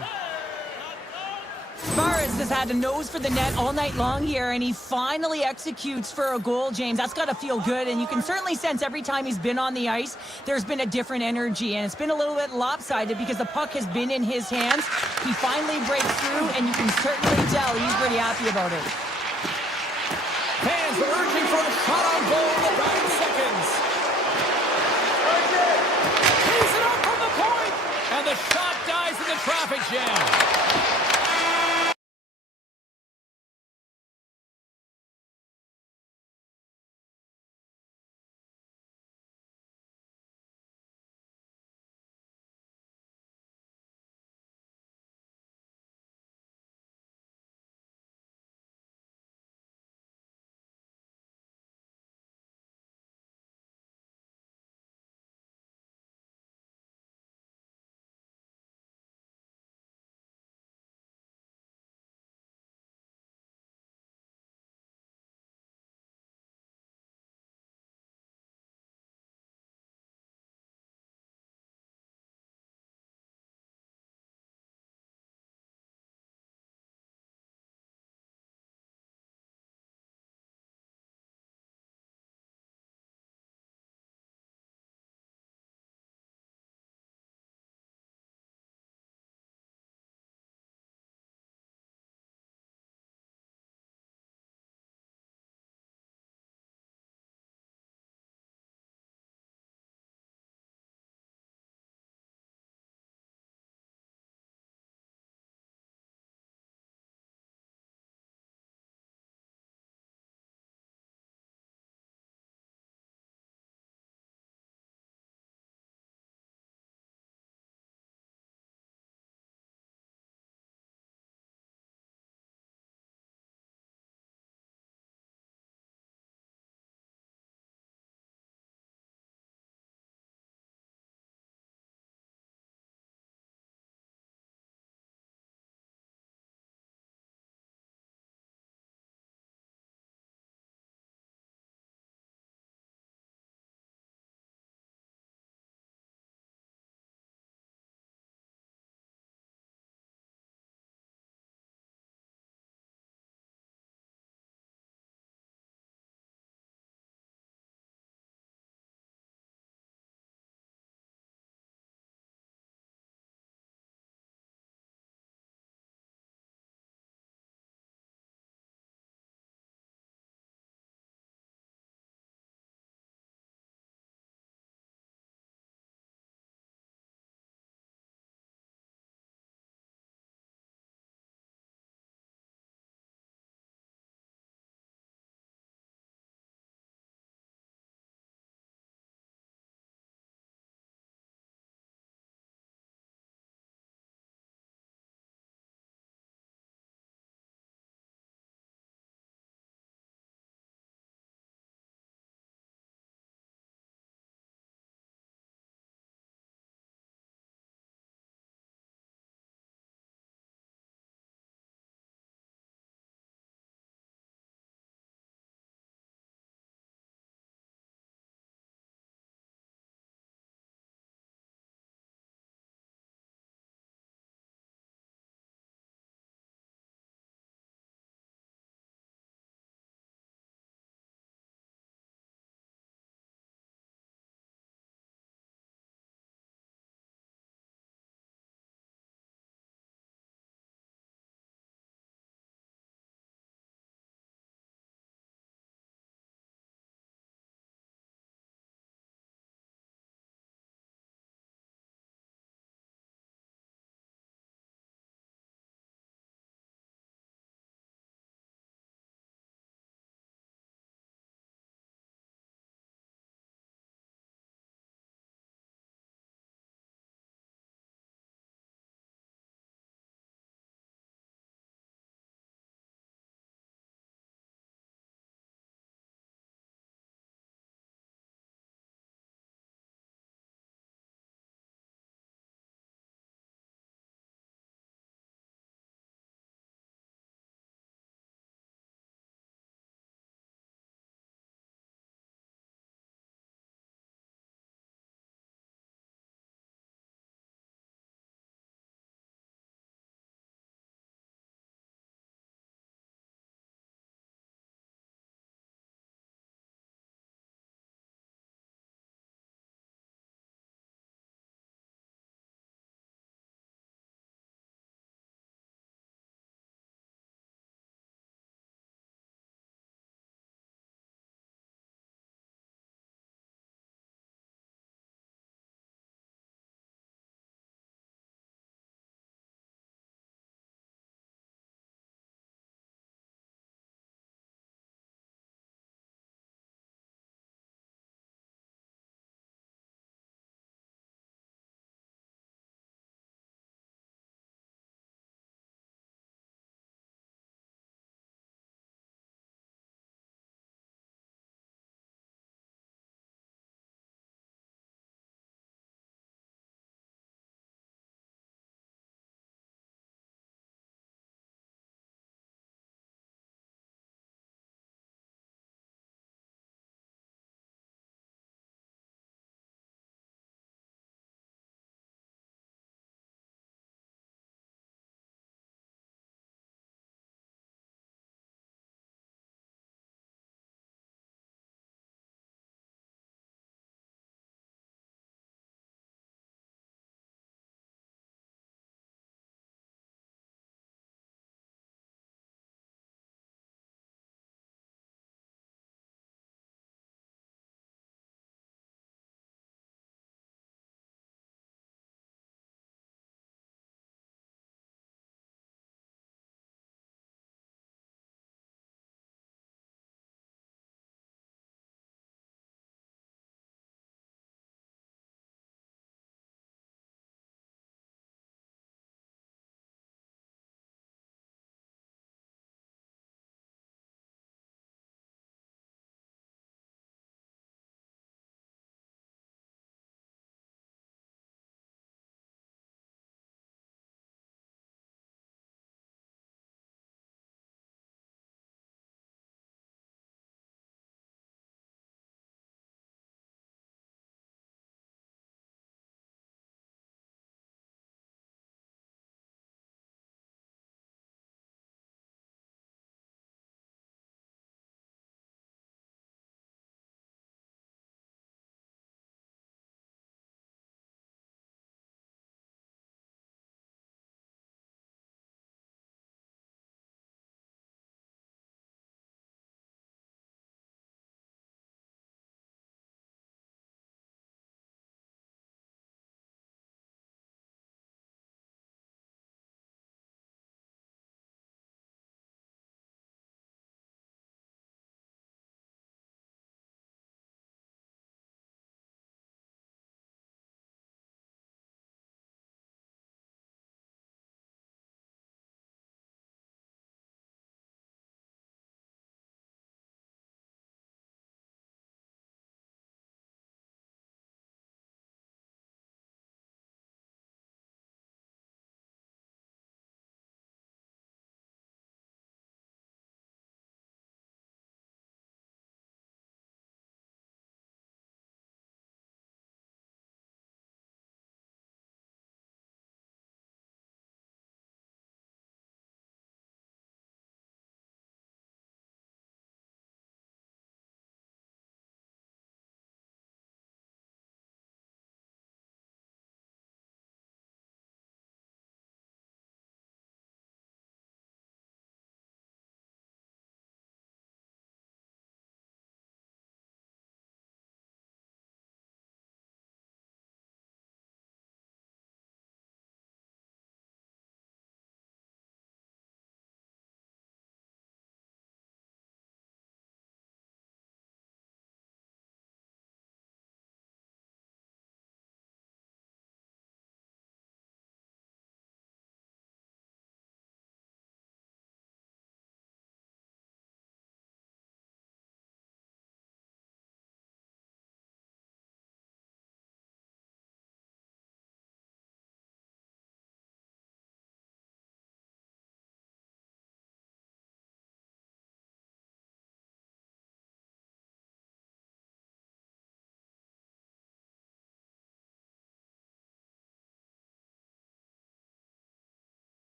Suarez has had a nose for the net all night long here, and he finally executes for a goal, James. That's got to feel good, and you can certainly sense every time he's been on the ice, there's been a different energy, and it's been a little bit lopsided because the puck has been in his hands. He finally breaks through, and you can certainly tell he's pretty happy about it. Fans are urging for a shot on goal in the dying seconds. He's it up from the point, and the shot dies in the traffic jam.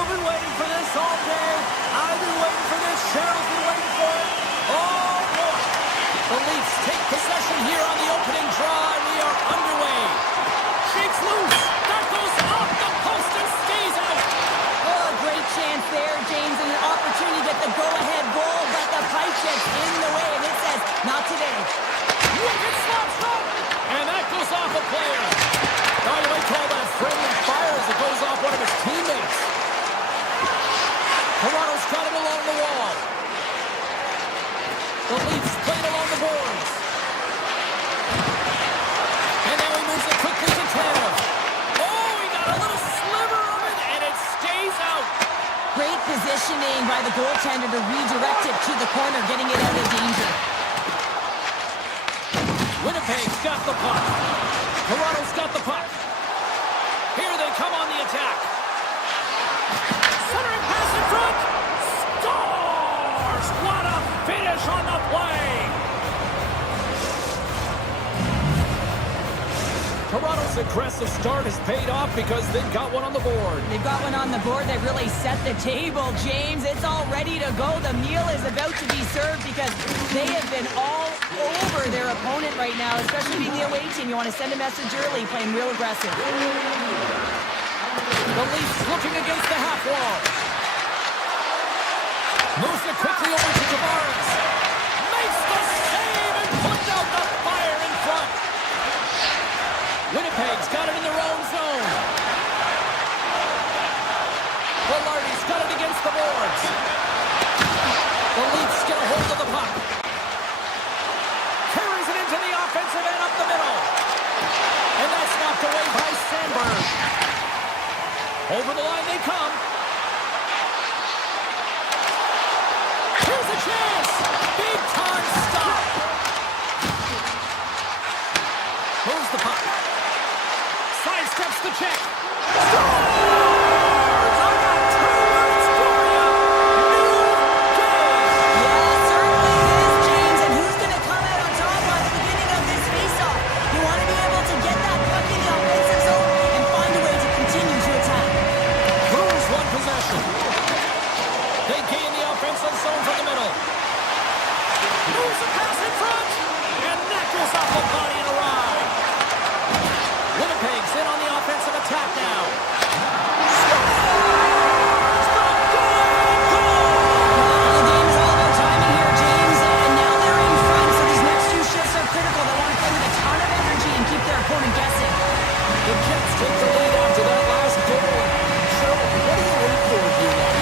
You've been waiting for this all day. I've been waiting for this. Cheryl's been waiting for it. Oh, boy. The Leafs take possession here on the opening draw, and we are underway. Shakes loose. That goes off the post and stays out. Oh, a great chance there, James, and an opportunity to get the go-ahead goal, but the pipe gets in the way, and it says, not today. Look, it slops up. And that goes off a player. Now you might call that friendly fire as it goes off one of his teammates. Toronto's got it along the wall. The Leafs played along the boards. And now he moves it quickly to Tanev. Oh, he got a little sliver of it, and it stays out. Great positioning by the goaltender to redirect it to the corner, getting it out of danger. Winnipeg's got the puck. Toronto's got the puck. Here they come on the attack. Centering pass in front. Scores! What a finish on the play! Toronto's aggressive start has paid off because they've got one on the board. They've got one on the board that really set the table, James. It's all ready to go. The meal is about to be served because they have been all over their opponent right now, especially being the away team. You want to send a message early, playing real aggressive. The Leafs looking against the half wall. Moves it quickly over to Tavares. Makes the save and puts out the fire in front. Winnipeg's got it in their own zone. Velarde's got it against the boards. The Leafs get a hold of the puck. Carries it into the offensive end up the middle. And that's knocked away by Sandberg. Over the line they come. Here's a chance. Big time stop. Moves the puck. Sidesteps the check. Scores! I got 2 words for you. New game. Yeah, certainly is, James. And who's going to come out on top at the beginning of this faceoff? You want to be able to get that puck in the offensive zone and find a way to continue to attack. Bruins one possession. They gain the offensive zone from the middle. Moves the pass in front. And that goes off the body and a ride. Winnipeg's in on the offensive attack now. Scores! The go-ahead goal! The game is all about timing here, James. And now they're in front, so these next 2 shifts are critical. They want to play with a ton of energy and keep their opponent guessing. The Jets take the lead after that last goal. Cheryl, what do you look for here now?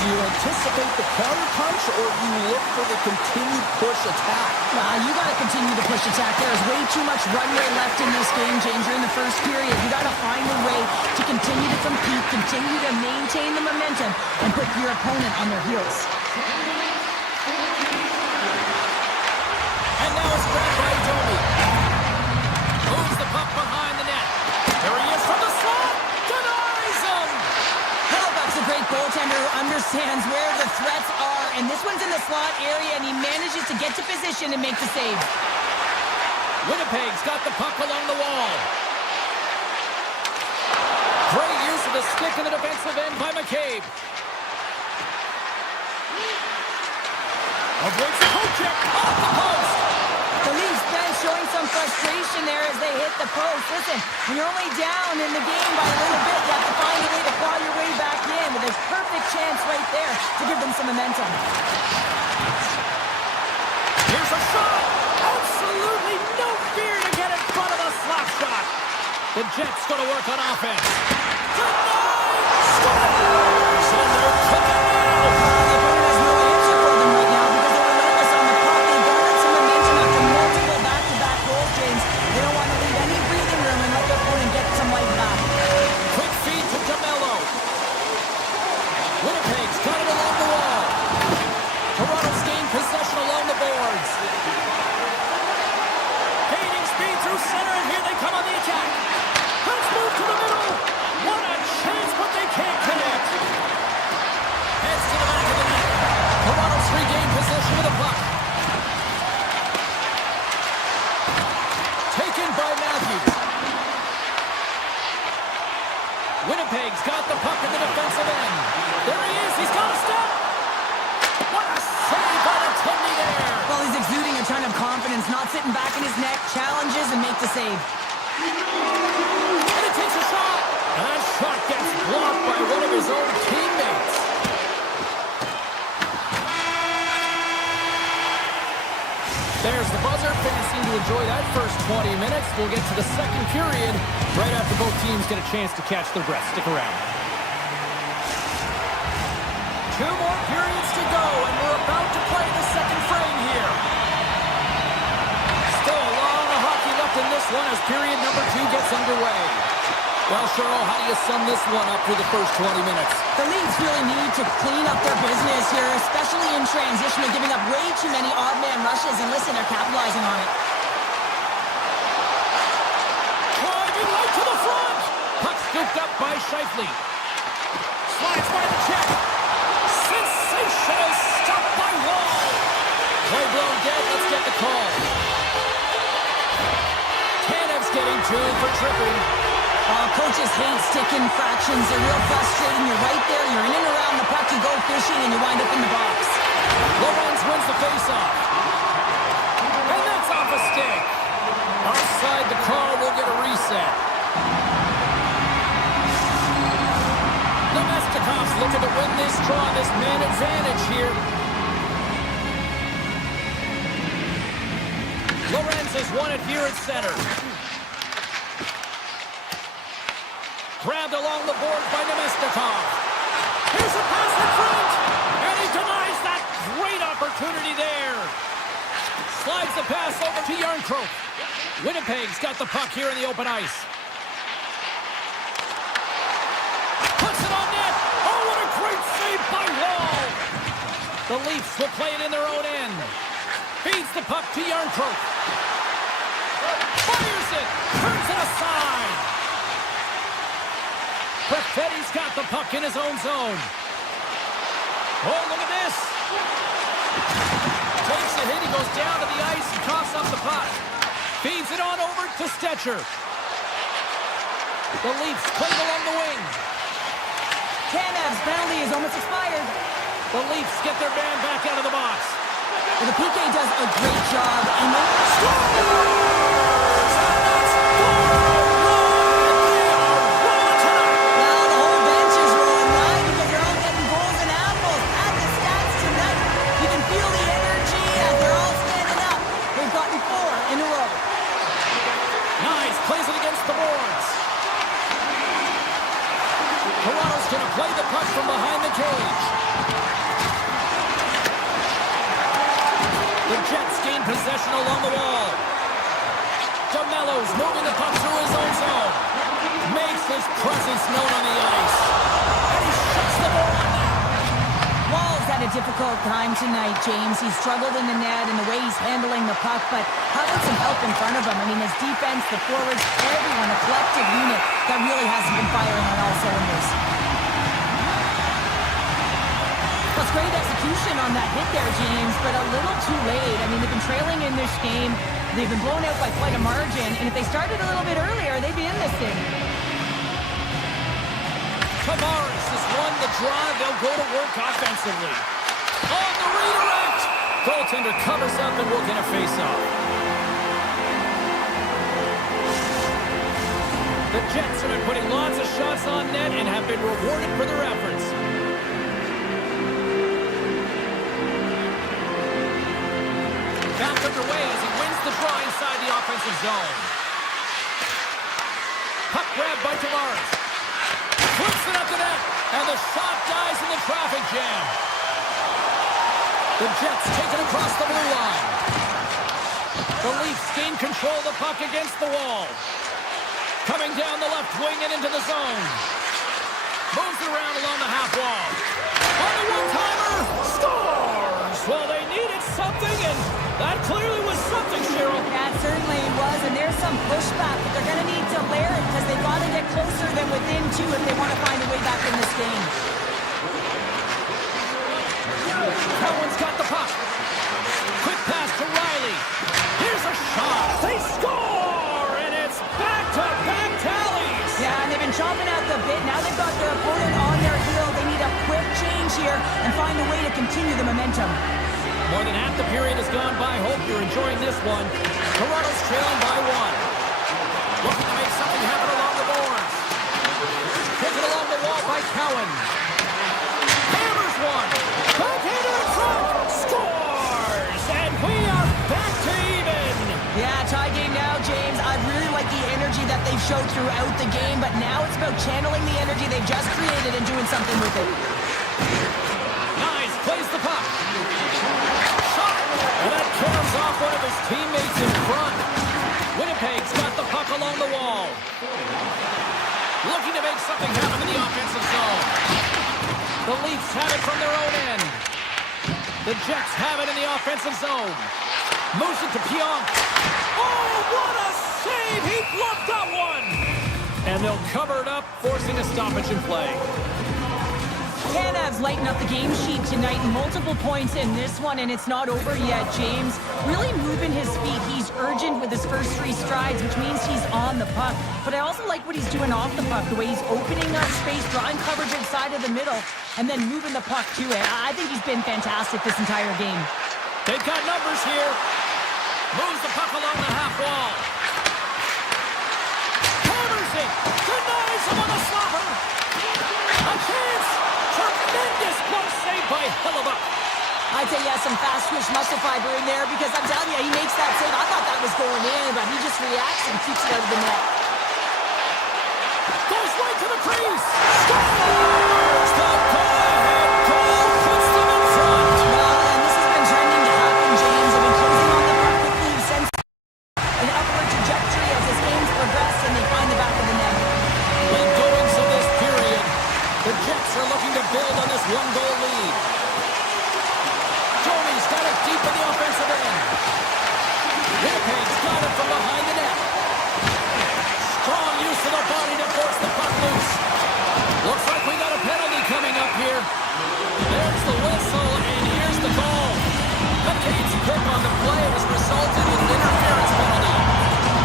Do you anticipate the counter punch, or do you look for the continued push attack? You got to continue to push attack. There is way too much runway left in this game, James. You're in the first period. You got to find a way to continue to compete, continue to maintain the momentum, and put your opponent on their heels. And now it's grabbed by Domi. Moves the puck behind the net. There he is from the slot. Denies him. Hellebuyck's a great goaltender who understands where the threats are, and this one's in the slot area, and he manages to get to position and make the save. Winnipeg's got the puck along the wall. Great use of the stick in the defensive end by McCabe. Avoids the poke check off the post. The Leafs bench showing some frustration there as they hit the post. Listen, when you're only down in the game by a little bit, you have to find a way to claw your way back in with a perfect chance right there to give them some momentum. Here's a shot. Absolutely no fear to get in front of the slap shot. The Jets going to work on offense. Denied! Scores! And they're cooking now. The opponent has no answer for them right now because they're relentless on the puck. They garnered some momentum after multiple back-to-back goals, James. They don't want to leave any breathing room and let their opponent get some life back. Quick feed to DeMello. Winnipeg's got it along the wall. Toronto's gained possession along the boards. Gaining speed through center, and here they come on the attack. Let's move to the middle. One Winnipeg's got the puck in the defensive end. There he is. He's got a step. What a save by the Tindy there. Well, he's exuding a ton of confidence, not sitting back in his net, challenges and make the save. And it takes a shot. And that shot gets blocked by one of his own teammates. There's the buzzer. Fans seem to enjoy that first 20 minutes. We'll get to the second period right after both teams get a chance to catch their breath. Stick around. 2 more periods to go, and we're about to play the second frame here. Still a lot of hockey left in this one as period number 2 gets underway. Well, Cheryl, how do you sum this one up for the first 20 minutes? The Leafs really need to clean up their business here, especially in transition. They're giving up way too many odd man rushes, and listen, they're capitalizing on it. Driving right to the front. Puck scooped up by Scheifele. Slides by the check. Sensational stop by Wall. Play blown dead. Let's get the call. Tanev's getting 2 for tripping. Coaches hate stick infractions. They're real frustrating. You're right there. You're in and around the puck. You go fishing, and you wind up in the box. Lorenz wins the faceoff. And that's off a stick. Outside the call, we'll get a reset. Nemestikov's looking to win this draw, this man advantage here. Lorenz has won it here at center. Grabbed along the board by Nemestikov. Here's a pass in front. And he denies that great opportunity there. Slides the pass over to Järnkrok. Winnipeg's got the puck here in the open ice. Puts it on net. Oh, what a great save by Wall. The Leafs will play it in their own end. Feeds the puck to Järnkrok. Fires it. Turns it aside. Perfetti's got the puck in his own zone. Oh, look at this. Takes a hit. He goes down to the ice and coughs up the puck. Feeds it on over to Stetcher. The Leafs play along the wing. Tanev's penalty is almost expired. The Leafs get their man back out of the box. Well, the PK does a great job. And plays it against the boards. Toronto's going to play the puck from behind the cage. The Jets gain possession along the wall. DeMello's moving the puck through his own zone. Makes his presence known on the ice. And he shuts the door on that. Wall's had a difficult time tonight, James. He's struggled in the net and the way he's handling the puck, but how about some help in front of him? I mean, his defense, the forwards, everyone, a collective unit that really hasn't been firing on all cylinders. Well, it's great execution on that hit there, James, but a little too late. I mean, they've been trailing in this game. They've been blown out by quite a margin, and if they started a little bit earlier, they'd be in this thing. Tavares has won the drive. They'll go to work offensively. On the redirect. Goaltender covers up and we'll get a face-off. The Jets have been putting lots of shots on net and have been rewarded for their efforts. Back underway as he wins the draw inside the offensive zone. Puck grabbed by Tavares. Flips it up the net, and the shot dies in the traffic jam. The Jets take it across the blue line. The Leafs gain control of the puck against the wall. Coming down the left wing and into the zone. Moves around along the half wall. On the one-timer, scores! Well, they needed something, and that clearly was something, Cheryl. That certainly was, and there's some pushback, but they're going to need to layer it because they've got to get closer than within 2 if they want to find a way back in this game. Cowan's got the puck. Quick pass to Riley. Here's a shot. They score, and it's back-to-back tallies. Yeah, and they've been chomping at the bit. Now find a way to continue the momentum. More than half the period has gone by. Hope you're enjoying this one. Toronto's trailing by 1. Looking to make something happen along the boards. Taken along the wall by Cowan. Hammers one. Backhander in front. Scores! And we are back to even. Yeah, tie game now, James. I really like the energy that they've showed throughout the game, but now it's about channeling the energy they've just created and doing something with it. Nice. Plays the puck. Shot. And that comes off one of his teammates in front. Winnipeg's got the puck along the wall. Looking to make something happen in the offensive zone. The Leafs have it from their own end. The Jets have it in the offensive zone. Moves it to Pionk. Oh, what a save! He bluffed that one! And they'll cover it up, forcing a stoppage in play. Canav's lighten up the game sheet tonight. Multiple points in this one, and it's not over yet, James. Really moving his feet. He's urgent with his first 3 strides, which means he's on the puck. But I also like what he's doing off the puck, the way he's opening up space, drawing coverage inside of the middle, and then moving the puck to it. I think he's been fantastic this entire game. They've got numbers here. Moves the puck along the half wall. Hammers it. Denies him on the slapper. A chance. Tremendous close save by Hellebuyck. I'd say he has some fast twitch muscle fiber in there because I'm telling you, he makes that save. I thought that was going in, but he just reacts and keeps it out of the net. Goes right to the crease. Scores! The go-ahead goal puts them in front. Well, and this has been trending to happen, James. I've been closing on the puck quickly since an upward trajectory as this game's progressed and they find the back of the net. When going to this period, the Jets are looking to build on this 1-goal lead. Joey's got it deep in the offensive end. Winnipeg's got it from behind the net. Strong use of the body to force the puck loose. Looks like we got a penalty coming up here. There's the whistle, and here's the goal. McCabe's pick on the play has resulted in an interference penalty.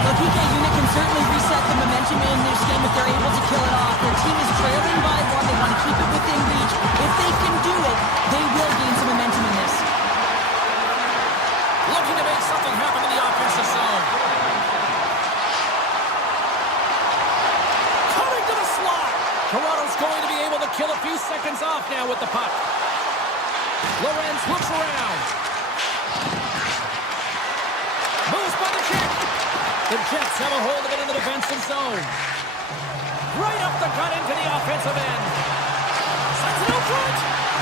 The PK unit can certainly reset the momentum in this game if they're able to kill it off. Their team is trailing by 1. They want to keep it within reach. If they can do it, they will gain some momentum in this. Looking to make something happen in the offensive zone. Coming to the slot. Toronto's going to be able to kill a few seconds off now with the puck. Lorenz looks around. Moves by the check. The Jets have a hold of it in the defensive zone. Right up the gut into the offensive end. Sets it out front.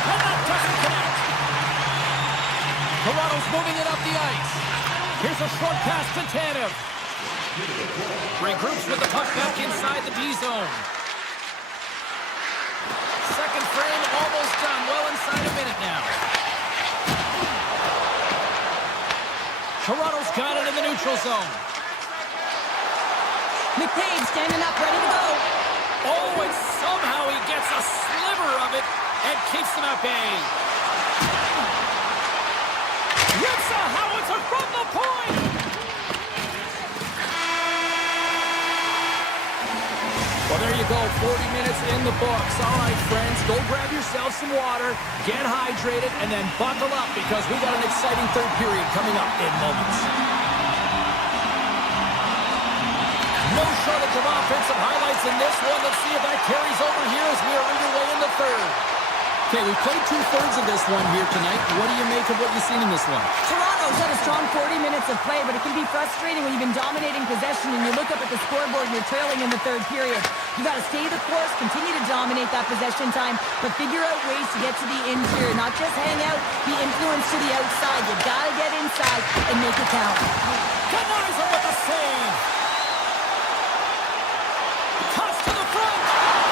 And that doesn't connect. Toronto's moving it up the ice. Here's a short pass to Tanev. Regroups with the puck back inside the D-zone. Second frame almost done. Well inside a minute now. Toronto's got it in the neutral zone. McCabe standing up, ready to go. Oh, and somehow he gets a sliver of it and keeps them at bay. Rips a howitzer from the point. Well, there you go. 40 minutes in the books. All right, friends, go grab yourself some water, get hydrated, and then buckle up because we got an exciting third period coming up in moments. No shortage of offensive highlights in this one. Let's see if that carries over here as we are underway in the third. Okay, we played 2/3 of this one here tonight. What do you make of what you've seen in this one? Toronto's had a strong 40 minutes of play, but it can be frustrating when you've been dominating possession and you look up at the scoreboard and you're trailing in the third period. You got to stay the course, continue to dominate that possession time, but figure out ways to get to the interior, not just hang out, be influenced to the outside. You got to get inside and make it count. Kanizer with a save. Cuts to the front,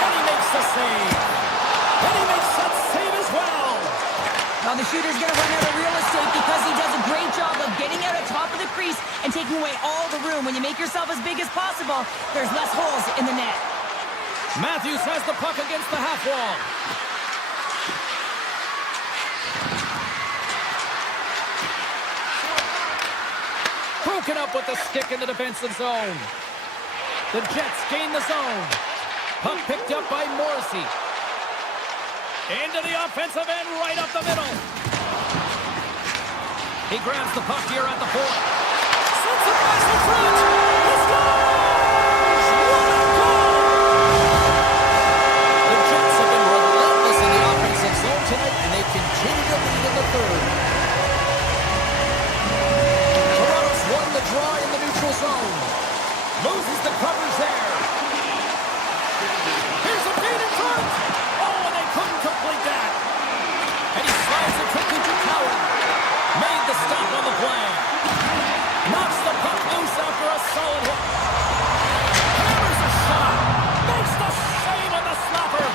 and he makes the save. And he makes that save as well. Well, the shooter's going to run out of real estate because he does a great job of getting out at top of the crease and taking away all the room. When you make yourself as big as possible, there's less holes in the net. Matthews has the puck against the half wall. Broken up with the stick in the defensive zone. The Jets gain the zone. Puck picked up by Morrissey. Into the offensive end, right up the middle. He grabs the puck here at the point. Sends it past the front. He scores! What a goal! The Jets have been relentless in the offensive zone tonight, and they continue to lead in the third. Toronto's won the draw in the neutral zone. Loses the coverage there. Here's a feed in front. Oh, and they couldn't complete that. And he slides it quickly to Cowan. Made the stop on the play. Knocks the puck loose after a solid hook. Hammers a shot. Makes the save on the slapper.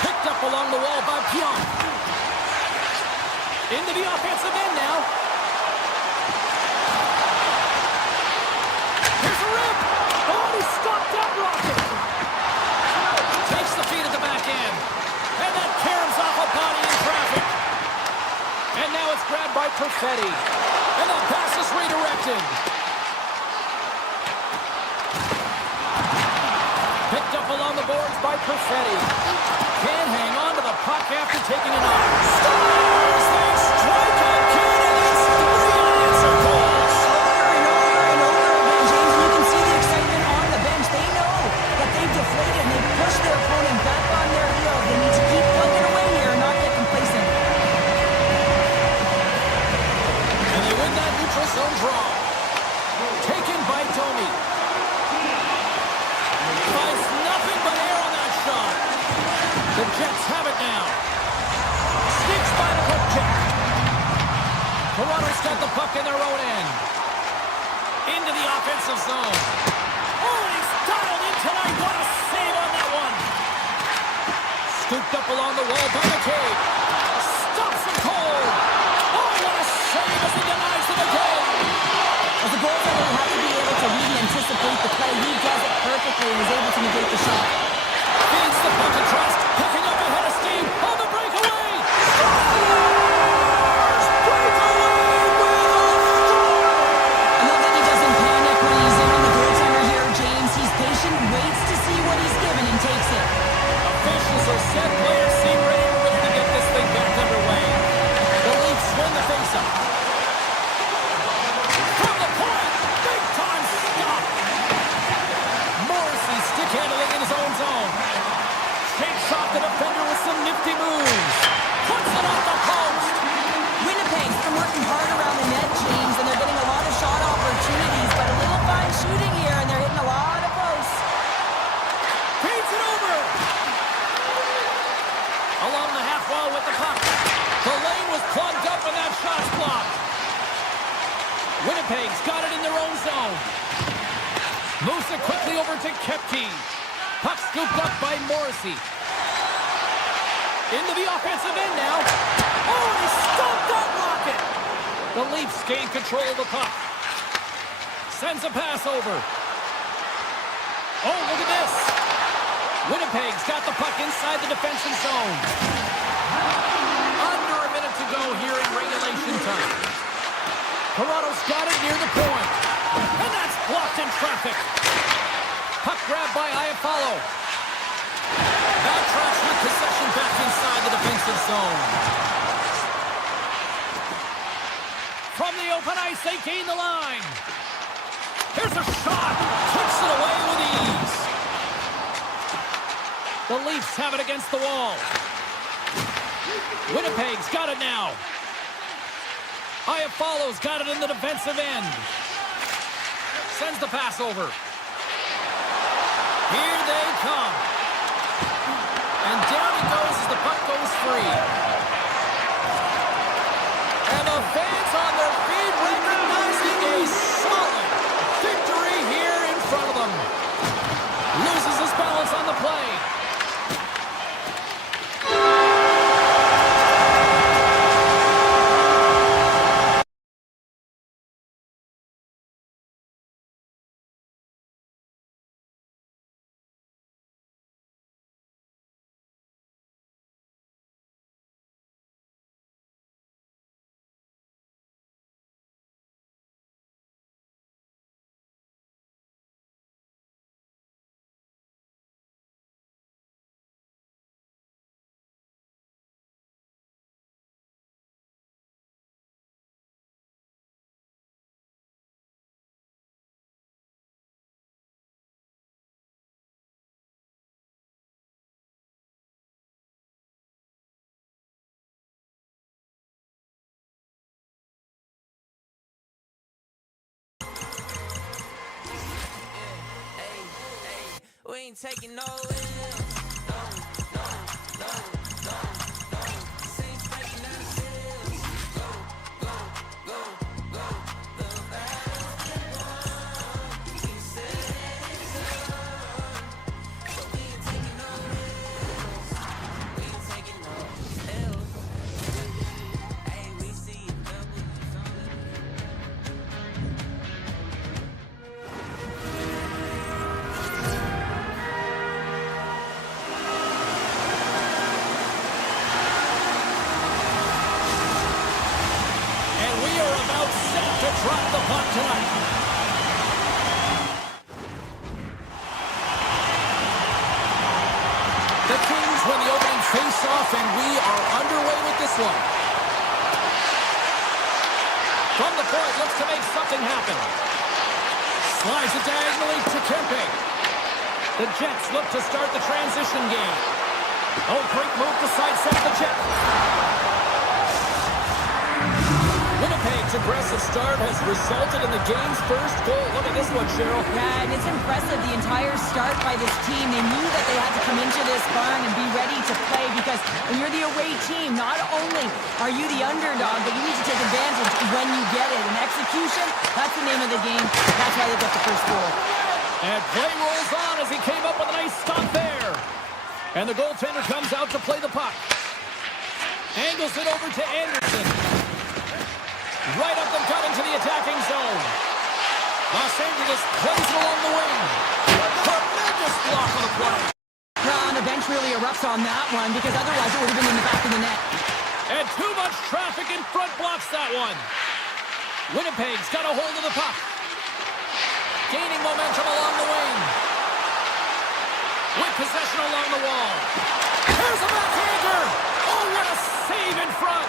Picked up along the wall by Pionk. Into the offensive end now. Here's a rip. Oh, he stopped that rocket. Takes the feed at the back end. And that caroms off a body in traffic. And now it's grabbed by Perfetti. And the pass is redirected. Picked up along the boards by Perfetti. Can't hang on to the puck after taking it off. Scores! They strike on Canada's 3 unanswered goals. Over and over and over again, James. You can see the excitement on the bench. They know that they've deflated and they've pushed their opponent back on their heels. They need to keep plugging away here and not get complacent. And they win that neutral zone draw. Taken by Domi. Finds nothing but air on that shot. The Jets have it now. Sneaks by the hook check. Toronto's got the puck in their own end. Into the offensive zone. Oh, and he's dialed in tonight. What a save on that one. Scooped up along the wall by McCabe. Stops him cold. Oh, what a save as he denies to McCabe. As a goaltender, you have to be able to read and anticipate the play. He does it perfectly and is able to negate the shot. Feeds the puck to Trust. Picking up ahead of steam. On the breakaway. Scores! Breakaway with a score! I love that he doesn't panic when he's in the goaltender here, James. He's patient, waits to see what he's given, and takes it. Officials are set. Players seem ready to get this thing back underway. The Leafs win the faceoff. From the point. Big time stop. Morrissey stick handling in his own zone. Shakes off the defender with some nifty moves. Puts it off the post. Winnipeg's been working hard around the net, James, and they're getting a lot of shot opportunities, but a little fine shooting here, and they're hitting a lot of posts. Feeds it over. Along the half wall with the puck. The lane was plugged up and that shot's blocked. Winnipeg's got it in their own zone. Moves it quickly over to Kepke. Puck scooped up by Morrissey. Into the offensive end now. Oh, he stopped that rocket. The Leafs gain control of the puck. Sends a pass over. Oh, look at this. Winnipeg's got the puck inside the defensive zone. Under a minute to go here in regulation time. Toronto's got it near the point. And that's blocked in traffic. Puck grabbed by Iafallo. Backtracks with possession back inside the defensive zone. From the open ice, they gain the line. Here's a shot. Kicks it away with ease. The Leafs have it against the wall. Winnipeg's got it now. Iafallo's got it in the defensive end. Sends the pass over. Here they come. And down he goes as the puck goes free. And the fans on their feet recognizing a solid victory here in front of them. Loses his balance on the play. We ain't taking no L's. No, no, no, no, no. Saints breaking down the seals. Go, go, go, go. The battle's been won. We said it's done. But we ain't taking no L's. We ain't taking no L's. Hey, we see you doubles on the to drop the puck tonight. The Kings win the opening face-off, and we are underway with this one. From the point, looks to make something happen. Slides it diagonally to Kempe. The Jets look to start the transition game. Oh, great move to sidestep the Jet. Winnipeg's aggressive start has resulted in the game's first goal. Look at this one, Cheryl. Yeah, and it's impressive, the entire start by this team. They knew that they had to come into this barn and be ready to play, because when you're the away team, not only are you the underdog, but you need to take advantage when you get it. And execution, that's the name of the game. That's why they got the first goal. And play rolls on as he came up with a nice stop there. And the goaltender comes out to play the puck. Angles it over to Anderson. Right up the gut into the attacking zone. Los Angeles plays it along the wing. Tremendous block on the play. Well, the bench really erupts on that one, because otherwise it would have been in the back of the net. And too much traffic in front blocks that one. Winnipeg's got a hold of the puck. Gaining momentum along the wing. With possession along the wall. Here's a backhander. Oh, what a save in front.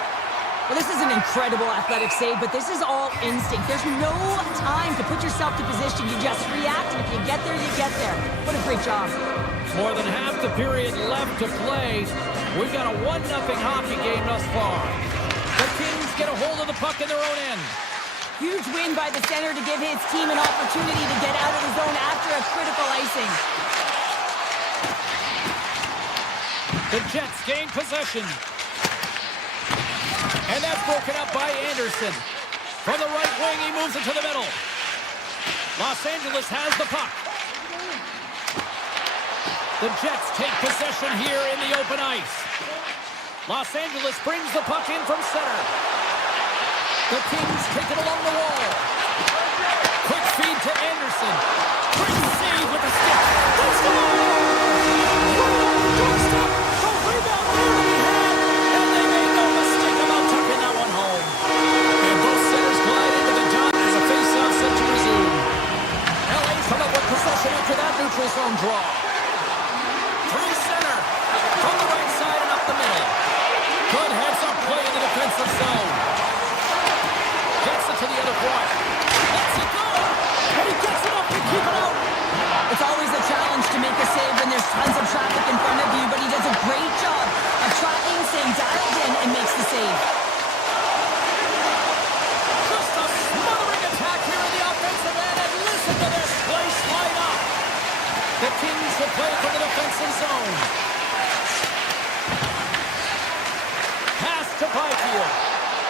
Well, this is an incredible athletic save, but this is all instinct. There's no time to put yourself to position. You just react, and if you get there, you get there. What a great job. More than half the period left to play. We've got a 1-0 hockey game thus far. The Kings get a hold of the puck in their own end. Huge win by the center to give his team an opportunity to get out of the zone after a critical icing. The Jets gain possession. And that's broken up by Anderson. From the right wing, he moves it to the middle. Los Angeles has the puck. The Jets take possession here in the open ice. Los Angeles brings the puck in from center. The Kings take it along the wall. Quick feed to Anderson. Great save with the stick. Let's go! Doorstep. The rebound there to be had. And they made no mistake about tucking that one home. And both centers glide into the dot as a face-off set to resume. LA's come up with possession after that neutral zone draw. Through center. From the right side and up the middle. Good heads-up play in the defensive zone. Gets it to the other point. Lets it go. And he gets it up to keep it out. It's always a challenge to make a save when there's tons of traffic in front of you, but he does a great job of tracking, staying dialed in, and makes the save. Just a smothering attack here in the offensive end, and listen to this place light up. The Kings will play from the defensive zone. Pass to Byfield.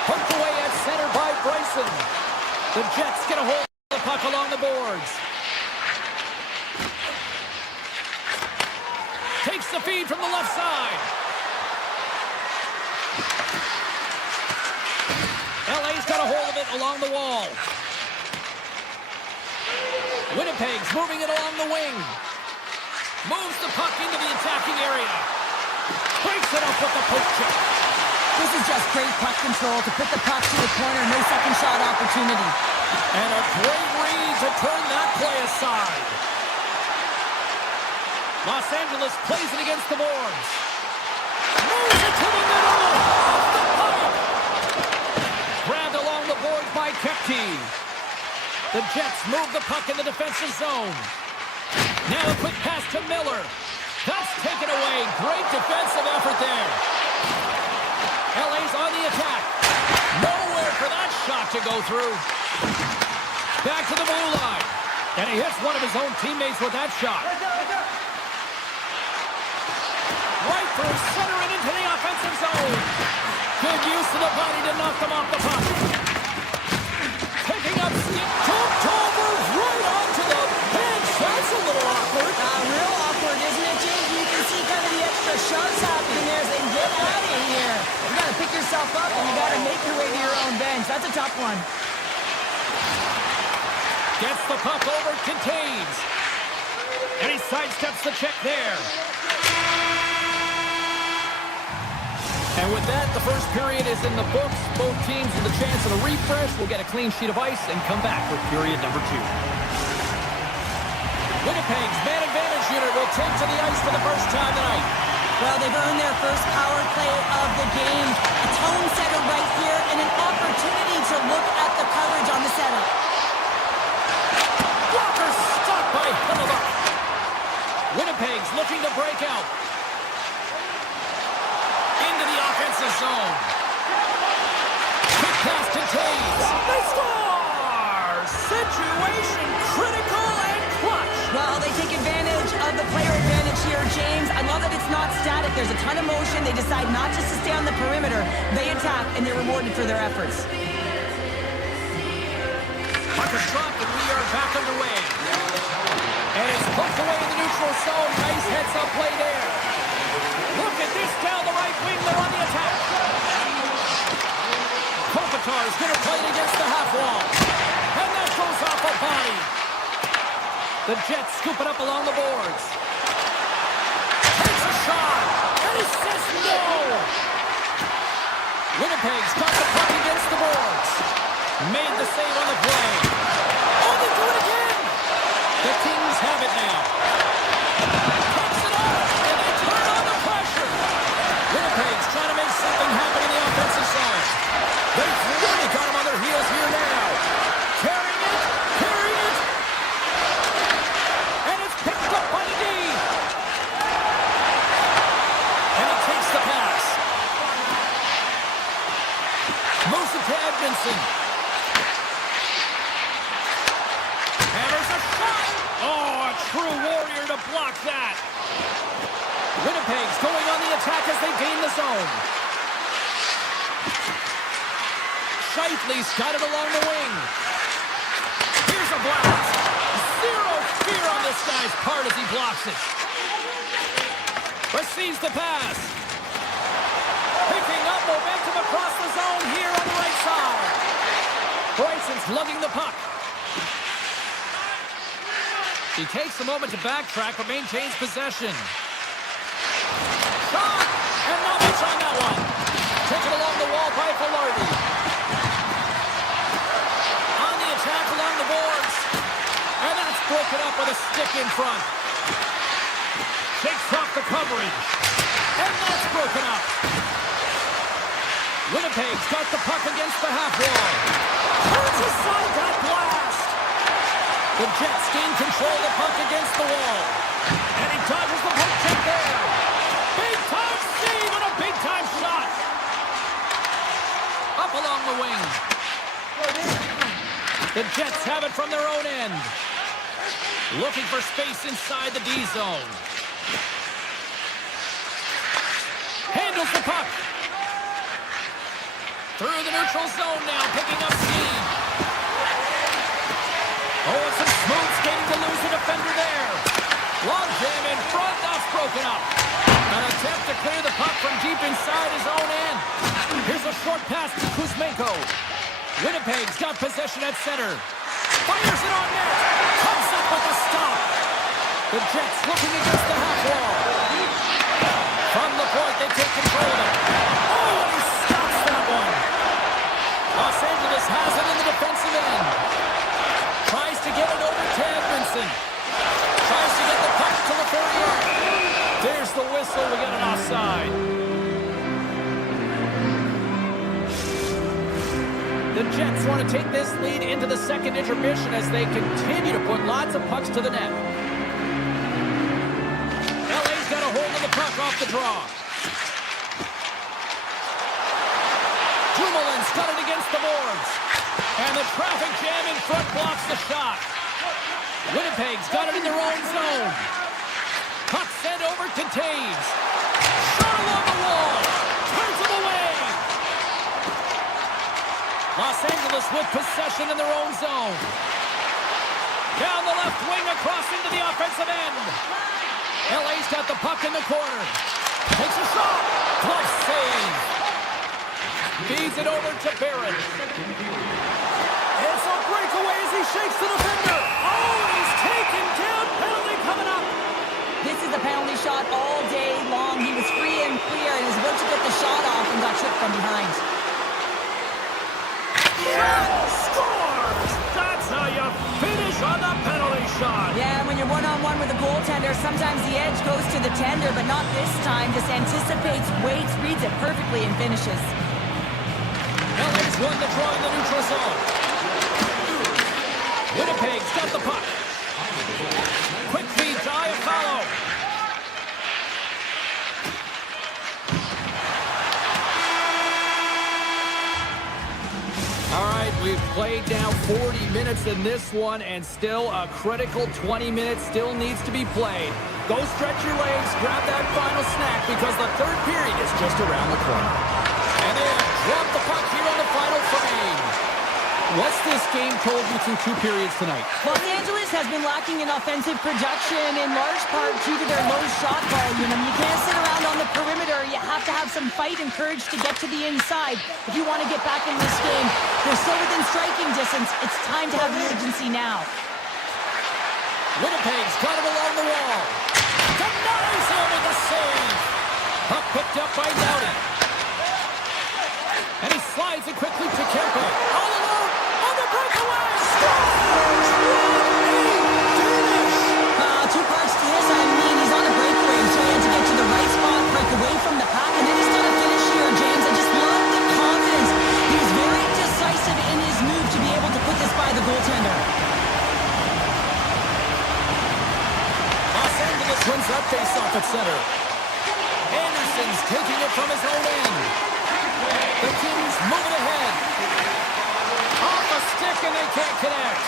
Hooked away at center by Bryson. The Jets get a hold of the puck along the boards. Takes the feed from the left side. LA's got a hold of it along the wall. Winnipeg's moving it along the wing. Moves the puck into the attacking area. Breaks it up with the poke check. This is just great puck control to put the puck to the corner, no second shot opportunity. And a great read to turn that play aside. Los Angeles plays it against the boards. Moves it to the middle. Off the pipe. Grabbed along the boards by Kepke. The Jets move the puck in the defensive zone. Now a quick pass to Miller. That's taken away. Great defensive effort there. LA's on the attack. Nowhere for that shot to go through. Back to the blue line. And he hits one of his own teammates with that shot. through center and into the offensive zone. Good use of the body to knock them off the puck. Picking up steam. Jumped over right onto the bench. That's a little awkward. Real awkward, isn't it, James? You can see kind of the extra shoves happening there as they get out of here. You got to pick yourself up and you got to make your way to your own bench. That's a tough one. Gets the puck over, contains. And he sidesteps the check there. And with that, the first period is in the books. Both teams with a chance at a refresh will get a clean sheet of ice and come back with period number 2. Winnipeg's man advantage unit will take to the ice for the first time tonight. Well, they've earned their first power play of the game. A tone setter right here and an opportunity to look at the coverage on the setup. Walker stopped by Hillebuck. Winnipeg's looking to break out. Into the offensive zone. Quick pass to Taves. They score! Situation critical and clutch. Well, they take advantage of the player advantage here, James. I love that it's not static. There's a ton of motion. They decide not just to stay on the perimeter. They attack, and they're rewarded for their efforts. Puck is dropped, and we are back underway. And it's poked away in the neutral zone. Nice heads-up play there. Look at this down the right wing. They're on the attack. Kopitar's going to play it against the half wall. And that goes off a body. The Jets scoop it up along the boards. Takes a shot. And he says no. Winnipeg's got the puck against the boards. Made the save on the play. Oh, they do it again. The Kings have it now. Takes it off, and they turn on the pressure. Winnipeg's trying to make something happen in the offensive side. They've really got him on their heels here now. Carrying it. And it's picked up by the D. And he takes the pass. Moves it to Edmondson. Hammers a shot. Oh, a true warrior to block that. Winnipeg's going on the attack as they gain the zone. Shifley's got it along the wing. Here's a blast. Zero fear on this guy's part as he blocks it. Receives the pass. Picking up momentum across the zone here on the right side. Bryson's lugging the puck. He takes a moment to backtrack but maintains possession. Shot! And not much on that one. Taken along the wall by Velarde. On the attack along the boards. And that's broken up with a stick in front. Shakes off the coverage. And that's broken up. Winnipeg's got the puck against the half wall. Turns aside that blast. The Jets gain control of the puck against the wall. And he dodges the poke check there. Big-time save and a big-time shot. Up along the wing. The Jets have it from their own end. Looking for space inside the D zone. Handles the puck. Through the neutral zone now, picking up steam. Oh, it's some smooth skating to lose a defender there. Long jam in front, that's broken up. An attempt to clear the puck from deep inside his own end. Here's a short pass to Kuzmenko. Winnipeg's got possession at center. Fires it on net. Comes up with a stop. The Jets looking against the half wall. From the point, they take control of it. Oh, and he stops that one. Los Angeles has it in the defensive end. Tries to get it over to Edmondson. Tries to get the puck to the 40-yard. There's the whistle. We get an offside. The Jets want to take this lead into the second intermission as they continue to put lots of pucks to the net. LA's got a hold of the puck off the draw. Dumoulin's got it against the boards. And the traffic jam in front blocks the shot. Winnipeg's got it in their own zone. Puck sent over to Taves. Shot! Leafs with possession in their own zone. Down the left wing, across into the offensive end. LA's got the puck in the corner. Takes a shot. Glove save. Feeds it over to Barron. It's a breakaway as he shakes the defender. Oh, he's taken down. Penalty coming up. This is a penalty shot all day long. He was free and clear and was about to get the shot off and got tripped from behind. Scores! That's how you finish on the penalty shot. Yeah, when you're one-on-one with a goaltender, sometimes the edge goes to the tender, but not this time. Just anticipates, waits, reads it perfectly, and finishes. LA's won the draw in the neutral zone. Winnipeg's got the puck. Quick feed to Iafallo. All right, we've played now 40 minutes in this one, and still a critical 20 minutes still needs to be played. Go stretch your legs, grab that final snack, because the third period is just around the corner. And they have dropped the puck here on the final frame. What's this game told you through 2 periods tonight? Los Angeles has been lacking in offensive production in large part due to their low shot volume. You can't sit around on the perimeter. You have to have some fight and courage to get to the inside if you want to get back in this game. They're still within striking distance. It's time to have the urgency now. Winnipeg's got it along the wall. Denies him with a save. Puck picked up by Doughty. And he slides it quickly to Kempe. All alone on the breakaway. Scores! Two parts to this. I mean, he's on a breakaway, so he had to get to the right spot, break away from the pack, and then he's done a finish here, James. I just love the confidence. He was very decisive in his move to be able to put this by the goaltender. Los Angeles wins that face-off at center. Anderson's taking it from his own end. The Kings moving ahead. Off the stick, and they can't connect.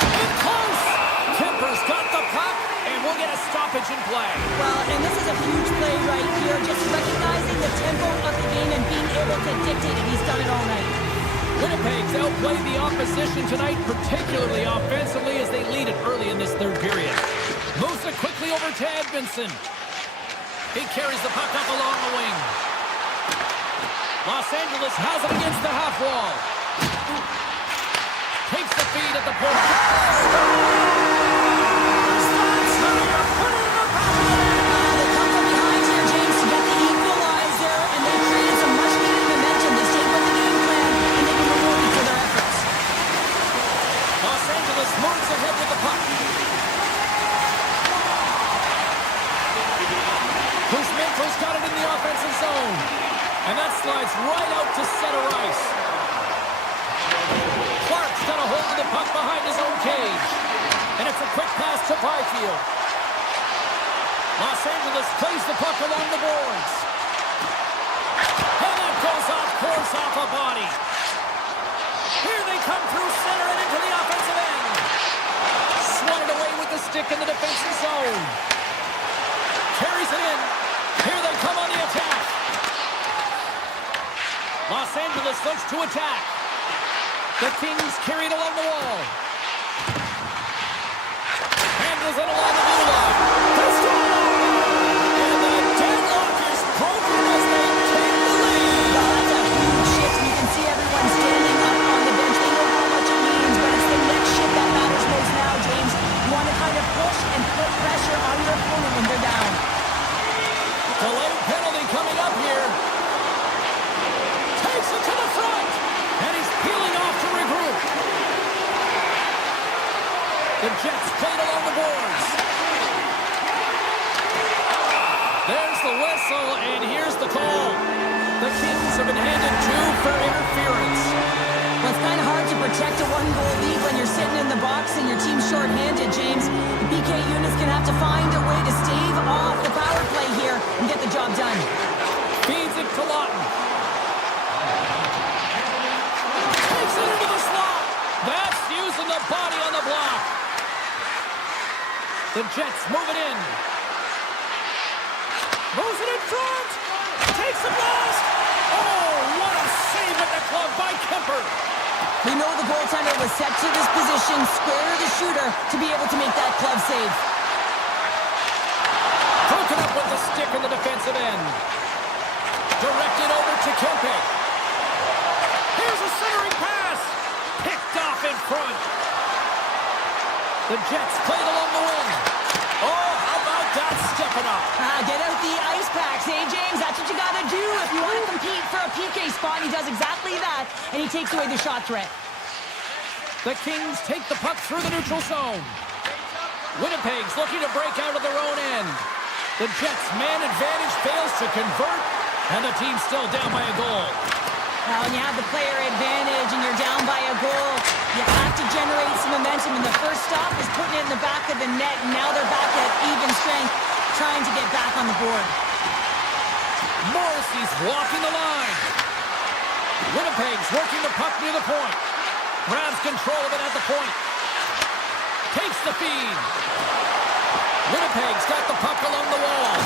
In close. Kemper's got the puck, and we'll get a stoppage in play. Well, and this is a huge play right here, just recognizing the tempo of the game and being able to dictate it. He's done it all night. Winnipeg's outplayed the opposition tonight, particularly offensively, as they lead it early in this third period. Moves it quickly over to Edmondson. He carries the puck up along the wing. Los Angeles has it against the half wall. Takes the feed at the point. That's how you put it in the back. They come from behind here, James, to get the equalizer, and they created some much-needed momentum. They stayed with the game plan, and they were rewarded for their efforts. Los Angeles moves ahead with the puck. Kuzmenko's got it in the offensive zone. And that slides right out to center ice. Clark's got a hold of the puck behind his own cage. And it's a quick pass to Byfield. Los Angeles plays the puck along the boards. And that goes off course off a body. Here they come through center and into the offensive end. Swatted away with the stick in the defensive zone. Carries it in. Here they come on the attack. Los Angeles looks to attack. The Kings carry it along the wall. Handles it along the blue line. They score! And the deadlock is broken as they take the lead. Well, that's a huge shift. You can see everyone standing up on the bench. They know how much it means, but it's the next shift that matters most now, James. You want to kind of push and put pressure on your opponent when they're down. Delayed penalty coming up here. Takes it to the front. And he's peeling off to regroup. The Jets played along the boards. There's the whistle, and here's the call. The Kings have been handed 2 for interference. Well, it's kind of hard to protect a one-goal lead when you're sitting in the box and your team's short-handed, James. The PK unit's going to have to find a way to stave off the power play here and get the job done. Feeds it to Lawton. Takes it into the slot. That's using the body on the block. The Jets move it in. Moves it in front. Takes the blast. Oh, what a save with by Kemper. We know the goaltender was set to this position, square to the shooter, to be able to make that glove save. Broken up with the stick in the defensive end. Directed over to Kempe. Here's a centering pass. Picked off in front. The Jets played along the wing. Oh, how about that stepping up? Get out the ice packs, eh, James? That's what you got to do if you want to compete for a PK spot. He does exactly that, and he takes away the shot threat. The Kings take the puck through the neutral zone. Winnipeg's looking to break out of their own end. The Jets' man advantage fails to convert, and the team's still down by a goal. When you have the player advantage and you're down by a goal, you have to generate some momentum. And the first stop is putting it in the back of the net, and now they're back at even strength, trying to get back on the board. Morrissey's walking the line. Winnipeg's working the puck near the point. Grabs control of it at the point. Takes the feed. Winnipeg's got the puck along the wall.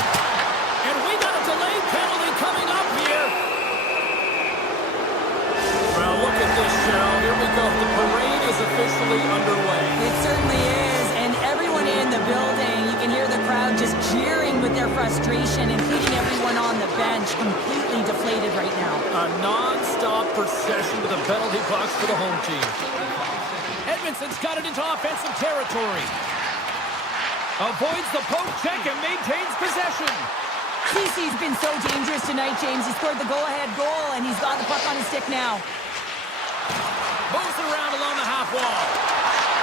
And we got a delayed penalty coming up here. Well, look at this, Cheryl. Here we go. The parade is officially underway. It certainly is, and everyone in the building, you can hear the crowd just jeering with their frustration, including everyone on the bench, completely deflated right now. A non-stop procession to the penalty box for the home team. Edmondson's got it into offensive territory. Avoids the poke check and maintains possession. CC's been so dangerous tonight, James. He scored the go-ahead goal, and he's got the puck on his stick now. Moves it around along the half wall.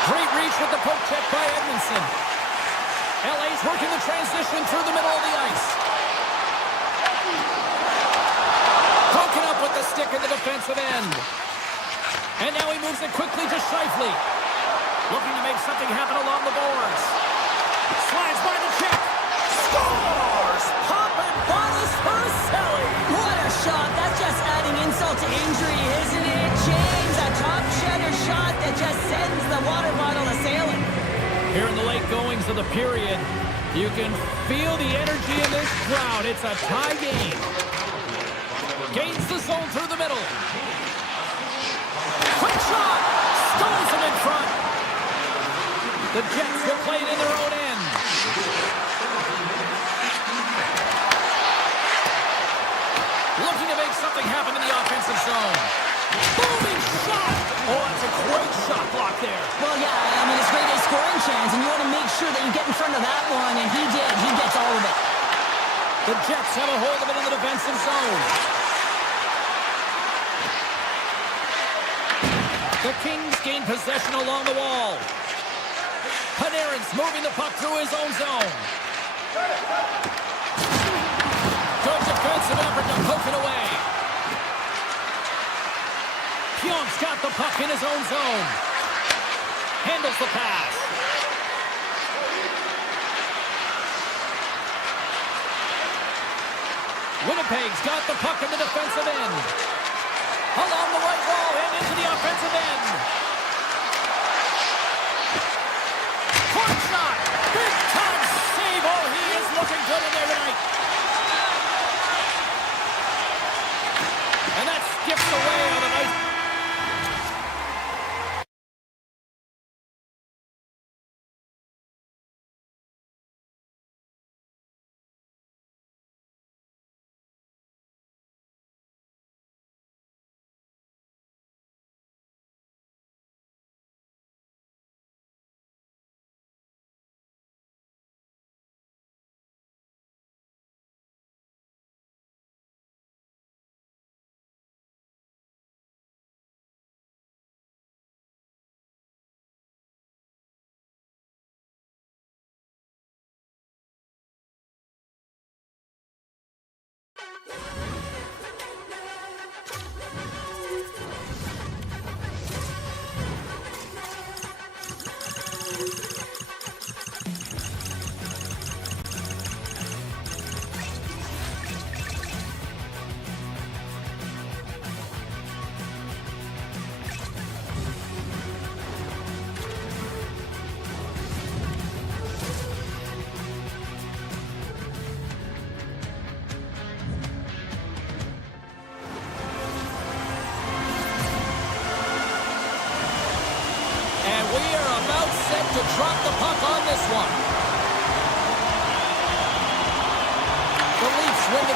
Great reach with the poke check by Edmondson. LA's working the transition through the middle of the ice. Broken up with the stick in the defensive end. And now he moves it quickly to Scheifele. Looking to make something happen along the boards. Slides by the check. Scores! Pop and bonus for Selly. What a shot. That's just adding insult to injury, isn't it, James? A top shutter shot that just sends the water bottle a-sailing. Here in the late goings of the period, you can feel the energy in this crowd. It's a tie game. Gains the zone through the middle. Quick shot! Stones him in front. The Jets will play it in their own end. Looking to make something happen in the offensive zone. Booming shot! Oh, that's a great shot block there. Well, yeah, I mean, it's great a scoring chance, and you want to make sure that you get in front of that one, and he did. He gets all of it. The Jets have a hold of it in the defensive zone. The Kings gain possession along the wall. Panarin's moving the puck through his own zone. Good defensive effort to poke it away. Pionk's got the puck in his own zone. Handles the pass. Winnipeg's got the puck in the defensive end. Along the right wall and into the offensive end. Hard shot. Big time save. Oh, he is looking good in there tonight. And that skips away on a nice...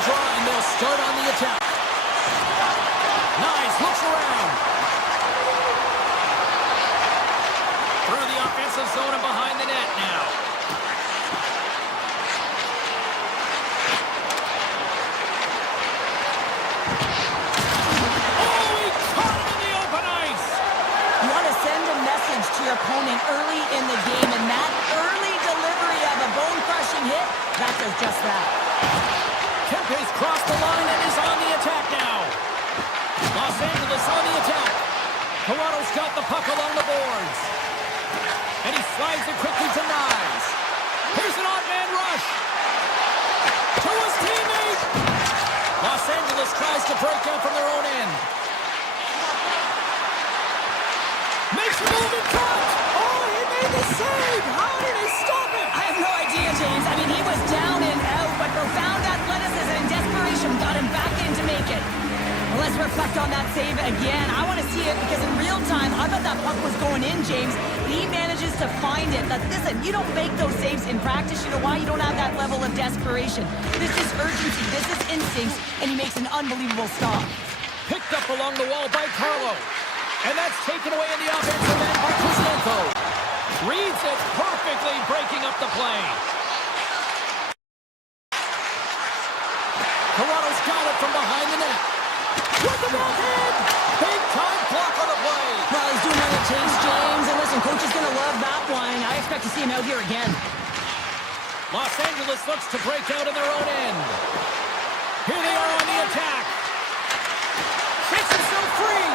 draw, and they'll start on the attack. Nice, looks around. Through the offensive zone and behind the net now. Oh, he caught him in the open ice. You want to send a message to your opponent early in the game, and that early delivery of a bone-crushing hit, that does just that. Kempe's crossed the line and is on the attack now. Los Angeles on the attack. Toronto's got the puck along the boards. And he slides it quickly to Nyes. Here's an odd man rush. To his teammate. Los Angeles tries to break out from their own end. Makes a move and cut. Oh, he made the save. How did he stop it? I have no idea, James. I mean, he was down and out, but profound athleticism and desperation got him back in to make it. Well, let's reflect on that save again. I want to see it because in real time, I thought that puck was going in, James. He manages to find it. But listen, you don't make those saves in practice. You know why? You don't have that level of desperation. This is urgency. This is instincts, and he makes an unbelievable stop. Picked up along the wall by Carlo. And that's taken away in the offensive end by Kuznetsov. Reads it perfectly, breaking up the play. Toronto's got it from behind the net. With the backhand! Big time block on the play. Well, he's doing what it takes, James. And listen, coach is going to love that one. I expect to see him out here again. Los Angeles looks to break out in their own end. Here they are on the attack. Shakes himself free.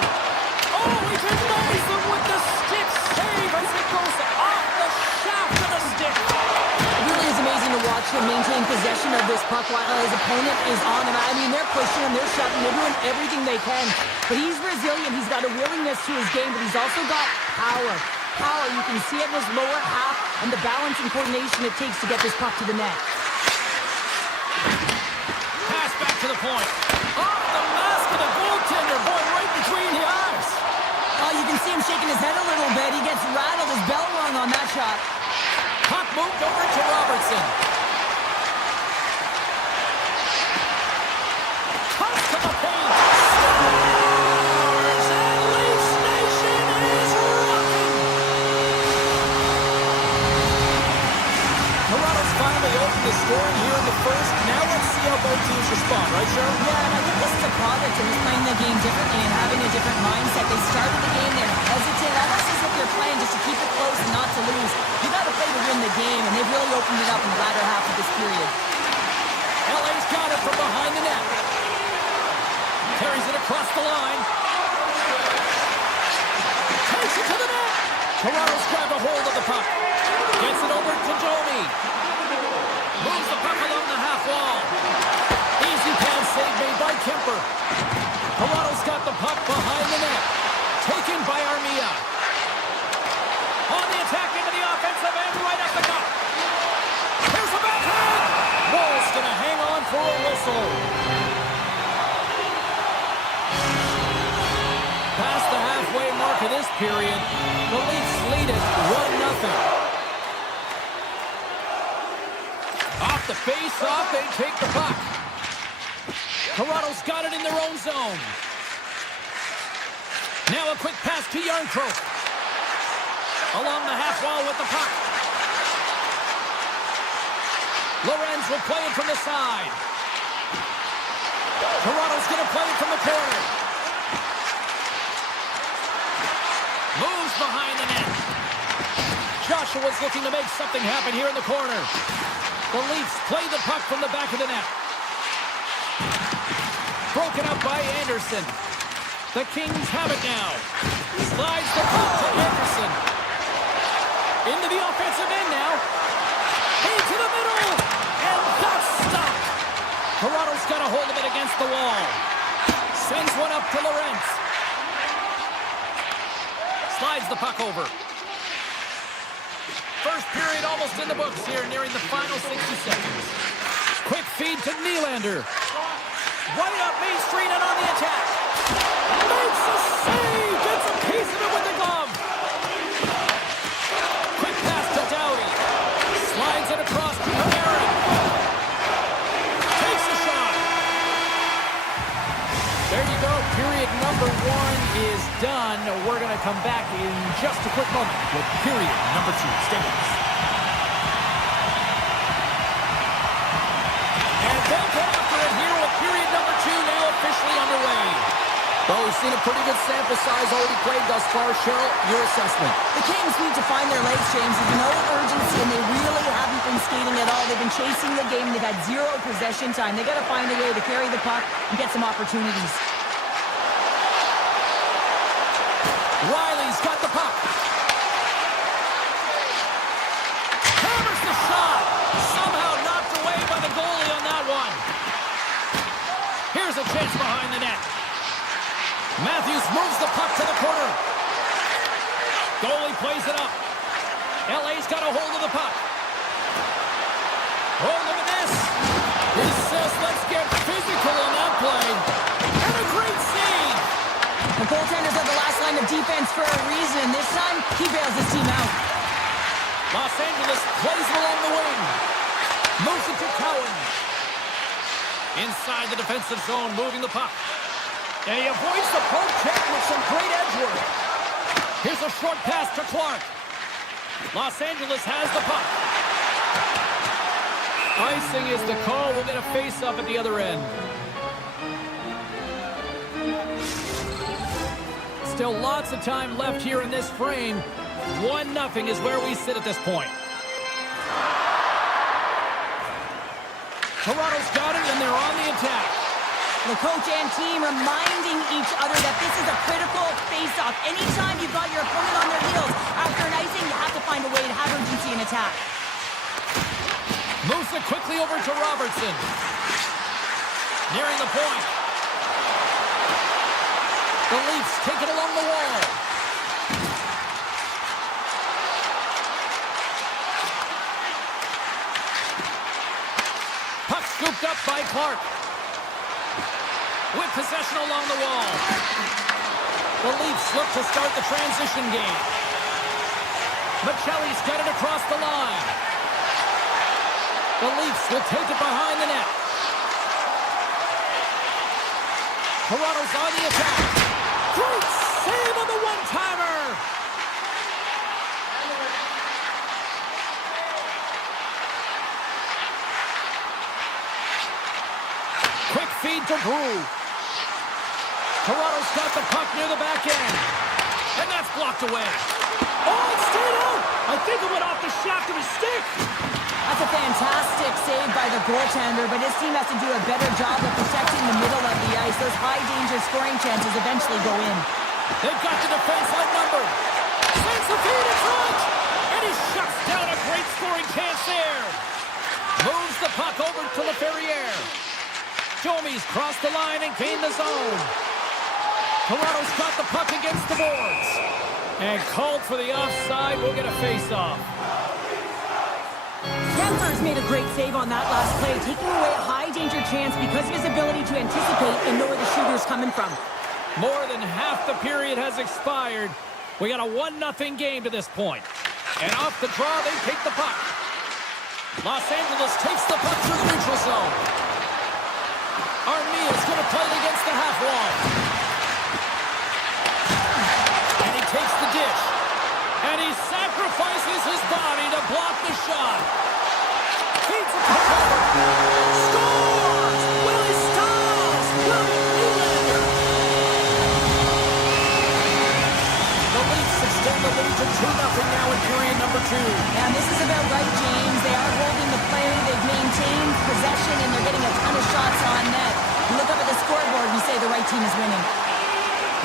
Oh, he denies them with the stick save as it goes off the shaft of the stick. It really is amazing to watch him maintain possession of this puck while his opponent is on him. I mean, they're pushing him, they're shoving, they're doing everything they can. But he's resilient. He's got a willingness to his game, but he's also got power. Power, you can see it in his lower half and the balance and coordination it takes to get this puck to the net. Pass back to the point. Off the mask of the goaltender, boy, right between the eyes. Oh, you can see him shaking his head a little bit. He gets rattled, his bell rung on that shot. Puck moved over to Robertson. Toss to the paint. Scores! And Leafs Nation is rocking. Toronto's finally opened the scoring here in the first. Now let's see how both teams respond, right, Cheryl? Yeah, and I think this is a product of just playing the game differently and having a different mindset. They started the game, they're hesitant. That's just what they're playing, just to keep it close and not to lose. You got to play to win the game, and they've really opened it up in the latter half of this period. LA's got it from behind the net. Carries it across the line. Takes it to the net. Toronto's grabbed a hold of the puck. Gets it over to Johnny. Moves the puck along the half wall. Easy pass save made by Kemper. Toronto's got the puck behind the net. Taken by Armia. On the attack into the offensive end, right up the cup. Here's the backhand. Wall's going to hang on for a whistle. Past the halfway mark of this period, the Leafs lead it 1-0. Off the face-off, they take the puck. Toronto's got it in their own zone. Now a quick pass to Yarncroke. Along the half wall with the puck. Lorenz will play it from the side. Toronto's going to play it from the corner. Moves behind the net. Joshua's looking to make something happen here in the corner. The Leafs play the puck from the back of the net. Broken up by Anderson. The Kings have it now. Slides the puck to Anderson. Into the offensive end now. Into the middle. And that's stopped. Toronto's got a hold of it against the wall. Sends one up to Lorenz. Slides the puck over. First period almost in the books here, nearing the final 60 seconds. Quick feed to Nylander. Right up Main Street and on the attack. Makes a save. Gets a piece of it with the glove. Quick pass to Doughty. Slides it across to Panarin. Takes a shot. one is done. We're going to come back in just a quick moment with period number 2. Stay with us. And they'll come after it here with period number 2 now officially underway. Well, we've seen a pretty good sample size already played thus far. Cheryl, your assessment. The Kings need to find their legs, James. There's no urgency, and they really haven't been skating at all. They've been chasing the game. They've had 0 possession time. They got to find a way to carry the puck and get some opportunities. Riley's got the puck. Hammers the shot. Somehow knocked away by the goalie on that one. Here's a chance behind the net. Matthews moves the puck to the corner. Goalie plays it up. LA's got a hold of the puck. Oh, look at this. He says, let's get physical on that play. And a great save. The goaltenders are the last line of defense for a reason. This time, he bails his team out. Los Angeles plays it along the wing. Moves it to Cowan. Inside the defensive zone, moving the puck. And he avoids the poke check with some great edge work. Here's a short pass to Clark. Los Angeles has the puck. Icing is the call. We'll get a face-up at the other end. Still lots of time left here in this frame. 1-0 is where we sit at this point. Toronto's got it, and they're on the attack. The coach and team reminding each other that this is a critical face-off. Anytime you've got your opponent on their heels after an icing, you have to find a way to have urgency in attack. Moves it quickly over to Robertson. Nearing the point. The Leafs take it along the wall. Puck scooped up by Clark. With possession along the wall. The Leafs look to start the transition game. Michelli's got it across the line. The Leafs will take it behind the net. Toronto's on the attack. Great save on the one-timer. Quick feed to Brew. Toronto's got the puck near the back end. And that's blocked away. Oh, it stayed out. I think it went off the shaft of his stick. That's a fantastic save by the goaltender, but his team has to do a better job of protecting the middle of the ice. Those high-danger scoring chances eventually go in. They've got the defense outnumbered. Sends the feed in front. And he shuts down a great scoring chance there. Moves the puck over to LaFerriere. Domi's crossed the line and gained the zone. Toronto's got the puck against the boards. And called for the offside. We'll get a face-off. Kemper's made a great save on that last play, taking away a high-danger chance because of his ability to anticipate and know where the shooter's coming from. More than half the period has expired. We got a 1-0 game to this point. And off the draw, they take the puck. Los Angeles takes the puck through the neutral zone. Armia's going to play it against the half wall. And he takes the dish. And he sacrifices his body to block the shot. Feeds it to Cover. Scores! Willie Stiles! Willie Nylander! The Leafs extend the lead to 2-0 now in period number 2. And this is about right, James. They are holding the play. They've maintained possession, and they're getting a ton of shots on net. You look up at the scoreboard and you say the right team is winning.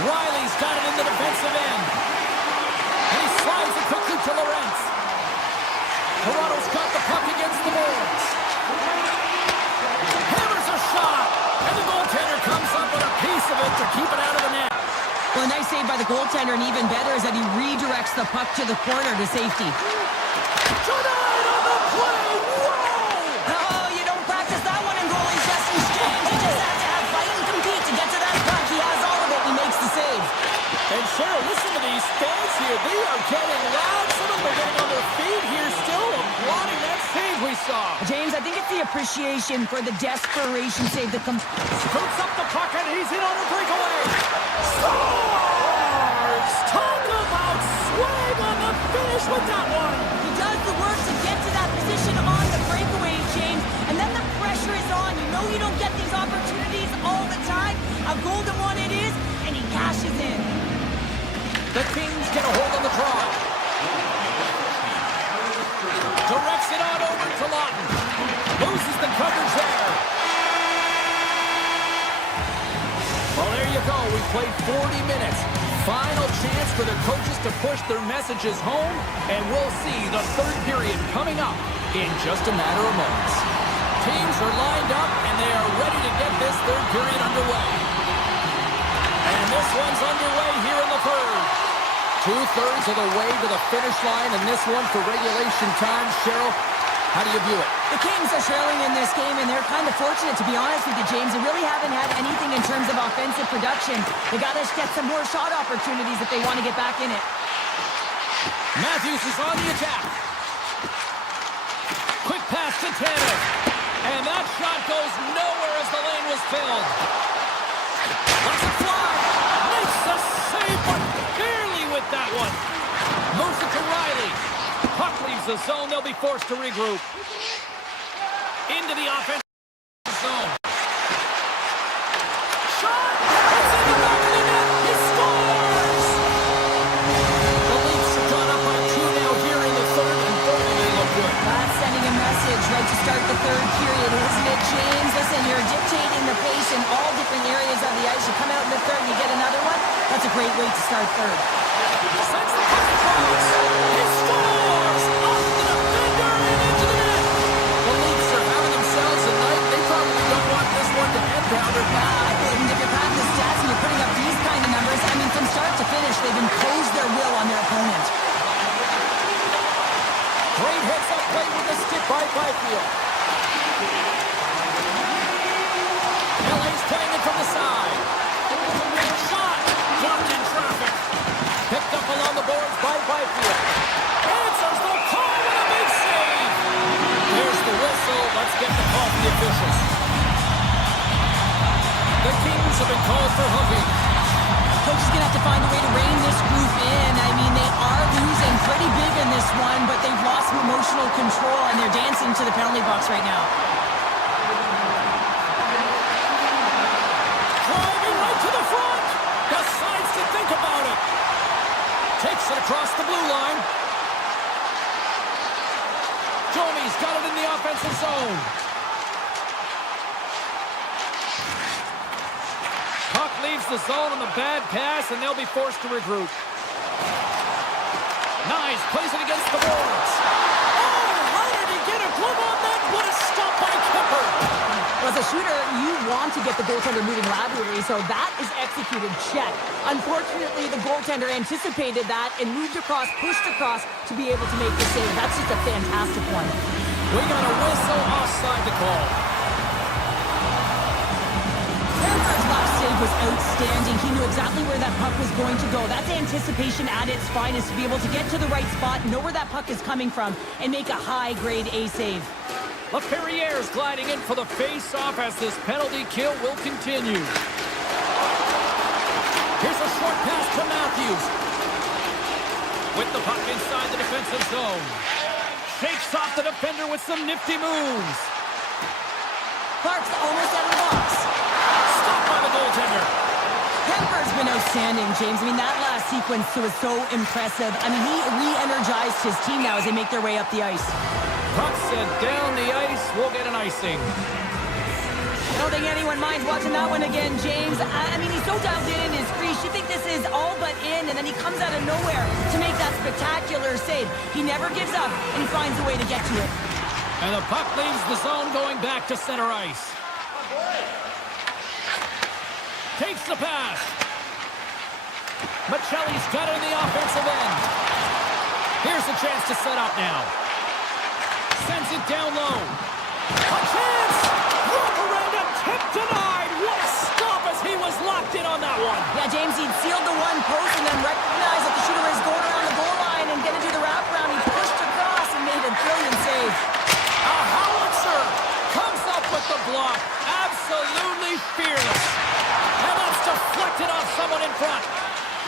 Riley's got it in the defensive end. And he slides it quickly to Lorentz. Toronto's got the puck against the boards. Hammers a shot. And the goaltender comes up with a piece of it to keep it out of the net. Well, a nice save by the goaltender, and even better is that he redirects the puck to the corner to safety. Tonight on the play. Whoa! Oh, you don't practice that one in goalie's just exchange. You just have to have fight and compete to get to that puck. He has all of it, and he makes the save. And Cheryl, listen to these fans here. They are getting loud. Some of them are getting on their feet here still applauding that save we saw. James, I think it's the appreciation for the desperation save that comes. Scoops up the puck and he's in on the breakaway. Scores! Talk about swag on the finish with that one. He does the work to get to that position on the breakaway, James, and then the pressure is on. You know you don't get these opportunities all the time. A golden one it is, and he cashes in. The Kings get a hold on the draw. Directs it on over to Lawton. Loses the coverage there. Well, there you go. We played 40 minutes. Final chance for the coaches to push their messages home, and we'll see the third period coming up in just a matter of moments. Teams are lined up, and they are ready to get this third period underway. And this one's underway here in the third. 2/3 of the way to the finish line, and this one for regulation time. Cheryl, how do you view it? The Kings are trailing in this game, and they're kind of fortunate, to be honest with you, James. They really haven't had anything in terms of offensive production. They got to get some more shot opportunities if they want to get back in it. Matthews is on the attack. Quick pass to Tanner. And that shot goes nowhere as the lane was filled. Lets it fly. Makes the save, but barely with that one. Moves it to Riley. Puck leaves the zone. They'll be forced to regroup. Into the offensive zone. Shot! It's in the back of the net. He scores! The Leafs have gone up by 2 now here in the third, and both of them look good. That's sending a message right to start the third period, isn't it, James? Listen, you're dictating the pace in all different areas of the ice. You come out in the third, you get another one. That's a great way to start third. Sends the puck across. He scores! Off the defender and into the net. The Leafs are having themselves a night. They probably don't want this one to end, Pounder. I wouldn't. If you're packing the stats and you're putting up these kind of numbers, I mean, from start to finish, they've imposed their will on their opponent. Great hits up play with the stick by Byfield. LA's playing it from the side. Shot! Blocked in traffic. Picked up along the boards by Byfield. Answers the call with a big save. Here's the whistle. Let's get the call from the officials. The Kings have been called for hooking. Coach is going to have to find a way to rein this group in. I mean, they are losing pretty big in this one, but they've lost some emotional control, and they're dancing to the penalty box right now. Driving right to the front. Decides to think about it. Takes it across the blue line. Jomi's got it in the offensive zone. Puck leaves the zone on the bad pass, and they'll be forced to regroup. Nice, plays it against the boards. Oh, how did he get a glove on that? What a stop by Kemper. As a shooter, you want to get the goaltender moving laterally, so that is executed. Check. Unfortunately, the goaltender anticipated that and moved across, pushed across to be able to make the save. That's just a fantastic one. We got a whistle offside to call. Kemper's last save was outstanding. He knew exactly where that puck was going to go. That's anticipation at its finest, to be able to get to the right spot, know where that puck is coming from, and make a high-grade A save. LaFerriere's gliding in for the face-off as this penalty kill will continue. Here's a short pass to Matthews. With the puck inside the defensive zone. Shakes off the defender with some nifty moves. Clark's almost out of the box. Stopped by the goaltender. Kemper's been outstanding, James. I mean, that last sequence was so impressive. I mean, he re-energized his team now as they make their way up the ice. Puck sent down the ice. We'll get an icing. I don't think anyone minds watching that one again, James. I mean, he's so dialed in his crease. You think this is all but in, and then he comes out of nowhere to make that spectacular save. He never gives up, and he finds a way to get to it. And the puck leaves the zone going back to center ice. Takes the pass. Michelli's got it in the offensive end. Here's a chance to set up now. Sends it down low. A chance! Wrap around him, tip denied. What a stop as he was locked in on that one. Yeah, James, he'd sealed the one post and then recognized that the shooter is going around the goal line and gonna do the wraparound. He pushed across and made a brilliant save. A howitzer Absolutely fearless. And that's deflected off someone in front.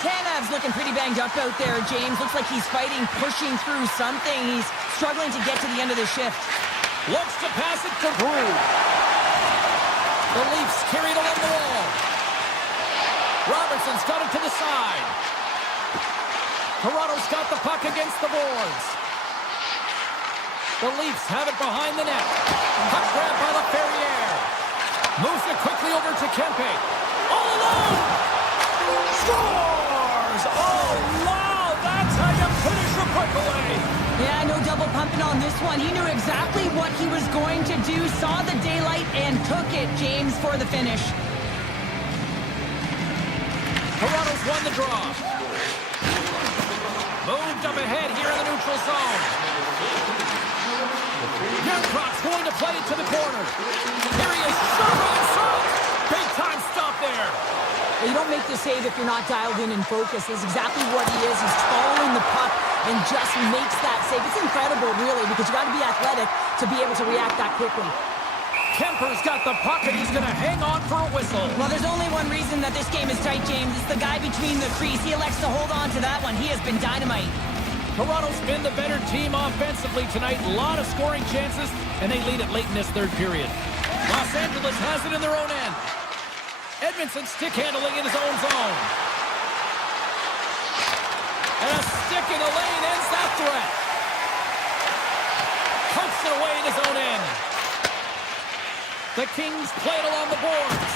Tanev's looking pretty banged up out there, James. Looks like he's fighting, pushing through something. He's struggling to get to the end of the shift. Looks to pass it to Brew. The Leafs carry it along the wall. Robertson's got it to the side. Toronto's got the puck against the boards. The Leafs have it behind the net. Puck grab by LaFerriere. Moves it quickly over to Kempe. All alone! Scores! Oh, wow! That's how you finish a breakaway! Yeah, no double pumping on this one. He knew exactly what he was going to do, saw the daylight, and took it, James, for the finish. Toronto's won the draw. Moved up ahead here in the neutral zone. Yarncroft's going to play it to the corner. Here he is, shot on shot. Big time stop there. You don't make the save if you're not dialed in and focused. That's exactly what he is. He's following the puck and just makes that save. It's incredible, really, because you got to be athletic to be able to react that quickly. Kemper's got the puck, and he's going to hang on for a whistle. Well, there's only one reason that this game is tight, James. It's the guy between the crease. He elects to hold on to that one. He has been dynamite. Toronto's been the better team offensively tonight. A lot of scoring chances, and they lead it late in this third period. Los Angeles has it in their own end. Edmondson stick handling in his own zone. And a stick in the lane ends that threat. Pokes it away in his own end. The Kings play it along the boards.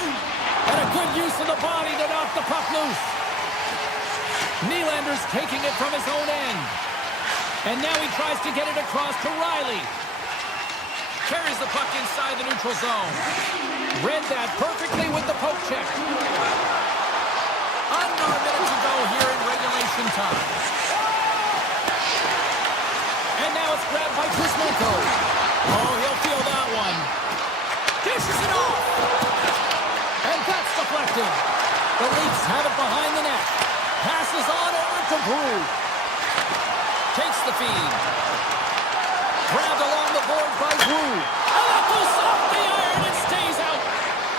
And a good use of the body to knock the puck loose. Nylander's taking it from his own end. And now he tries to get it across to Riley. Carries the puck inside the neutral zone. Read that perfectly with the poke check. Under a minute to go here in regulation time. And now it's grabbed by Kuzmenko. Oh, he'll feel that one. Dishes it off. And that's deflected. The Leafs have it behind the net. Passes on over to Brew. Takes the feed. Grabbed along the board by Brew. And that goes off the iron and stays out.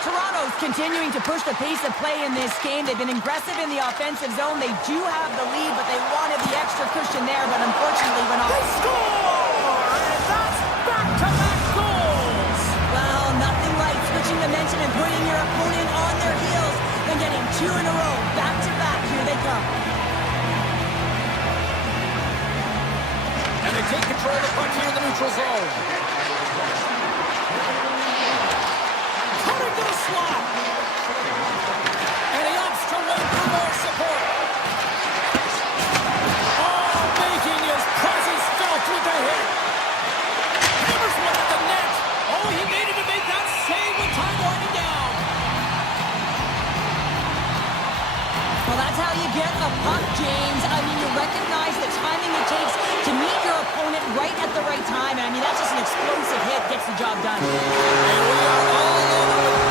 Toronto's continuing to push the pace of play in this game. They've been aggressive in the offensive zone. They do have the lead, but they wanted the extra cushion there, but unfortunately went off. They score! And that's back-to-back goals! Well, nothing like switching momentum and putting your opponent on their heels and getting two in a row. Back-to-back, here they come. And they take control of the puck here in the neutral zone. Cutting to the slot. And he opts to wait for more support. Oh, making his presence felt with the hit. Hammers one at the net. Oh, he needed to make that save with time winding down. Well, that's how you get a puck, James. I mean, you recognize the timing it takes to meet your opponent right at the right time. And I mean, that's just an explosive hit. Gets the job done. And we are all over it.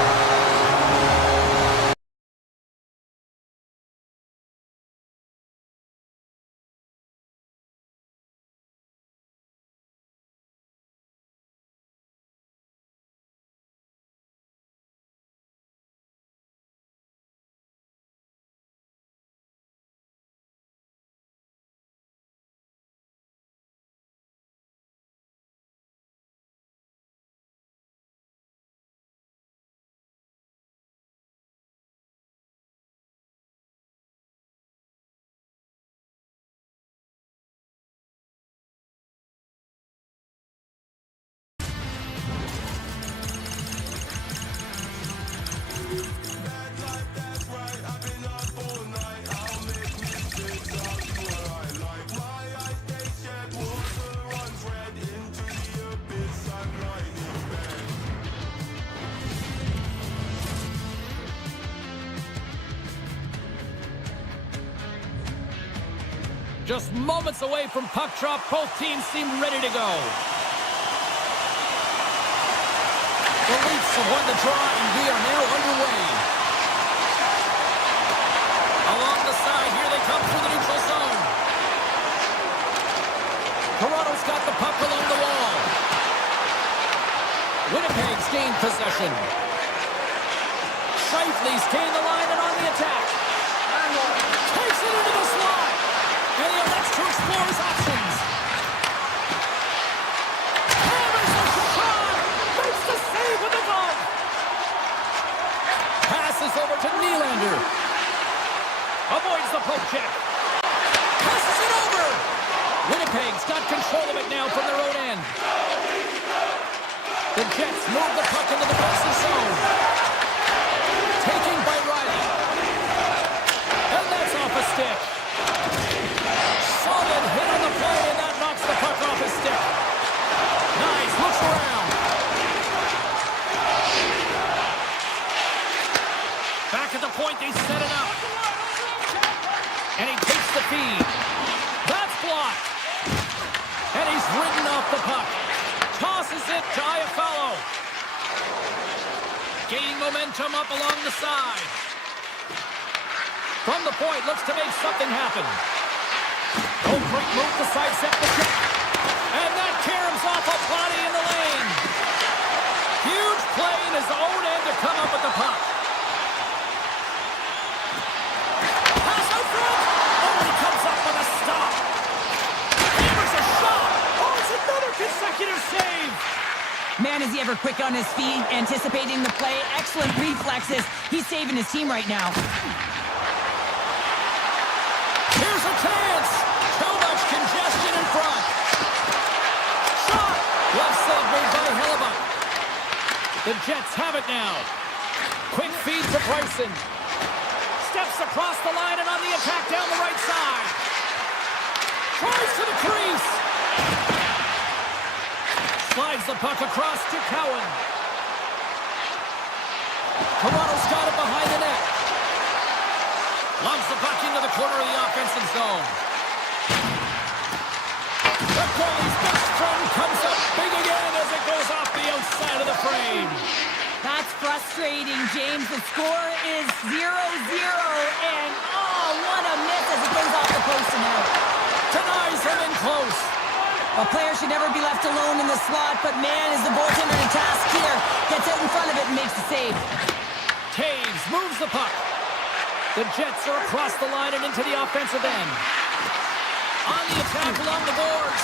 Just moments away from puck drop, both teams seem ready to go. The Leafs have won the draw, and we are now underway. Along the side, here they come through the neutral zone. Toronto's got the puck along the wall. Winnipeg's gained possession. Shifley's gained the line and on the attack. Takes it into the slot. And he elects to explore his options. Hammers the shot. Makes the save with the glove. Passes over to Nylander. Avoids the poke check. Passes it over. Winnipeg's got control of it now from their own end. The Jets move the puck in the defensive zone. Taking by Riley. And that's off a stick. Solid hit on the play, and that knocks the puck off his stick. Nice, looks around. Back at the point, they set it up. And he takes the feed. That's blocked. And he's ridden off the puck. Tosses it to Iafallo. Gaining momentum up along the side. From the point, looks to make something happen. Oh, great move to sidestep the check. And that caroms off a body in the lane. Huge play in his own end to come up with the puck. Pass out front. Oh, he comes up with a stop. Hammers a shot. Oh, it's another consecutive save. Man, is he ever quick on his feet, anticipating the play. Excellent reflexes. He's saving his team right now. Here's a chance. Too much congestion in front. Shot. Left save made by Hellebuck. The Jets have it now. Quick feed to Bryson. Steps across the line and on the attack down the right side. Tries to the crease. Slides the puck across to Cowan. Toronto's got it behind the net. Lumps the puck into the corner of the offensive zone. The goalie's best friend comes up big again as it goes off the outside of the frame. That's frustrating, James. The score is 0-0, and oh, what a miss as it goes off the post and out. Denies him in close. A player should never be left alone in the slot, but man, is the goaltender in task here. Gets out in front of it and makes the save. Taves moves the puck. The Jets are across the line and into the offensive end. On the attack along the boards.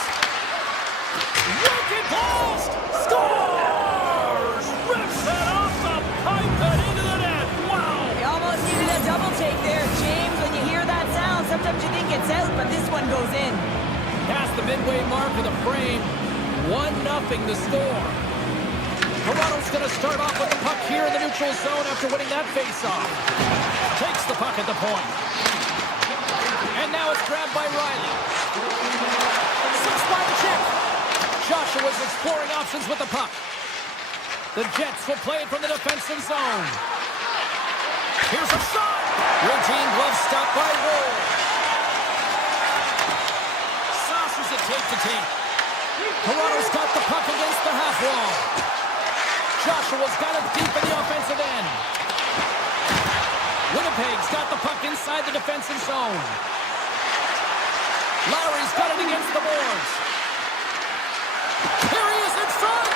Wicked post! Scores! Rips it off the pipe and into the net. Wow! He almost needed a double take there, James. When you hear that sound, sometimes you think it's out, but this one goes in. Past the midway mark of the frame. 1-0 the score. Toronto's going to start off with the puck here in the neutral zone after winning that faceoff. Takes the puck at the point. And now it's grabbed by Riley. 6-5 check. Joshua's exploring options with the puck. The Jets will play it from the defensive zone. Here's a shot. Routine glove stop by Roll. Saucers it tape to tape. Toronto's got the puck against the half wall. Joshua's got it deep in the offensive end. Winnipeg's got the puck inside the defensive zone. Lowry's got it against the boards. Here he is in front.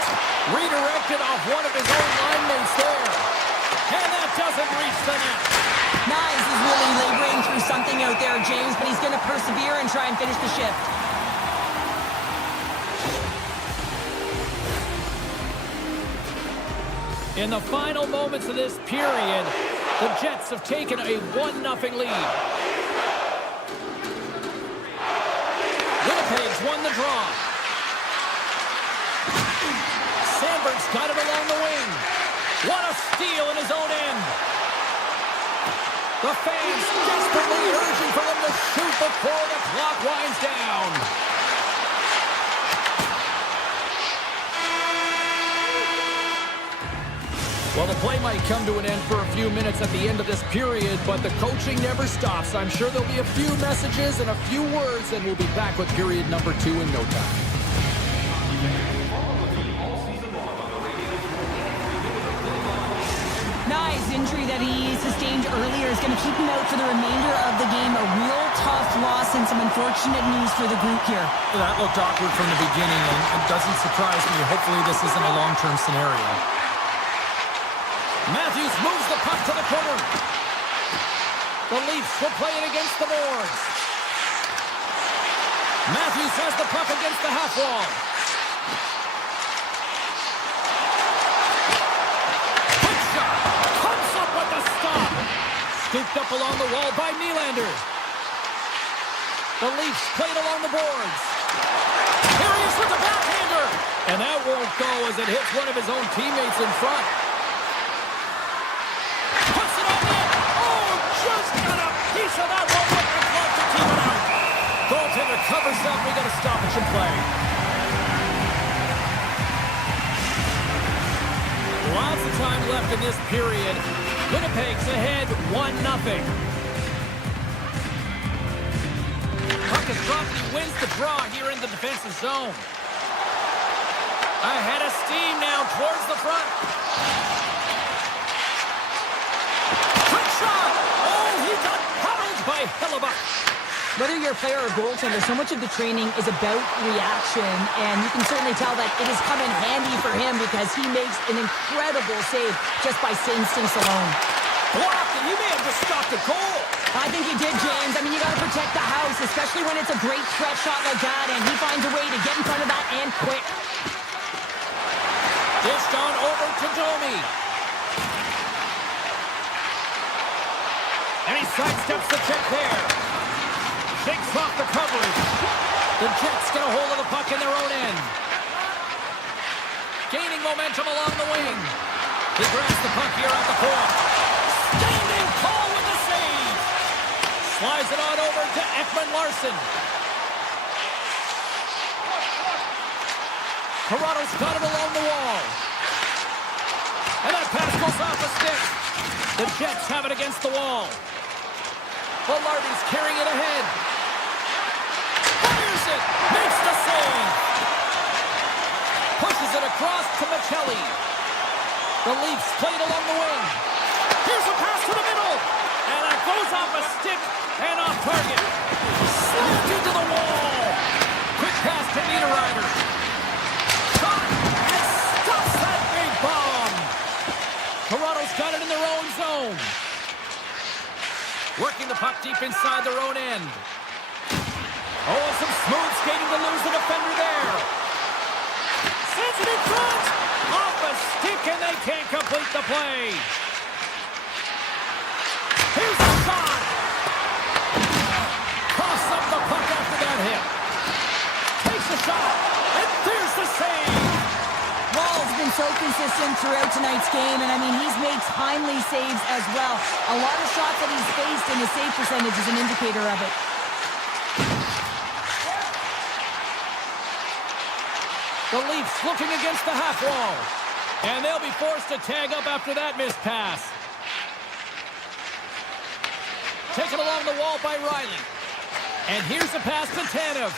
Redirected off one of his own line mates there. And that doesn't reach the net. Knies is really laboring through something out there, James, but he's going to persevere and try and finish the shift. In the final moments of this period, the Jets have taken a 1-0 lead. Winnipeg's won the draw. Sandberg's got it along the wing. What a steal in his own end. The fans desperately urging for him to shoot before the clock winds down. Well, the play might come to an end for a few minutes at the end of this period, but the coaching never stops. I'm sure there'll be a few messages and a few words, and we'll be back with period number 2 in no time. Knies' injury that he sustained earlier is going to keep him out for the remainder of the game. A real tough loss and some unfortunate news for the group here. That looked awkward from the beginning, and it doesn't surprise me. Hopefully this isn't a long-term scenario. Matthews moves the puck to the corner. The Leafs will play it against the boards. Matthews has the puck against the half wall. Quick shot. Comes up with the stop. Scooped up along the wall by Nylander. The Leafs played along the boards. Here he is with the backhander. And that won't go as it hits one of his own teammates in front. Puts it on net. Oh, just got a piece of that one with the glove to keep it out. Goaltender covers up. We got a stoppage in play. Lots of time left in this period. Winnipeg's ahead 1-0. Puck is dropped and he wins the draw here in the defensive zone. Ahead of steam now towards the front. Quick shot! Oh, he got pummeled by Hellebuck. Whether you're a player or goaltender, so much of the training is about reaction, and you can certainly tell that it is coming handy for him because he makes an incredible save just by instincts alone. Blocked, and you may have just stopped a goal. I think he did, James. I mean, you got to protect the house, especially when it's a great threat shot like that, and he finds a way to get in front of that and quick. Dished on over to Domi. And he sidesteps the check there. Shakes off the coverage. The Jets get a hold of the puck in their own end. Gaining momentum along the wing. He grabs the puck here at the point. Standing tall with the save. Slides it on over to Ekman-Larsson. Toronto's got it along the wall. And that pass goes off a stick. The Jets have it against the wall. Velarde's carrying it ahead. Fires it. Makes the save. Pushes it across to Michelli. The Leafs played along the wing. Here's a pass to the middle. And it goes off a stick and off target. Slammed into the wall. Quick pass to Niederreiter. Shot and stops that big bomb. Toronto's got it in their own zone. Working the puck deep inside their own end. Oh, some smooth skating to lose the defender there. Sends it in front. Off a stick, and they can't complete the play. Here's the shot. Coughs up the puck after that hit. Takes a shot, and there's the save. Wall's been so consistent throughout tonight's game, and I mean, he's made timely saves as well. A lot of shots that he's faced, and his save percentage is an indicator of it. The Leafs looking against the half wall. And they'll be forced to tag up after that missed pass. Taken along the wall by Riley. And here's the pass to Tanev.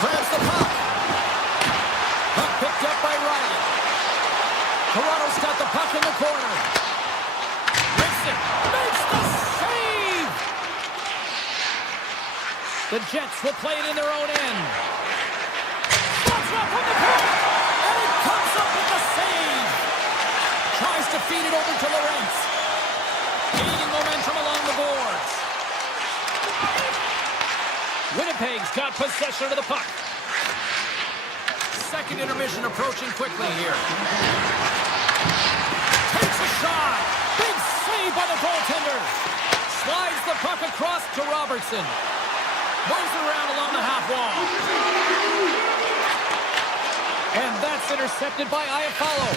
Grabs the puck. Puck picked up by Riley. Toronto's got the puck in the corner. Rips it. Makes the save. The Jets will play it in their own end. Shots up from the point. And it comes up with the save. Tries to feed it over to Lorentz. Gaining momentum along the boards. Winnipeg's got possession of the puck. Second intermission approaching quickly here. Takes a shot. Big save by the goaltender. Slides the puck across to Robertson. Moves around along the half wall. And that's intercepted by Iafallo.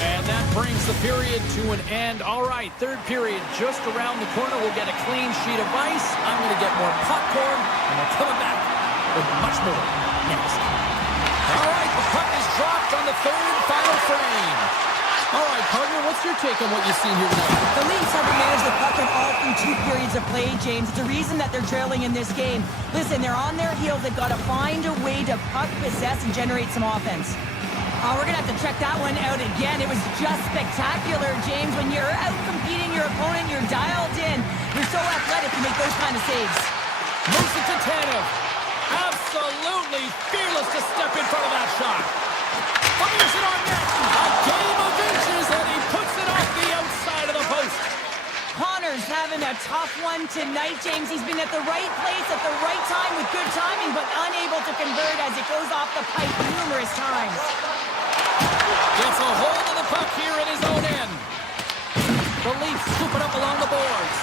And that brings the period to an end. All right, third period just around the corner. We'll get a clean sheet of ice. I'm going to get more popcorn, and we're coming back with much more next. All right, the puck is dropped on the third and final frame. All right, partner, what's your take on what you've seen here tonight? The Leafs haven't managed the puck in all through 2 periods of play, James. It's a reason that they're trailing in this game. Listen, they're on their heels. They've got to find a way to puck possess and generate some offense. We're going to have to check that one out again. It was just spectacular, James. When you're out competing your opponent, you're dialed in. You're so athletic to make those kind of saves. Moves it to Tanev. Absolutely absolutely fearless to step in front of that shot. Fires it on net. A game of inches, and he puts it off the outside of the post. Connor's having a tough one tonight, James. He's been at the right place at the right time with good timing, but unable to convert as it goes off the pipe numerous times. Gets a hold of the puck here in his own end. The Leafs scoop it up along the boards.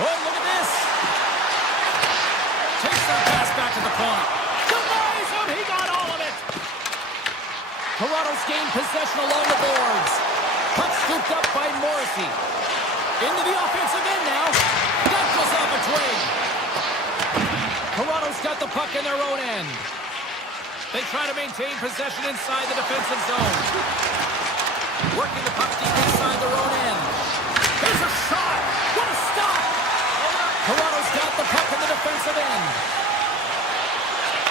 Oh, look at this. Takes that pass back to the corner. Denies him. He got all of it. Toronto's gained possession along the boards. Puck scooped up by Morrissey. Into the offensive end now. That goes off a twig. Toronto's got the puck in their own end. They try to maintain possession inside the defensive zone. Working the puck deep inside their own end. There's a shot. What a stop. Toronto's got the puck in the defensive end.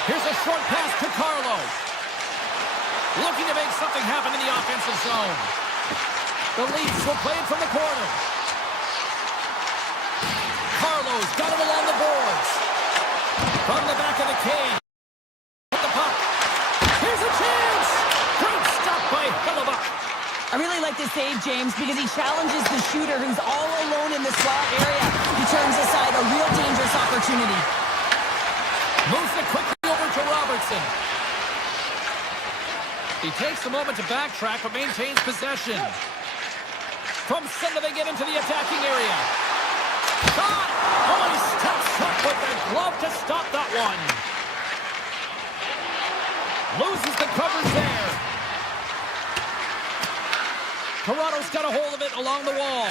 Here's a short pass to Carlo. Looking to make something happen in the offensive zone. The Leafs will play it from the corner. Carlo's got it along the boards. From the back of the cage. With the puck. Here's a chance. Great stop by Hellebuck. I really like this save, James, because he challenges the shooter who's all alone in the slot area. He turns aside a real dangerous opportunity. Moves it quickly over to Robertson. He takes a moment to backtrack, but maintains possession. From center, they get into the attacking area. Shot! Oh, he steps up with the glove to stop that one. Loses the covers there. Toronto's got a hold of it along the wall.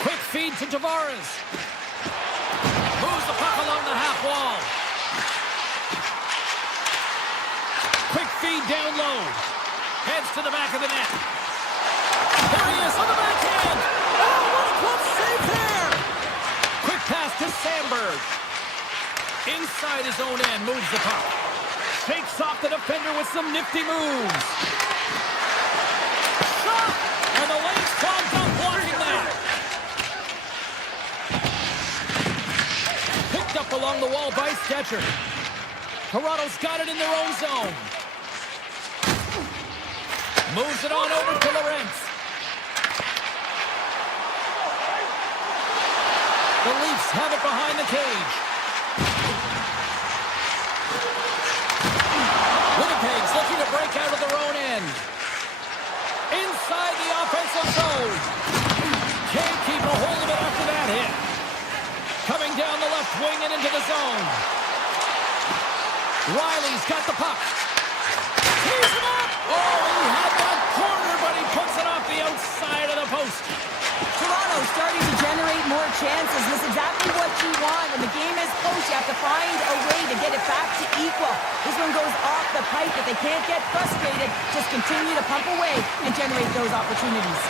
Quick feed to Tavares. Moves the puck along the half wall. Quick feed down low. Heads to the back of the net. There he is on the backhand. Oh, what a close save there. Quick pass to Sandberg. Inside his own end, moves the puck. Shakes off the defender with some nifty moves. Shot! And the lane's clogged up blocking that. Picked up along the wall by Stetcher. Toronto's got it in their own zone. Moves it on over to Lorentz. The Leafs have it behind the cage. Winnipeg's looking to break out of their own end. Inside the offensive zone. Can't keep a hold of it after that hit. Coming down the left wing and into the zone. Riley's got the puck. Tees him up! Oh, he had that corner, but he puts it off the outside of the post. Toronto starting to generate more chances. This is exactly what you want. When the game is close, you have to find a way to get it back to equal. This one goes off the pipe, but they can't get frustrated. Just continue to pump away and generate those opportunities.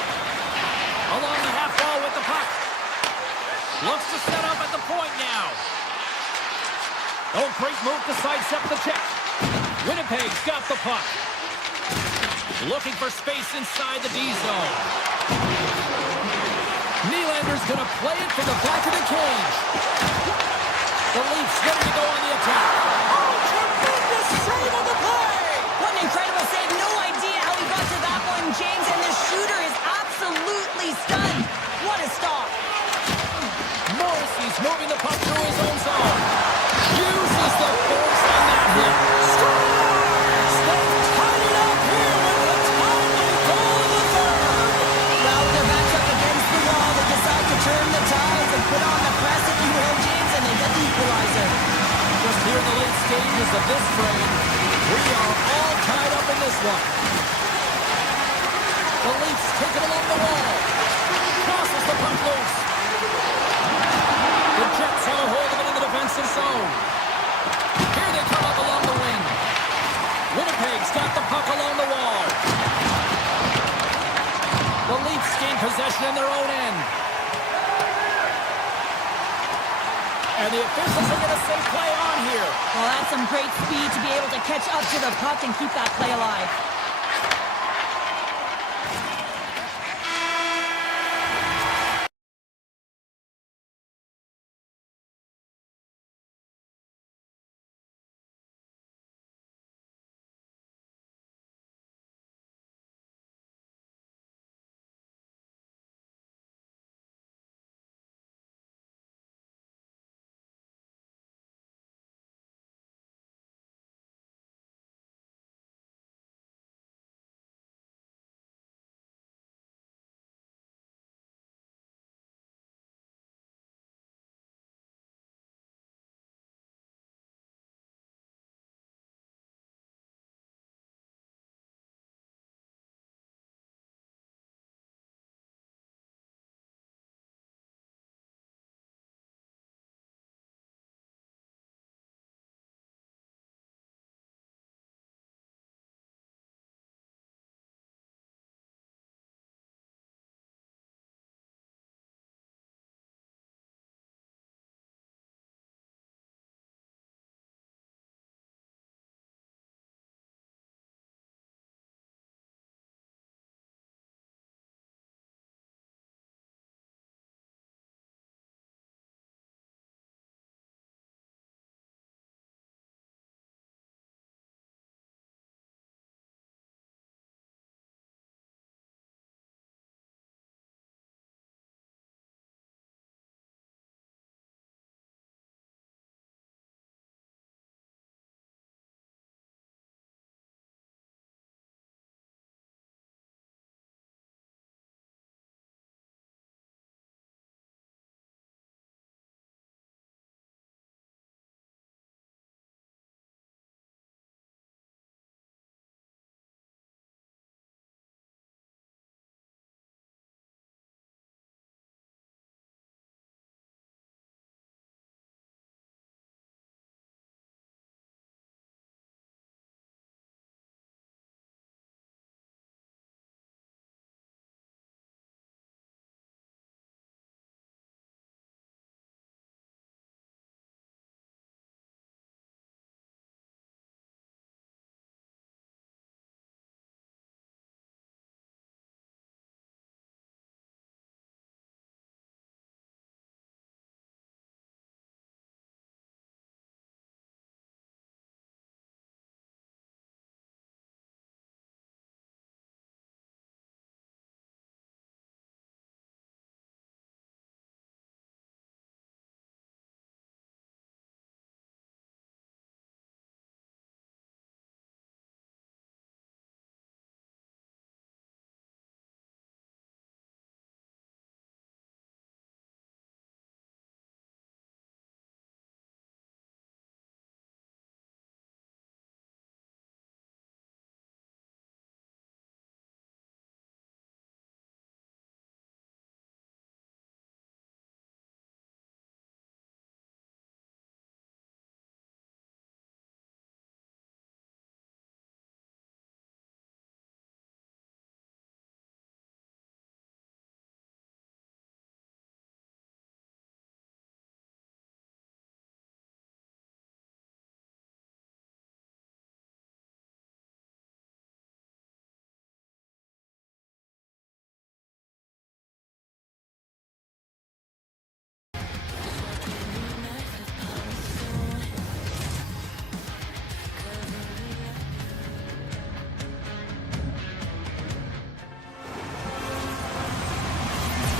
Along the half wall with the puck. Looks to set up at the point now. Oh, great move to sidestep the check. Winnipeg's got the puck. Looking for space inside the D zone. Nylander's going to play it from the back of the cage. The Leafs ready to go on the attack. Oh, tremendous save on the play! What an incredible save. No idea how he got to that one, James, and the shooter is absolutely stunned. What a stop. Morrissey's moving the puck through his own zone. Uses the force on that hit. Scores! They've tied it up here with a timely goal in the third. Now with their backs up against the wall, they decide to turn the tides and put on the press, if you will, James, and they get the equalizer. Just here in the late stages of this frame, we are all tied up in this one. The Leafs take it along the wall. Crosses the puck loose. The Jets have a hold of it in the defensive zone. Here they come up along the wing. Winnipeg's got the puck along the wall. The Leafs gain possession in their own end. And the officials are going to say play on here. Well, that's some great speed to be able to catch up to the puck and keep that play alive.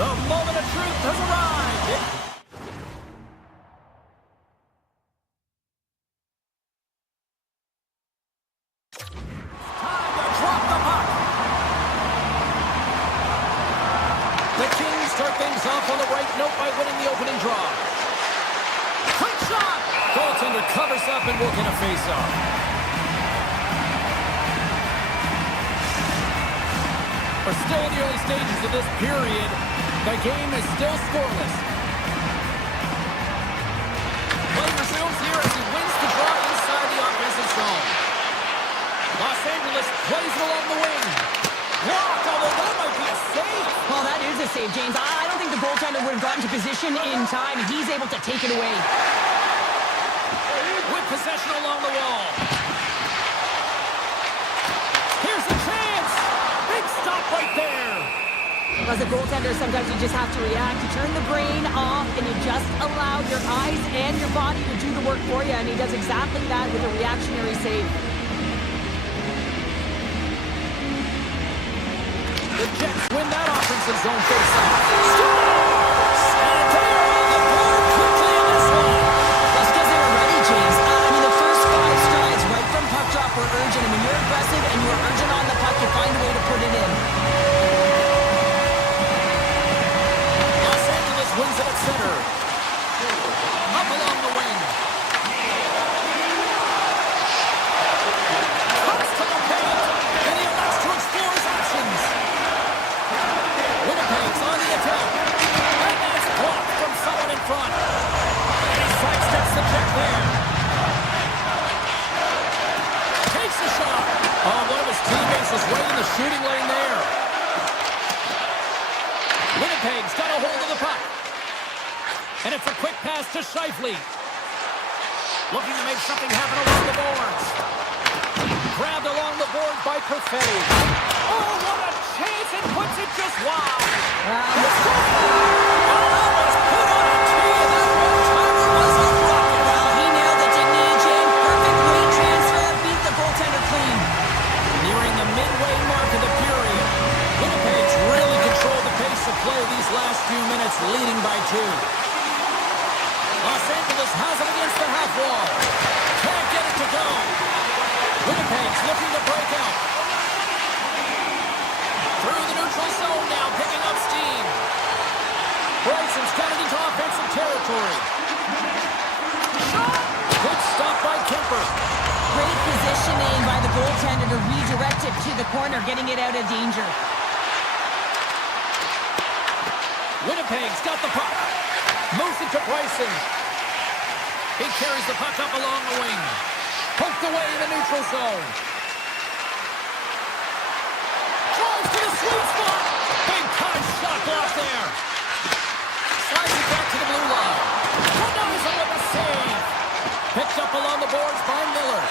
The moment of truth has arrived. Time to drop the puck. The Kings start things off on the right note by winning the opening draw. Quick shot! Goaltender covers up and will get a face-off. We're still in the early stages of this period. The game is still scoreless. Play resumes here as he wins the draw inside the offensive zone. Los Angeles plays it along the wing. Blocked, although that might be a save. Well, that is a save, James. I don't think the goaltender would have gotten to position in time. He's able to take it away. With possession along the wall. Here's a chance. Big stop right there. As a goaltender, sometimes you just have to react. You turn the brain off, and you just allow your eyes and your body to do the work for you, and he does exactly that with a reactionary save. The Jets win that offensive zone face-off. Scores! And they are on the board quickly in this one. That's because they were ready, James. The first 5 strides right from puck drop were urgent, and when you're aggressive and you're urgent on the puck, you find a way to put it in. Los Angeles wins it at center. Up along the wing. Cuts to the paint, and he elects to explore his options. Winnipeg's on the attack. And that's blocked from someone in front. And he sidesteps the check there. Takes a shot. Oh, one of his teammates is right in the shooting lane there. Winnipeg's got a hold of the puck. And it's a quick pass to Scheifele. Looking to make something happen along the boards. Grabbed along the boards by Perfetti. Oh, what a chance! It puts it just wide. Almost put on a tee, and that one-timer was a rocket. Well, he nailed it, didn't he, Jim? Perfect weight transfer, beat the goaltender clean. Nearing the midway mark of the period. Winnipeg's really controlled the pace of play these last few minutes, leading by 2. Los Angeles has it against the half wall. Can't get it to go. Winnipeg's looking to break out. Through the neutral zone now, picking up steam. Bryson's got it into offensive territory. Shot! Good stop by Kemper. Great positioning by the goaltender to redirect it to the corner, getting it out of danger. Winnipeg's got the puck. Moves it to Bryson. He carries the puck up along the wing. Poked away in the neutral zone. Drives to the sweet spot. Big time shot block there. Slides it back to the blue line. Denies him with a save. Picked up along the boards by Miller.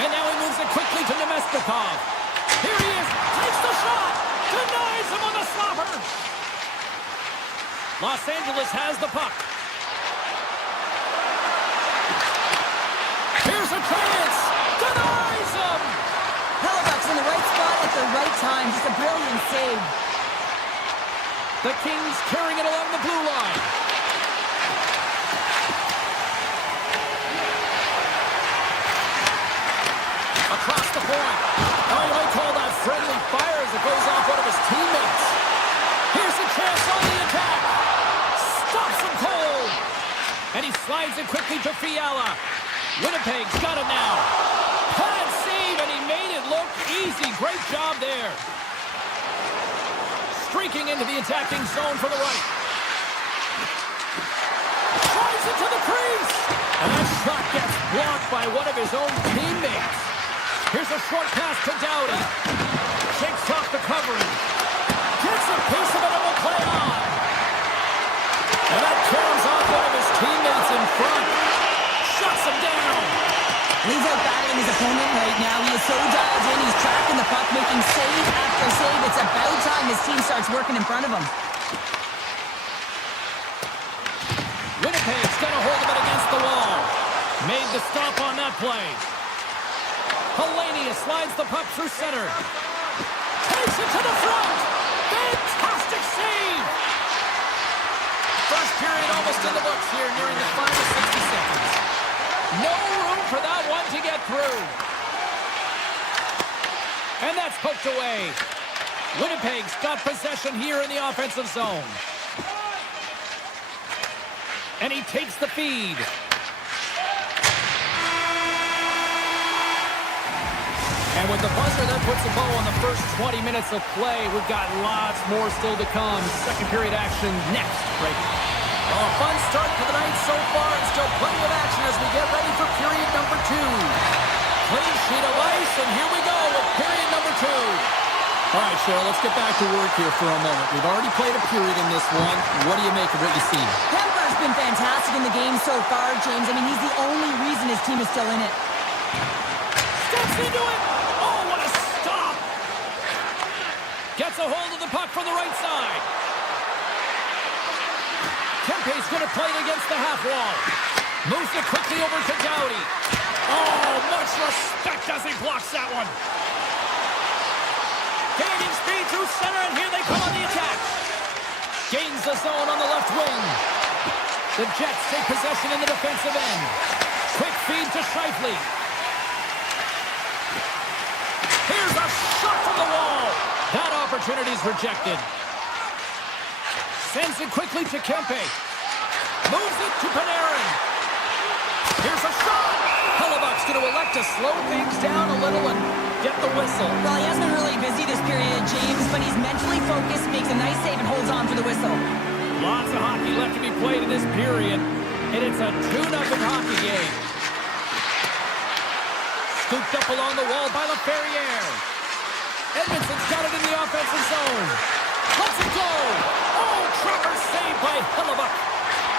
And now he moves it quickly to Nemestikov. Here he is. Takes the shot. Denies him on the slapper. Los Angeles has the puck. Here's a chance. Denies him. Halifax in the right spot at the right time. Just a brilliant save. The Kings carrying it along the blue line. Across the point. Oh, you might call that friendly fire as it goes off one of his teammates. Here's a chance on the attack. Stops him cold. And he slides it quickly to Fiala. Winnipeg's got it now. Pad save, and he made it look easy. Great job there. Streaking into the attacking zone for the right. Drives it to the crease. And that shot gets blocked by one of his own teammates. Here's a short pass to Doughty. Shakes off the covering. Gets a piece of it and will play on. And that carries off one of his teammates in front. Shuts him down. He's out battling his opponent right now. He is so dialed in. He's tracking the puck, making save after save. It's about time his team starts working in front of him. Winnipeg's got a hold of it against the wall. Made the stop on that play. Helenia slides the puck through center. Takes it to the front. Fantastic save. period almost in the books here, nearing the final 60 seconds. No room for that one to get through. And that's poked away. Winnipeg's got possession here in the offensive zone. And he takes the feed. And with the buzzer, that puts a bow on the first 20 minutes of play. We've got lots more still to come. Second period action next. Right. Well, a fun start to the night so far, and still plenty of action as we get ready for period number 2. Clean sheet of ice, and here we go with period number 2. All right, Cheryl, let's get back to work here for a moment. We've already played a period in this one. What do you make of what you see? Kemper's been fantastic in the game so far, James. I mean, he's the only reason his team is still in it. Steps into it. Oh, what a stop. Gets a hold of the puck from the right side. Kempe's going to play it against the half wall. Moves it quickly over to Doughty. Oh, much respect as he blocks that one. Gaining speed through center, and here they come on the attack. Gains the zone on the left wing. The Jets take possession in the defensive end. Quick feed to Scheifele. Here's a shot from the wall. That opportunity's rejected. Sends it quickly to Kempe. Moves it to Panarin. Here's a shot. Hellebuck's going to elect to slow things down a little and get the whistle. Well, he hasn't been really busy this period, James, but he's mentally focused, makes a nice save, and holds on for the whistle. Lots of hockey left to be played in this period, and it's a 2-0 hockey game. Scooped up along the wall by LaFerriere. Edmondson's got it in the offensive zone. Lets it go. Oh, Trevor saved by Hellebuck.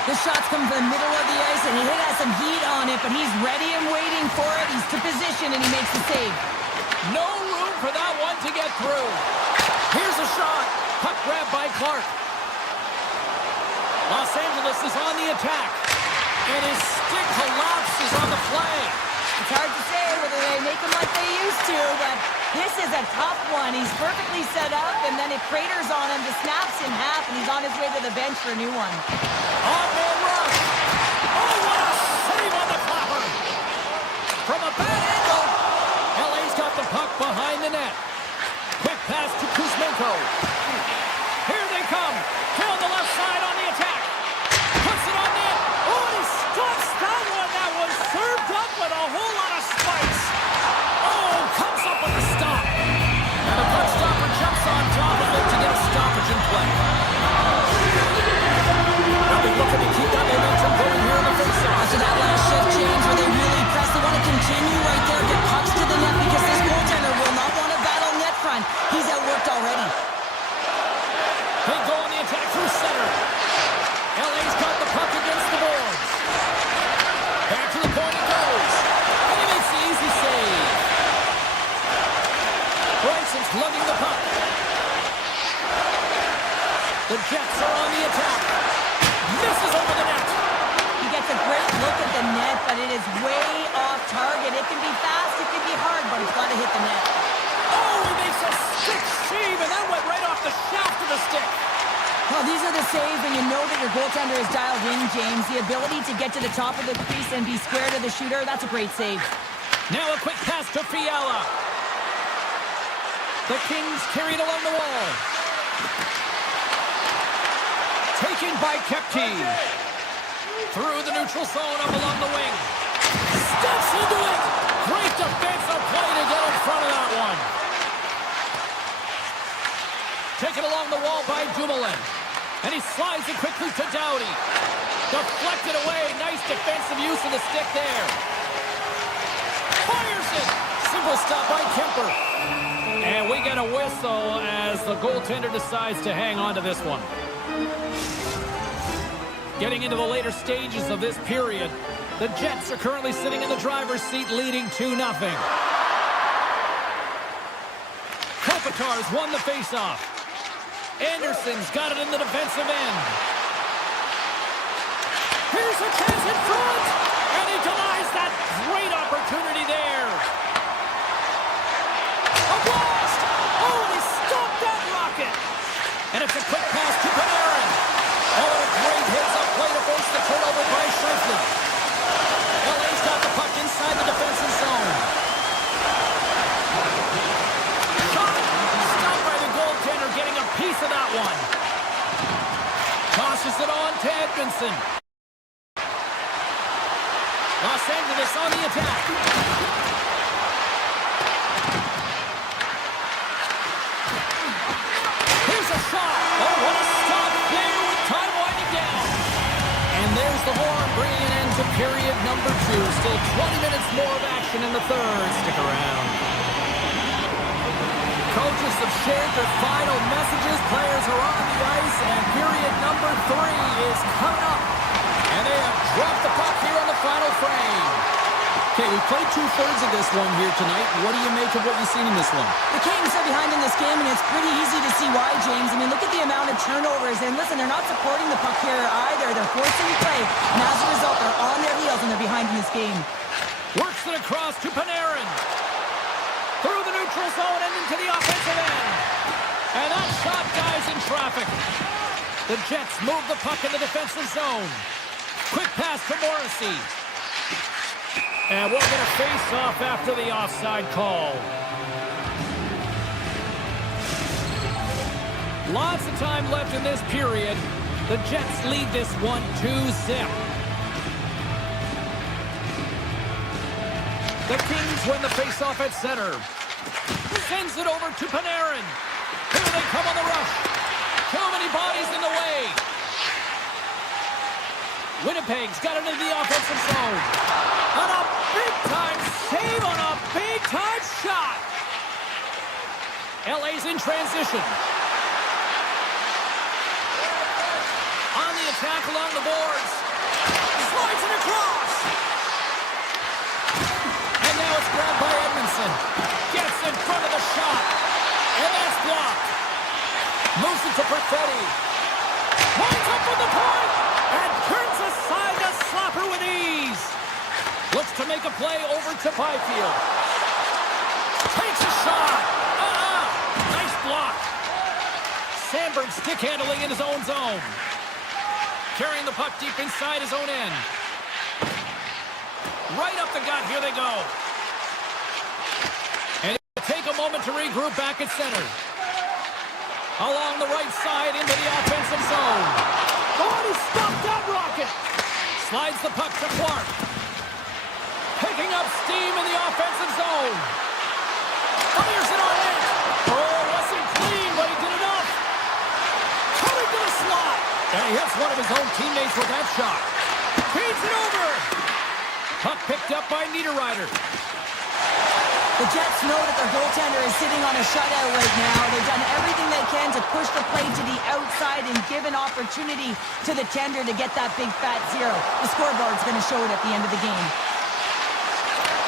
The shots come from the middle of the ice, and he has some heat on it, but he's ready and waiting for it. He's to position, and he makes the save. No room for that one to get through. Here's a shot. Puck grabbed by Clark. Los Angeles is on the attack. And his stick collapses on the play. It's hard to say whether they make him like they used to, but this is a tough one. He's perfectly set up, and then it craters on him, just snaps in half, and he's on his way to the bench for a new one. On-man rush. Oh, what a save on the clapper. From a bad angle. LA's got the puck behind the net. Quick pass to Kuzmenko. Here they come. Down the left side on the attack. Puts it on net. Oh, he stuffs that one. That was served up with a whole lot of spice. Oh, comes up with a stop. And the puck stopper jumps on top of it to get a stoppage in play. Now they're looking to keep that momentum going here in the faceoff. After that last shift change where they really press, they want to continue right there, get pucks to the net, because this goaltender will not want to battle net front. He's outworked already. They go on the attack through center. LA's got the puck against the boards. Back to the point it goes. And he makes the easy save. Bryson's lugging the puck. The Jets are on the attack. Misses over the net. He gets a great look at the net, but it is way off target. It can be fast, it can be hard, but it's got to hit the net. Oh, he makes a stick save, and that went right off the shaft of the stick. Well, these are the saves when you know that your goaltender is dialed in, James. The ability to get to the top of the crease and be square to the shooter, that's a great save. Now a quick pass to Fiala. The Kings carried along the wall. Taken by Kepke. Through the neutral zone up along the wing. Steps into it. Great defensive play to get in front of that one. Taken along the wall by Dumoulin. And he slides it quickly to Doughty. Deflected away. Nice defensive use of the stick there. Fires it. Simple stop by Kemper. And we get a whistle as the goaltender decides to hang on to this one. Getting into the later stages of this period, the Jets are currently sitting in the driver's seat, leading 2-0. Kopitar's won the faceoff. Anderson's got it in the defensive end. Here's a chance in front, and he denies that great opportunity there. A blast! Oh, he stopped that rocket! And it's a quick pass to Panarin. Oh, great hits up attack. Here's a shot. Oh, what a stop there with time winding down. And there's the horn bringing an end to period number 2. Still 20 minutes more of action in the third. Stick around. Coaches have shared their final messages. Players are on the ice, and period number 3 is coming up. And they have dropped the puck here on the final frame. Okay, we played 2/3 of this one here tonight. What do you make of what you've seen in this one? The Kings are behind in this game, and it's pretty easy to see why, James. I mean, look at the amount of turnovers. And listen, they're not supporting the puck here either. They're forcing play. And as a result, they're on their heels, and they're behind in this game. Works it across to Panarin. Through the neutral zone and into the offensive end. And that shot dies in traffic. The Jets move the puck in the defensive zone. Quick pass to Morrissey. And we'll get a face-off after the offside call. Lots of time left in this period. The Jets lead this one 2-0. The Kings win the face-off at center. Sends it over to Panarin. Here they come on the rush. Too many bodies in the way. Winnipeg's got it into the offensive zone. On a big-time save on a big-time shot. LA's in transition. On the attack along the boards. Slides it across. And now it's grabbed by Edmondson. Gets in front of the shot. And that's blocked. Moves it to Perfetti. Winds up with the point. And turns aside the slapper with ease. Looks to make a play over to Byfield. Takes a shot. Nice block. Sandberg stick handling in his own zone. Carrying the puck deep inside his own end. Right up the gut. Here they go. And it'll take a moment to regroup back at center. Along the right side into the offensive zone. Oh, he stopped that rocket. Slides the puck to Clark. Picking up steam in the offensive zone. Fires it on net. Oh, wasn't clean, but he did enough. Coming to the slot. And he hits one of his own teammates with that shot. Feeds it over. Puck picked up by Niederreiter. The Jets know that their goaltender is sitting on a shutout right now. They've done everything they can to push the play to the outside and give an opportunity to the tender to get that big fat zero. The scoreboard's going to show it at the end of the game.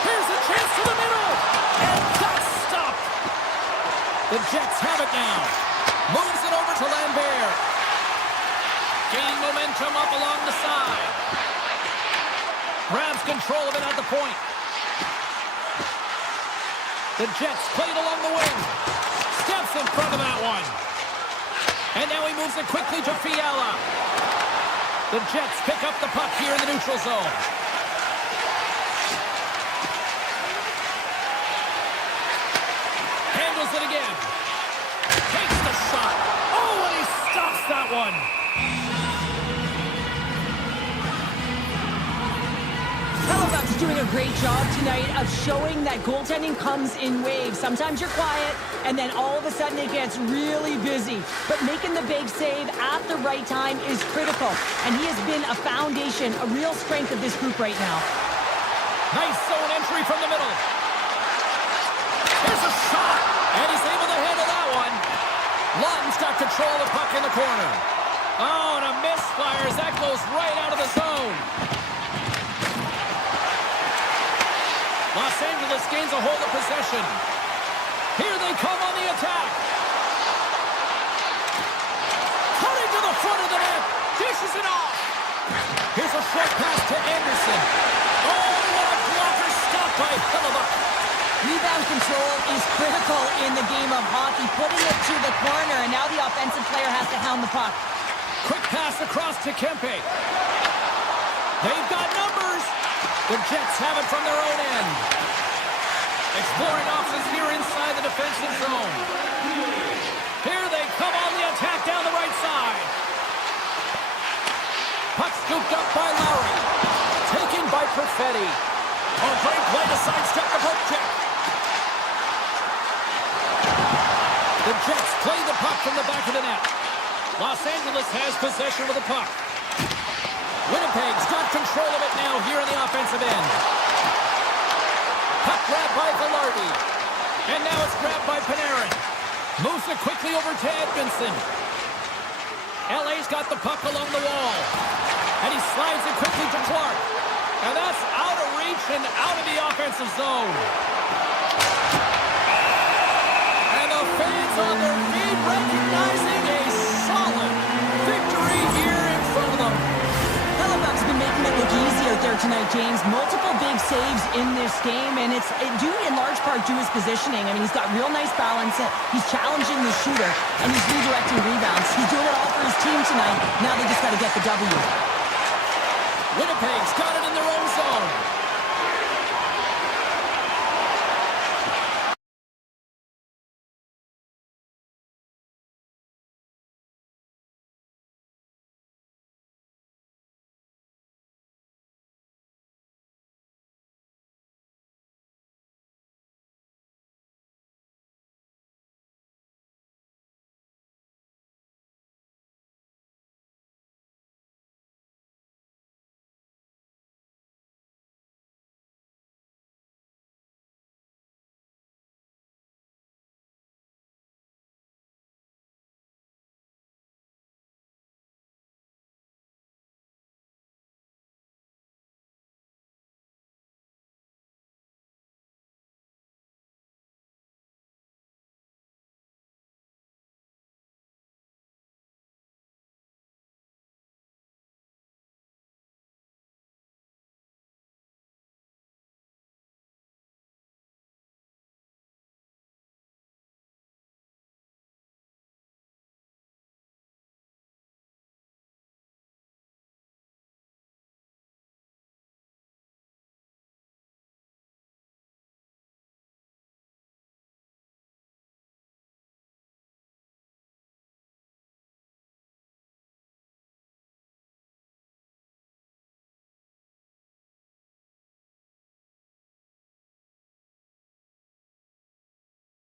Here's a chance to the middle. And that's stopped. The Jets have it now. Moves it over to Lambert. Gaining momentum up along the side. Grabs control of it at the point. The Jets played along the wing. Steps in front of that one. And now he moves it quickly to Fiala. The Jets pick up the puck here in the neutral zone. Handles it again. Takes the shot. Oh, and he stops that one. Halifax is doing a great job tonight of showing that goaltending comes in waves. Sometimes you're quiet, and then all of a sudden it gets really busy. But making the big save at the right time is critical. And he has been a foundation, a real strength of this group right now. Nice zone entry from the middle. Here's a shot, and he's able to handle that one. Lawton's got control of the puck in the corner. Oh, and a misfire as that goes right out of the zone. Los Angeles gains a hold of possession. Here they come on the attack. Cutting to the front of the net. Dishes it off. Here's a short pass to Anderson. Oh, what a blocker stop by Hellebuyck. Rebound control is critical in the game of hockey. Putting it to the corner, and now the offensive player has to hound the puck. Quick pass across to Kempe. They've got numbers. The Jets have it from their own end. Exploring options here inside the defensive zone. Here they come on the attack down the right side. Puck scooped up by Lowry. Taken by Perfetti. Oh, great play sidestep the poke check. The Jets play the puck from the back of the net. Los Angeles has possession of the puck. Winnipeg's got control of it now here on the offensive end. Puck grabbed by Velarde. And now it's grabbed by Panarin. Moves it quickly over to Edmondson. LA's got the puck along the wall. And he slides it quickly to Clark. And that's out of reach and out of the offensive zone. And the fans on their feet recognizing a solid victory here in front of them. Hellebuyck's been making it look easy out there tonight, James. Multiple big saves in this game, and it's due in large part to his positioning. I mean, he's got real nice balance. He's challenging the shooter, and he's redirecting rebounds. He's doing it all for his team tonight. Now they just got to get the W. Winnipeg's got it in their own zone.